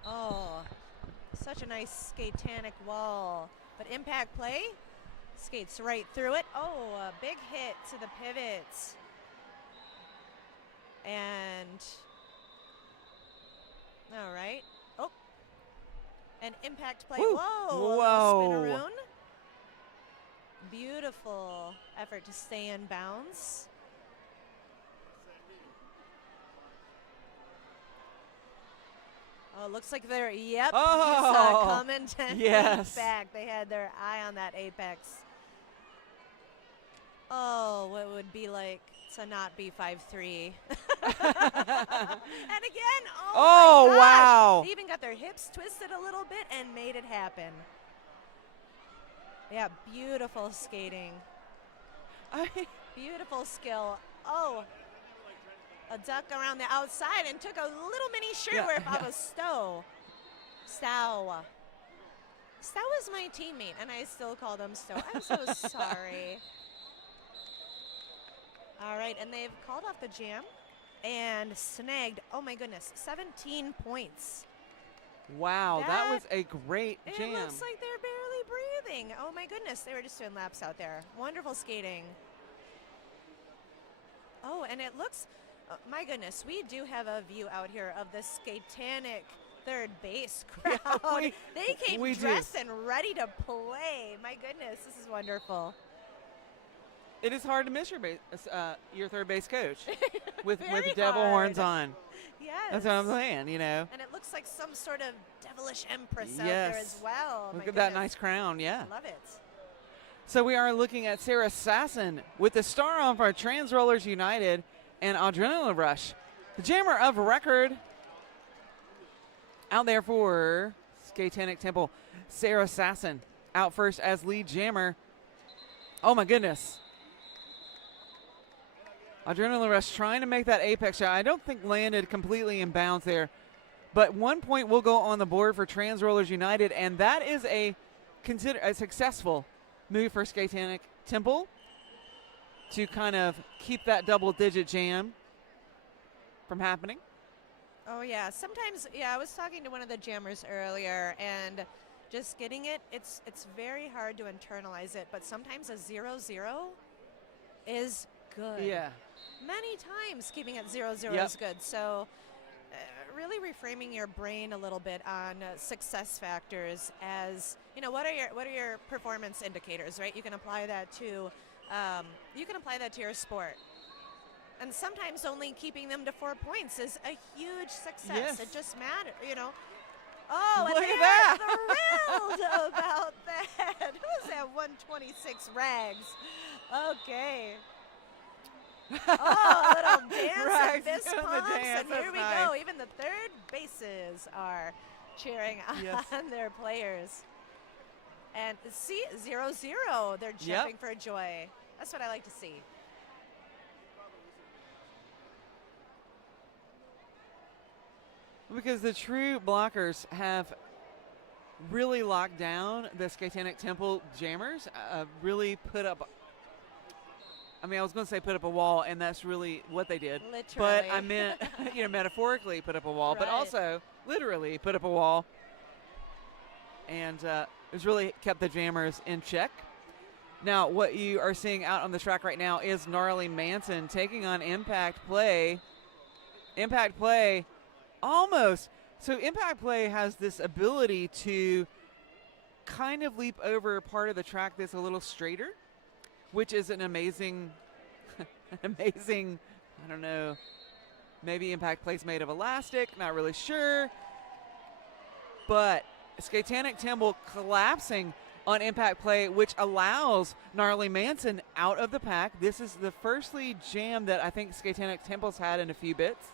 Oh, such a nice Skatetanic wall. But impact play, skates right through it. Oh, a big hit to the pivots. And, all right. Oh, and impact play. Woo. Whoa, a Whoa. little spinneroon. Beautiful effort to stay in bounds. Oh, looks like they're, yep, you saw it coming to yes. back. They had their eye on that apex. Oh, what would be like to not be 5'3". And again, oh my gosh. Wow. They even got their hips twisted a little bit and made it happen. Yeah, beautiful skating. Beautiful skill. Oh, a duck around the outside and took a little mini shirt whip off of Stowe. Stowe is my teammate, and I still call them Stowe. I'm so sorry. All right, and they've called off the jam and snagged, oh my goodness, 17 points. Wow, that was a great jam. It looks like they're barely breathing. Oh my goodness, they were just doing laps out there. Wonderful skating. Oh, and it looks, my goodness, we do have a view out here of the Skatetanic third base crowd. They came dressed and ready to play. My goodness, this is wonderful. It is hard to miss your third base coach with Very devil hard. horns on. Yes. That's what I'm saying, you know. And it looks like some sort of devilish empress out Yes. there as well. Look My at that goodness. nice crown, yeah. Love it. So we are looking at Sarah Sasson with the star on for Trans Rollers United and Adrenaline Rush. The jammer of record out there for Skatetanic Temple. Sarah Sasson out first as lead jammer. Oh my goodness. Adrenaline Rush trying to make that apex shot. I don't think landed completely in bounds there. But 1 point will go on the board for Trans Rollers United, and that is a successful move for Skatetanic Temple to kind of keep that double-digit jam from happening. Oh, yeah. Sometimes, I was talking to one of the jammers earlier, and just getting it, it's very hard to internalize it, but sometimes a 0-0 is good. Yeah. Many times keeping it 0-0 Yep. is good. So really reframing your brain a little bit on success factors as, what are your performance indicators, right? You can apply that to your sport. And sometimes only keeping them to 4 points is a huge success. Yes. It just matters, Oh, Look and at they're that. thrilled about that. Who's that 126 rags? Okay. Oh, a little dance Rags and fist doing the pumps, dance, and here that's we nice. go. Even the third bases are cheering Yes. on their players. And see, 0-0. They're Yep. jumping for joy. That's what I like to see. Because the true blockers have really locked down the Skatetanic Temple jammers, really put up, I mean, I was going to say put up a wall, and that's really what they did. Literally. But I meant, metaphorically put up a wall, but Right. also literally put up a wall. And it's really kept the jammers in check. Now, what you are seeing out on the track right now is Gnarly Manson taking on Impact Play. Impact Play almost. So Impact Play has this ability to kind of leap over part of the track that's a little straighter, which is an amazing, I don't know, maybe Impact Play's made of elastic, not really sure. But Skatetanic Temple collapsing on Impact Play, which allows Gnarly Manson out of the pack. This is the first lead jam that I think Skatetanic Temple's had in a few bits.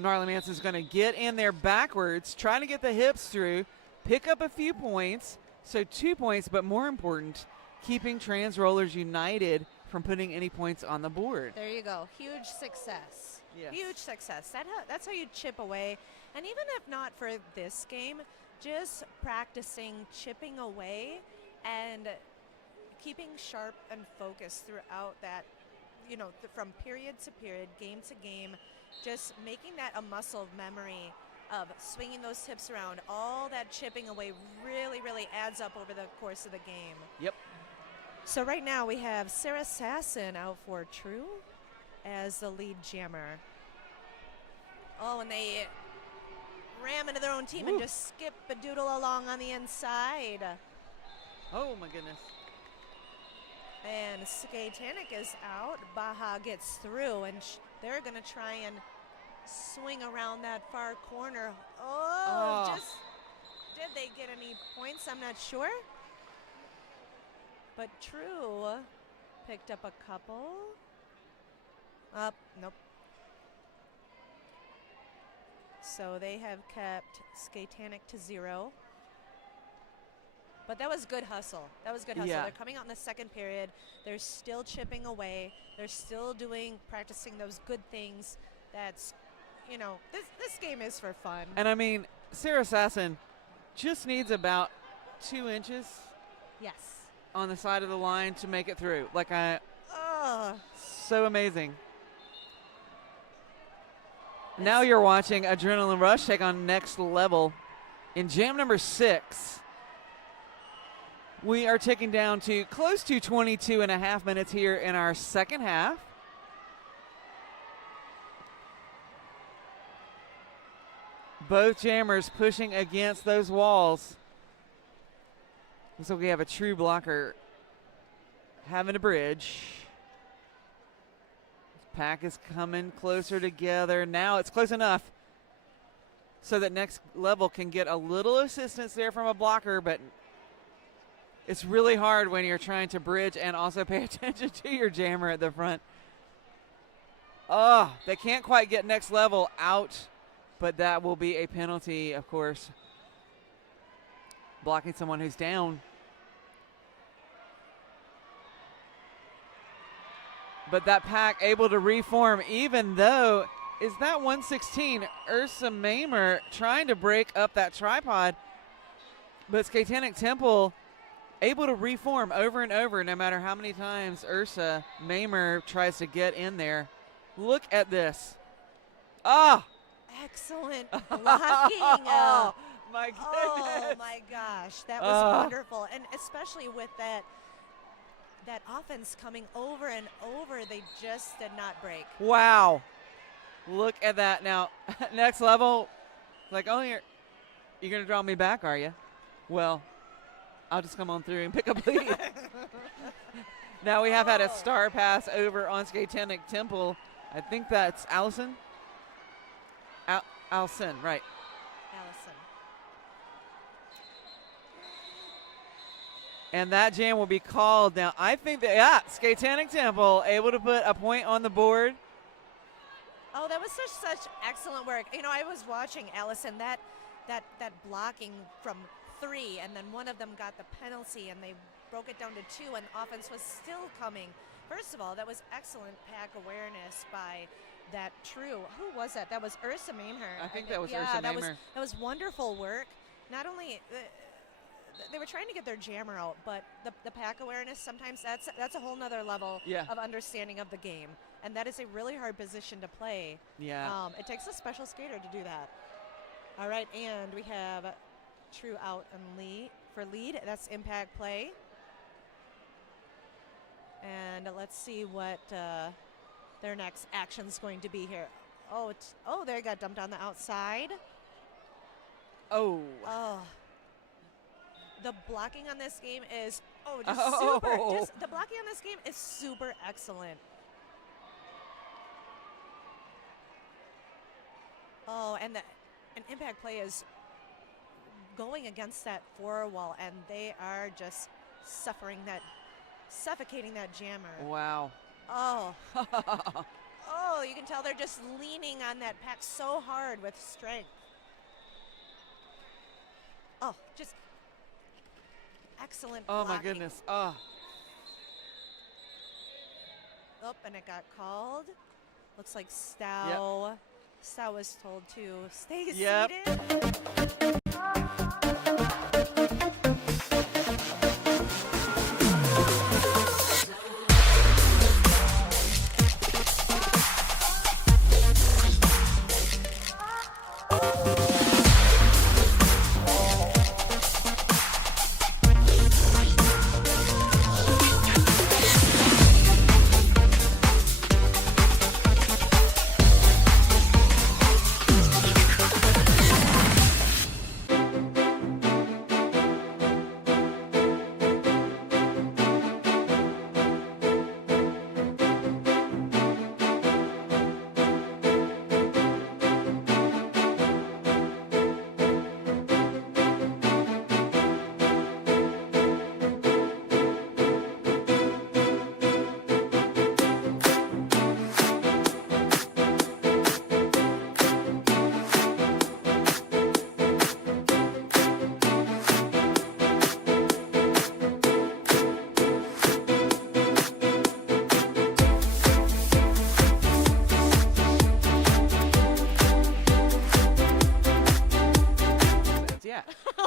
Gnarly Manson's going to get in there backwards, trying to get the hips through, pick up a few points. So 2 points, but more important, keeping Trans Rollers United from putting any points on the board. There you go. Huge success. Yes. Huge success. That's how you chip away. And even if not for this game, just practicing chipping away and keeping sharp and focused throughout that, from period to period, game to game, just making that a muscle of memory of swinging those hips around. All that chipping away really, really adds up over the course of the game. Yep. So right now we have Sarah Sasson out for True as the lead jammer. Oh, and they ram into their own team and just skip a doodle along on the inside. Oh, my goodness. And Skatetanic is out. Baja gets through, and they're going to try and swing around that far corner. Oh, did they get any points? I'm not sure. But True picked up a couple. Nope. So they have kept Skatetanic to 0. But that was good hustle. Yeah. They're coming out in the second period. They're still chipping away. They're still practicing those good things. That's, this game is for fun. And I mean, Sarah Sasson just needs about 2 inches Yes. on the side of the line to make it through. Oh, So amazing. Now you're watching Adrenaline Rush take on Next Level in jam number 6. We are ticking down to close to 22 and a half minutes here in our second half. Both jammers pushing against those walls. Looks like we have a true blocker having to bridge. Pack is coming closer together. Now it's close enough so that Next Level can get a little assistance there from a blocker, but it's really hard when you're trying to bridge and also pay attention to your jammer at the front. Oh, they can't quite get Next Level out, but that will be a penalty, of course. Blocking someone who's down. But that pack able to reform, even though, is that 116? Ursa Maimer trying to break up that tripod. But Skatetanic Temple able to reform over and over, no matter how many times Ursa Maimer tries to get in there. Look at this. Ah! excellent blocking. Oh, my goodness. Oh, my gosh. That was wonderful. And especially with that offense coming over and over, they just did not break. Wow. Look at that. Now, Next Level, oh, you're going to draw me back, are you? Well, I'll just come on through and pick up lead. Now we have had a star pass over on Skatetanic Temple. I think that's Allison. Allison, right. Allison. And that jam will be called. Now, I think that, Skatetanic Temple able to put a point on the board. Oh, that was such excellent work. You know, I was watching Allison, that blocking from 3, and then one of them got the penalty, and they broke it down to 2, and offense was still coming. First of all, that was excellent pack awareness by that True. Who was that? That was Ursa Mainher. I think that was yeah, Ursa that Mainher. that was wonderful work. Not only they were trying to get their jammer out, but the pack awareness, sometimes that's a whole nother level of understanding of the game. And that is a really hard position to play. Yeah. It takes a special skater to do that. All right, and we have True out and lead. That's impact play. And let's see what their next action's going to be here. Oh, they got dumped on the outside. Oh. The blocking on this game is super. The blocking on this game is super excellent. Oh, and impact play is going against that forward wall, and they are just suffocating that jammer. Wow. Oh. Oh, you can tell they're just leaning on that pack so hard with strength. Oh, just excellent blocking. Oh, my goodness. Oh. Oh, and it got called. Looks like Stow. Yep. Stow was told to stay Yep. seated.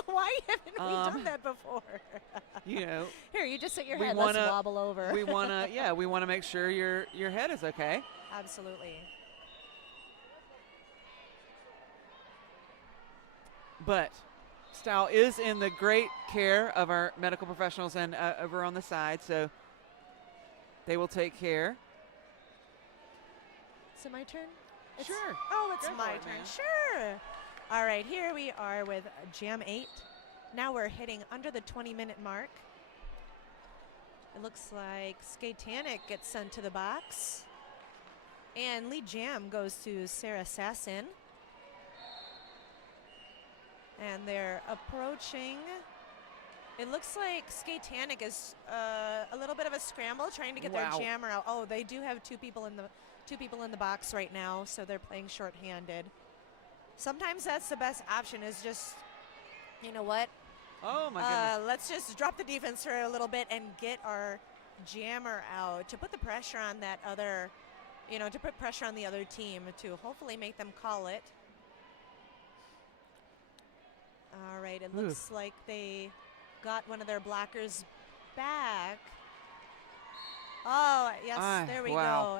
Why haven't we done that before? You know, Here, you just sit your we head. wanna- Let's wobble over. we want to make sure your head is okay. Absolutely. But Stow is in the great care of our medical professionals and over on the side, so they will take care. Is it my turn? Sure. Oh, it's Go my for it, turn. man. Sure. All right, here we are with Jam 8. Now we're hitting under the 20-minute mark. It looks like Skatetanic gets sent to the box. And lead jam goes to Sarah Sassin. And they're approaching. It looks like Skatetanic is a little bit of a scramble, trying to get their jammer out. Oh, they do have two people in the box right now, so they're playing shorthanded. Sometimes that's the best option, is just, you know what? Oh my goodness. Let's just drop the defense for a little bit and get our jammer out to put the pressure on that other, to put pressure on the other team to hopefully make them call it. All right, it looks like they got one of their blockers back. Oh, yes, there we go.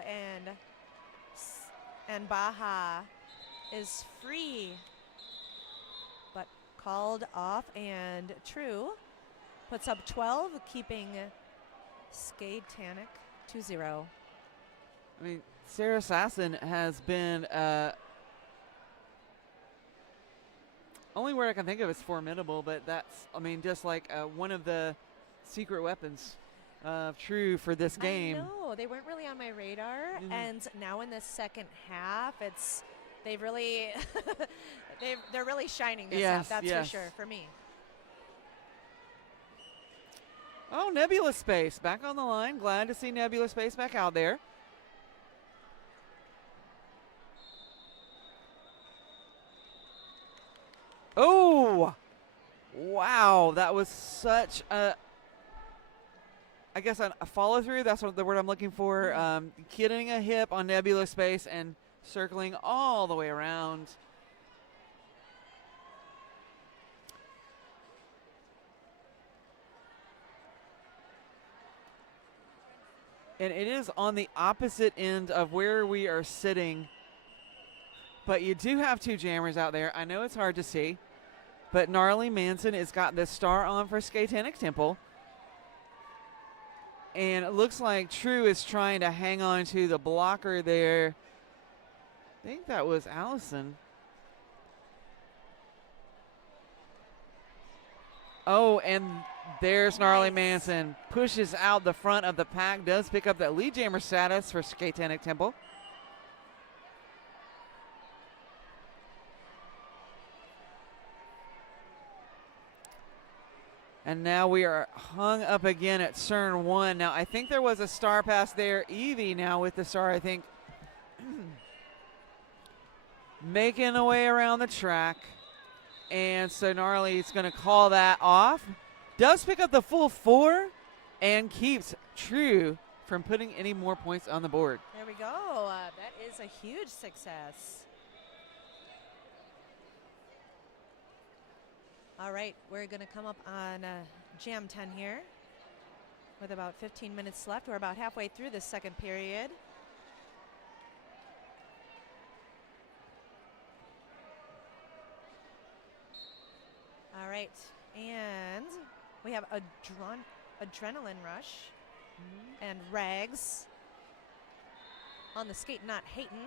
And Baja is free, but called off, and True puts up 12, keeping Skatetanic 2-0. I mean, Sarah Sassin has been only word I can think of is formidable, but that's, just like one of the secret weapons of True for this game. I know, they weren't really on my radar, and now in the second half, they've really, they're really shining this half, that's for sure, for me. Oh, Nebula Space back on the line. Glad to see Nebula Space back out there. Wow, that was such a, I guess a follow through. That's what the word I'm looking for. Getting a hip on Nebula space and circling all the way around. And it is on the opposite end of where we are sitting. But you do have two jammers out there. I know it's hard to see. But Gnarly Manson has got the star on for Skatetanic Temple. And it looks like True is trying to hang on to the blocker there. I think that was Allison. Oh, and there's Gnarly Manson. Pushes out the front of the pack. Does pick up that lead jammer status for Skatetanic Temple. And now we are hung up again at CERN 1. Now, I think there was a star pass there. Evie now with the star, I think, making a way around the track. And so Gnarly is going to call that off. Does pick up the full 4 and keeps True from putting any more points on the board. There we go. That is a huge success. All right, we're going to come up on Jam 10 here with about 15 minutes left. We're about halfway through the second period. All right, and we have Adrenaline Rush and Rags on the skate, not Hayton.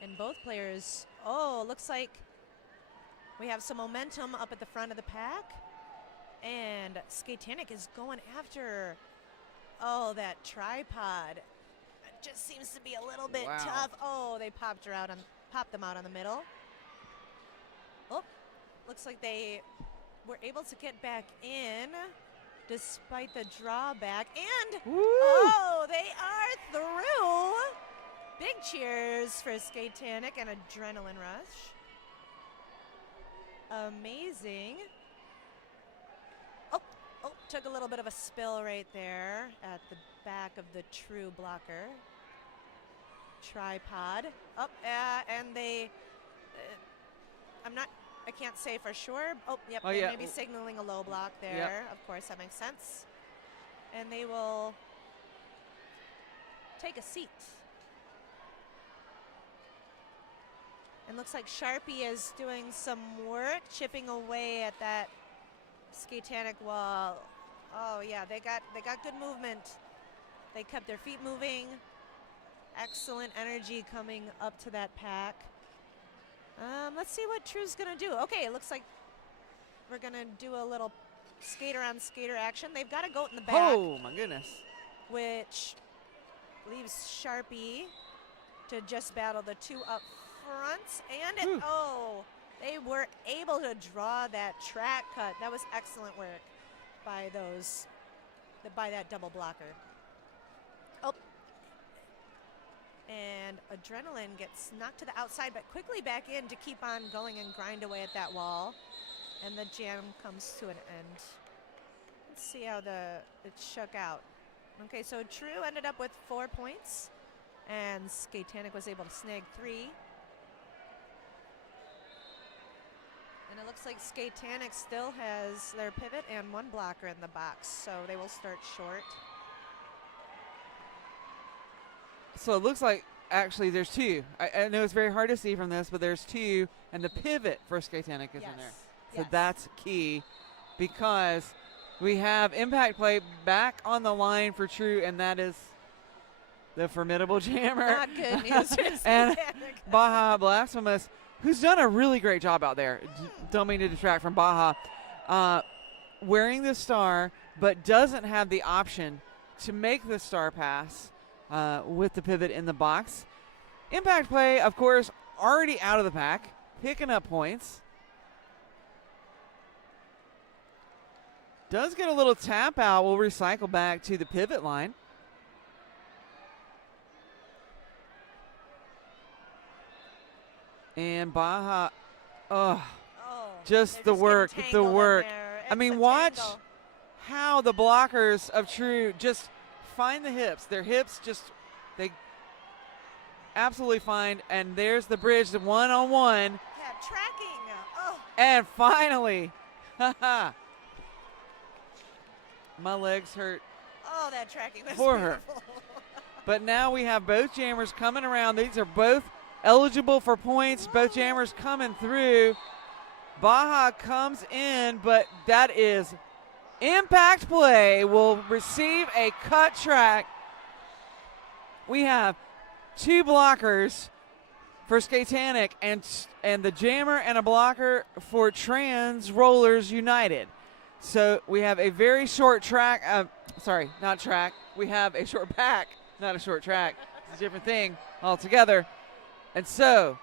And both players, looks like we have some momentum up at the front of the pack. And Skatetanic is going after, that tripod. It just seems to be a little bit tough. Oh, they popped them out on the middle. Oh, looks like they were able to get back in despite the drawback. And, they are through. Big cheers for Skatetanic and Adrenaline Rush. Amazing. Oh, took a little bit of a spill right there at the back of the True blocker. Tripod. And they, I can't say for sure. They may be signaling a low block there. Yep. Of course, that makes sense. And they will take a seat. And looks like Sharpie is doing some work, chipping away at that Skatetanic wall. Oh yeah, they got good movement. They kept their feet moving. Excellent energy coming up to that pack. Let's see what True's gonna do. Okay, it looks like we're gonna do a little skater on skater action. They've got a goat in the back. Oh my goodness. Which leaves Sharpie to just battle the two up front, and they were able to draw that track cut. That was excellent work by that double blocker. And Adrenaline gets knocked to the outside, but quickly back in to keep on going and grind away at that wall. And the jam comes to an end. Let's see how it shook out. Okay, so True ended up with 4 points, and Skatetanic was able to snag 3. And it looks like Skatetanic still has their pivot and 1 blocker in the box, so they will start short. So it looks like actually there's 2. I know it's very hard to see from this, but there's 2, and the pivot for Skatetanic is in there. So that's key, because we have impact play back on the line for True, and that is the formidable jammer. Not good news for and Skatetanic. Baja Blasphemous, who's done a really great job out there. Don't mean to detract from Baja. Wearing the star, but doesn't have the option to make the star pass with the pivot in the box. Impact play, of course, already out of the pack, picking up points. Does get a little tap out. We'll recycle back to the pivot line. And Baja Oh, Oh, just they're the work, getting the tangled in work. there. I It's mean, a watch tangle. how the blockers of True just find the hips. Their hips just, they absolutely find, and there's the bridge, the one-on-one, Yeah, tracking. Oh, and finally, my legs hurt oh, that tracking was for her. beautiful. But now we have both jammers coming around. These are both eligible for points. Both jammers coming through. Baja comes in, but that is impact play. Will receive a cut track. We have 2 blockers for Skatetanic and the jammer and a blocker for Trans Rollers United. So we have a very short track. Sorry, not track. We have a short pack, not a short track. It's a different thing altogether. And so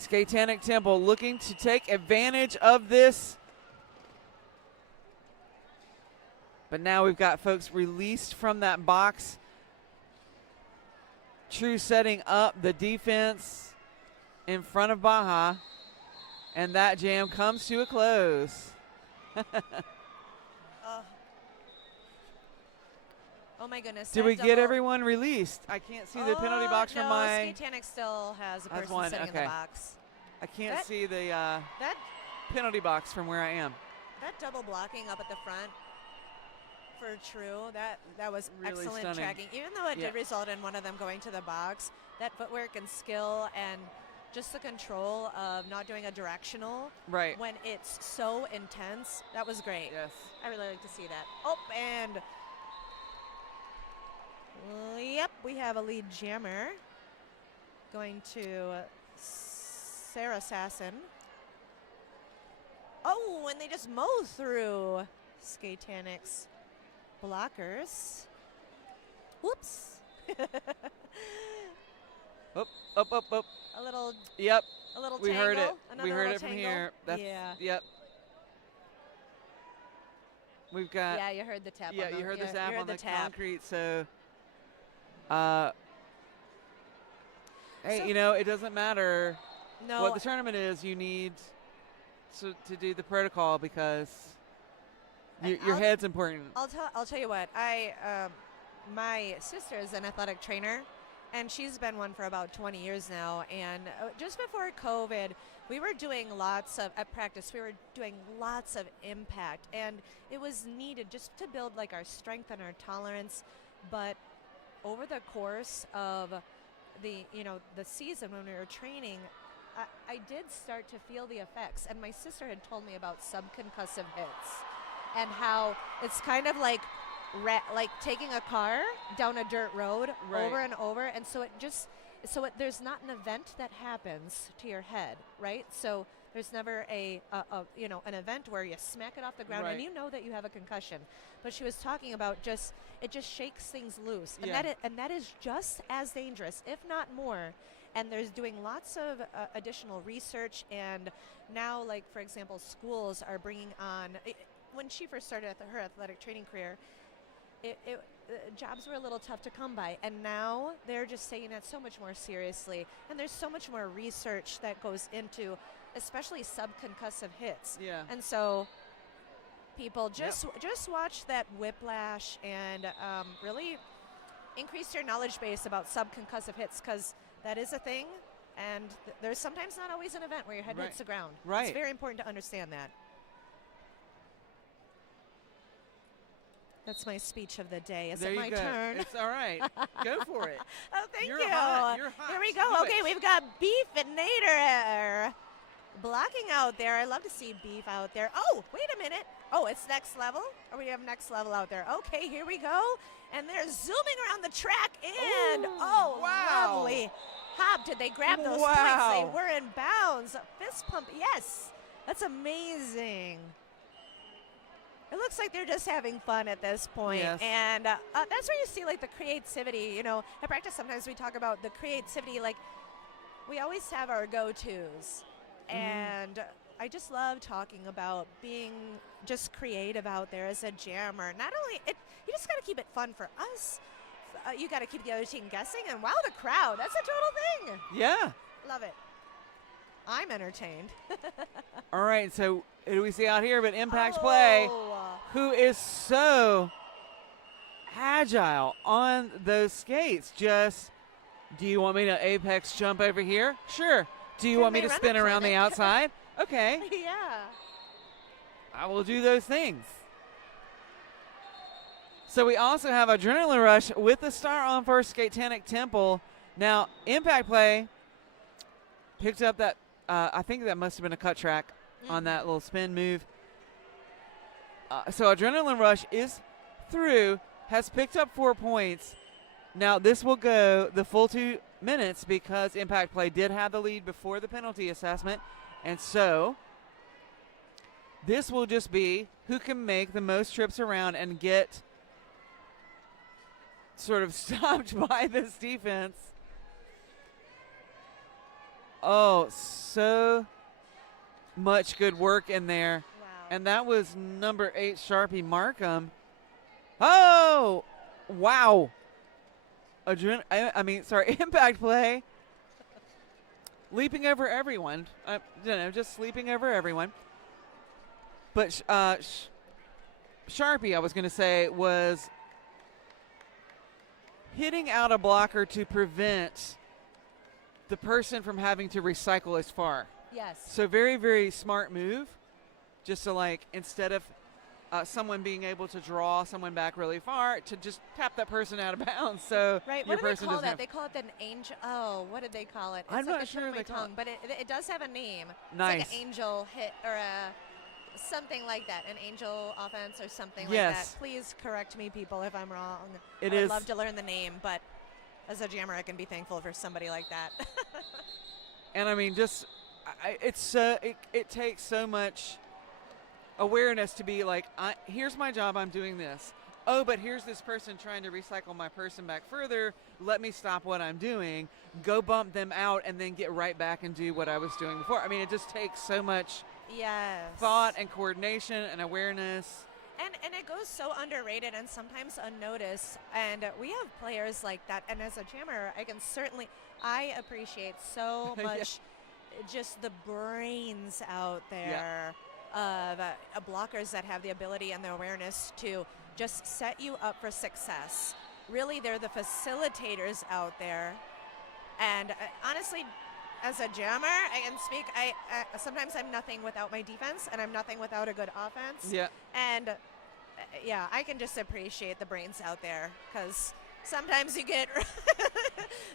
Skatetanic Temple looking to take advantage of this. But now we've got folks released from that box. True setting up the defense in front of Baja. And that jam comes to a close. Oh my goodness. Did that we get double- everyone released? I can't see the penalty box no, from my. Skatetanic still has a Has person one, sitting in okay. the box. I can't That- see the That penalty box from where I am. that double blocking up at the front for True, that was Really excellent stunning. tracking. Even though it Yeah. did result in one of them going to the box, that footwork and skill and just the control of not doing a directional Right. when it's so intense, that was great. Yes. I really like to see that. Oh, and yep, we have a lead jammer going to Sarah Sasson. Oh, and they just mow through Skatanic's blockers. Whoops. Up. A little Yep. tangle. We heard it. Another We heard little it from tangle. here. That's, Yeah. Yep. We've got. Yeah, you heard the tap. Yeah, on you heard the zap heard on the tap. concrete. So, hey, So- it doesn't matter No, what the tournament is. You need to do the protocol because your I'll- head's important. I'll tell you what. My sister is an athletic trainer, and she's been one for about 20 years now. And just before COVID, we were doing at practice, we were doing lots of impact, and it was needed just to build like our strength and our tolerance. But over the course of the season when we were training, I did start to feel the effects. And my sister had told me about subconcussive hits and how it's kind of like taking a car down a dirt road Right. over and over, and there's not an event that happens to your head, right? So there's never an event where you smack it off the ground Right. and you know that you have a concussion. But she was talking about it just shakes things loose, and Yeah. that is just as dangerous, if not more. And there's doing lots of additional research, and now, like for example, schools are bringing on. When she first started her athletic training career, jobs were a little tough to come by, and now they're just taking that so much more seriously. And there's so much more research that goes into, especially subconcussive hits. Yeah. And so, people just watch that whiplash and really increase your knowledge base about subconcussive hits, because that is a thing, and there's sometimes not always an event where your head Right. hits the ground. Right. It's very important to understand that. That's my speech of the day. Is There it you my go. turn? It's all right. Go for it. Oh, thank You're you. hot. You're hot. Here we Do go. it. Okay, we've got Beef and Nader blocking out there. I love to see Beef out there. Oh, wait a minute. Oh, it's next level? Or we have next level out there? Okay, here we go. And they're zooming around the track, and Ooh, wow. lovely hop. Did they grab those Wow. points? They were in bounds. Fist pump. Yes, that's amazing. It looks like they're just having fun at this point. Yes. And that's where you see like the creativity. At practice sometimes we talk about the creativity. Like, we always have our go-tos. And I just love talking about being just creative out there as a jammer. Not only, you just got to keep it fun for us. You got to keep the other team guessing. And wow, the crowd, that's a total thing. Yeah. Love it. I'm entertained. All right, so who do we see out here but Impact Play, who is so agile on those skates. Just, do you want me to apex jump over here? Sure. Do you Can want me they to run spin a around the clinic? outside? Okay, Yeah. I will do those things. So we also have Adrenaline Rush with the star on first, Skatetanic Temple. Now, Impact Play picked up that, I think that must have been a cut track on that little spin move. So Adrenaline Rush is through, has picked up 4 points. Now, this will go the full 2 minutes because Impact Play did have the lead before the penalty assessment. And so this will just be who can make the most trips around and get sort of stopped by this defense. Oh, so much good work in there. Wow. And that was number 8, Sharpie Markham. Oh, wow. Impact Play. Leaping over everyone. Just leaping over everyone. But Sharpie, I was going to say, was hitting out a blocker to prevent the person from having to recycle as far. Yes. So very, very smart move. Just to, like, instead of someone being able to draw someone back really far, to just tap that person out of bounds. So Right. your What do they person call doesn't that? have. They call it an angel. Oh, what did they call it? It's I'm like not a sure tip of my they call tongue, but it does have a name. Nice. It's like an angel hit or something like that, an angel offense or something Yes. like that. Please correct me, people, if I'm wrong. It I would is- love to learn the name, but as a jammer, I can be thankful for somebody like that. And I mean, just it takes so much awareness to be like, here's my job, I'm doing this. Oh, but here's this person trying to recycle my person back further. Let me stop what I'm doing, go bump them out, and then get right back and do what I was doing before. I mean, it just takes so much Yes. thought and coordination and awareness. And it goes so underrated and sometimes unnoticed. And we have players like that. And as a jammer, I appreciate so Yeah. much just the brains out there of blockers that have the ability and the awareness to just set you up for success. Really, they're the facilitators out there. And honestly, as a jammer, I can speak. Sometimes I'm nothing without my defense, and I'm nothing without a good offense. Yeah. And yeah, I can just appreciate the brains out there because sometimes you get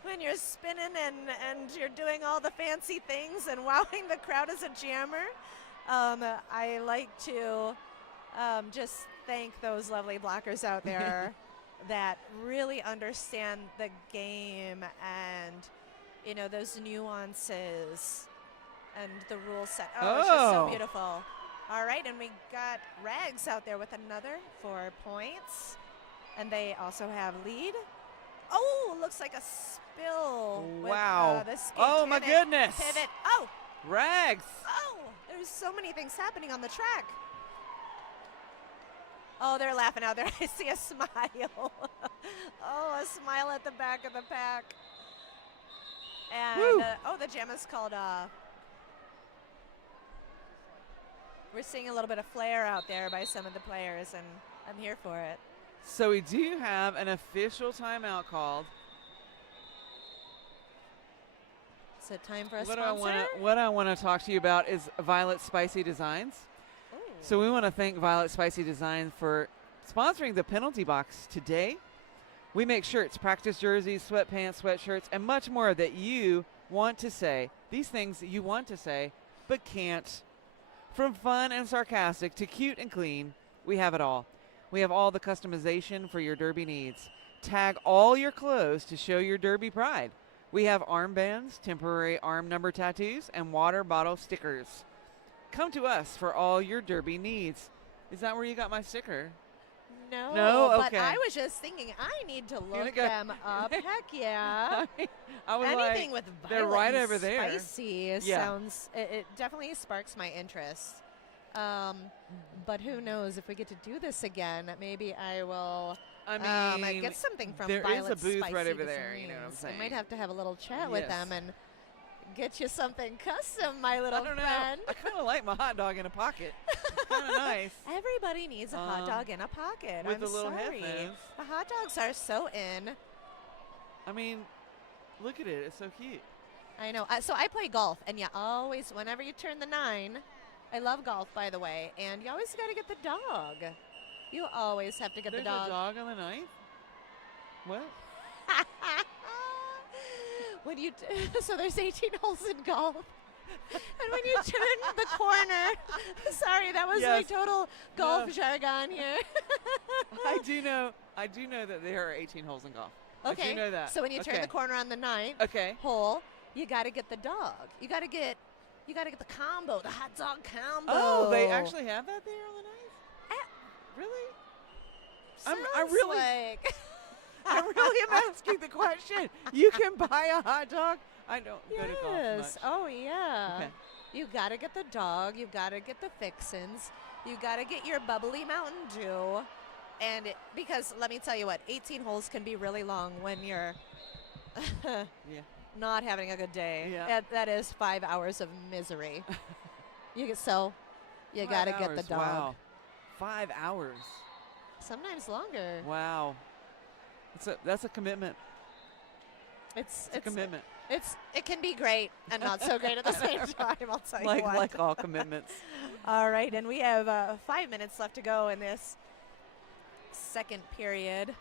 when you're spinning and you're doing all the fancy things and wowing the crowd as a jammer. I like to just thank those lovely blockers out there that really understand the game and those nuances and the rule set. Oh, it's just so Oh. beautiful. All right, and we got Rags out there with another 4 points. And they also have lead. Oh, looks like a spill. Wow. With, the Oh, my Skatetanic goodness. Pivot. Oh, Rags. there's so many things happening on the track. Oh, they're laughing out there. I see a smile. Oh, a smile at the back of the pack. And, Woo. the jam is called off. We're seeing a little bit of flair out there by some of the players, and I'm here for it. So we do have an official timeout called. So time for a What sponsor. I want to talk to you about is Violet Spicy Designs. Ooh. So we want to thank Violet Spicy Design for sponsoring the penalty box today. We make shirts, practice jerseys, sweatpants, sweatshirts, and much more that you want to say. These things that you want to say but can't. From fun and sarcastic to cute and clean, we have it all. We have all the customization for your derby needs. Tag all your clothes to show your derby pride. We have armbands, temporary arm number tattoos, and water bottle stickers. Come to us for all your derby needs. Is that where you got my sticker? No, but Okay. I was just thinking I need to gonna look go- them up. Heck yeah. I was Anything like, with they're violet right and over there. spicy sounds, it definitely sparks my interest. But who knows, if we get to do this again, maybe I will I mean, get something from there is Violet a booth Spicy right over there, you know what I'm Designs. saying? I might have to have a little chat with Yes. them and get you something custom, my little I don't know. friend. I kind of like my hot dog in a pocket. It's kind of nice. Everybody needs a hot dog in a pocket. With I'm the little sorry. headphones. The hot dogs are so in. I mean, look at it. It's so cute. I know. So I play golf, and you always, whenever you turn the 9, I love golf, by the way, and you always got to get the dog. You always have to get There's the dog. a dog on the 9th? What? When you so there's 18 holes in golf, and when you turn the corner, sorry, that was like Yes. total golf jargon here. I do know that there are 18 holes in golf. Okay. I do know that. So when you turn Okay. the corner on the 9th Okay. hole, you got to get the dog. You got to get the combo, the hot dog combo. Oh, they actually have that there on the 9th? Really? I Sounds really- like I really am asking the question. You can buy a hot dog? I don't go to golf yes. much. Oh yeah. Okay. You got to get the dog. You got to get the fixins. You got to get your bubbly Mountain Dew. And because let me tell you what, 18 holes can be really long when you're Yeah. not having a good day. Yeah. That is 5 hours of misery. You got to 5 get the hours, dog. Wow. 5 hours. Sometimes longer. Wow. That's a commitment. It's It's a commitment. It can be great and not so great at the same time. I'll tell you what. Like all commitments. All right, and we have 5 minutes left to go in this second period.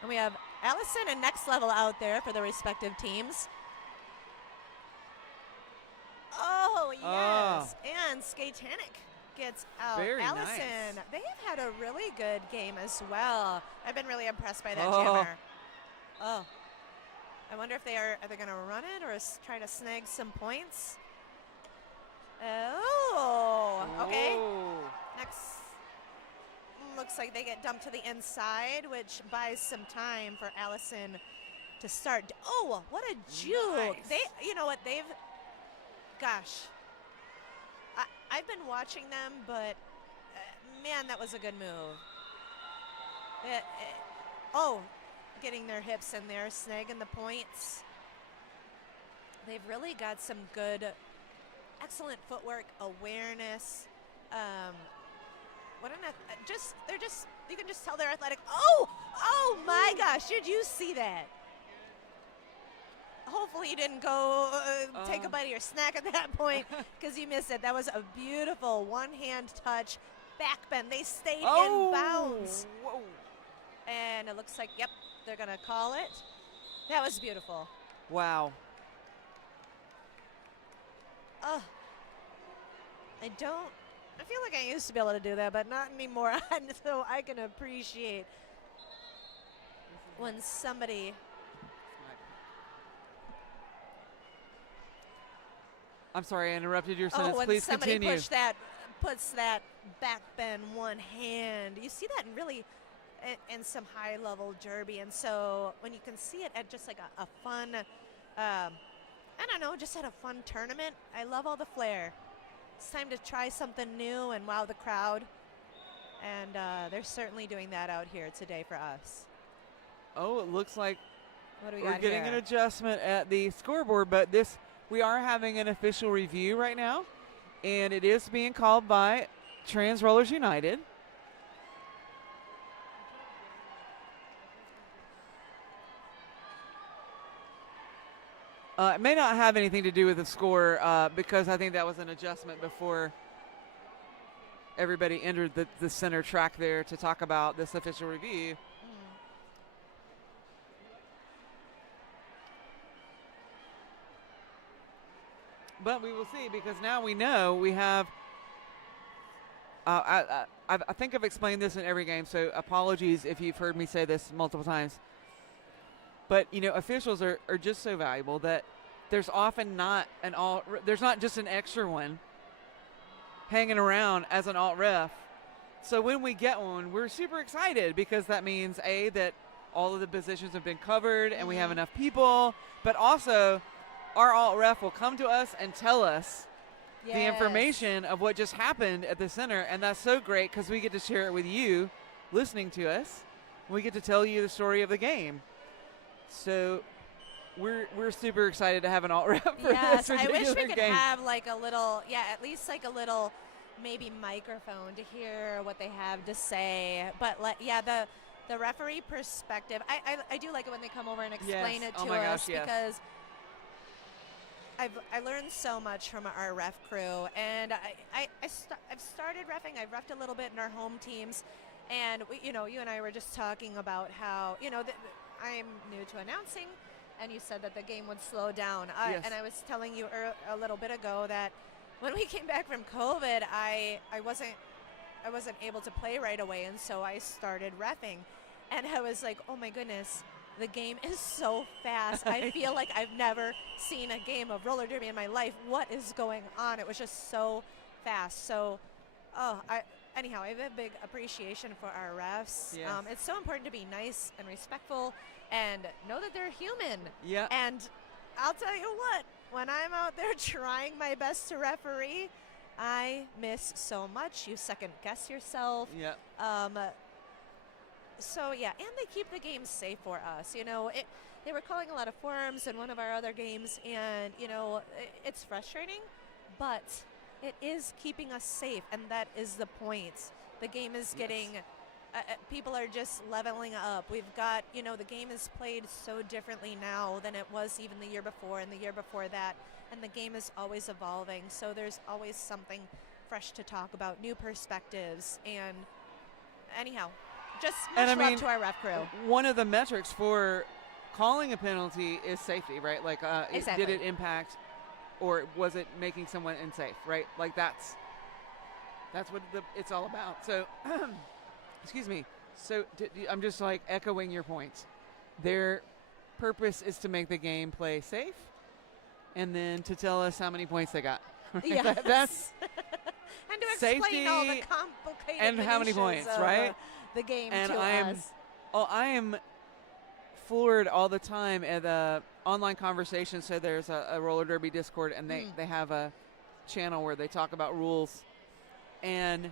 And we have Allison and Next Level out there for the respective teams. Oh, yes. And Skatetanic gets out. Very Allison, nice. they have had a really good game as well. I've been really impressed by that Oh. jammer. Oh. I wonder if they are they going to run it or try to snag some points? Oh, okay. Oh. Next, looks like they get dumped to the inside, which buys some time for Allison to start. Oh, what a juke! Nice. You know what? Gosh, I've been watching them, but man, that was a good move. Getting their hips in there, snagging the points. They've really got some good, excellent footwork, awareness. You can just tell they're athletic. Oh my gosh, did you see that? Hopefully you didn't go take a bite of your snack at that point because you missed it. That was a beautiful one-hand touch, back bend. They stayed in bounds. Whoa. And it looks like, yep, they're going to call it. That was beautiful. Wow. I feel like I used to be able to do that, but not anymore. So I can appreciate when somebody. I'm sorry, I interrupted your sentence. When Please somebody continue. puts that back bend one hand. You see that in some high level derby, and so when you can see it at just like a fun, I don't know, just at a fun tournament. I love all the flair. It's time to try something new and wow the crowd, and they're certainly doing that out here today for us. Oh, it looks like What do we we're got getting here? an adjustment at the scoreboard, but we are having an official review right now, and it is being called by Trans Rollers United. It may not have anything to do with the score because I think that was an adjustment before everybody entered the center track there to talk about this official review. But we will see because now we know we have. I think I've explained this in every game, so apologies if you've heard me say this multiple times. But officials are just so valuable that there's often not there's not just an extra one hanging around as an alt ref. So when we get one, we're super excited because that means that all of the positions have been covered and we have enough people, but also our alt ref will come to us and tell us the information of what just happened at the center, and that's so great because we get to share it with you listening to us. We get to tell you the story of the game. So we're super excited to have an alt rep for Yes, this I wish particular we could game. have like a little, at least like a little maybe microphone to hear what they have to say. But the referee perspective, I do like it when they come over and explain Yes. it Oh to my us gosh, yes. because I learned so much from our ref crew, and I've started reffing. I've reffed a little bit in our home teams, and you and I were just talking about how I'm new to announcing, and you said that the game would slow down. Yes. And I was telling you a little bit ago that when we came back from COVID, I wasn't able to play right away, and so I started reffing, and I was like, oh my goodness. The game is so fast. I feel like I've never seen a game of roller derby in my life. What is going on? It was just so fast. So, anyhow, I have a big appreciation for our refs. Yes. It's so important to be nice and respectful and know that they're human. Yeah. And I'll tell you what, when I'm out there trying my best to referee, I miss so much. You second guess yourself. Yeah. So and they keep the game safe for us. They were calling a lot of forums in one of our other games, and it's frustrating, but it is keeping us safe, and that is the point. The game is getting, people are just leveling up. We've got, the game is played so differently now than it was even the year before and the year before that, and the game is always evolving. So there's always something fresh to talk about, new perspectives, and anyhow. Just much love to our ref crew. One of the metrics for calling a penalty is safety, right? Like, Exactly. did it impact, or was it making someone unsafe, right? Like that's what it's all about. So, excuse me. So I'm just like echoing your points. Their purpose is to make the game play safe, and then to tell us how many points they got. Yes. That's and to explain safety all the complicated and how many minutiaes points, of, right? The game And to us. I am floored all the time at the online conversation. So there's a roller derby Discord, and they have a channel where they talk about rules, and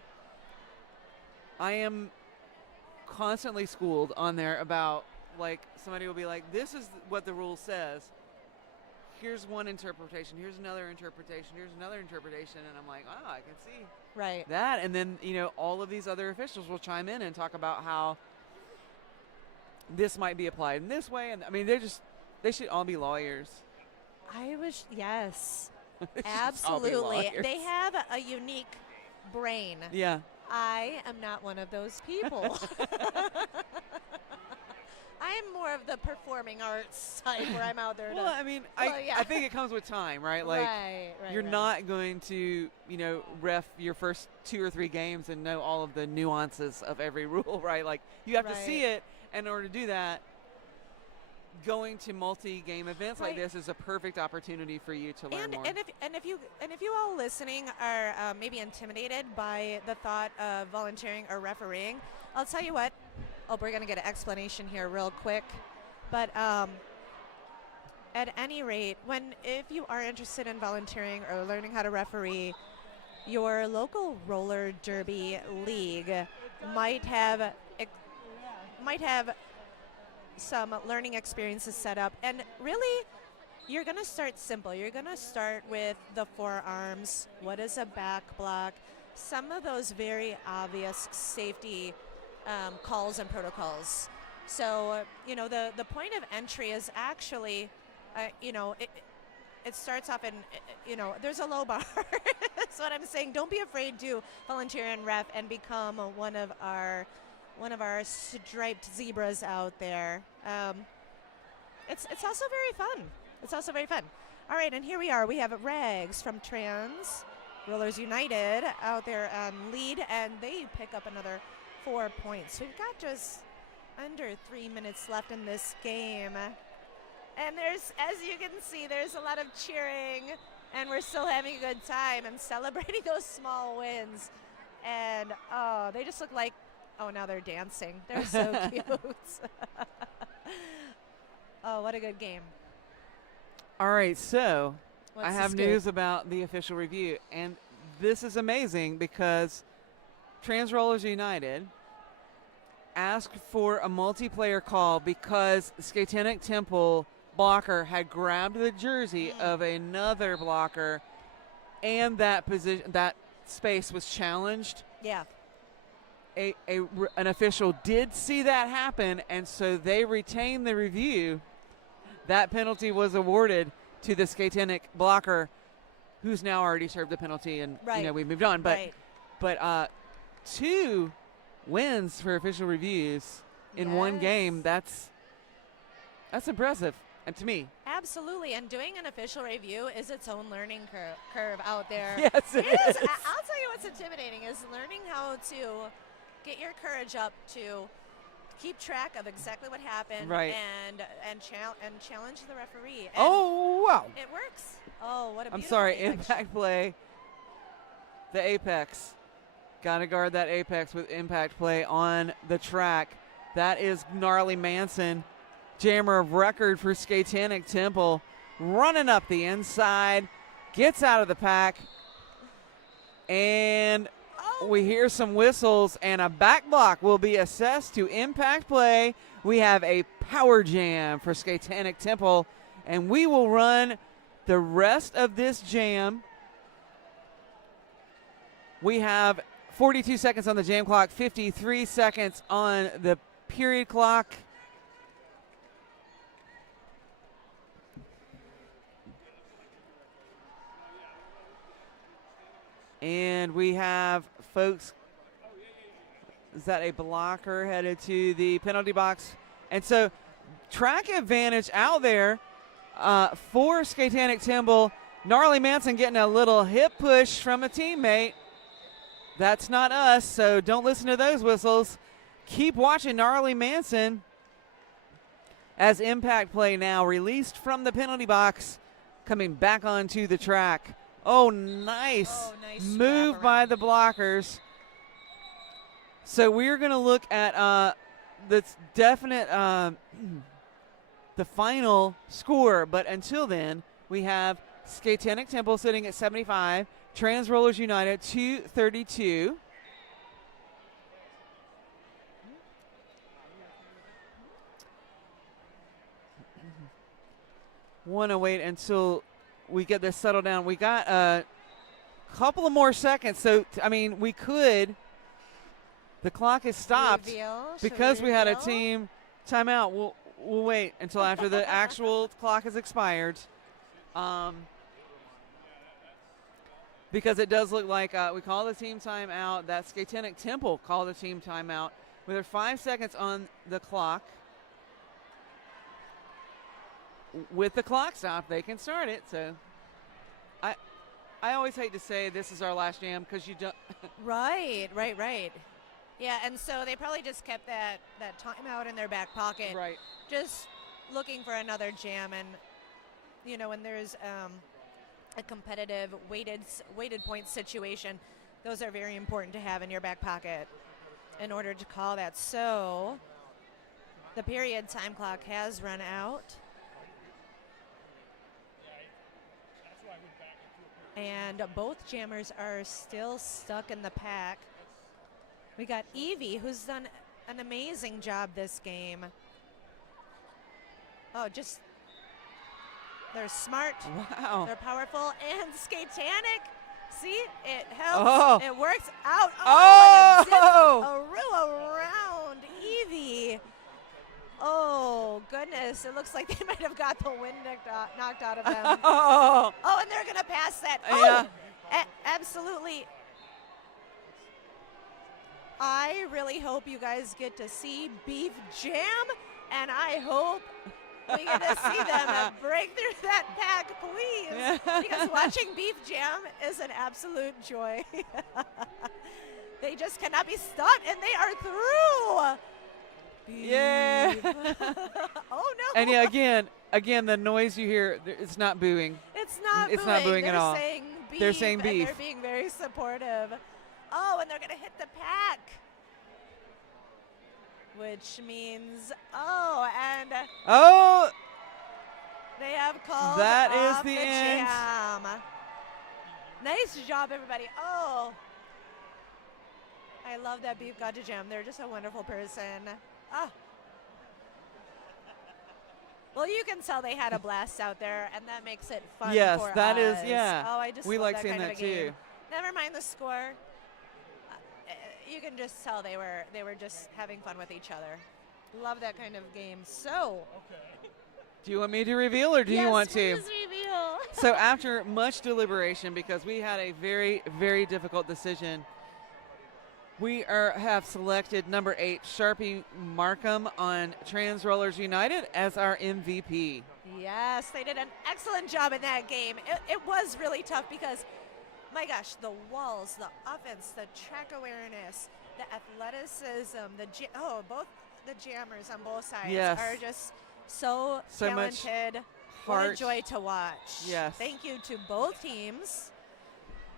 I am constantly schooled on there about, like, somebody will be like, this is what the rule says. Here's one interpretation. Here's another interpretation. Here's another interpretation. And I'm like, oh, I can see Right. that. And then, all of these other officials will chime in and talk about how this might be applied in this way. And I mean, they should all be lawyers. I wish, yes. They should all be Absolutely. lawyers. They have a unique brain. Yeah. I am not one of those people. I am more of the performing arts type where I'm out there Well, I mean, I think it comes with time, right? Like, you're not going to, ref your first 2 or 3 games and know all of the nuances of every rule, right? Like, you have to see it. And in order to do that, going to multi-game events like this is a perfect opportunity for you to learn more. And if you all listening are maybe intimidated by the thought of volunteering or refereeing, I'll tell you what. Oh, we're gonna get an explanation here real quick, but at any rate, if you are interested in volunteering or learning how to referee, your local roller derby league might have some learning experiences set up, and really you're going to start simple. You're going to start with the forearms. What is a back block? Some of those very obvious safety calls and protocols. So the point of entry is actually it starts off in there's a low bar. That's what I'm saying. Don't be afraid to volunteer and ref and become one of our striped zebras out there. It's also very fun. All right, and here we are. We have Rags from Trans Rollers United out there on lead, and they pick up another 4 points. We've got just under 3 minutes left in this game. And as you can see, there's a lot of cheering, and we're still having a good time and celebrating those small wins. And, they just look like, now they're dancing. They're so cute. Oh, what a good game. All right, so What's I the have scoop? news about the official review, and this is amazing because Trans Rollers United asked for a multiplayer call because Skatetanic Temple blocker had grabbed the jersey of another blocker, and that position, that space was challenged. Yeah. An official did see that happen, and so they retained the review. That penalty was awarded to the Skatetanic blocker, who's now already served the penalty, and we moved on. But 2 wins for official reviews in one game. That's impressive, and to me. Absolutely, and doing an official review is its own learning curve out there. Yes, it is. I'll tell you what's intimidating is learning how to get your courage up to keep track of exactly what happened, and challenge the referee. And wow! It works. Oh, what a beautiful I'm sorry, thing. impact play. The apex. Got to guard that apex with impact play on the track. That is Gnarly Manson, jammer of record for Skatetanic Temple, running up the inside, gets out of the pack, and we hear some whistles, and a back block will be assessed to impact play. We have a power jam for Skatetanic Temple, and we will run the rest of this jam. We have 42 seconds on the jam clock, 53 seconds on the period clock. And we have folks, is that a blocker headed to the penalty box? And so track advantage out there for Skatetanic Temple. Gnarly Manson getting a little hip push from a teammate. That's not us, so don't listen to those whistles. Keep watching Gnarly Manson as impact play now released from the penalty box, coming back onto the track. Oh, nice move by the blockers. So we're going to look at the definite the final score. But until then, we have Skatetanic Temple sitting at 75, Trans Rollers United 232. Want to wait until we get this settled down. We got a couple of more seconds, so I mean, we could. The clock is stopped because we had a team timeout. We'll wait until after the actual clock has expired, because it does look like we call the team timeout. That Skatetanic Temple called the team timeout with their 5 seconds on the clock. With the clock stopped, they can start it. So I always hate to say this is our last jam because you don't. Right. Yeah, and so they probably just kept that timeout in their back pocket. Right. Just looking for another jam. And, you know, when there's a competitive weighted point situation, those are very important to have in your back pocket in order to call that. So the period time clock has run out. And both jammers are still stuck in the pack. We got Evie, who's done an amazing job this game. Oh, just, they're smart. Wow. They're powerful. And Skatetanic, see, it helps. Oh. It works out. Oh! And a real around Evie. Oh, goodness. It looks like they might have got the wind knocked out of them. Oh, and they're going to pass that. Yeah. Oh, absolutely. I really hope you guys get to see Beef Jam, and I hope we get to see them break through that pack, please. Because watching Beef Jam is an absolute joy. They just cannot be stopped, and they are through. Yeah. Oh, no. And yeah, again, the noise you hear, it's not booing. It's not booing. Not booing at all. They're saying beef. And they're being very supportive. Oh, and they're going to hit the pack. Which means, they have called that off is the end. jam. Nice job, everybody. Oh, I love that Beef got to jam. They're just a wonderful person. Well, you can tell they had a blast out there, and that makes it fun Yes, for that is, us. yeah. Oh, I just We love like that seeing kind that of a game. too. Never mind the score. You can just tell they were just having fun with each other. Love that kind of game. So, Do you want me to reveal, or do you want to? Yes, please reveal. So after much deliberation, because we had a very, very difficult decision, we have selected number 8, Sharpie Markham on Trans Rollers United as our MVP. Yes, they did an excellent job in that game. It was really tough because, my gosh, the walls, the offense, the track awareness, the athleticism, both the jammers on both sides Yes. are just so much talented. What a heart. joy to watch. Yes. Thank you to both teams.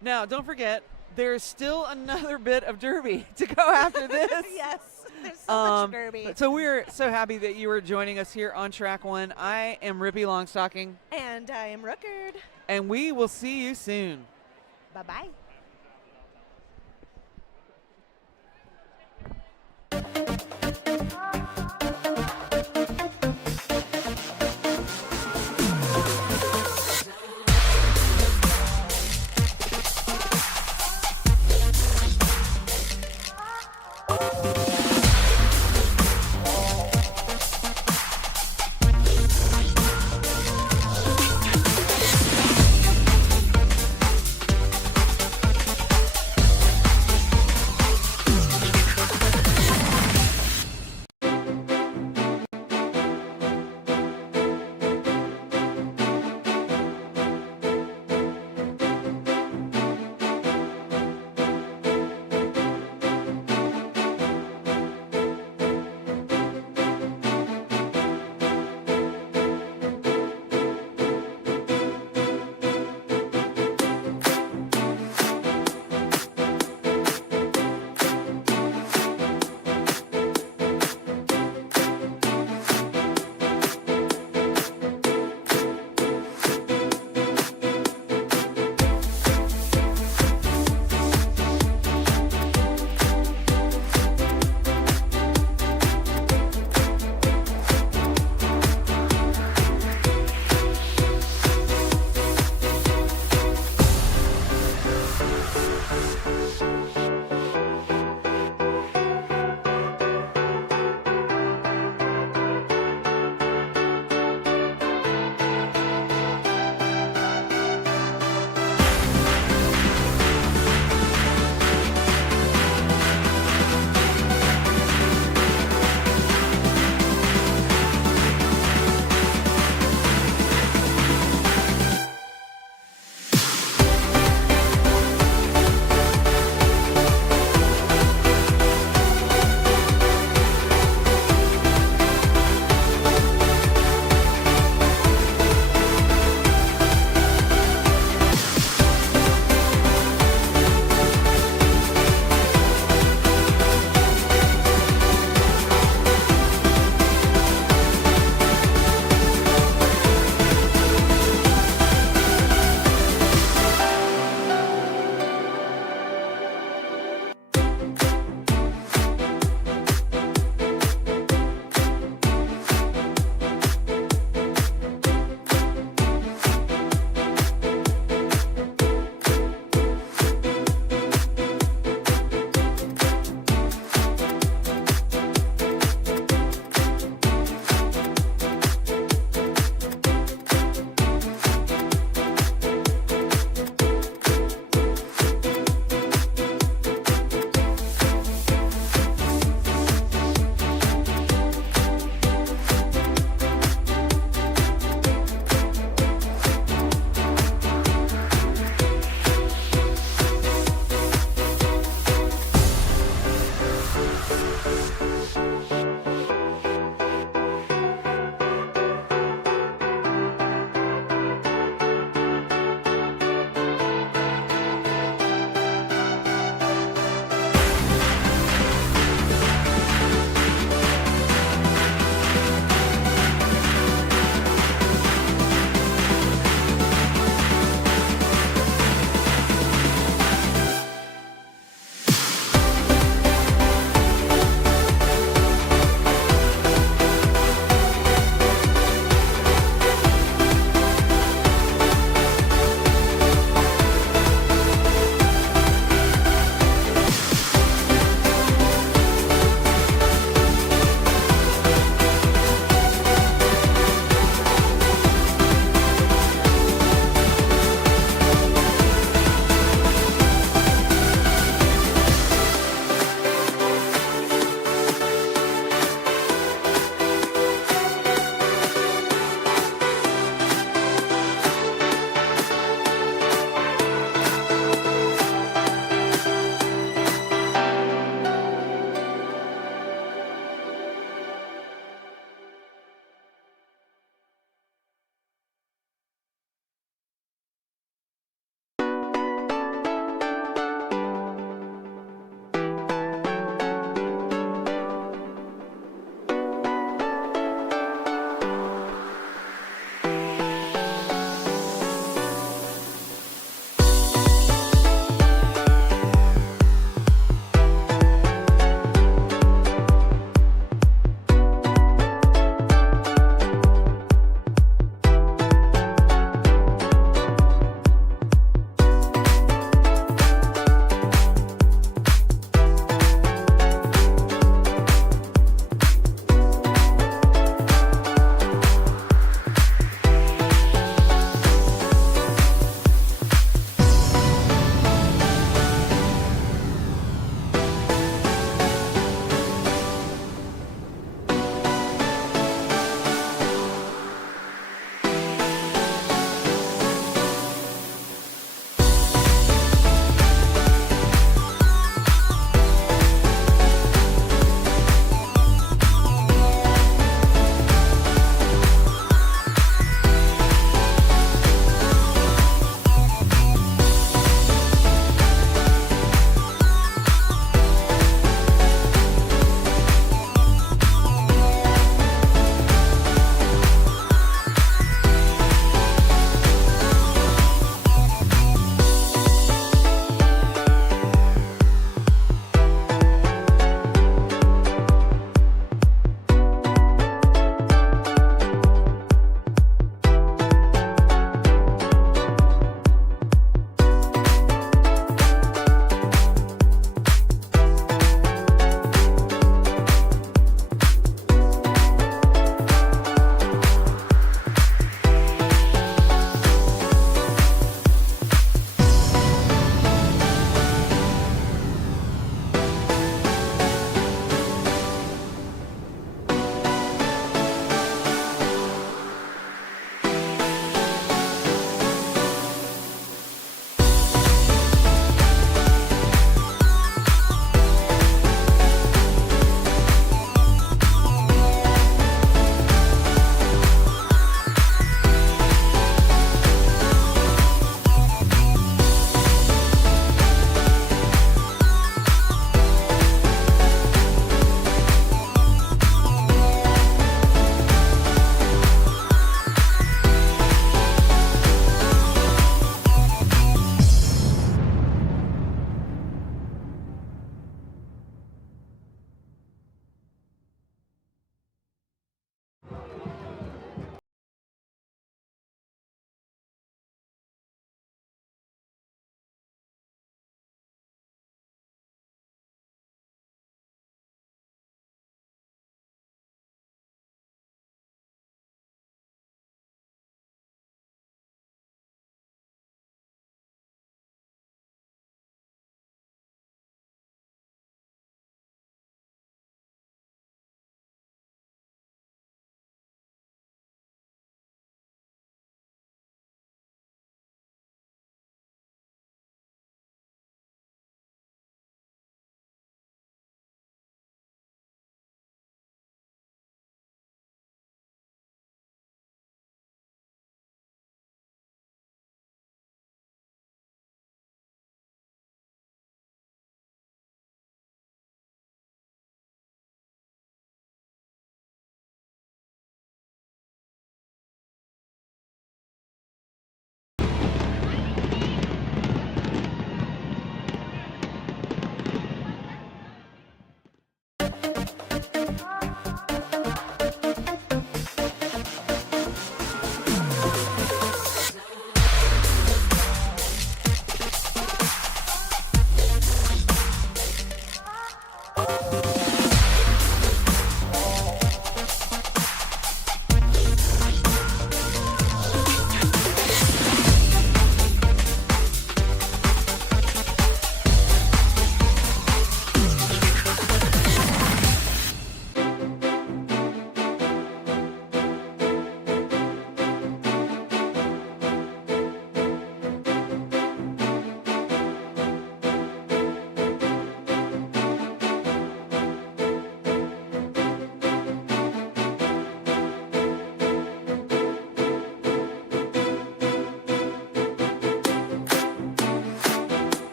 Now, don't forget, there's still another bit of derby to go after this. Yes, there's so much derby. So we're so happy that you were joining us here on Track 1. I am Rippy Longstocking, And I am Rookard. and we will see you soon. Bye-bye.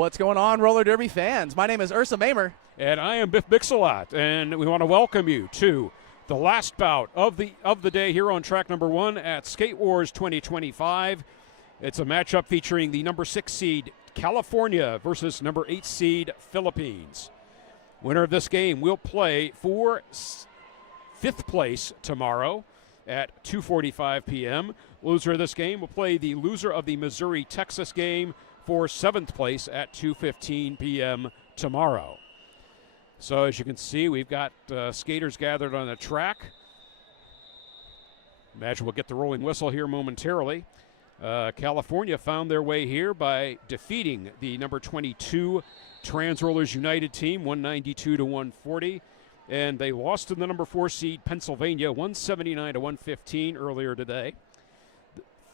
What's going on, roller derby fans? My name is Ursa Mamer. And I am Biff Bixalot, and we want to welcome you to the last bout of the day here on track number 1 at Skate Wars 2025. It's a matchup featuring the number 6 seed California versus number 8 seed Philippines. Winner of this game will play for 5th place tomorrow at 2:45 p.m. Loser of this game will play the loser of the Missouri-Texas game for 7th place at 2:15 p.m. tomorrow. So as you can see, we've got skaters gathered on the track. Imagine we'll get the rolling whistle here momentarily. California found their way here by defeating the number 22 Trans Rollers United team, 192-140. And they lost to the number 4 seed Pennsylvania, 179-115 earlier today.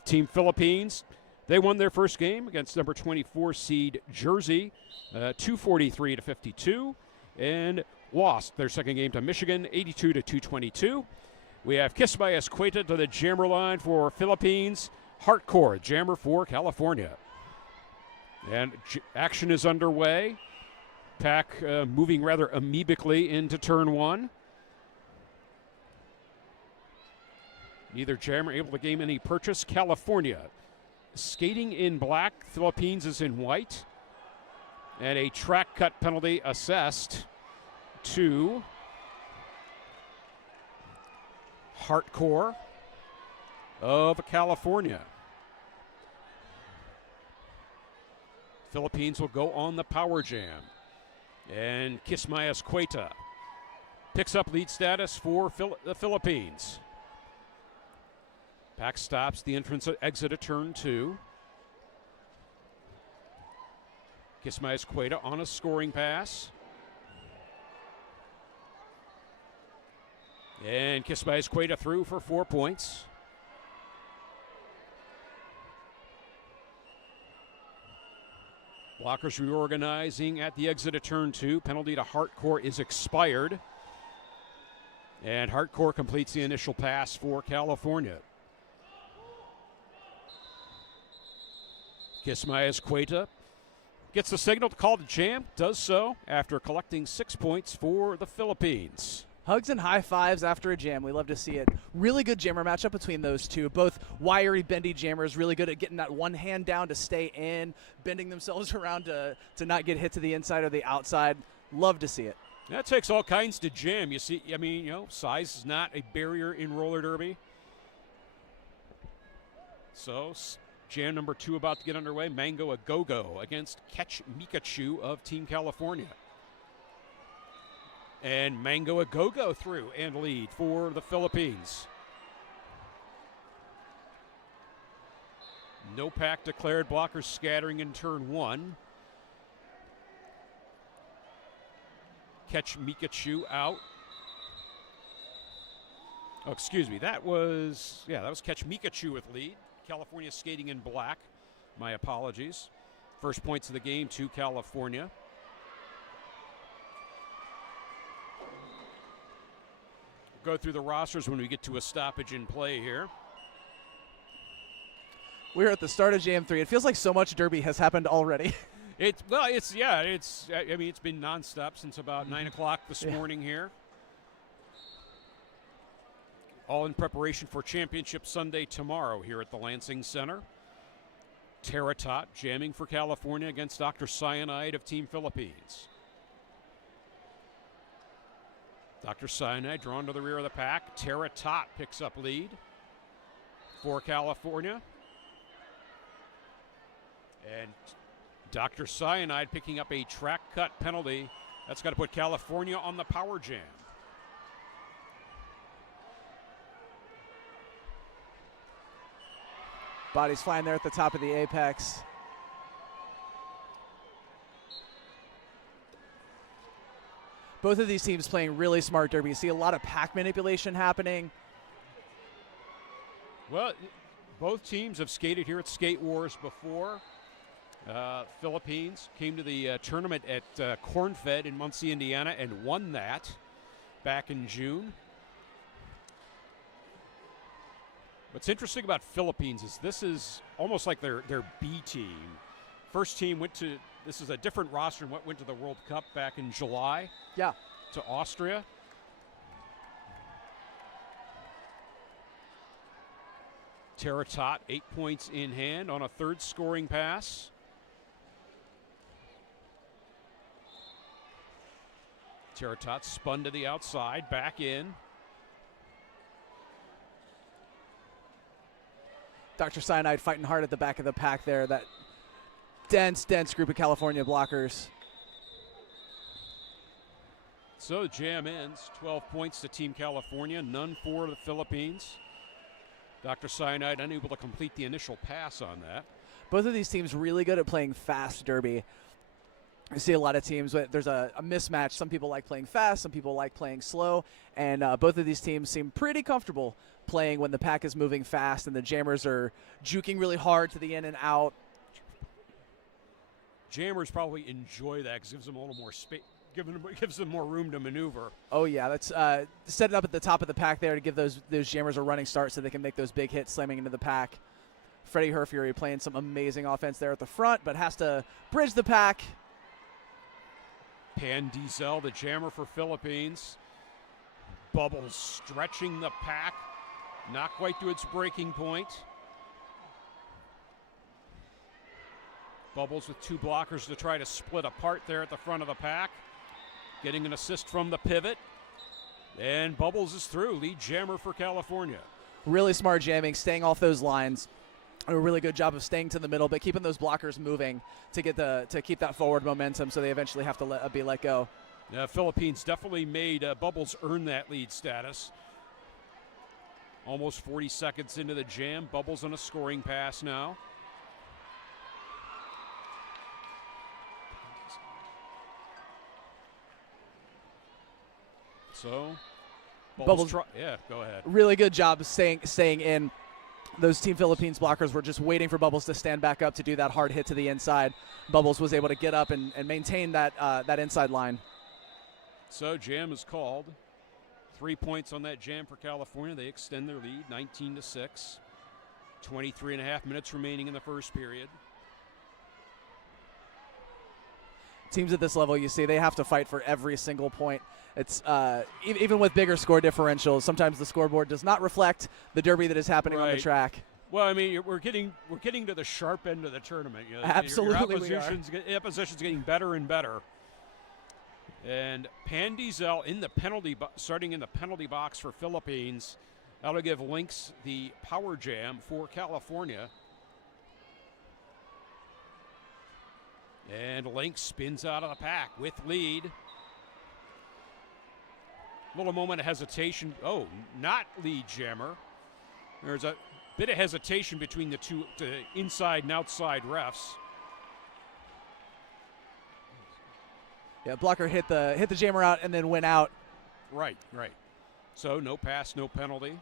Team Philippines, they won their first game against number 24 seed Jersey, 243-52, and lost their second game to Mich-Again, 82-222. We have Kiss by Escueta to the jammer line for Philippines, Hardcore jammer for California. And action is underway. Pack moving rather amebically into turn 1. Neither jammer able to gain any purchase. California skating in black. Philippines is in white. And a track cut penalty assessed to Hardcore of California. Philippines will go on the power jam. And Kismaya Escueta picks up lead status for the Philippines. Pack stops the entrance exit of turn 2. Kismaya Escueta on a scoring pass. And Kismaya Escueta through for 4 points. Blockers reorganizing at the exit of turn 2. Penalty to Hardcore is expired. And Hardcore completes the initial pass for California. Kismaya Escueta gets the signal to call the jam. Does so after collecting 6 points for the Philippines. Hugs and high fives after a jam. We love to see it. Really good jammer matchup between those two. Both wiry, bendy jammers, really good at getting that one hand down to stay in, bending themselves around to not get hit to the inside or the outside. Love to see it. That takes all kinds to jam. You see, I mean, size is not a barrier in roller derby. So, jam number 2 about to get underway. Mango a Go-Go against Catch Mikachu of Team California. And Mango a Go-Go through and lead for the Philippines. No pack declared. Blockers scattering in turn 1. Catch Mikachu out. Oh, excuse me. That was Catch Mikachu with lead. California skating in black. My apologies. First points of the game to California. Go through the rosters when we get to a stoppage in play here. We're at the start of Jam 3. It feels like so much derby has happened already. It's been nonstop since about 9 o'clock this morning here. All in preparation for Championship Sunday tomorrow here at the Lansing Center. Teratot jamming for California against Dr. Cyanide of Team Philippines. Dr. Cyanide drawn to the rear of the pack. Teratot picks up lead for California. And Dr. Cyanide picking up a track cut penalty. That's got to put California on the power jam. Bodies flying there at the top of the apex. Both of these teams playing really smart derby. You see a lot of pack manipulation happening. Well, both teams have skated here at Skate Wars before. Philippines came to the tournament at Corn-Fed in Muncie, Indiana, and won that back in June. What's interesting about Philippines is this is almost like their B team first team went to, this is a different roster than what went to the World Cup back in July. Yeah. To Austria. Teratot, 8 points in hand on a third scoring pass. Teratot spun to the outside, back in. Dr. Cyanide fighting hard at the back of the pack there. That dense group of California blockers. So the jam ends. 12 points to Team California, none for the Philippines. Dr. Cyanide unable to complete the initial pass on that. Both of these teams really good at playing fast derby. I see a lot of teams, there's a mismatch. Some people like playing fast, some people like playing slow, and both of these teams seem pretty comfortable playing when the pack is moving fast and the jammers are juking really hard to the in and out. Jammers probably enjoy that because it gives them a little more space, gives them more room to maneuver. Oh yeah, that's set it up at the top of the pack there to give those jammers a running start so they can make those big hits slamming into the pack. Freddie Herfury playing some amazing offense there at the front, but has to bridge the pack. Pan Diesel, the jammer for Philippines. Bubbles stretching the pack. Not quite to its breaking point. Bubbles with two blockers to try to split apart there at the front of the pack. Getting an assist from the pivot. And Bubbles is through. Lead jammer for California. Really smart jamming, staying off those lines. A really good job of staying to the middle, but keeping those blockers moving to keep that forward momentum so they eventually have to be let go. Yeah, Philippines definitely made Bubbles earn that lead status. Almost 40 seconds into the jam. Bubbles on a scoring pass now. So, Bubbles yeah, go ahead. Really good job staying in. Those Team Philippines blockers were just waiting for Bubbles to stand back up to do that hard hit to the inside. Bubbles was able to get up and maintain that inside line. So jam is called. 3 points on that jam for California. They extend their lead, 19-6. 23.5 minutes remaining in the first period. Teams at this level, you see, they have to fight for every single point. It's even with bigger score differentials, sometimes the scoreboard does not reflect the derby that is happening on the track. Well, I mean, we're getting to the sharp end of the tournament. You know, Absolutely, your opposition's getting better and better. And Pan Diesel in the starting in the penalty box for Philippines. That'll give Lynx the power jam for California. And Lynx spins out of the pack with lead. Little moment of hesitation. Oh, not lead jammer. There's a bit of hesitation between the two, the inside and outside refs. Yeah, blocker hit the jammer out and then went out. Right. So no pass, no penalty.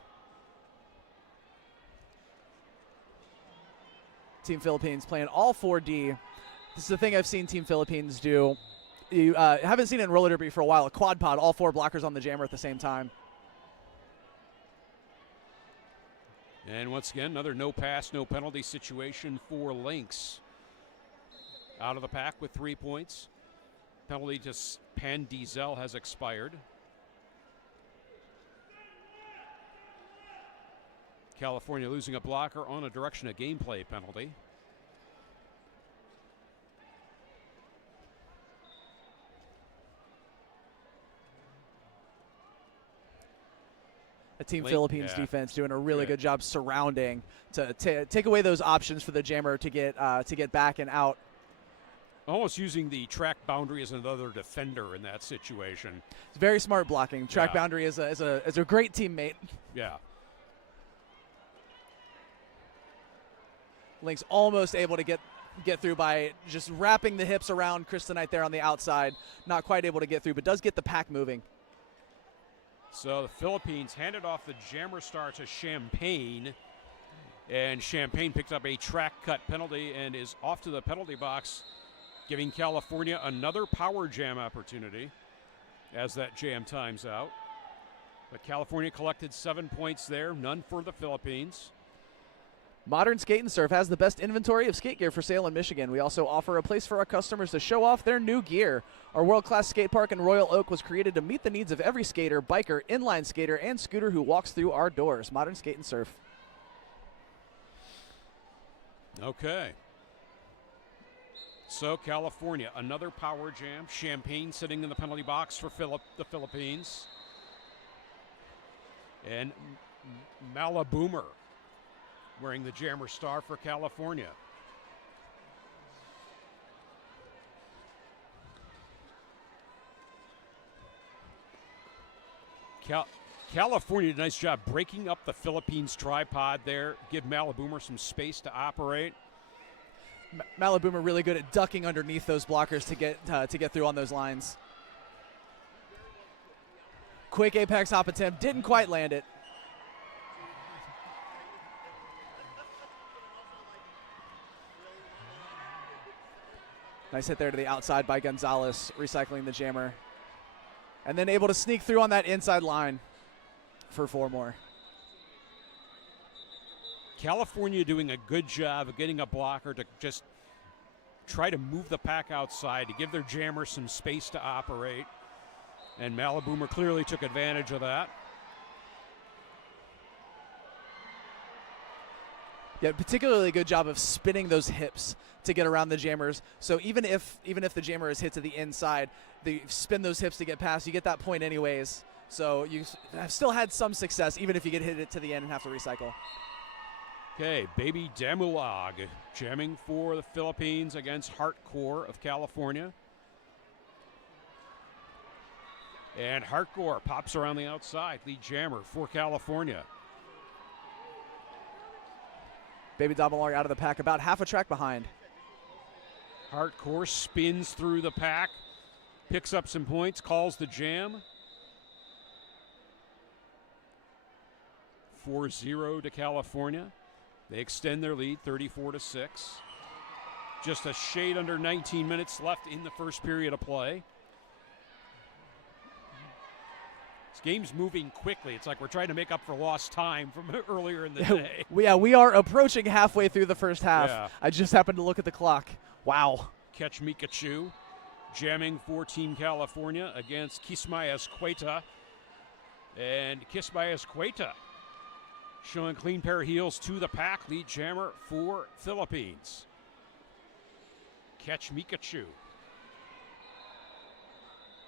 Team Philippines playing all 4D. This is the thing I've seen Team Philippines do. You haven't seen it in roller derby for a while. A quad pod, all four blockers on the jammer at the same time. And once again, another no pass, no penalty situation for Lynx. Out of the pack with 3 points. Penalty to Pan Diesel has expired. California losing a blocker on a direction of gameplay penalty. The Team Philippines defense doing a really good job surrounding to take away those options for the jammer to get back and out. Almost using the track boundary as another defender in that situation. It's very smart blocking. Track boundary is a great teammate. Yeah. Lynx almost able to get through by just wrapping the hips around Kristenite there on the outside. Not quite able to get through, but does get the pack moving. So the Philippines handed off the jammer star to Champagne, and Champagne picked up a track cut penalty and is off to the penalty box, giving California another power jam opportunity as that jam times out. But California collected 7 points there, none for the Philippines. Modern Skate and Surf has the best inventory of skate gear for sale in Michigan. We also offer a place for our customers to show off their new gear. Our world-class skate park in Royal Oak was created to meet the needs of every skater, biker, inline skater, and scooter who walks through our doors. Modern Skate and Surf. Okay. So California, another power jam. Champagne sitting in the penalty box for the Philippines. And Malaboomer wearing the jammer star for California. California did a nice job breaking up the Philippines tripod there. Give Malaboomer some space to operate. Malaboomer really good at ducking underneath those blockers to get through on those lines. Quick apex hop attempt, didn't quite land it. Nice hit there to the outside by Gonzalez, recycling the jammer. And then able to sneak through on that inside line for 4 more. California doing a good job of getting a blocker to just try to move the pack outside to give their jammer some space to operate. And Malaboomer clearly took advantage of that. Yeah, particularly good job of spinning those hips to get around the jammers. So even if the jammer is hit to the inside, they spin those hips to get past. You get that point anyways. So you have still had some success, even if you get hit it to the end and have to recycle. Okay, Baby Damulag jamming for the Philippines against Hardcore of California. And Hardcore pops around the outside, lead jammer for California. Baby Damulag out of the pack, about half a track behind. Hardcore spins through the pack, picks up some points, calls the jam. 4-0 to California. They extend their lead 34-6. Just a shade under 19 minutes left in the first period of play. This game's moving quickly. It's like we're trying to make up for lost time from earlier in the day. We are approaching halfway through the first half. Yeah. I just happened to look at the clock. Wow. Catch Mikachu jamming for Team California against Kismayas Cueta. And Kismayas Cueta showing clean pair of heels to the pack, lead jammer for Philippines. Catch Mikachu.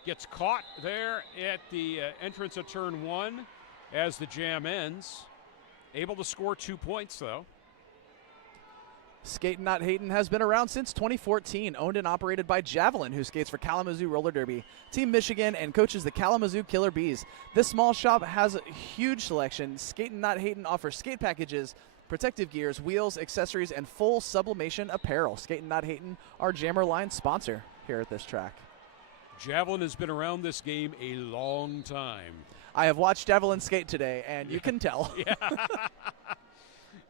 Gets caught there at the entrance of turn 1 as the jam ends. Able to score 2 points, though. Skatin' Not Hatin' has been around since 2014, owned and operated by Javelin, who skates for Kalamazoo Roller Derby, Team Mich-Again, and coaches the Kalamazoo Killer Bees. This small shop has a huge selection. Skatin' Not Hatin' offers skate packages, protective gears, wheels, accessories, and full sublimation apparel. Skatin' Not Hatin', our Jammer Line sponsor here at this track. Javelin has been around this game a long time. I have watched Javelin skate today, and you can tell. Yeah.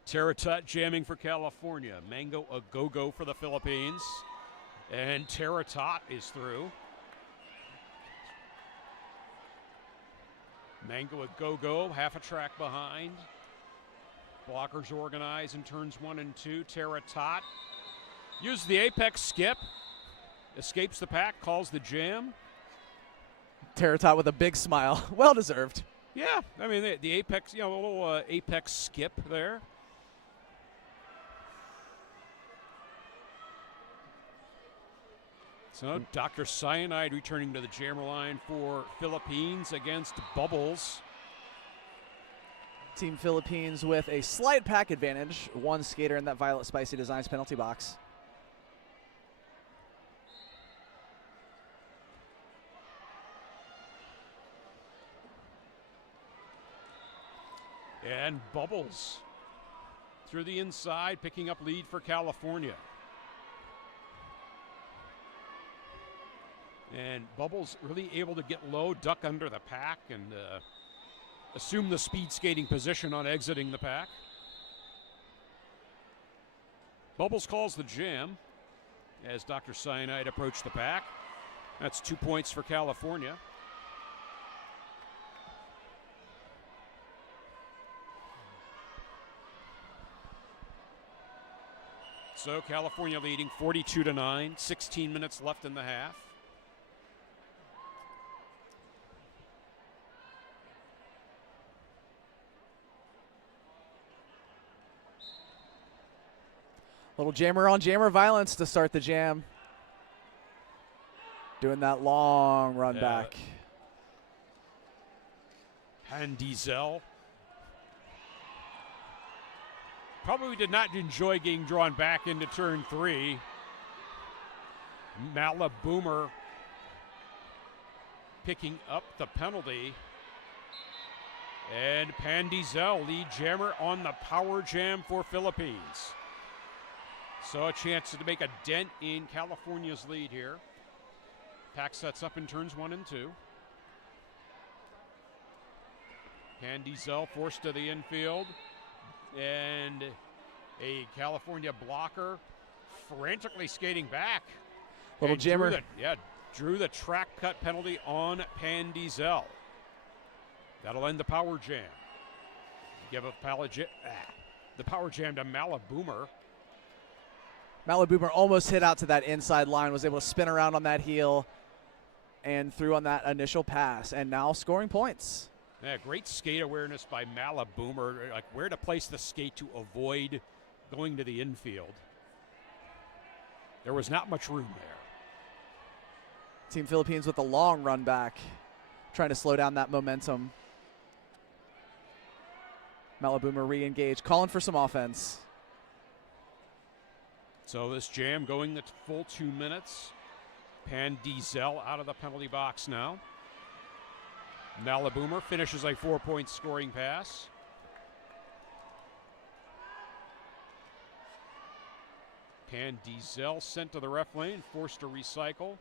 Terratut jamming for California. Mango a go-go for the Philippines. And Terratut is through. Mango a go-go, half a track behind. Blockers organize in turns 1 and 2. Terratut uses the apex skip. Escapes the pack, calls the jam. Terratut with a big smile. Well deserved. Yeah, I mean, the apex, a little apex skip there. So Dr. Cyanide returning to the jammer line for Philippines against Bubbles. Team Philippines with a slight pack advantage. One skater in that Violet Spicy Designs penalty box. And Bubbles through the inside, picking up lead for California. And Bubbles really able to get low, duck under the pack, and assume the speed skating position on exiting the pack. Bubbles calls the jam as Dr. Cyanide approached the pack. That's 2 points for California. So California leading 42-9, 16 minutes left in the half. Little jammer on jammer violence to start the jam. Doing that long run back. Diesel probably did not enjoy getting drawn back into turn 3. Boomer picking up the penalty. And Diesel, lead jammer on the power jam for Philippines. So a chance to make a dent in California's lead here. Pack sets up in turns 1 and 2. Diesel forced to the infield. And a California blocker frantically skating back. Little jammer. Drew the track cut penalty on Diesel. That'll end the power jam. Give up the power jam to Boomer. Boomer almost hit out to that inside line, was able to spin around on that heel and through on that initial pass, and now scoring points. Yeah, great skate awareness by Boomer, like where to place the skate to avoid going to the infield. There was not much room there. Team Philippines with a long run back, trying to slow down that momentum. Boomer re-engaged, calling for some offense. So this jam going the full 2 minutes. Diesel out of the penalty box now. Boomer finishes a 4-point scoring pass. Diesel sent to the ref lane, forced to recycle.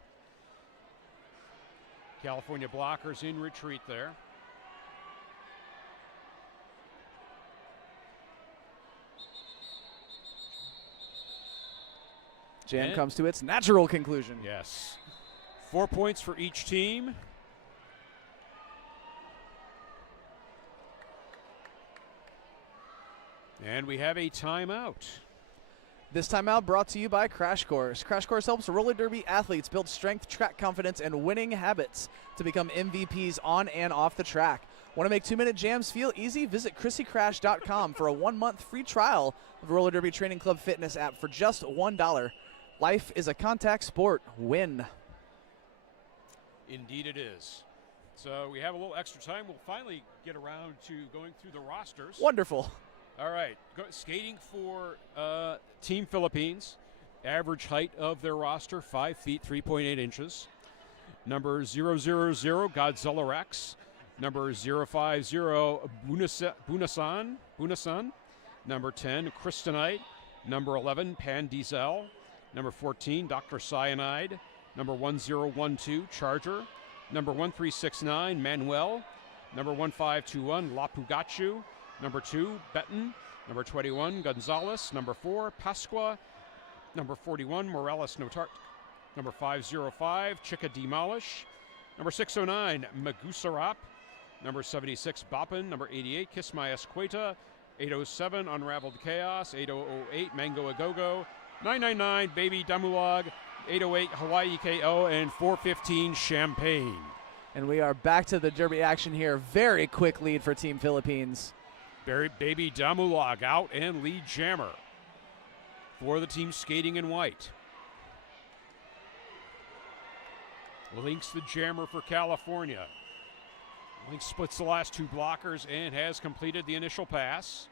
California blockers in retreat there. Jam comes to its natural conclusion. Yes. 4 points for each team. And we have a timeout. This timeout brought to you by Crash Course. Crash Course helps roller derby athletes build strength, track confidence, and winning habits to become MVPs on and off the track. Want to make 2-minute jams feel easy? Visit ChrissyCrash.com for a 1-month free trial of Roller Derby Training Club fitness app for just $1. Life is a contact sport. Win. Indeed it is. So we have a little extra time. We'll finally get around to going through the rosters. Wonderful. All right. Skating for Team Philippines. Average height of their roster, 5 feet, 3.8 inches. Number 000, Godzilla Rex. Number 050, Bunasan. Number 10, Kryptonite. Number 11, Diesel. Number 14, Dr. Cyanide. Number 1012, Charger. Number 1369, Manuel. Number 1521, Lapugachu. Number 2, Betten. Number 21, Gonzalez. Number 4, Pasqua. Number 41, Morales Notart. Number 505, Chica Demolish. Number 609, Magusarap. Number 76, Boppin. Number 88, Kismayas Cueta. 807, Unraveled Chaos. 8008, Mango Agogo. 999, Baby Damulag. 808, Hawaii KO. And 415, Champagne. And we are back to the derby action here. Very quick lead for Team Philippines. Baby Damulag out and lead jammer for the team skating in white. Links the jammer for California. Link splits the last 2 blockers and has completed the initial pass.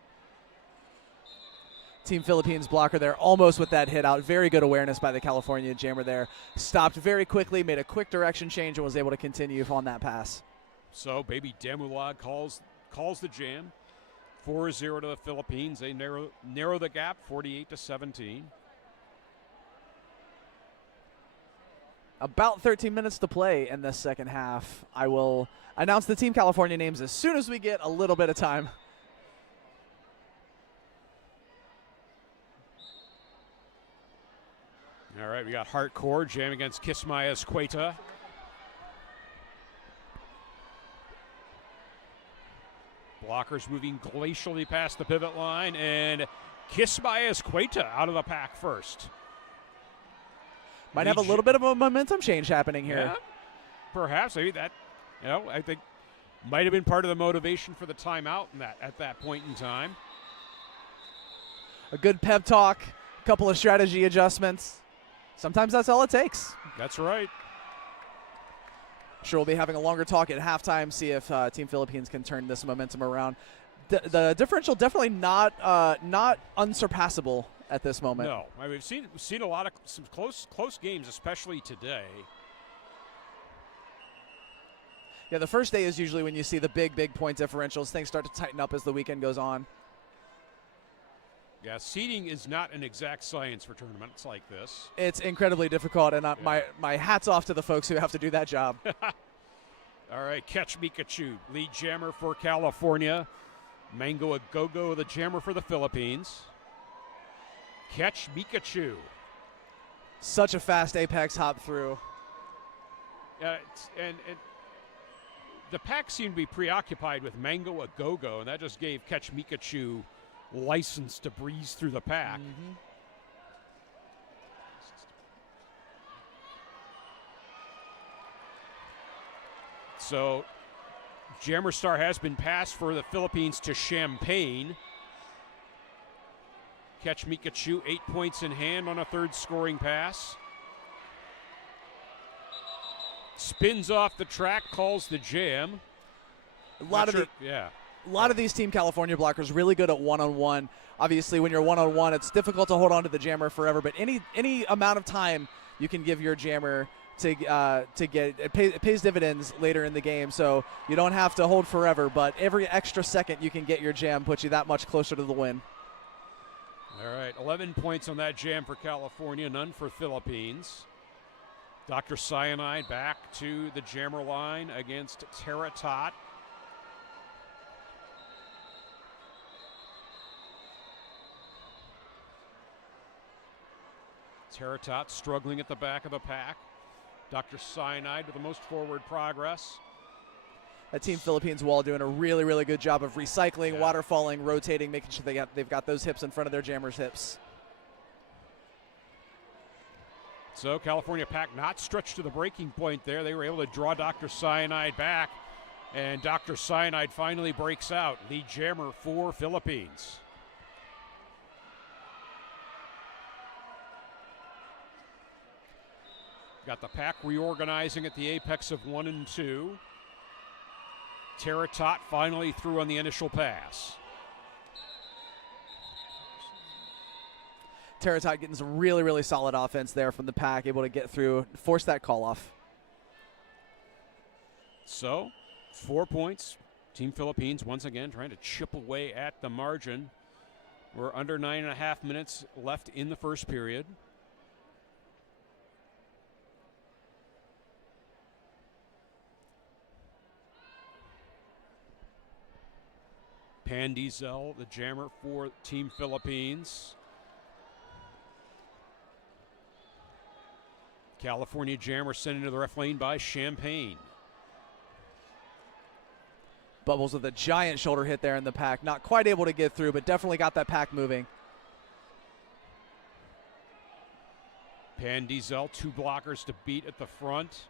Team Philippines blocker there, almost with that hit out. Very good awareness by the California jammer there. Stopped very quickly, made a quick direction change, and was able to continue on that pass. So Baby Damulag calls the jam. 4-0 to the Philippines. They narrow the gap, 48-17. About 13 minutes to play in this second half. I will announce the Team California names as soon as we get a little bit of time. All right, we got Hardcore jam against Kismayas Cueta. Blockers moving glacially past the pivot line, and Kismayas Cueta out of the pack first. Might have a little bit of a momentum change happening here. Yeah, perhaps. Maybe that, I think might have been part of the motivation for the timeout at that point in time. A good pep talk, a couple of strategy adjustments. Sometimes that's all it takes. That's right. Sure, we'll be having a longer talk at halftime, see if Team Philippines can turn this momentum around. The differential definitely not unsurpassable at this moment. No, I mean, we've seen a lot of some close games, especially today. Yeah, the first day is usually when you see the big point differentials. Things start to tighten up as the weekend goes on. Yeah, seeding is not an exact science for tournaments like this. It's incredibly difficult, and my hat's off to the folks who have to do that job. All right, catch Mikachu, lead jammer for California. Mango Agogo, the jammer for the Philippines. Catch Mikachu. Such a fast apex hop through. And the pack seemed to be preoccupied with Mango Agogo, and that just gave Catch Mikachu license to breeze through the pack. Mm-hmm. So Jammer Star has been passed for the Philippines to Champagne. Catch Mikachu, 8 points in hand on a third scoring pass. Spins off the track, calls the jam. A lot of these Team California blockers really good at one-on-one. Obviously, when you're one-on-one, it's difficult to hold on to the jammer forever, but any amount of time you can give your jammer to get it pays dividends later in the game. So you don't have to hold forever, but every extra second you can get your jam puts you that much closer to the win. All right, 11 points on that jam for California, none for Philippines. Dr. Cyanide back to the jammer line against Teratot. Teratot struggling at the back of the pack. Dr. Cyanide with the most forward progress. That Team Philippines wall doing a really good job of recycling, waterfalling, rotating, making sure they've got those hips in front of their jammers' hips. So California pack not stretched to the breaking point there. They were able to draw Dr. Cyanide back, and Dr. Cyanide finally breaks out. Lead jammer for Philippines. Got the pack reorganizing at the apex of 1 and 2. Teratot finally through on the initial pass. Teratot getting some really solid offense there from the pack, able to get through, force that call off. So, 4 points. Team Philippines once again trying to chip away at the margin. We're under 9.5 minutes left in the first period. Pandizel, the jammer for Team Philippines. California jammer sent into the ref lane by Champagne. Bubbles with a giant shoulder hit there in the pack. Not quite able to get through, but definitely got that pack moving. Pandizel, 2 blockers to beat at the front.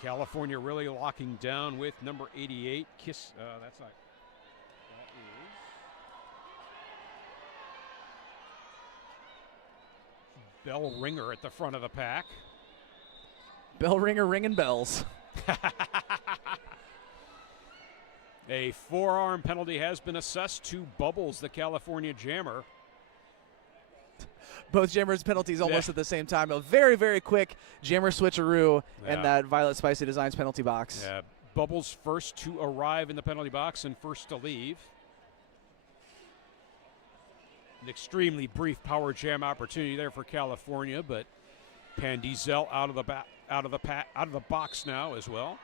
California really locking down with number 88. That's not. That is Bell Ringer at the front of the pack. Bell ringer ringing bells. A forearm penalty has been assessed to Bubbles, the California jammer. Both jammers penalties almost at the same time. A very quick jammer switcheroo in that Violet Spicy Designs penalty box. Yeah, Bubbles first to arrive in the penalty box and first to leave. An extremely brief power jam opportunity there for California, but Pandizel out of the box now as well.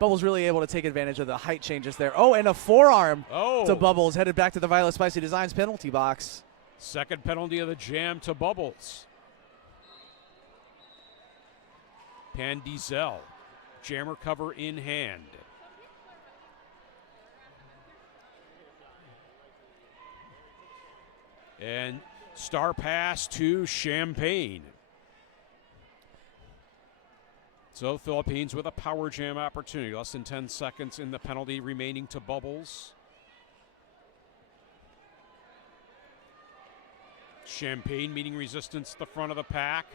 Bubbles really able to take advantage of the height changes there. Oh, and a forearm to Bubbles, headed back to the Violet Spicy Designs penalty box. Second penalty of the jam to Bubbles. Pandizel, jammer cover in hand. And star pass to Champagne. So Philippines with a power jam opportunity. Less than 10 seconds in the penalty remaining to Bubbles. Champagne meeting resistance at the front of the pack.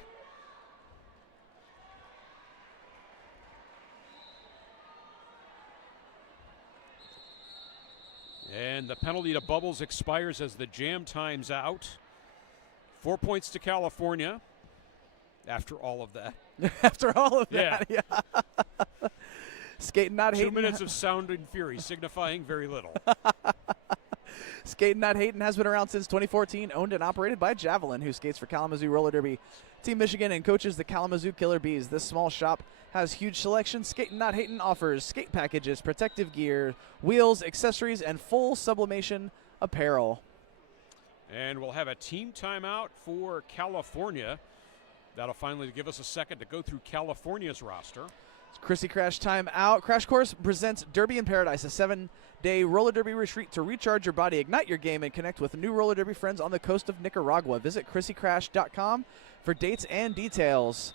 And the penalty to Bubbles expires as the jam times out. 4 points to California after all of that. After all of that, yeah. Skating not hating. 2 minutes of sound and fury, signifying very little. Skating Not Hating has been around since 2014, owned and operated by Javelin, who skates for Kalamazoo Roller Derby Team Michigan and coaches the Kalamazoo Killer Bees. This small shop has huge selection. Skating Not Hating offers skate packages, protective gear, wheels, accessories, and full sublimation apparel. And we'll have a team timeout for California. That'll finally give us a second to go through California's roster. Chrissy Crash timeout. Crash Course presents Derby in Paradise, a 7-day roller derby retreat to recharge your body, ignite your game, and connect with new roller derby friends on the coast of Nicaragua. Visit ChrissyCrash.com for dates and details.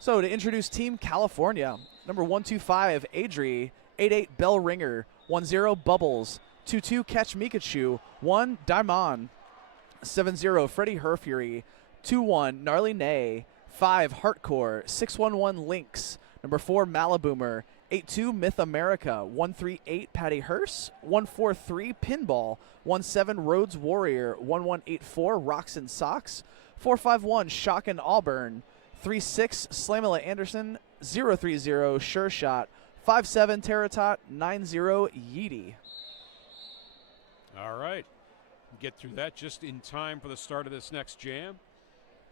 So to introduce Team California, number 125, Adri, 88, Bell Ringer, 10, Bubbles, 22, Catch Mikachu, 1, Daimon, 70, Freddie Herfury, 21, Gnarly Nay, 5, Heartcore, 611, Lynx, number 4, Malaboomer, 82, Myth America, 138, Patty Hearst, 143, Pinball, 17, Rhodes Warrior, 1184, Rocks and Socks, 451, Shock and Auburn, 36, Slamela Anderson, 030, Sure Shot, 57, Teratot, 90, Yeety. All right. Get through that just in time for the start of this next jam.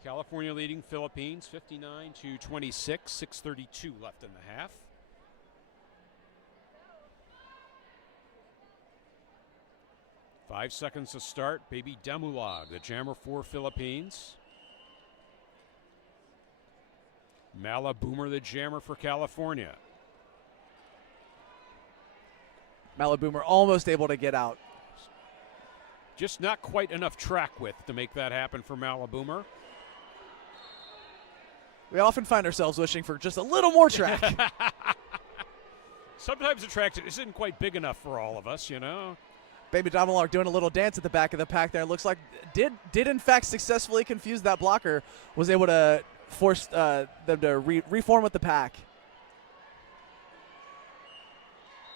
California leading Philippines 59-26, 6:32 left in the half. Five seconds to start. Baby Demulag, the jammer for Philippines. Malaboomer, the jammer for California. Malaboomer almost able to get out. Just not quite enough track width to make that happen for Malaboomer. We often find ourselves wishing for just a little more track. Sometimes the track isn't quite big enough for all of us, you know. Baby Domalark doing a little dance at the back of the pack there. Looks like did in fact successfully confuse that blocker. Was able to force them to reform with the pack.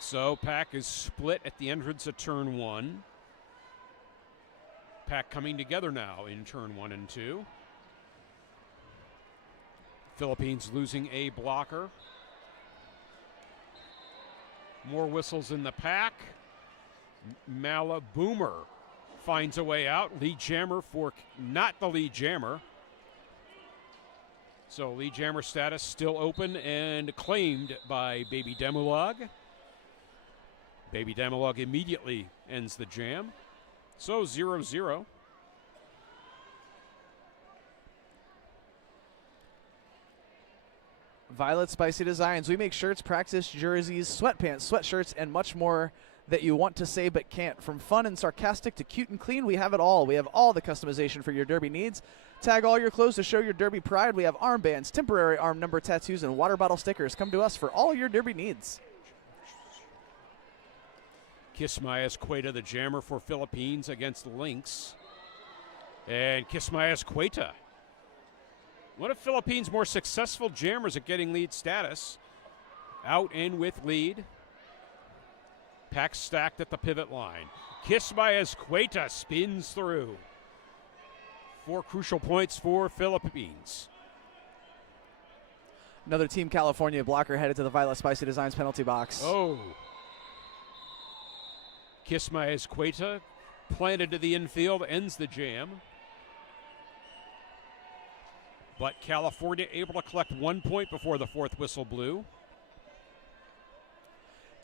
So pack is split at the entrance of turn 1. Pack coming together now in turn 1 and 2. Philippines losing a blocker. More whistles in the pack. Malaboomer finds a way out. Lead jammer for not the lead jammer. So lead jammer status still open and claimed by Baby Demulag. Baby Demulag immediately ends the jam. So 0-0. Violet Spicy Designs. We make shirts, practice jerseys, sweatpants, sweatshirts, and much more that you want to say but can't. From fun and sarcastic to cute and clean, we have it all. We have all the customization for your derby needs. Tag all your clothes to show your derby pride. We have armbands, temporary arm number tattoos, and water bottle stickers. Come to us for all your derby needs. Kismayas Cueta, the jammer for Philippines against Lynx. And Kismayas Cueta, one of Philippines' more successful jammers at getting lead status. Out and with lead. Pack stacked at the pivot line. Kismayas Cueta spins through. 4 crucial points for Philippines. Another Team California blocker headed to the Violet Spicy Designs penalty box. Oh. Kismayas Cueta planted to the infield, ends the jam. But California able to collect 1 point before the fourth whistle blew.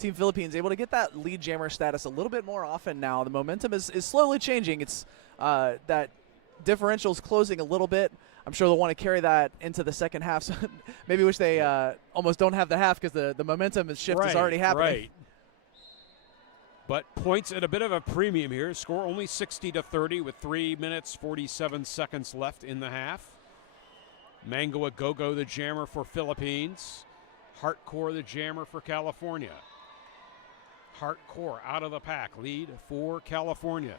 Team Philippines able to get that lead jammer status a little bit more often now. The momentum is slowly changing. It's that differential is closing a little bit. I'm sure they'll want to carry that into the second half. So maybe wish they almost don't have the half because the momentum shift is already happening. Right. But points at a bit of a premium here. Score only 60-30 with 3 minutes 47 seconds left in the half. Mich-Again, the jammer for Philippines. Hardcore, the jammer for California. Hardcore out of the pack, lead for California.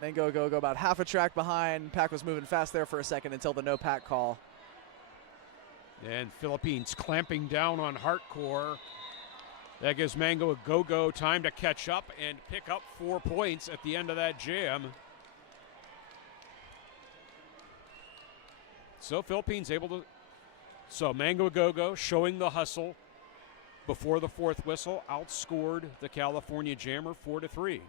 Mich-Again about half a track behind. Pack was moving fast there for a second until the no pack call. And Philippines clamping down on Hardcore. That gives Mich-Again time to catch up and pick up 4 points at the end of that jam. So Philippines able to. So Mich-Again showing the hustle before the fourth whistle, outscored the California jammer 4-3.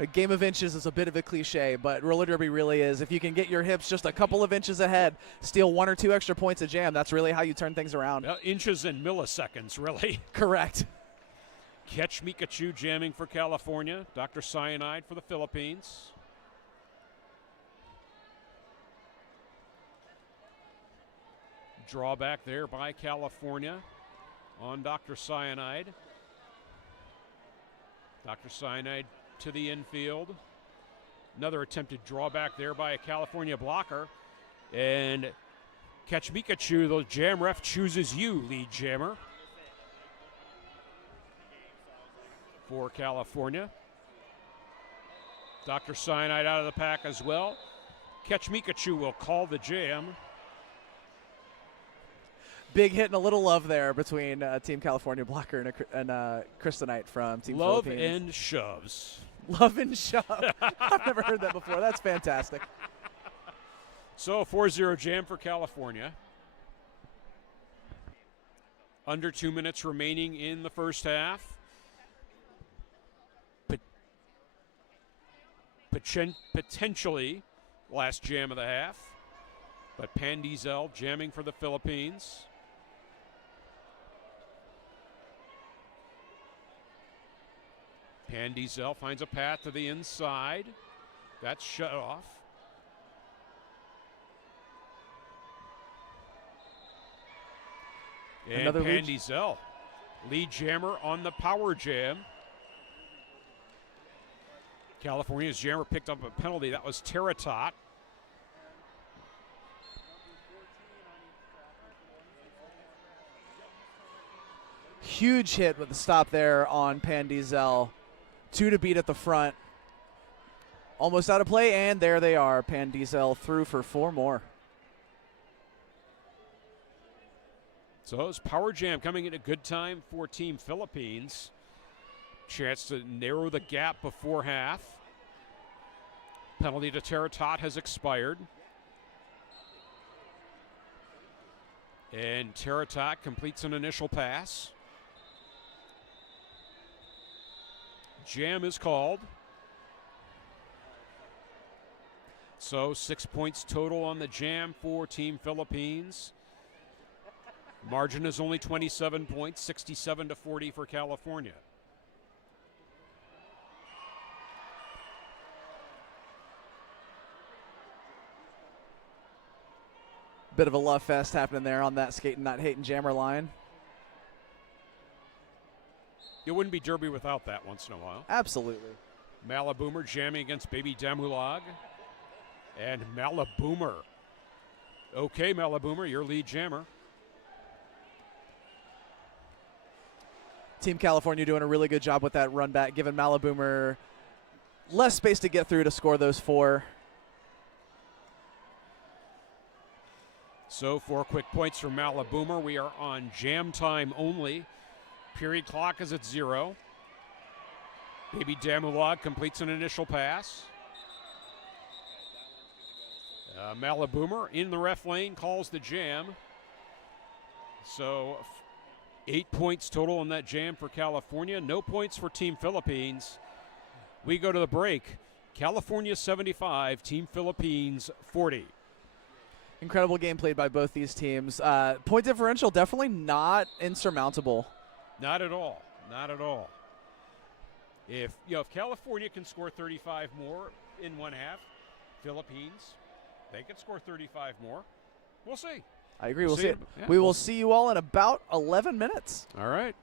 A game of inches is a bit of a cliche, but roller derby really is. If you can get your hips just a couple of inches ahead, steal 1 or 2 extra points a jam, that's really how you turn things around. Inches and milliseconds, really. Correct. Catch Mikachu jamming for California. Dr. Cyanide for the Philippines. Drawback there by California on Dr. Cyanide. Dr. Cyanide to the infield. Another attempted drawback there by a California blocker. And Catch Mikachu, the jam ref chooses you, lead jammer. For California. Dr. Cyanide out of the pack as well. Catch Mikachu will call the jam. Big hit and a little love there between Team California blocker and Kryptonite from Team Love Philippines. and shoves. Love and shove. I've never heard that before. That's fantastic. So 4-0 jam for California. Under 2 minutes remaining in the first half. Potentially last jam of the half. But Pandizel jamming for the Philippines. Pandizel finds a path to the inside. That's shut off. And Another Pandizel, lead jammer on the power jam. California's jammer picked up a penalty. That was Teratot. Huge hit with the stop there on Pandizel. 2 to beat at the front. Almost out of play, and there they are. Pandizel through for 4 more. So it's power jam coming at a good time for Team Philippines. Chance to narrow the gap before half. Penalty to Teratot has expired. And Teratot completes an initial pass. Jam is called. So 6 points total on the jam for Team Philippines. Margin is only 27 points, 67-40 for California. Bit of a love fest happening there on that skating, not hating jammer line. It wouldn't be derby without that once in a while. Absolutely. Malaboomer jamming against Baby Damulag. And Malaboomer. Okay, Malaboomer, your lead jammer. Team California doing a really good job with that run back, giving Malaboomer less space to get through to score those 4. So 4 quick points for Malaboomer. We are on jam time only. Period clock is at 0. Baby Damulag completes an initial pass. Malaboomer in the ref lane calls the jam. So 8 points total on that jam for California. No points for Team Philippines. We go to the break. California 75, Team Philippines 40. Incredible game played by both these teams. Point differential definitely not insurmountable. Not at all. Not at all. If California can score 35 more in one half, Philippines, they could score 35 more. We'll see. I agree. We'll See see. it. Yeah, We will we'll- see you all in about 11 minutes. All right.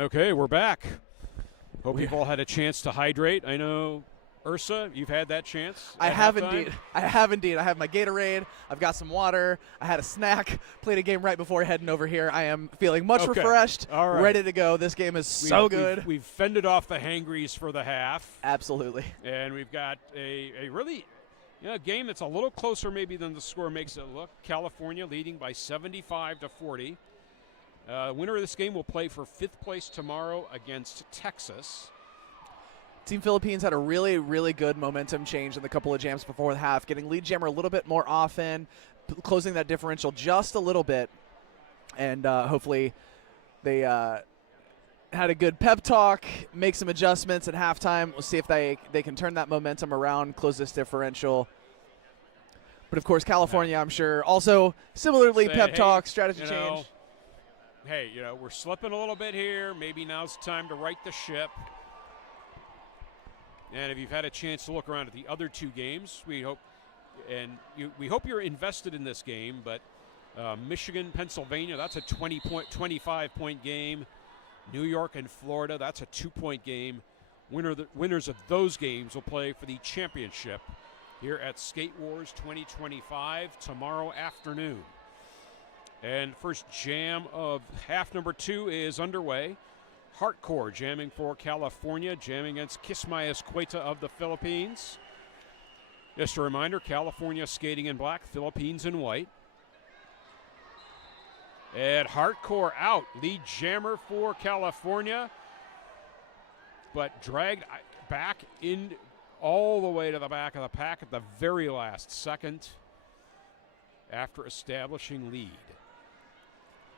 Okay, we're back. Hope you've all had a chance to hydrate. I know, Ursa, you've had that chance. I at have halftime? indeed. I have indeed. I have my Gatorade. I've got some water. I had a snack. Played a game right before heading over here. I am feeling much Okay. refreshed, All right. ready to go. This game is so good. We've fended off the hangries for the half. Absolutely. And we've got a really game that's a little closer maybe than the score makes it look. California leading by 75-40. Winner of this game will play for 5th place tomorrow against Texas. Team Philippines had a really, really good momentum change in the couple of jams before the half, getting lead jammer a little bit more often, closing that differential just a little bit. And hopefully they had a good pep talk, make some adjustments at halftime. We'll see if they can turn that momentum around, close this differential. But, of course, California, I'm sure, also similarly pep talk, strategy change. Hey, we're slipping a little bit here. Maybe now's the time to right the ship. And if you've had a chance to look around at the other 2 games, we hope you're invested in this game. But Michigan, Pennsylvania, that's a 25-point game. New York and Florida, that's a 2-point game. Winners of those games will play for the championship here at Skate Wars 2025 tomorrow afternoon. And first jam of half number 2 is underway. Hardcore jamming for California, jamming against Kismayas Cueta of the Philippines. Just a reminder, California skating in black, Philippines in white. And Hardcore out, lead jammer for California, but dragged back in all the way to the back of the pack at the very last second after establishing lead.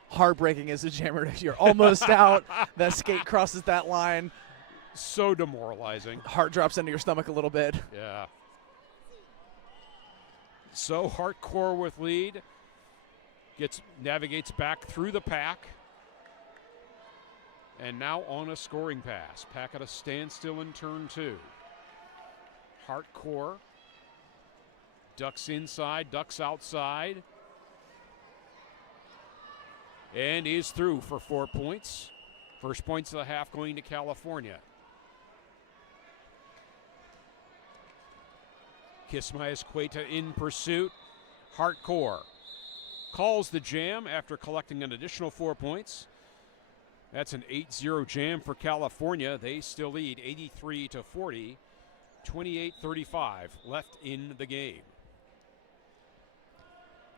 Heartbreaking as a jammer. You're almost out. That skate crosses that line. So demoralizing. Heart drops into your stomach a little bit. Yeah. So Hardcore with lead. Navigates back through the pack. And now on a scoring pass. Pack at a standstill in turn 2. Hardcore. Ducks inside, ducks outside. And is through for 4 points. First points of the half going to California. Kismayas Cueta in pursuit. Hardcore calls the jam after collecting an additional 4 points. That's an 8-0 jam for California. They still lead 83-40, 28-35 left in the game.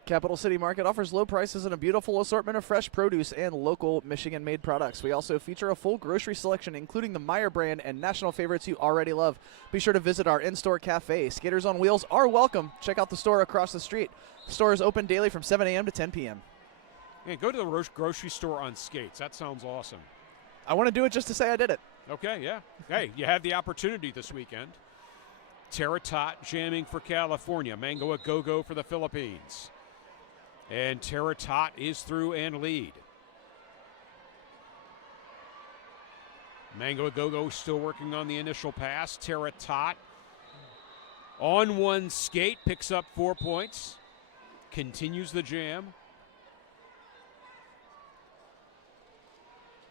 Capital City Market offers low prices and a beautiful assortment of fresh produce and local Michigan-made products. We also feature a full grocery selection, including the Meyer brand and national favorites you already love. Be sure to visit our in-store cafe. Skaters on Wheels are welcome. Check out the store across the street. The store is open daily from 7 a.m. to 10 p.m. And go to the grocery store on skates. That sounds awesome. I want to do it just to say I did it. Okay, yeah. Hey, you had the opportunity this weekend. Taratot jamming for California. Mango a go-go for the Philippines. And Taratot is through and lead. Mango a go-go still working on the initial pass. Taratot on one skate, picks up 4 points. Continues the jam.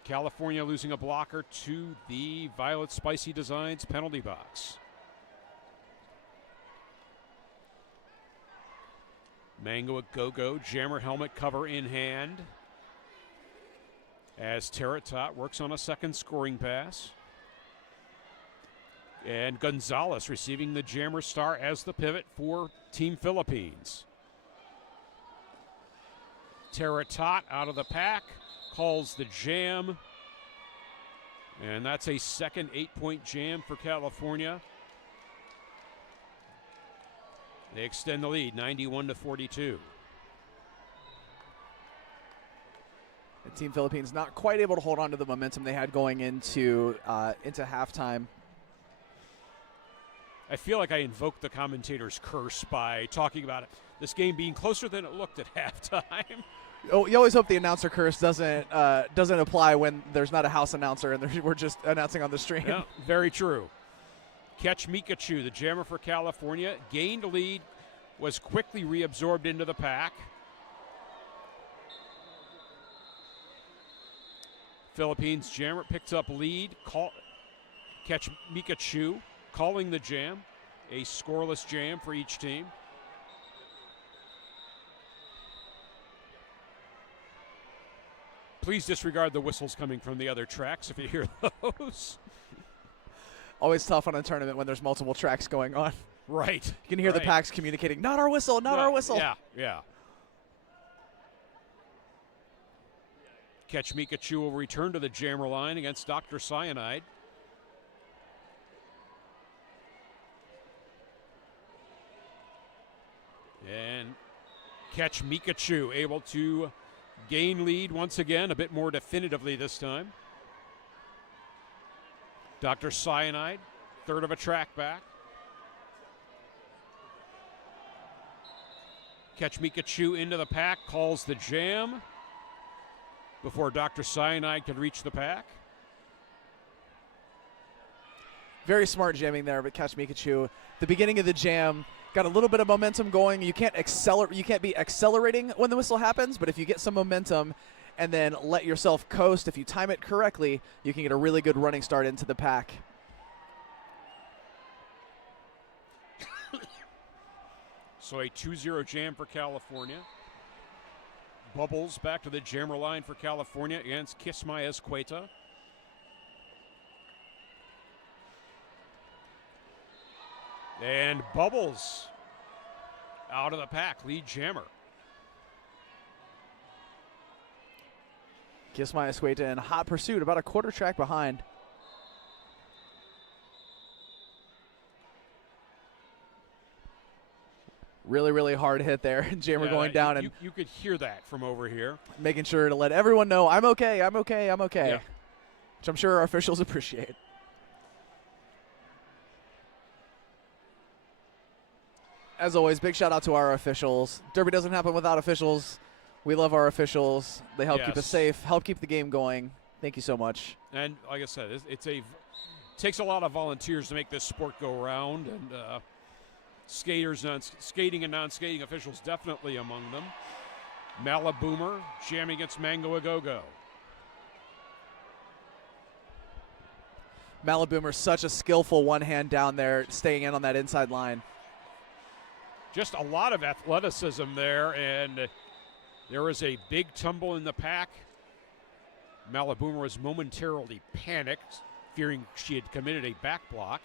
California losing a blocker to the Violet Spicy Designs penalty box. Mango a go-go, jammer helmet cover in hand. As Taratot works on a second scoring pass. And Gonzalez receiving the jammer star as the pivot for Team Philippines. Taratot out of the pack, calls the jam. And that's a second 8-point jam for California. They extend the lead, 91-42. Team Philippines not quite able to hold on to the momentum they had going into halftime. I feel like I invoked the commentator's curse by talking about this game being closer than it looked at halftime. Oh, you always hope the announcer curse doesn't apply when there's not a house announcer and we're just announcing on the stream. Yeah, very true. Catch Mikachu, the jammer for California, gained a lead, was quickly reabsorbed into the pack. Philippines jammer picks up lead. Catch Mich-Again calling the jam. A scoreless jam for each team. Please disregard the whistles coming from the other tracks if you hear those. Always tough on a tournament when there's multiple tracks going on. Right. You can hear the packs communicating, not our whistle, not our whistle. Yeah. Catch Mich-Again will return to the jammer line against Dr. Cyanide. And Catch Mich-Again able to gain lead once again, a bit more definitively this time. Dr. Cyanide, third of a track back. Catch Mich-Again into the pack, calls the jam before Dr. Cyanide can reach the pack. Very smart jamming there, but Catch Mich-Again. The beginning of the jam got a little bit of momentum going. You can't accelerate. You can't be accelerating when the whistle happens, but if you get some momentum and then let yourself coast, if you time it correctly, you can get a really good running start into the pack. So a 2-0 jam for California. Bubbles back to the jammer line for California against Kisma Escueta. And Bubbles out of the pack, lead jammer. Kisma Escueta in hot pursuit, about a quarter track behind. Really, really hard hit there. Jammer going down and you could hear that from over here. making sure to let everyone know, I'm okay, I'm okay, I'm okay. Yeah. Which I'm sure our officials appreciate. As always, big shout out to our officials. Derby doesn't happen without officials. We love our officials. They help keep us safe, help keep the game going. Thank you so much. And like I said, it takes a lot of volunteers to make this sport go round, and skating and non-skating officials definitely among them. Malaboomer jamming against Mango a Go-Go. Malaboomer, such a skillful one hand down there, staying in on that inside line. Just a lot of athleticism there, and there was a big tumble in the pack. Malaboomer was momentarily panicked, fearing she had committed a back block.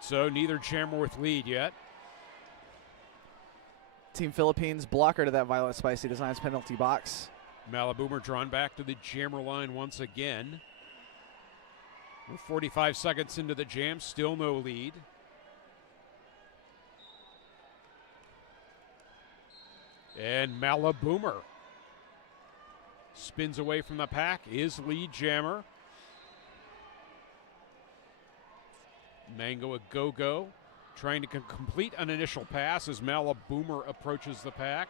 So neither jammer with lead yet. Team Philippines blocker to that Violet Spicy Designs penalty box. Malaboomer drawn back to the jammer line once again. We're 45 seconds into the jam, still no lead. And Malaboomer spins away from the pack, is lead jammer. Mango a Go-Go trying to complete an initial pass as Malaboomer approaches the pack.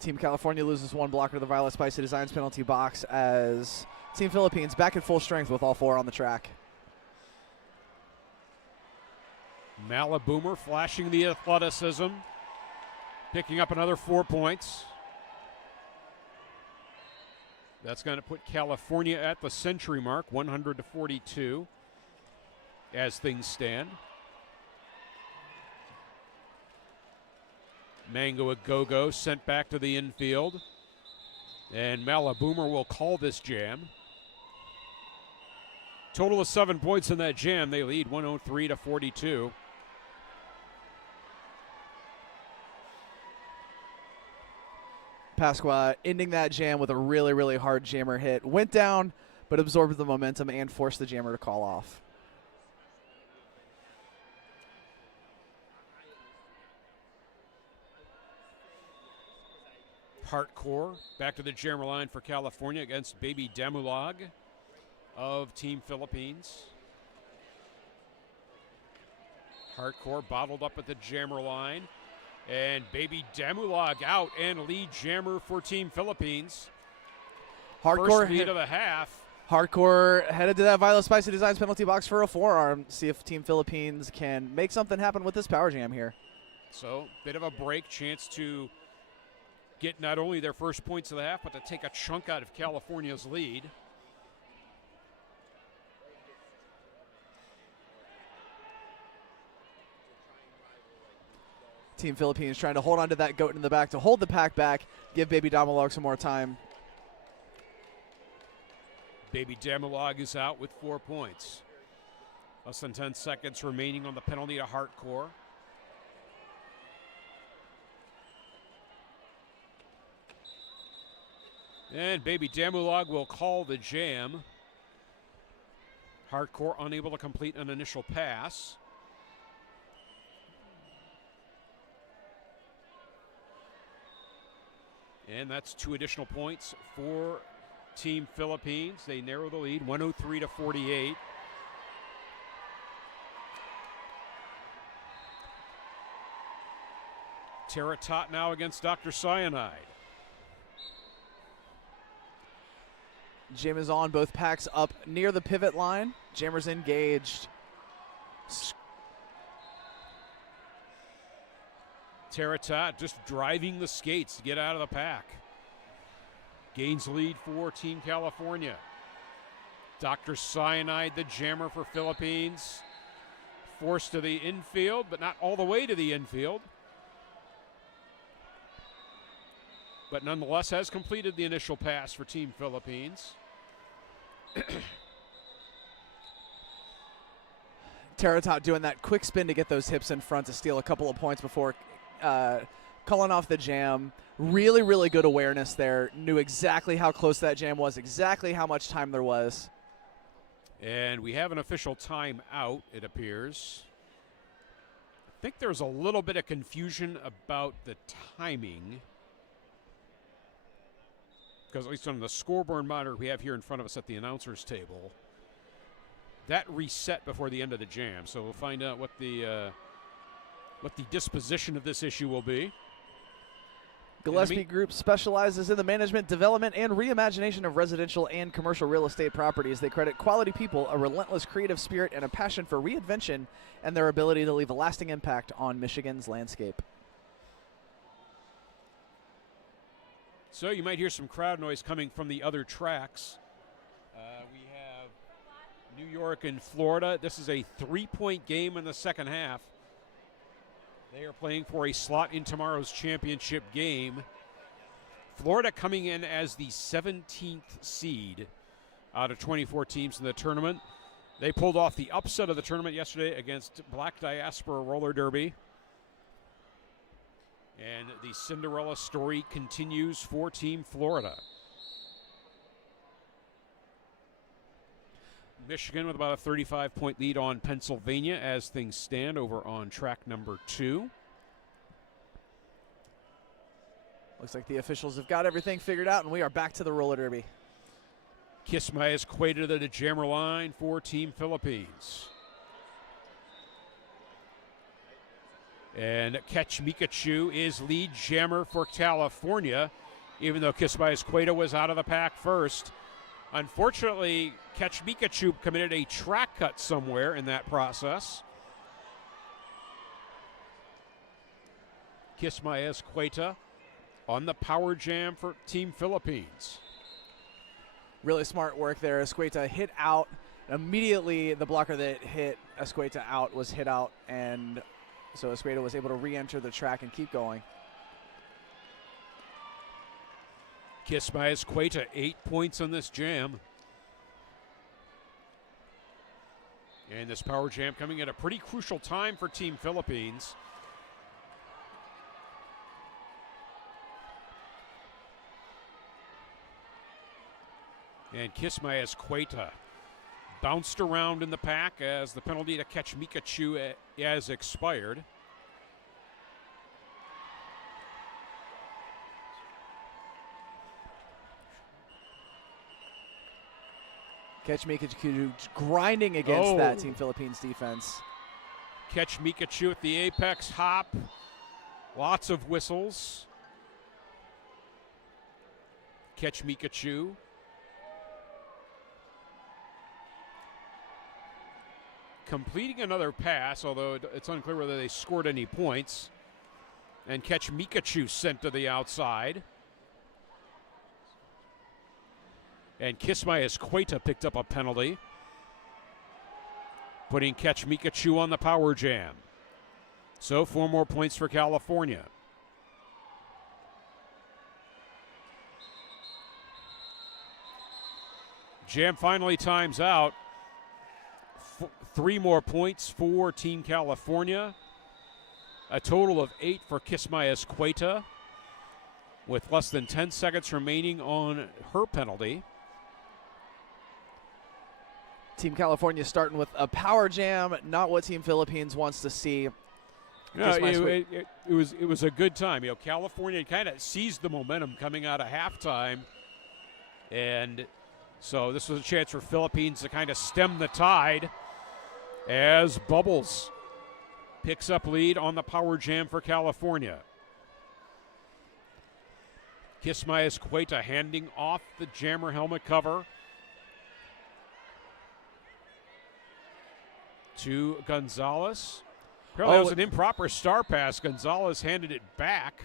Team California loses one blocker to the Violet Spicy Designs penalty box as Team Philippines back at full strength with all four on the track. Malaboomer flashing the athleticism, picking up another 4 points. That's going to put California at the century mark, 100-42, as things stand. Mango a Go-Go sent back to the infield. And Malaboomer will call this jam. Total of 7 points in that jam. They lead 103-42. Pasqua ending that jam with a really, really hard jammer hit. Went down, but absorbed the momentum and forced the jammer to call off. Hardcore back to the jammer line for California against Baby Damulag of Team Philippines. Hardcore bottled up at the jammer line. And Baby Damulag out and lead jammer for Team Philippines. Hardcore First lead of the half. Hardcore headed to that Violet Spicy Designs penalty box for a forearm. See if Team Philippines can make something happen with this power jam here. So, bit of a break, chance to get not only their first points of the half, but to take a chunk out of California's lead. Team Philippines trying to hold on to that goat in the back to hold the pack back, give Baby Damalog some more time. Baby Damalog is out with 4 points. Less than 10 seconds remaining on the penalty to Hardcore. And Baby Damalog will call the jam. Hardcore unable to complete an initial pass. And that's 2 additional points for Team Philippines. They narrow the lead, 103 to 48. Teratot now against Dr. Cyanide. Jam is on, both packs up near the pivot line. Jammers engaged. Teratot just driving the skates to get out of the pack. Gains lead for Team California. Dr. Cyanide, the jammer for Philippines. Forced to the infield, but not all the way to the infield. But nonetheless has completed the initial pass for Team Philippines. Teratot doing that quick spin to get those hips in front to steal a couple of points before calling off the jam. Really, really good awareness there. Knew exactly how close that jam was, exactly how much time there was. And we have an official timeout, it appears. I think there's a little bit of confusion about the timing, because at least on the scoreboard monitor we have here in front of us at the announcer's table, that reset before the end of the jam. So we'll find out what the disposition of this issue will be. Gillespie Group specializes in the management, development, and reimagination of residential and commercial real estate properties. They credit quality people, a relentless creative spirit, and a passion for reinvention, and their ability to leave a lasting impact on Michigan's landscape. So you might hear some crowd noise coming from the other tracks. We have New York and Florida. This is a 3-point game in the second half. They are playing for a slot in tomorrow's championship game. Florida coming in as the 17th seed out of 24 teams in the tournament. They pulled off the upset of the tournament yesterday against Black Diaspora Roller Derby. And the Cinderella story continues for Team Florida. Michigan with about a 35-point lead on Pennsylvania as things stand over on track number 2. Looks like the officials have got everything figured out, and we are back to the roller derby. Kisma is equated to the jammer line for Team Philippines. And Catch Mikachu is lead jammer for California, even though Kisma Escueta was out of the pack first. Unfortunately, Catch Mikachu committed a track cut somewhere in that process. Kisma Escueta on the power jam for Team Philippines. Really smart work there. Escueta hit out. Immediately, the blocker that hit Escueta out was hit out, and so Escueta was able to re-enter the track and keep going. Kisma Escueta, 8 points on this jam. And this power jam coming at a pretty crucial time for Team Philippines. And Kisma Escueta bounced around in the pack as the penalty to Catch Mikachu has expired. Catch Mikachu grinding against that Team Philippines defense. Catch Mikachu at the apex hop. Lots of whistles. Catch Mikachu. Completing another pass, although it's unclear whether they scored any points. And Catch Mikachu sent to the outside. And Kismayas Cueta picked up a penalty, putting Catch Mikachu on the power jam. So 4 more points for California. Jam finally times out. 3 more points for Team California. A total of 8 for Kismayas Cueta, with less than 10 seconds remaining on her penalty. Team California starting with a power jam, not what Team Philippines wants to see. No, it was a good time. You know, California kind of seized the momentum coming out of halftime, and so this was a chance for Philippines to kind of stem the tide as Bubbles picks up lead on the power jam for California. Kismayas Cueta handing off the jammer helmet cover to Gonzalez. Apparently that was an improper star pass. Gonzalez handed it back.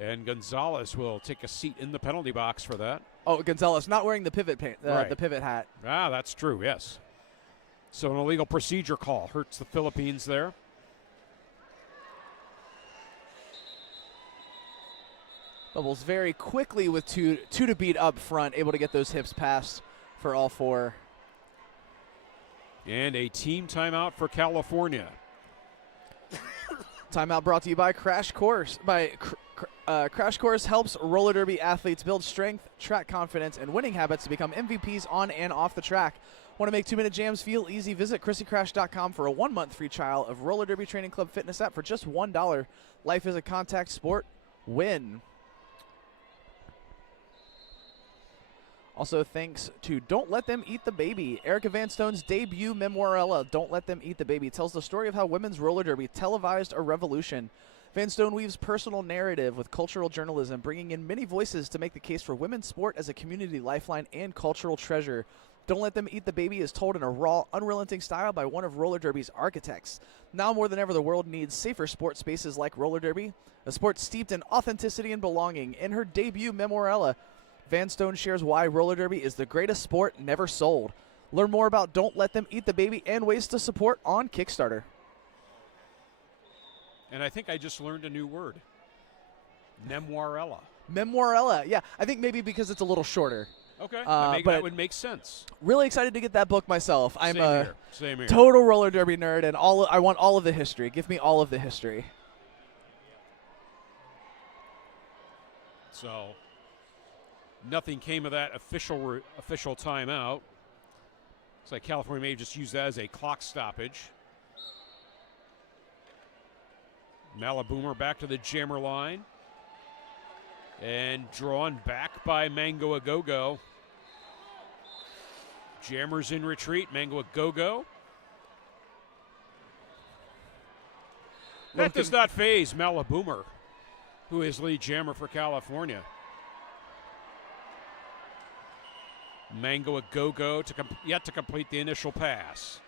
And Gonzalez will take a seat in the penalty box for that. Oh, Gonzalez not wearing the pivot Right. the pivot hat. Ah, that's true, yes. So an illegal procedure call hurts the Philippines there. Bubbles very quickly with two to beat up front, able to get those hips past for all 4. And a team timeout for California. Timeout brought to you by Crash Course. Crash Course helps roller derby athletes build strength, track confidence, and winning habits to become MVPs on and off the track. Want to make 2-minute jams feel easy? Visit ChrissyCrash.com for a 1-month free trial of Roller Derby Training Club Fitness app for just $1. Life is a contact sport. Win. Also, thanks to Don't Let Them Eat the Baby. Erica Van Stone's debut memoirella, Don't Let Them Eat the Baby, tells the story of how women's roller derby televised a revolution. Van Stone weaves personal narrative with cultural journalism, bringing in many voices to make the case for women's sport as a community lifeline and cultural treasure. Don't Let Them Eat the Baby is told in a raw, unrelenting style by one of roller derby's architects. Now more than ever, the world needs safer sports spaces like roller derby, a sport steeped in authenticity and belonging. In her debut memoirella, Van Stone shares why roller derby is the greatest sport never sold. Learn more about Don't Let Them Eat the Baby and ways to support on Kickstarter. And I think I just learned a new word. Memoirella. Memoirella, yeah. I think maybe because it's a little shorter. Okay, but that would make sense. Really excited to get that book myself. I'm Same here. total roller derby nerd, and I want all of the history. Give me all of the history. So nothing came of that official timeout. Looks like California may have just used that as a clock stoppage. Malaboomer back to the jammer line. And drawn back by Mango Agogo. Jammers in retreat. Mango Agogo. That does not faze Malaboomer, who is lead jammer for California. Mango Agogo yet to complete the initial pass.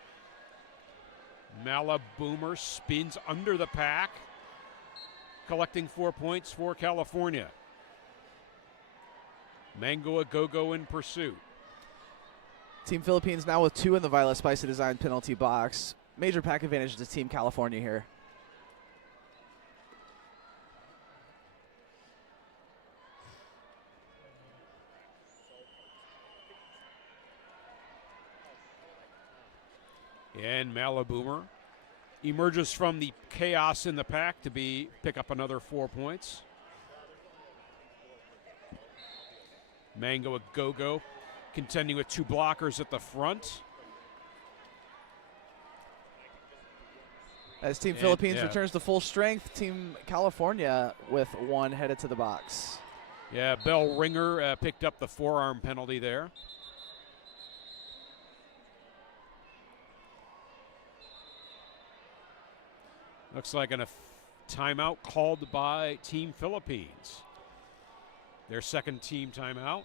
Malaboomer spins under the pack, collecting 4 points for California. Mango Agogo in pursuit. Team Philippines now with 2 in the Violet Spicy Design penalty box. Major pack advantage to Team California here. And Malaboomer emerges from the chaos in the pack to pick up another 4 points. Mango Agogo contending with 2 blockers at the front. As Team Philippines returns to full strength, Team California with 1 headed to the box. Yeah, bell ringer picked up the forearm penalty there. Looks like a timeout called by Team Philippines. Their second team timeout.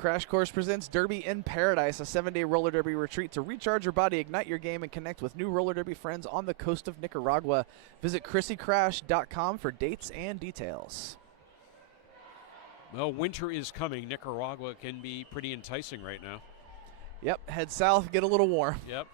Crash Course presents Derby in Paradise, a 7-day roller derby retreat to recharge your body, ignite your game, and connect with new roller derby friends on the coast of Nicaragua. Visit ChrissyCrash.com for dates and details. Well, winter is coming. Nicaragua can be pretty enticing right now. Yep, head south, get a little warm. Yep.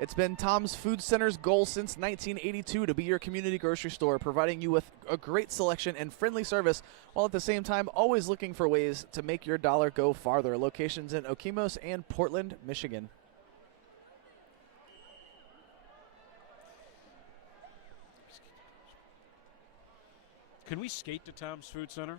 It's been Tom's Food Center's goal since 1982 to be your community grocery store, providing you with a great selection and friendly service, while at the same time always looking for ways to make your dollar go farther. Locations in Okemos and Portland, Michigan. Can we skate to Tom's Food Center?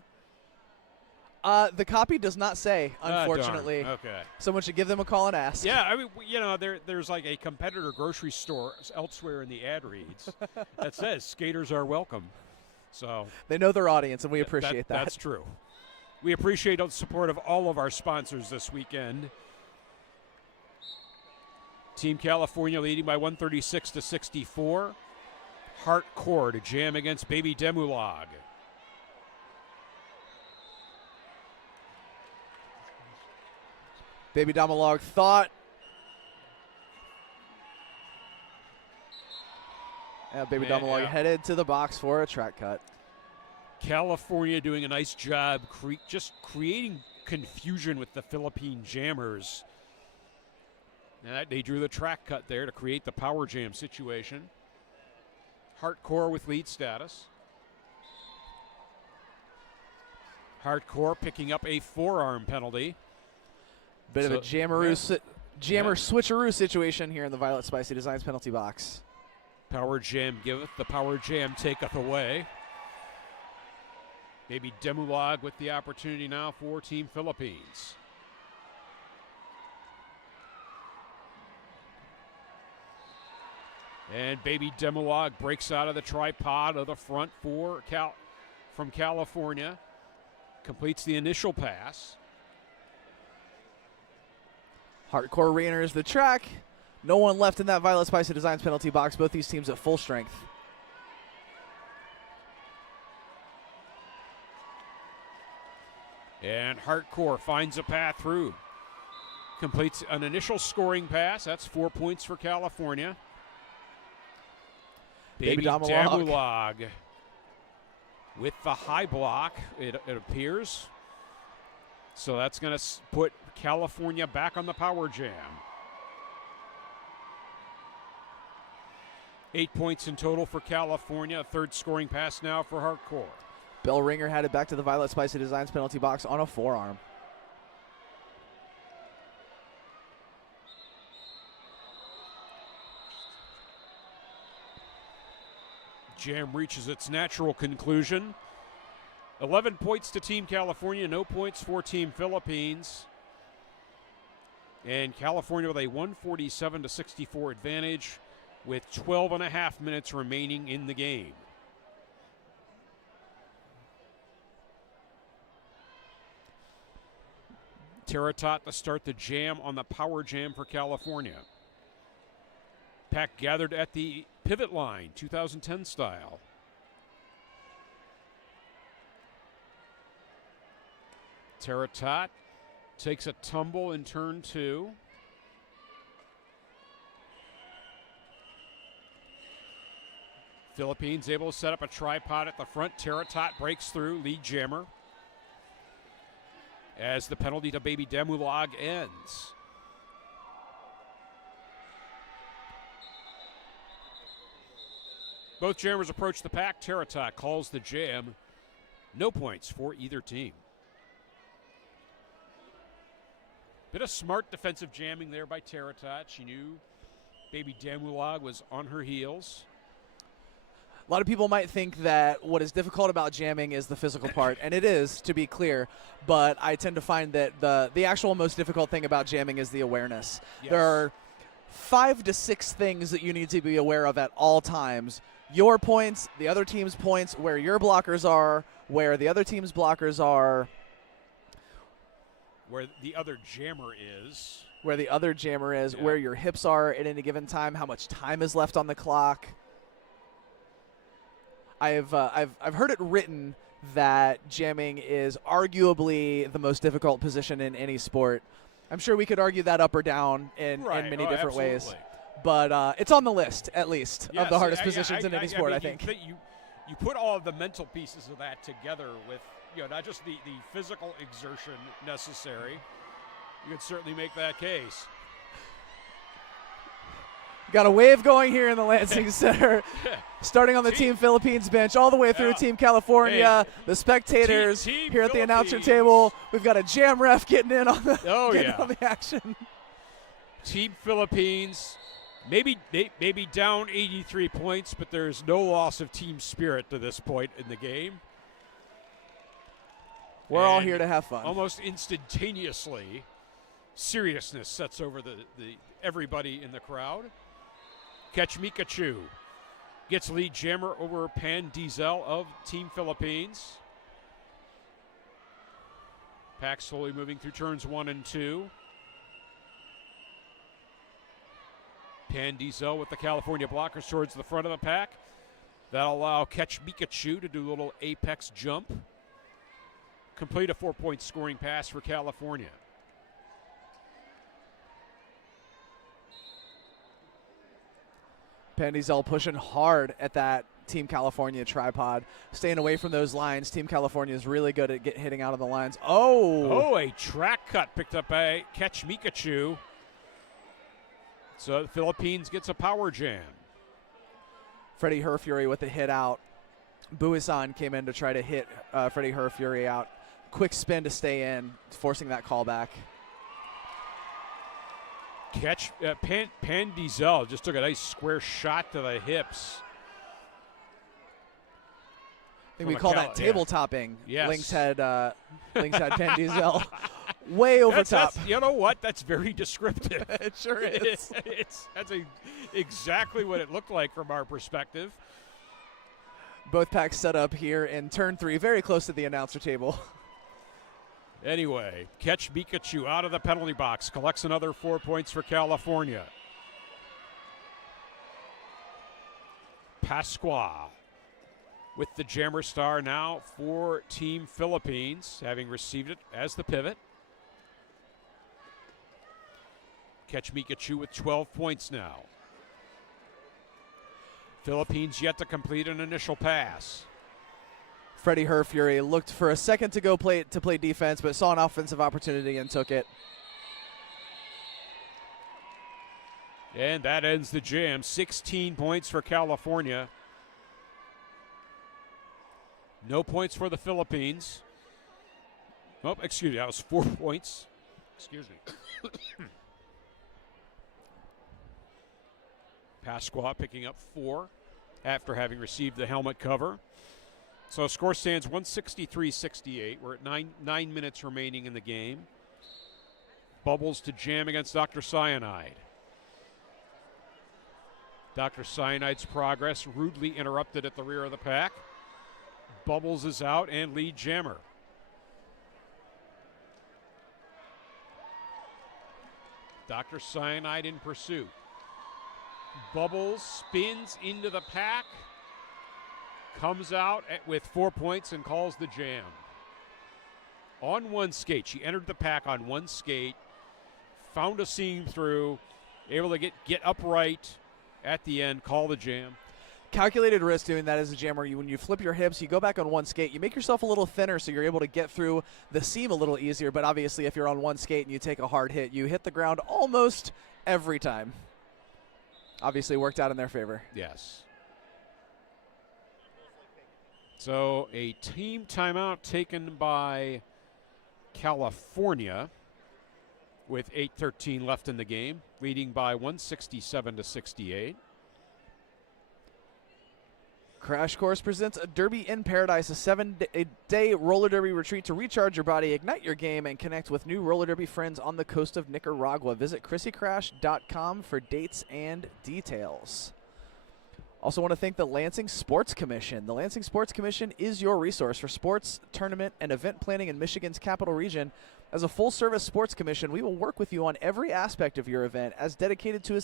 The copy does not say, unfortunately. Okay. Someone should give them a call and ask. Yeah, I mean, you know, there's like a competitor grocery store elsewhere in the ad reads that says skaters are welcome. So they know their audience, and we appreciate that. That's true. We appreciate the support of all of our sponsors this weekend. Team California leading by 136-64. Hardcore to jam against Baby Demulag. Baby Demulag thought. Baby Demulag headed to the box for a track cut. California doing a nice job just creating confusion with the Philippine jammers. And they drew the track cut there to create the power jam situation. Hardcore with lead status. Hardcore picking up a forearm penalty. Bit of a jammer switcheroo situation here in the Violet Spicy Designs penalty box. Power jam giveth, the power jam taketh away. Baby Demulag with the opportunity now for Team Philippines. And Baby Demulag breaks out of the tripod of the front from California. Completes the initial pass. Hardcore re-enters the track. No one left in that Violet Spicy Designs penalty box. Both these teams at full strength. And Hardcore finds a path through. Completes an initial scoring pass. That's 4 points for California. Baby Demulag with the high block, it appears. So that's going to put California back on the power jam. 8 points in total for California. A third scoring pass now for Hardcore. Bell Ringer headed back to the Violet Spicy Designs penalty box on a forearm. Jam reaches its natural conclusion. 11 points to Team California, no points for Team Philippines. And California with a 147-64 advantage with 12 and a half minutes remaining in the game. Teratot to start the jam on the power jam for California. Pack gathered at the pivot line, 2010 style. Teratot takes a tumble in turn 2. Philippines able to set up a tripod at the front. Teratot breaks through, lead jammer. As the penalty to Baby Demulag ends. Both jammers approach the pack. Teratot calls the jam. No points for either team. Bit of smart defensive jamming there by Teratot. She knew Baby Demulag was on her heels. A lot of people might think that what is difficult about jamming is the physical part, and it is, to be clear, but I tend to find that the actual most difficult thing about jamming is the awareness. Yes. There are 5 to 6 things that you need to be aware of at all times. Your points, the other team's points, where your blockers are, where the other team's blockers are. Where the other jammer is. Where the other jammer is, where your hips are at any given time, how much time is left on the clock. I've heard it written that jamming is arguably the most difficult position in any sport. I'm sure we could argue that up or down in many different ways. But it's on the list, at least, of the hardest positions in any sport, I think. You put all of the mental pieces of that together with, not just the physical exertion necessary. You could certainly make that case. Got a wave going here in the Lansing Center, starting on the Team Philippines bench, all the way through Team California. The spectators Team here at the announcer Philippines. table. We've got a jam ref getting in on the, on the action. Team Philippines, maybe down 83 points, but there's no loss of team spirit to this point in the game. We're all here to have fun. Almost instantaneously, seriousness sets over the everybody in the crowd. Catch Mikachu gets lead jammer over Pan Diesel of Team Philippines. Pack slowly moving through turns 1 and 2. Pan Diesel with the California blockers towards the front of the pack. That'll allow Catch Mikachu to do a little apex jump. Complete a 4-point scoring pass for California. Pan Diesel pushing hard at that Team California tripod, staying away from those lines. Team California is really good at hitting out of the lines. Oh, a track cut picked up by Catch Mikachu. So the Philippines gets a power jam. Freddie Herfury with the hit out. Buisan came in to try to hit Freddie Herfury out. Quick spin to stay in, forcing that call back. Catch Pan Diesel just took a nice square shot to the hips. I think we call that table topping. Yes. Lynx had Pan Diesel way over top. You know what? That's very descriptive. It sure is. That's exactly what it looked like from our perspective. Both packs set up here in turn 3, very close to the announcer table. Anyway, Catch Mikachu out of the penalty box, collects another 4 points for California. Pasqua with the jammer star now for Team Philippines, having received it as the pivot. Catch Mikachu with 12 points now. Philippines yet to complete an initial pass. Freddie Herfury looked for a second to play defense, but saw an offensive opportunity and took it. And that ends the jam. 16 points for California. No points for the Philippines. Oh, excuse me, that was 4 points. Excuse me. Pasqua picking up 4 after having received the helmet cover. So score stands 163-68. We're at 9 minutes remaining in the game. Bubbles to jam against Dr. Cyanide. Dr. Cyanide's progress rudely interrupted at the rear of the pack. Bubbles is out and lead jammer. Dr. Cyanide in pursuit. Bubbles spins into the pack. Comes out with 4 points and calls the jam. On one skate. She entered the pack on one skate. Found a seam through. Able to get upright at the end. Call the jam. Calculated risk doing that as a jammer. When you flip your hips, you go back on one skate. You make yourself a little thinner so you're able to get through the seam a little easier. But obviously if you're on one skate and you take a hard hit, you hit the ground almost every time. Obviously worked out in their favor. Yes. So a team timeout taken by California with 8:13 left in the game, leading by 167-68. Crash Course presents a Derby in Paradise, a 7-day roller derby retreat to recharge your body, ignite your game, and connect with new roller derby friends on the coast of Nicaragua. Visit ChrissyCrash.com for dates and details. Also want to thank the Lansing Sports Commission. The Lansing Sports Commission is your resource for sports, tournament, and event planning in Michigan's capital region. As a full-service sports commission, we will work with you on every aspect of your event, as dedicated to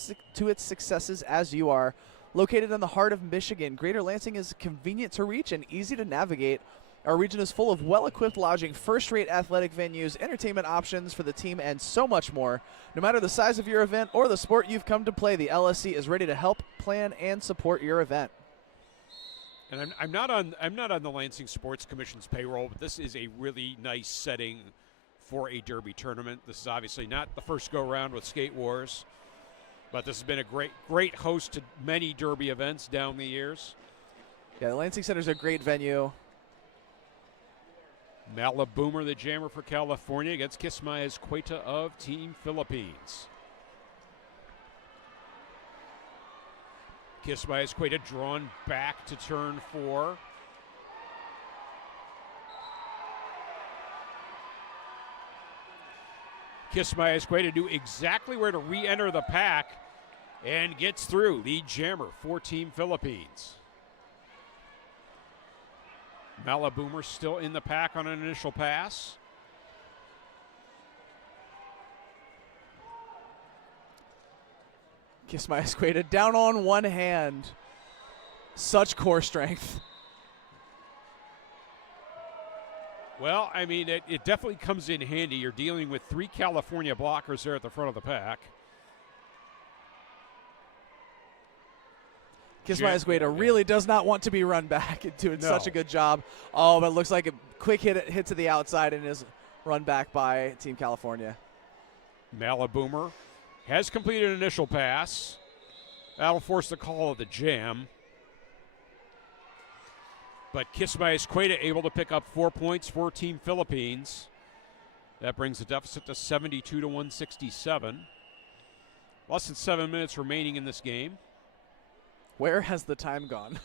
its successes as you are. Located in the heart of Michigan, Greater Lansing is convenient to reach and easy to navigate. Our region is full of well-equipped lodging, first-rate athletic venues, entertainment options for the team, and so much more. No matter the size of your event or the sport you've come to play, the LSC is ready to help plan and support your event. And I'm not on the Lansing Sports Commission's payroll, but this is a really nice setting for a Derby tournament. This is obviously not the first go-round with Skate Wars, but this has been a great host to many Derby events down the years. Yeah, the Lansing Center is a great venue. Malaboomer, the jammer for California, against Kismayas Cueta of Team Philippines. Kismayas Cueta drawn back to turn 4. Kismayas Cueta knew exactly where to re-enter the pack and gets through. Lead jammer for Team Philippines. Malaboomer still in the pack on an initial pass. Kismayas Cueta down on one hand. Such core strength. Well, I mean, it definitely comes in handy. You're dealing with 3 California blockers there at the front of the pack. Kismayas Cueta really does not want to be run back and doing such a good job. Oh, but it looks like a quick hit to the outside and is run back by Team California. Malaboomer has completed an initial pass. That'll force the call of the jam. But Kismayas Cueta able to pick up 4 points for Team Philippines. That brings the deficit to 72 to 167. Less than 7 minutes remaining in this game. Where has the time gone?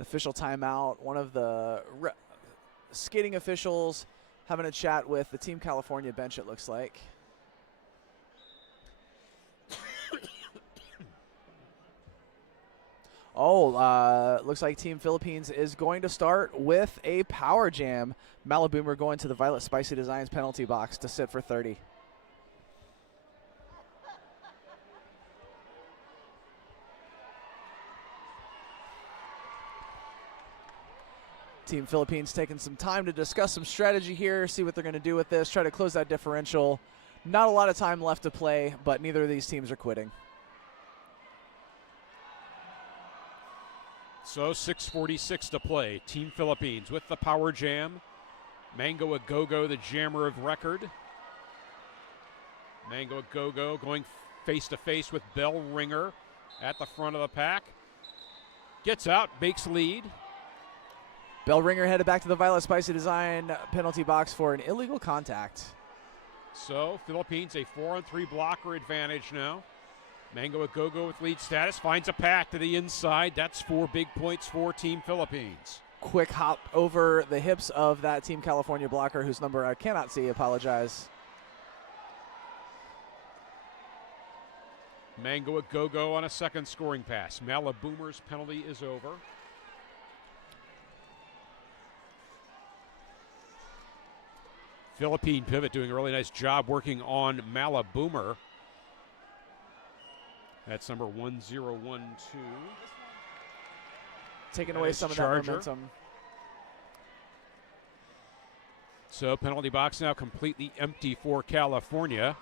Official timeout. One of the skating officials having a chat with the Team California bench, it looks like. Looks like Team Philippines is going to start with a power jam. Malaboomer going to the Violet Spicy Designs penalty box to sit for 30. Team Philippines taking some time to discuss some strategy here, see what they're going to do with this, try to close that differential. Not a lot of time left to play, but neither of these teams are quitting. So 6:46 to play. Team Philippines with the power jam. Mango Agogo, the jammer of record. Mango Agogo going face-to-face with Bell Ringer at the front of the pack. Gets out, makes lead. Bell Ringer headed back to the Violet Spicy Design penalty box for an illegal contact. So Philippines a 4-on-3 blocker advantage now. Mango Agogo with lead status, finds a pack to the inside. That's 4 big points for Team Philippines. Quick hop over the hips of that Team California blocker whose number I cannot see, apologize. Mango Agogo on a second scoring pass. Malaboomer's penalty is over. Philippine pivot doing a really nice job working on Malaboomer. That's number 1012. Taking away some of that momentum. So penalty box now completely empty for California.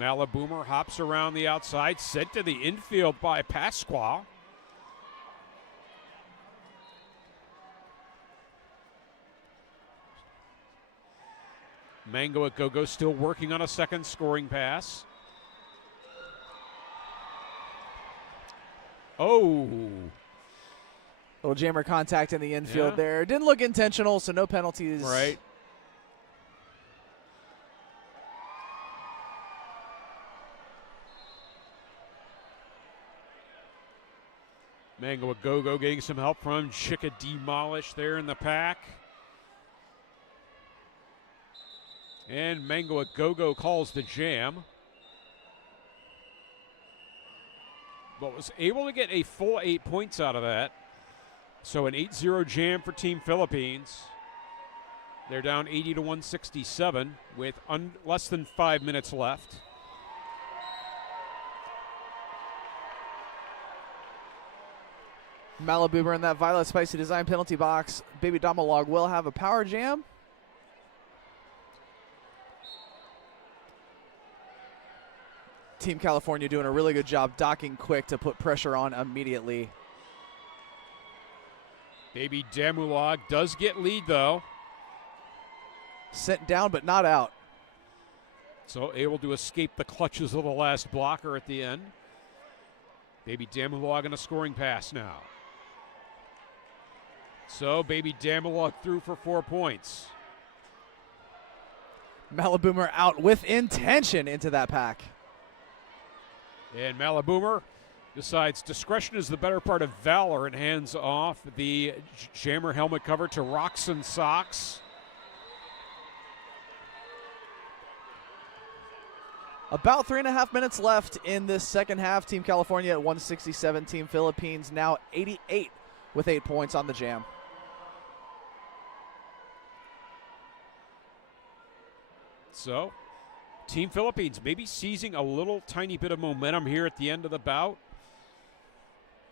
Malaboomer hops around the outside, sent to the infield by Pasquale. Mango Agogo still working on a second scoring pass. Oh. Little jammer contact in the infield there. Didn't look intentional, so no penalties. Right. Mango Agogo getting some help from Chicka Demolish there in the pack. And Mango Agogo calls the jam. But was able to get a full 8 points out of that. So an 8-0 jam for Team Philippines. They're down 80 to 167 with less than 5 minutes left. Maliboomer in that Violet Spicy Design penalty box. Baby Damalog will have a power jam. Team California doing a really good job docking quick to put pressure on immediately. Baby Damalog does get lead, though. Sent down, but not out. So able to escape the clutches of the last blocker at the end. Baby Damalog in a scoring pass now. So Baby Damalog through for 4 points. Maliboomer out with intention into that pack. And Maliboomer decides discretion is the better part of valor and hands off the jammer helmet cover to Rocks and Socks. About 3.5 minutes left in this second half. Team California at 167. Team Philippines now 88 with 8 points on the jam. So, Team Philippines maybe seizing a little tiny bit of momentum here at the end of the bout.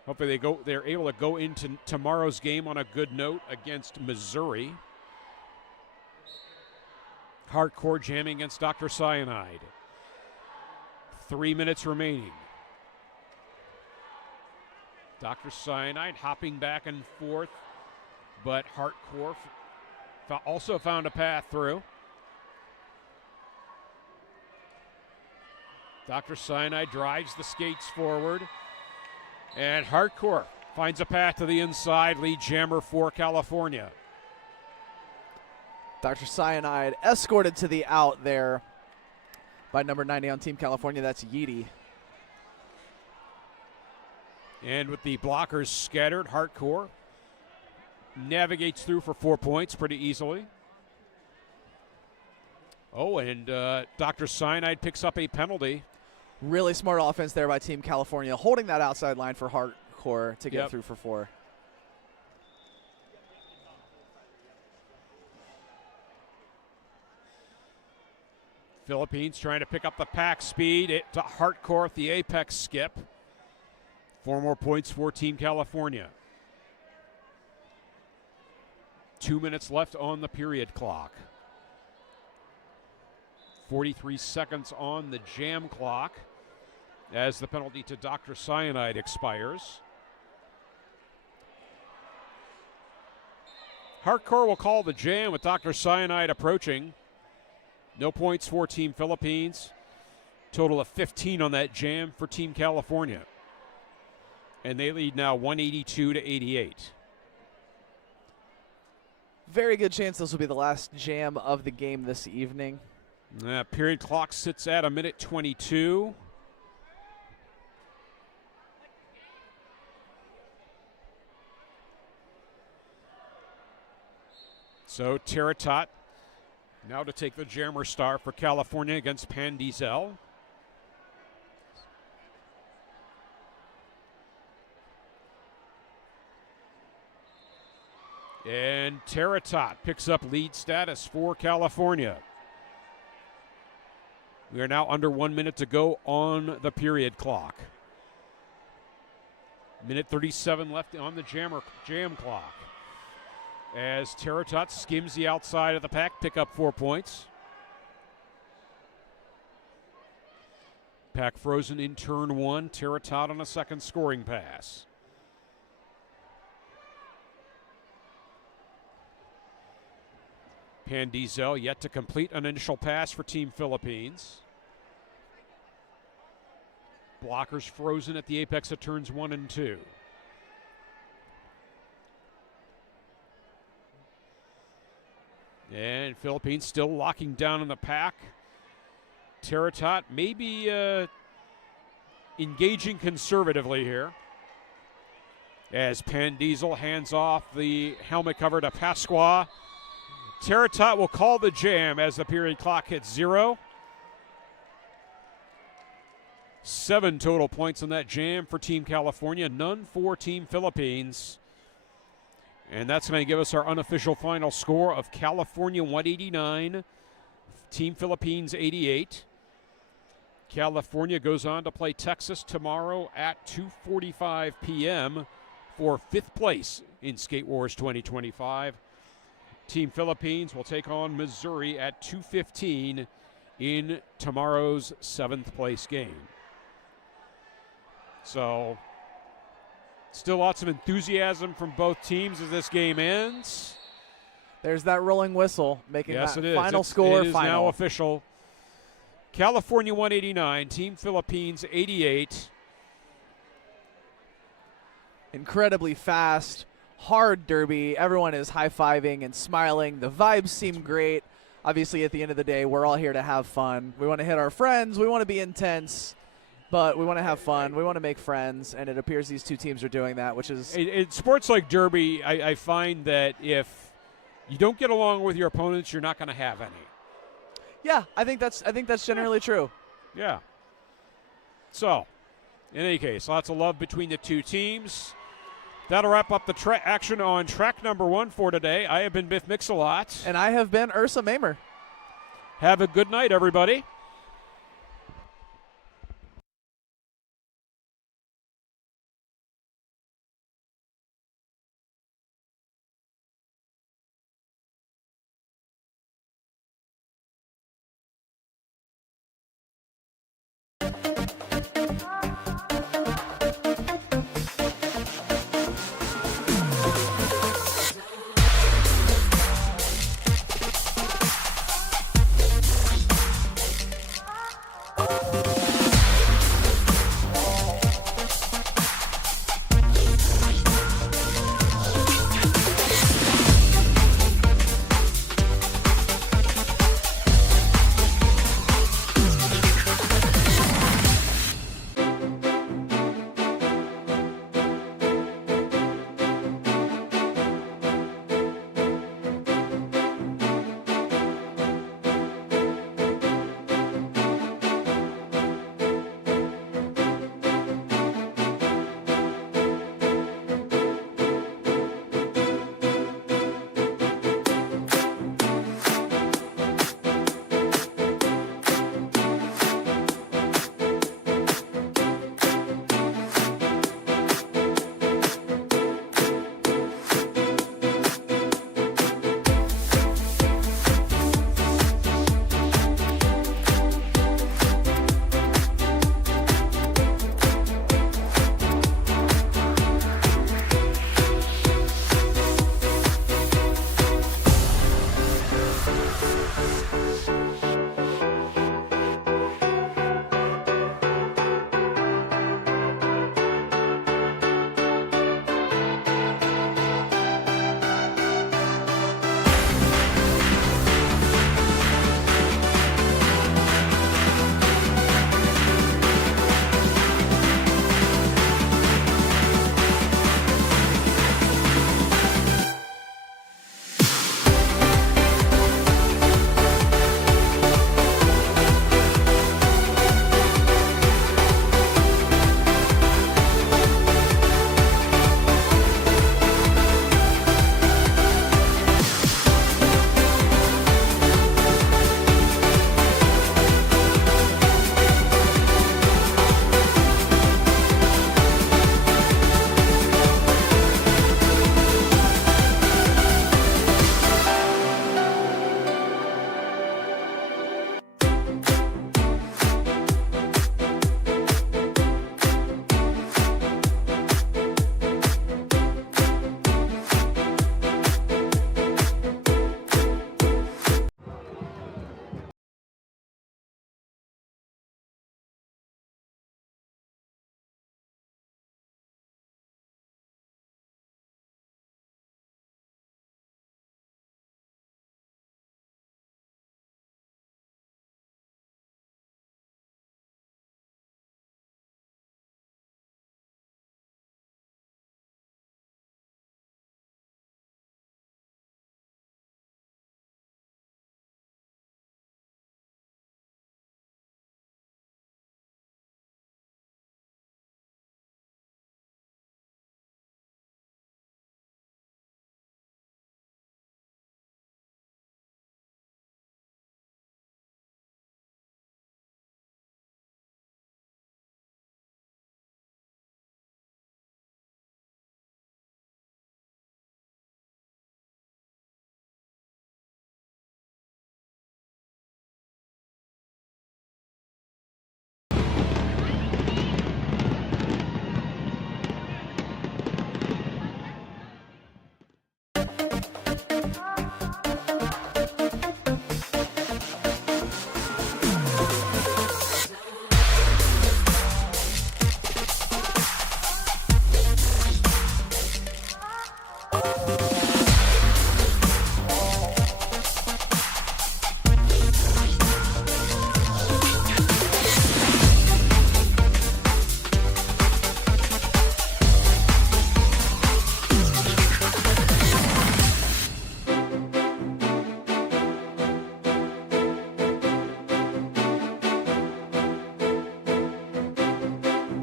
Hopefully they're able to go into tomorrow's game on a good note against Missouri. Hardcore jamming against Dr. Cyanide. 3 minutes remaining. Dr. Cyanide hopping back and forth, but Hardcore also found a path through. Dr. Cyanide drives the skates forward, and Hardcore finds a path to the inside, lead jammer for California. Dr. Cyanide escorted to the out there by number 90 on Team California. That's Yeedy. And with the blockers scattered, Hardcore navigates through for 4 points pretty easily. Oh, and Dr. Cyanide picks up a penalty. Really smart offense there by Team California, holding that outside line for Hardcore to get through for 4. Philippines trying to pick up the pack speed to Hardcore at the apex skip. 4 more points for Team California. 2 minutes left on the period clock. 43 seconds on the jam clock as the penalty to Dr. Cyanide expires. Hardcore will call the jam with Dr. Cyanide approaching. No points for Team Philippines. Total of 15 on that jam for Team California. And they lead now 182 to 88. Very good chance this will be the last jam of the game this evening. Period clock sits at 1:22. So Terratot now to take the jammer star for California against Pan Diesel. And Terratot picks up lead status for California. We are now under 1 minute to go on the period clock. Minute 37 left on the jam clock. As Terratot skims the outside of the pack, pick up 4 points. Pack frozen in turn 1. Terratot on a second scoring pass. Pan Diesel yet to complete an initial pass for Team Philippines. Blockers frozen at the apex of turns 1 and 2. And Philippines still locking down in the pack. Terratot maybe engaging conservatively here. As Pan Diesel hands off the helmet cover to Pasqua. Terratot will call the jam as the period clock hits 0. 7 total points on that jam for Team California, none for Team Philippines. And that's going to give us our unofficial final score of California 189, Team Philippines 88. California goes on to play Texas tomorrow at 2:45 p.m. for 5th place in Skate Wars 2025. Team Philippines will take on Missouri at 2:15 in tomorrow's 7th place game. So, still lots of enthusiasm from both teams as this game ends. There's that rolling whistle making Yes, that it is. final score It is final. now official. California 189, Team Philippines 88. Incredibly fast, hard derby. Everyone is high-fiving and smiling. The vibes seem great. Obviously, at the end of the day, we're all here to have fun. We want to hit our friends. We want to be intense, but we want to have fun. We want to make friends, and it appears these two teams are doing that, which is In sports like derby, I find that if you don't get along with your opponents, you're not going to have any. yeah. I think that's generally true. Yeah. So, in any case, lots of love between the two teams. That'll wrap up the action on track number 1 for today. I have been Biff Mix-A-Lot. And I have been Ursa Mamer. Have a good night, everybody.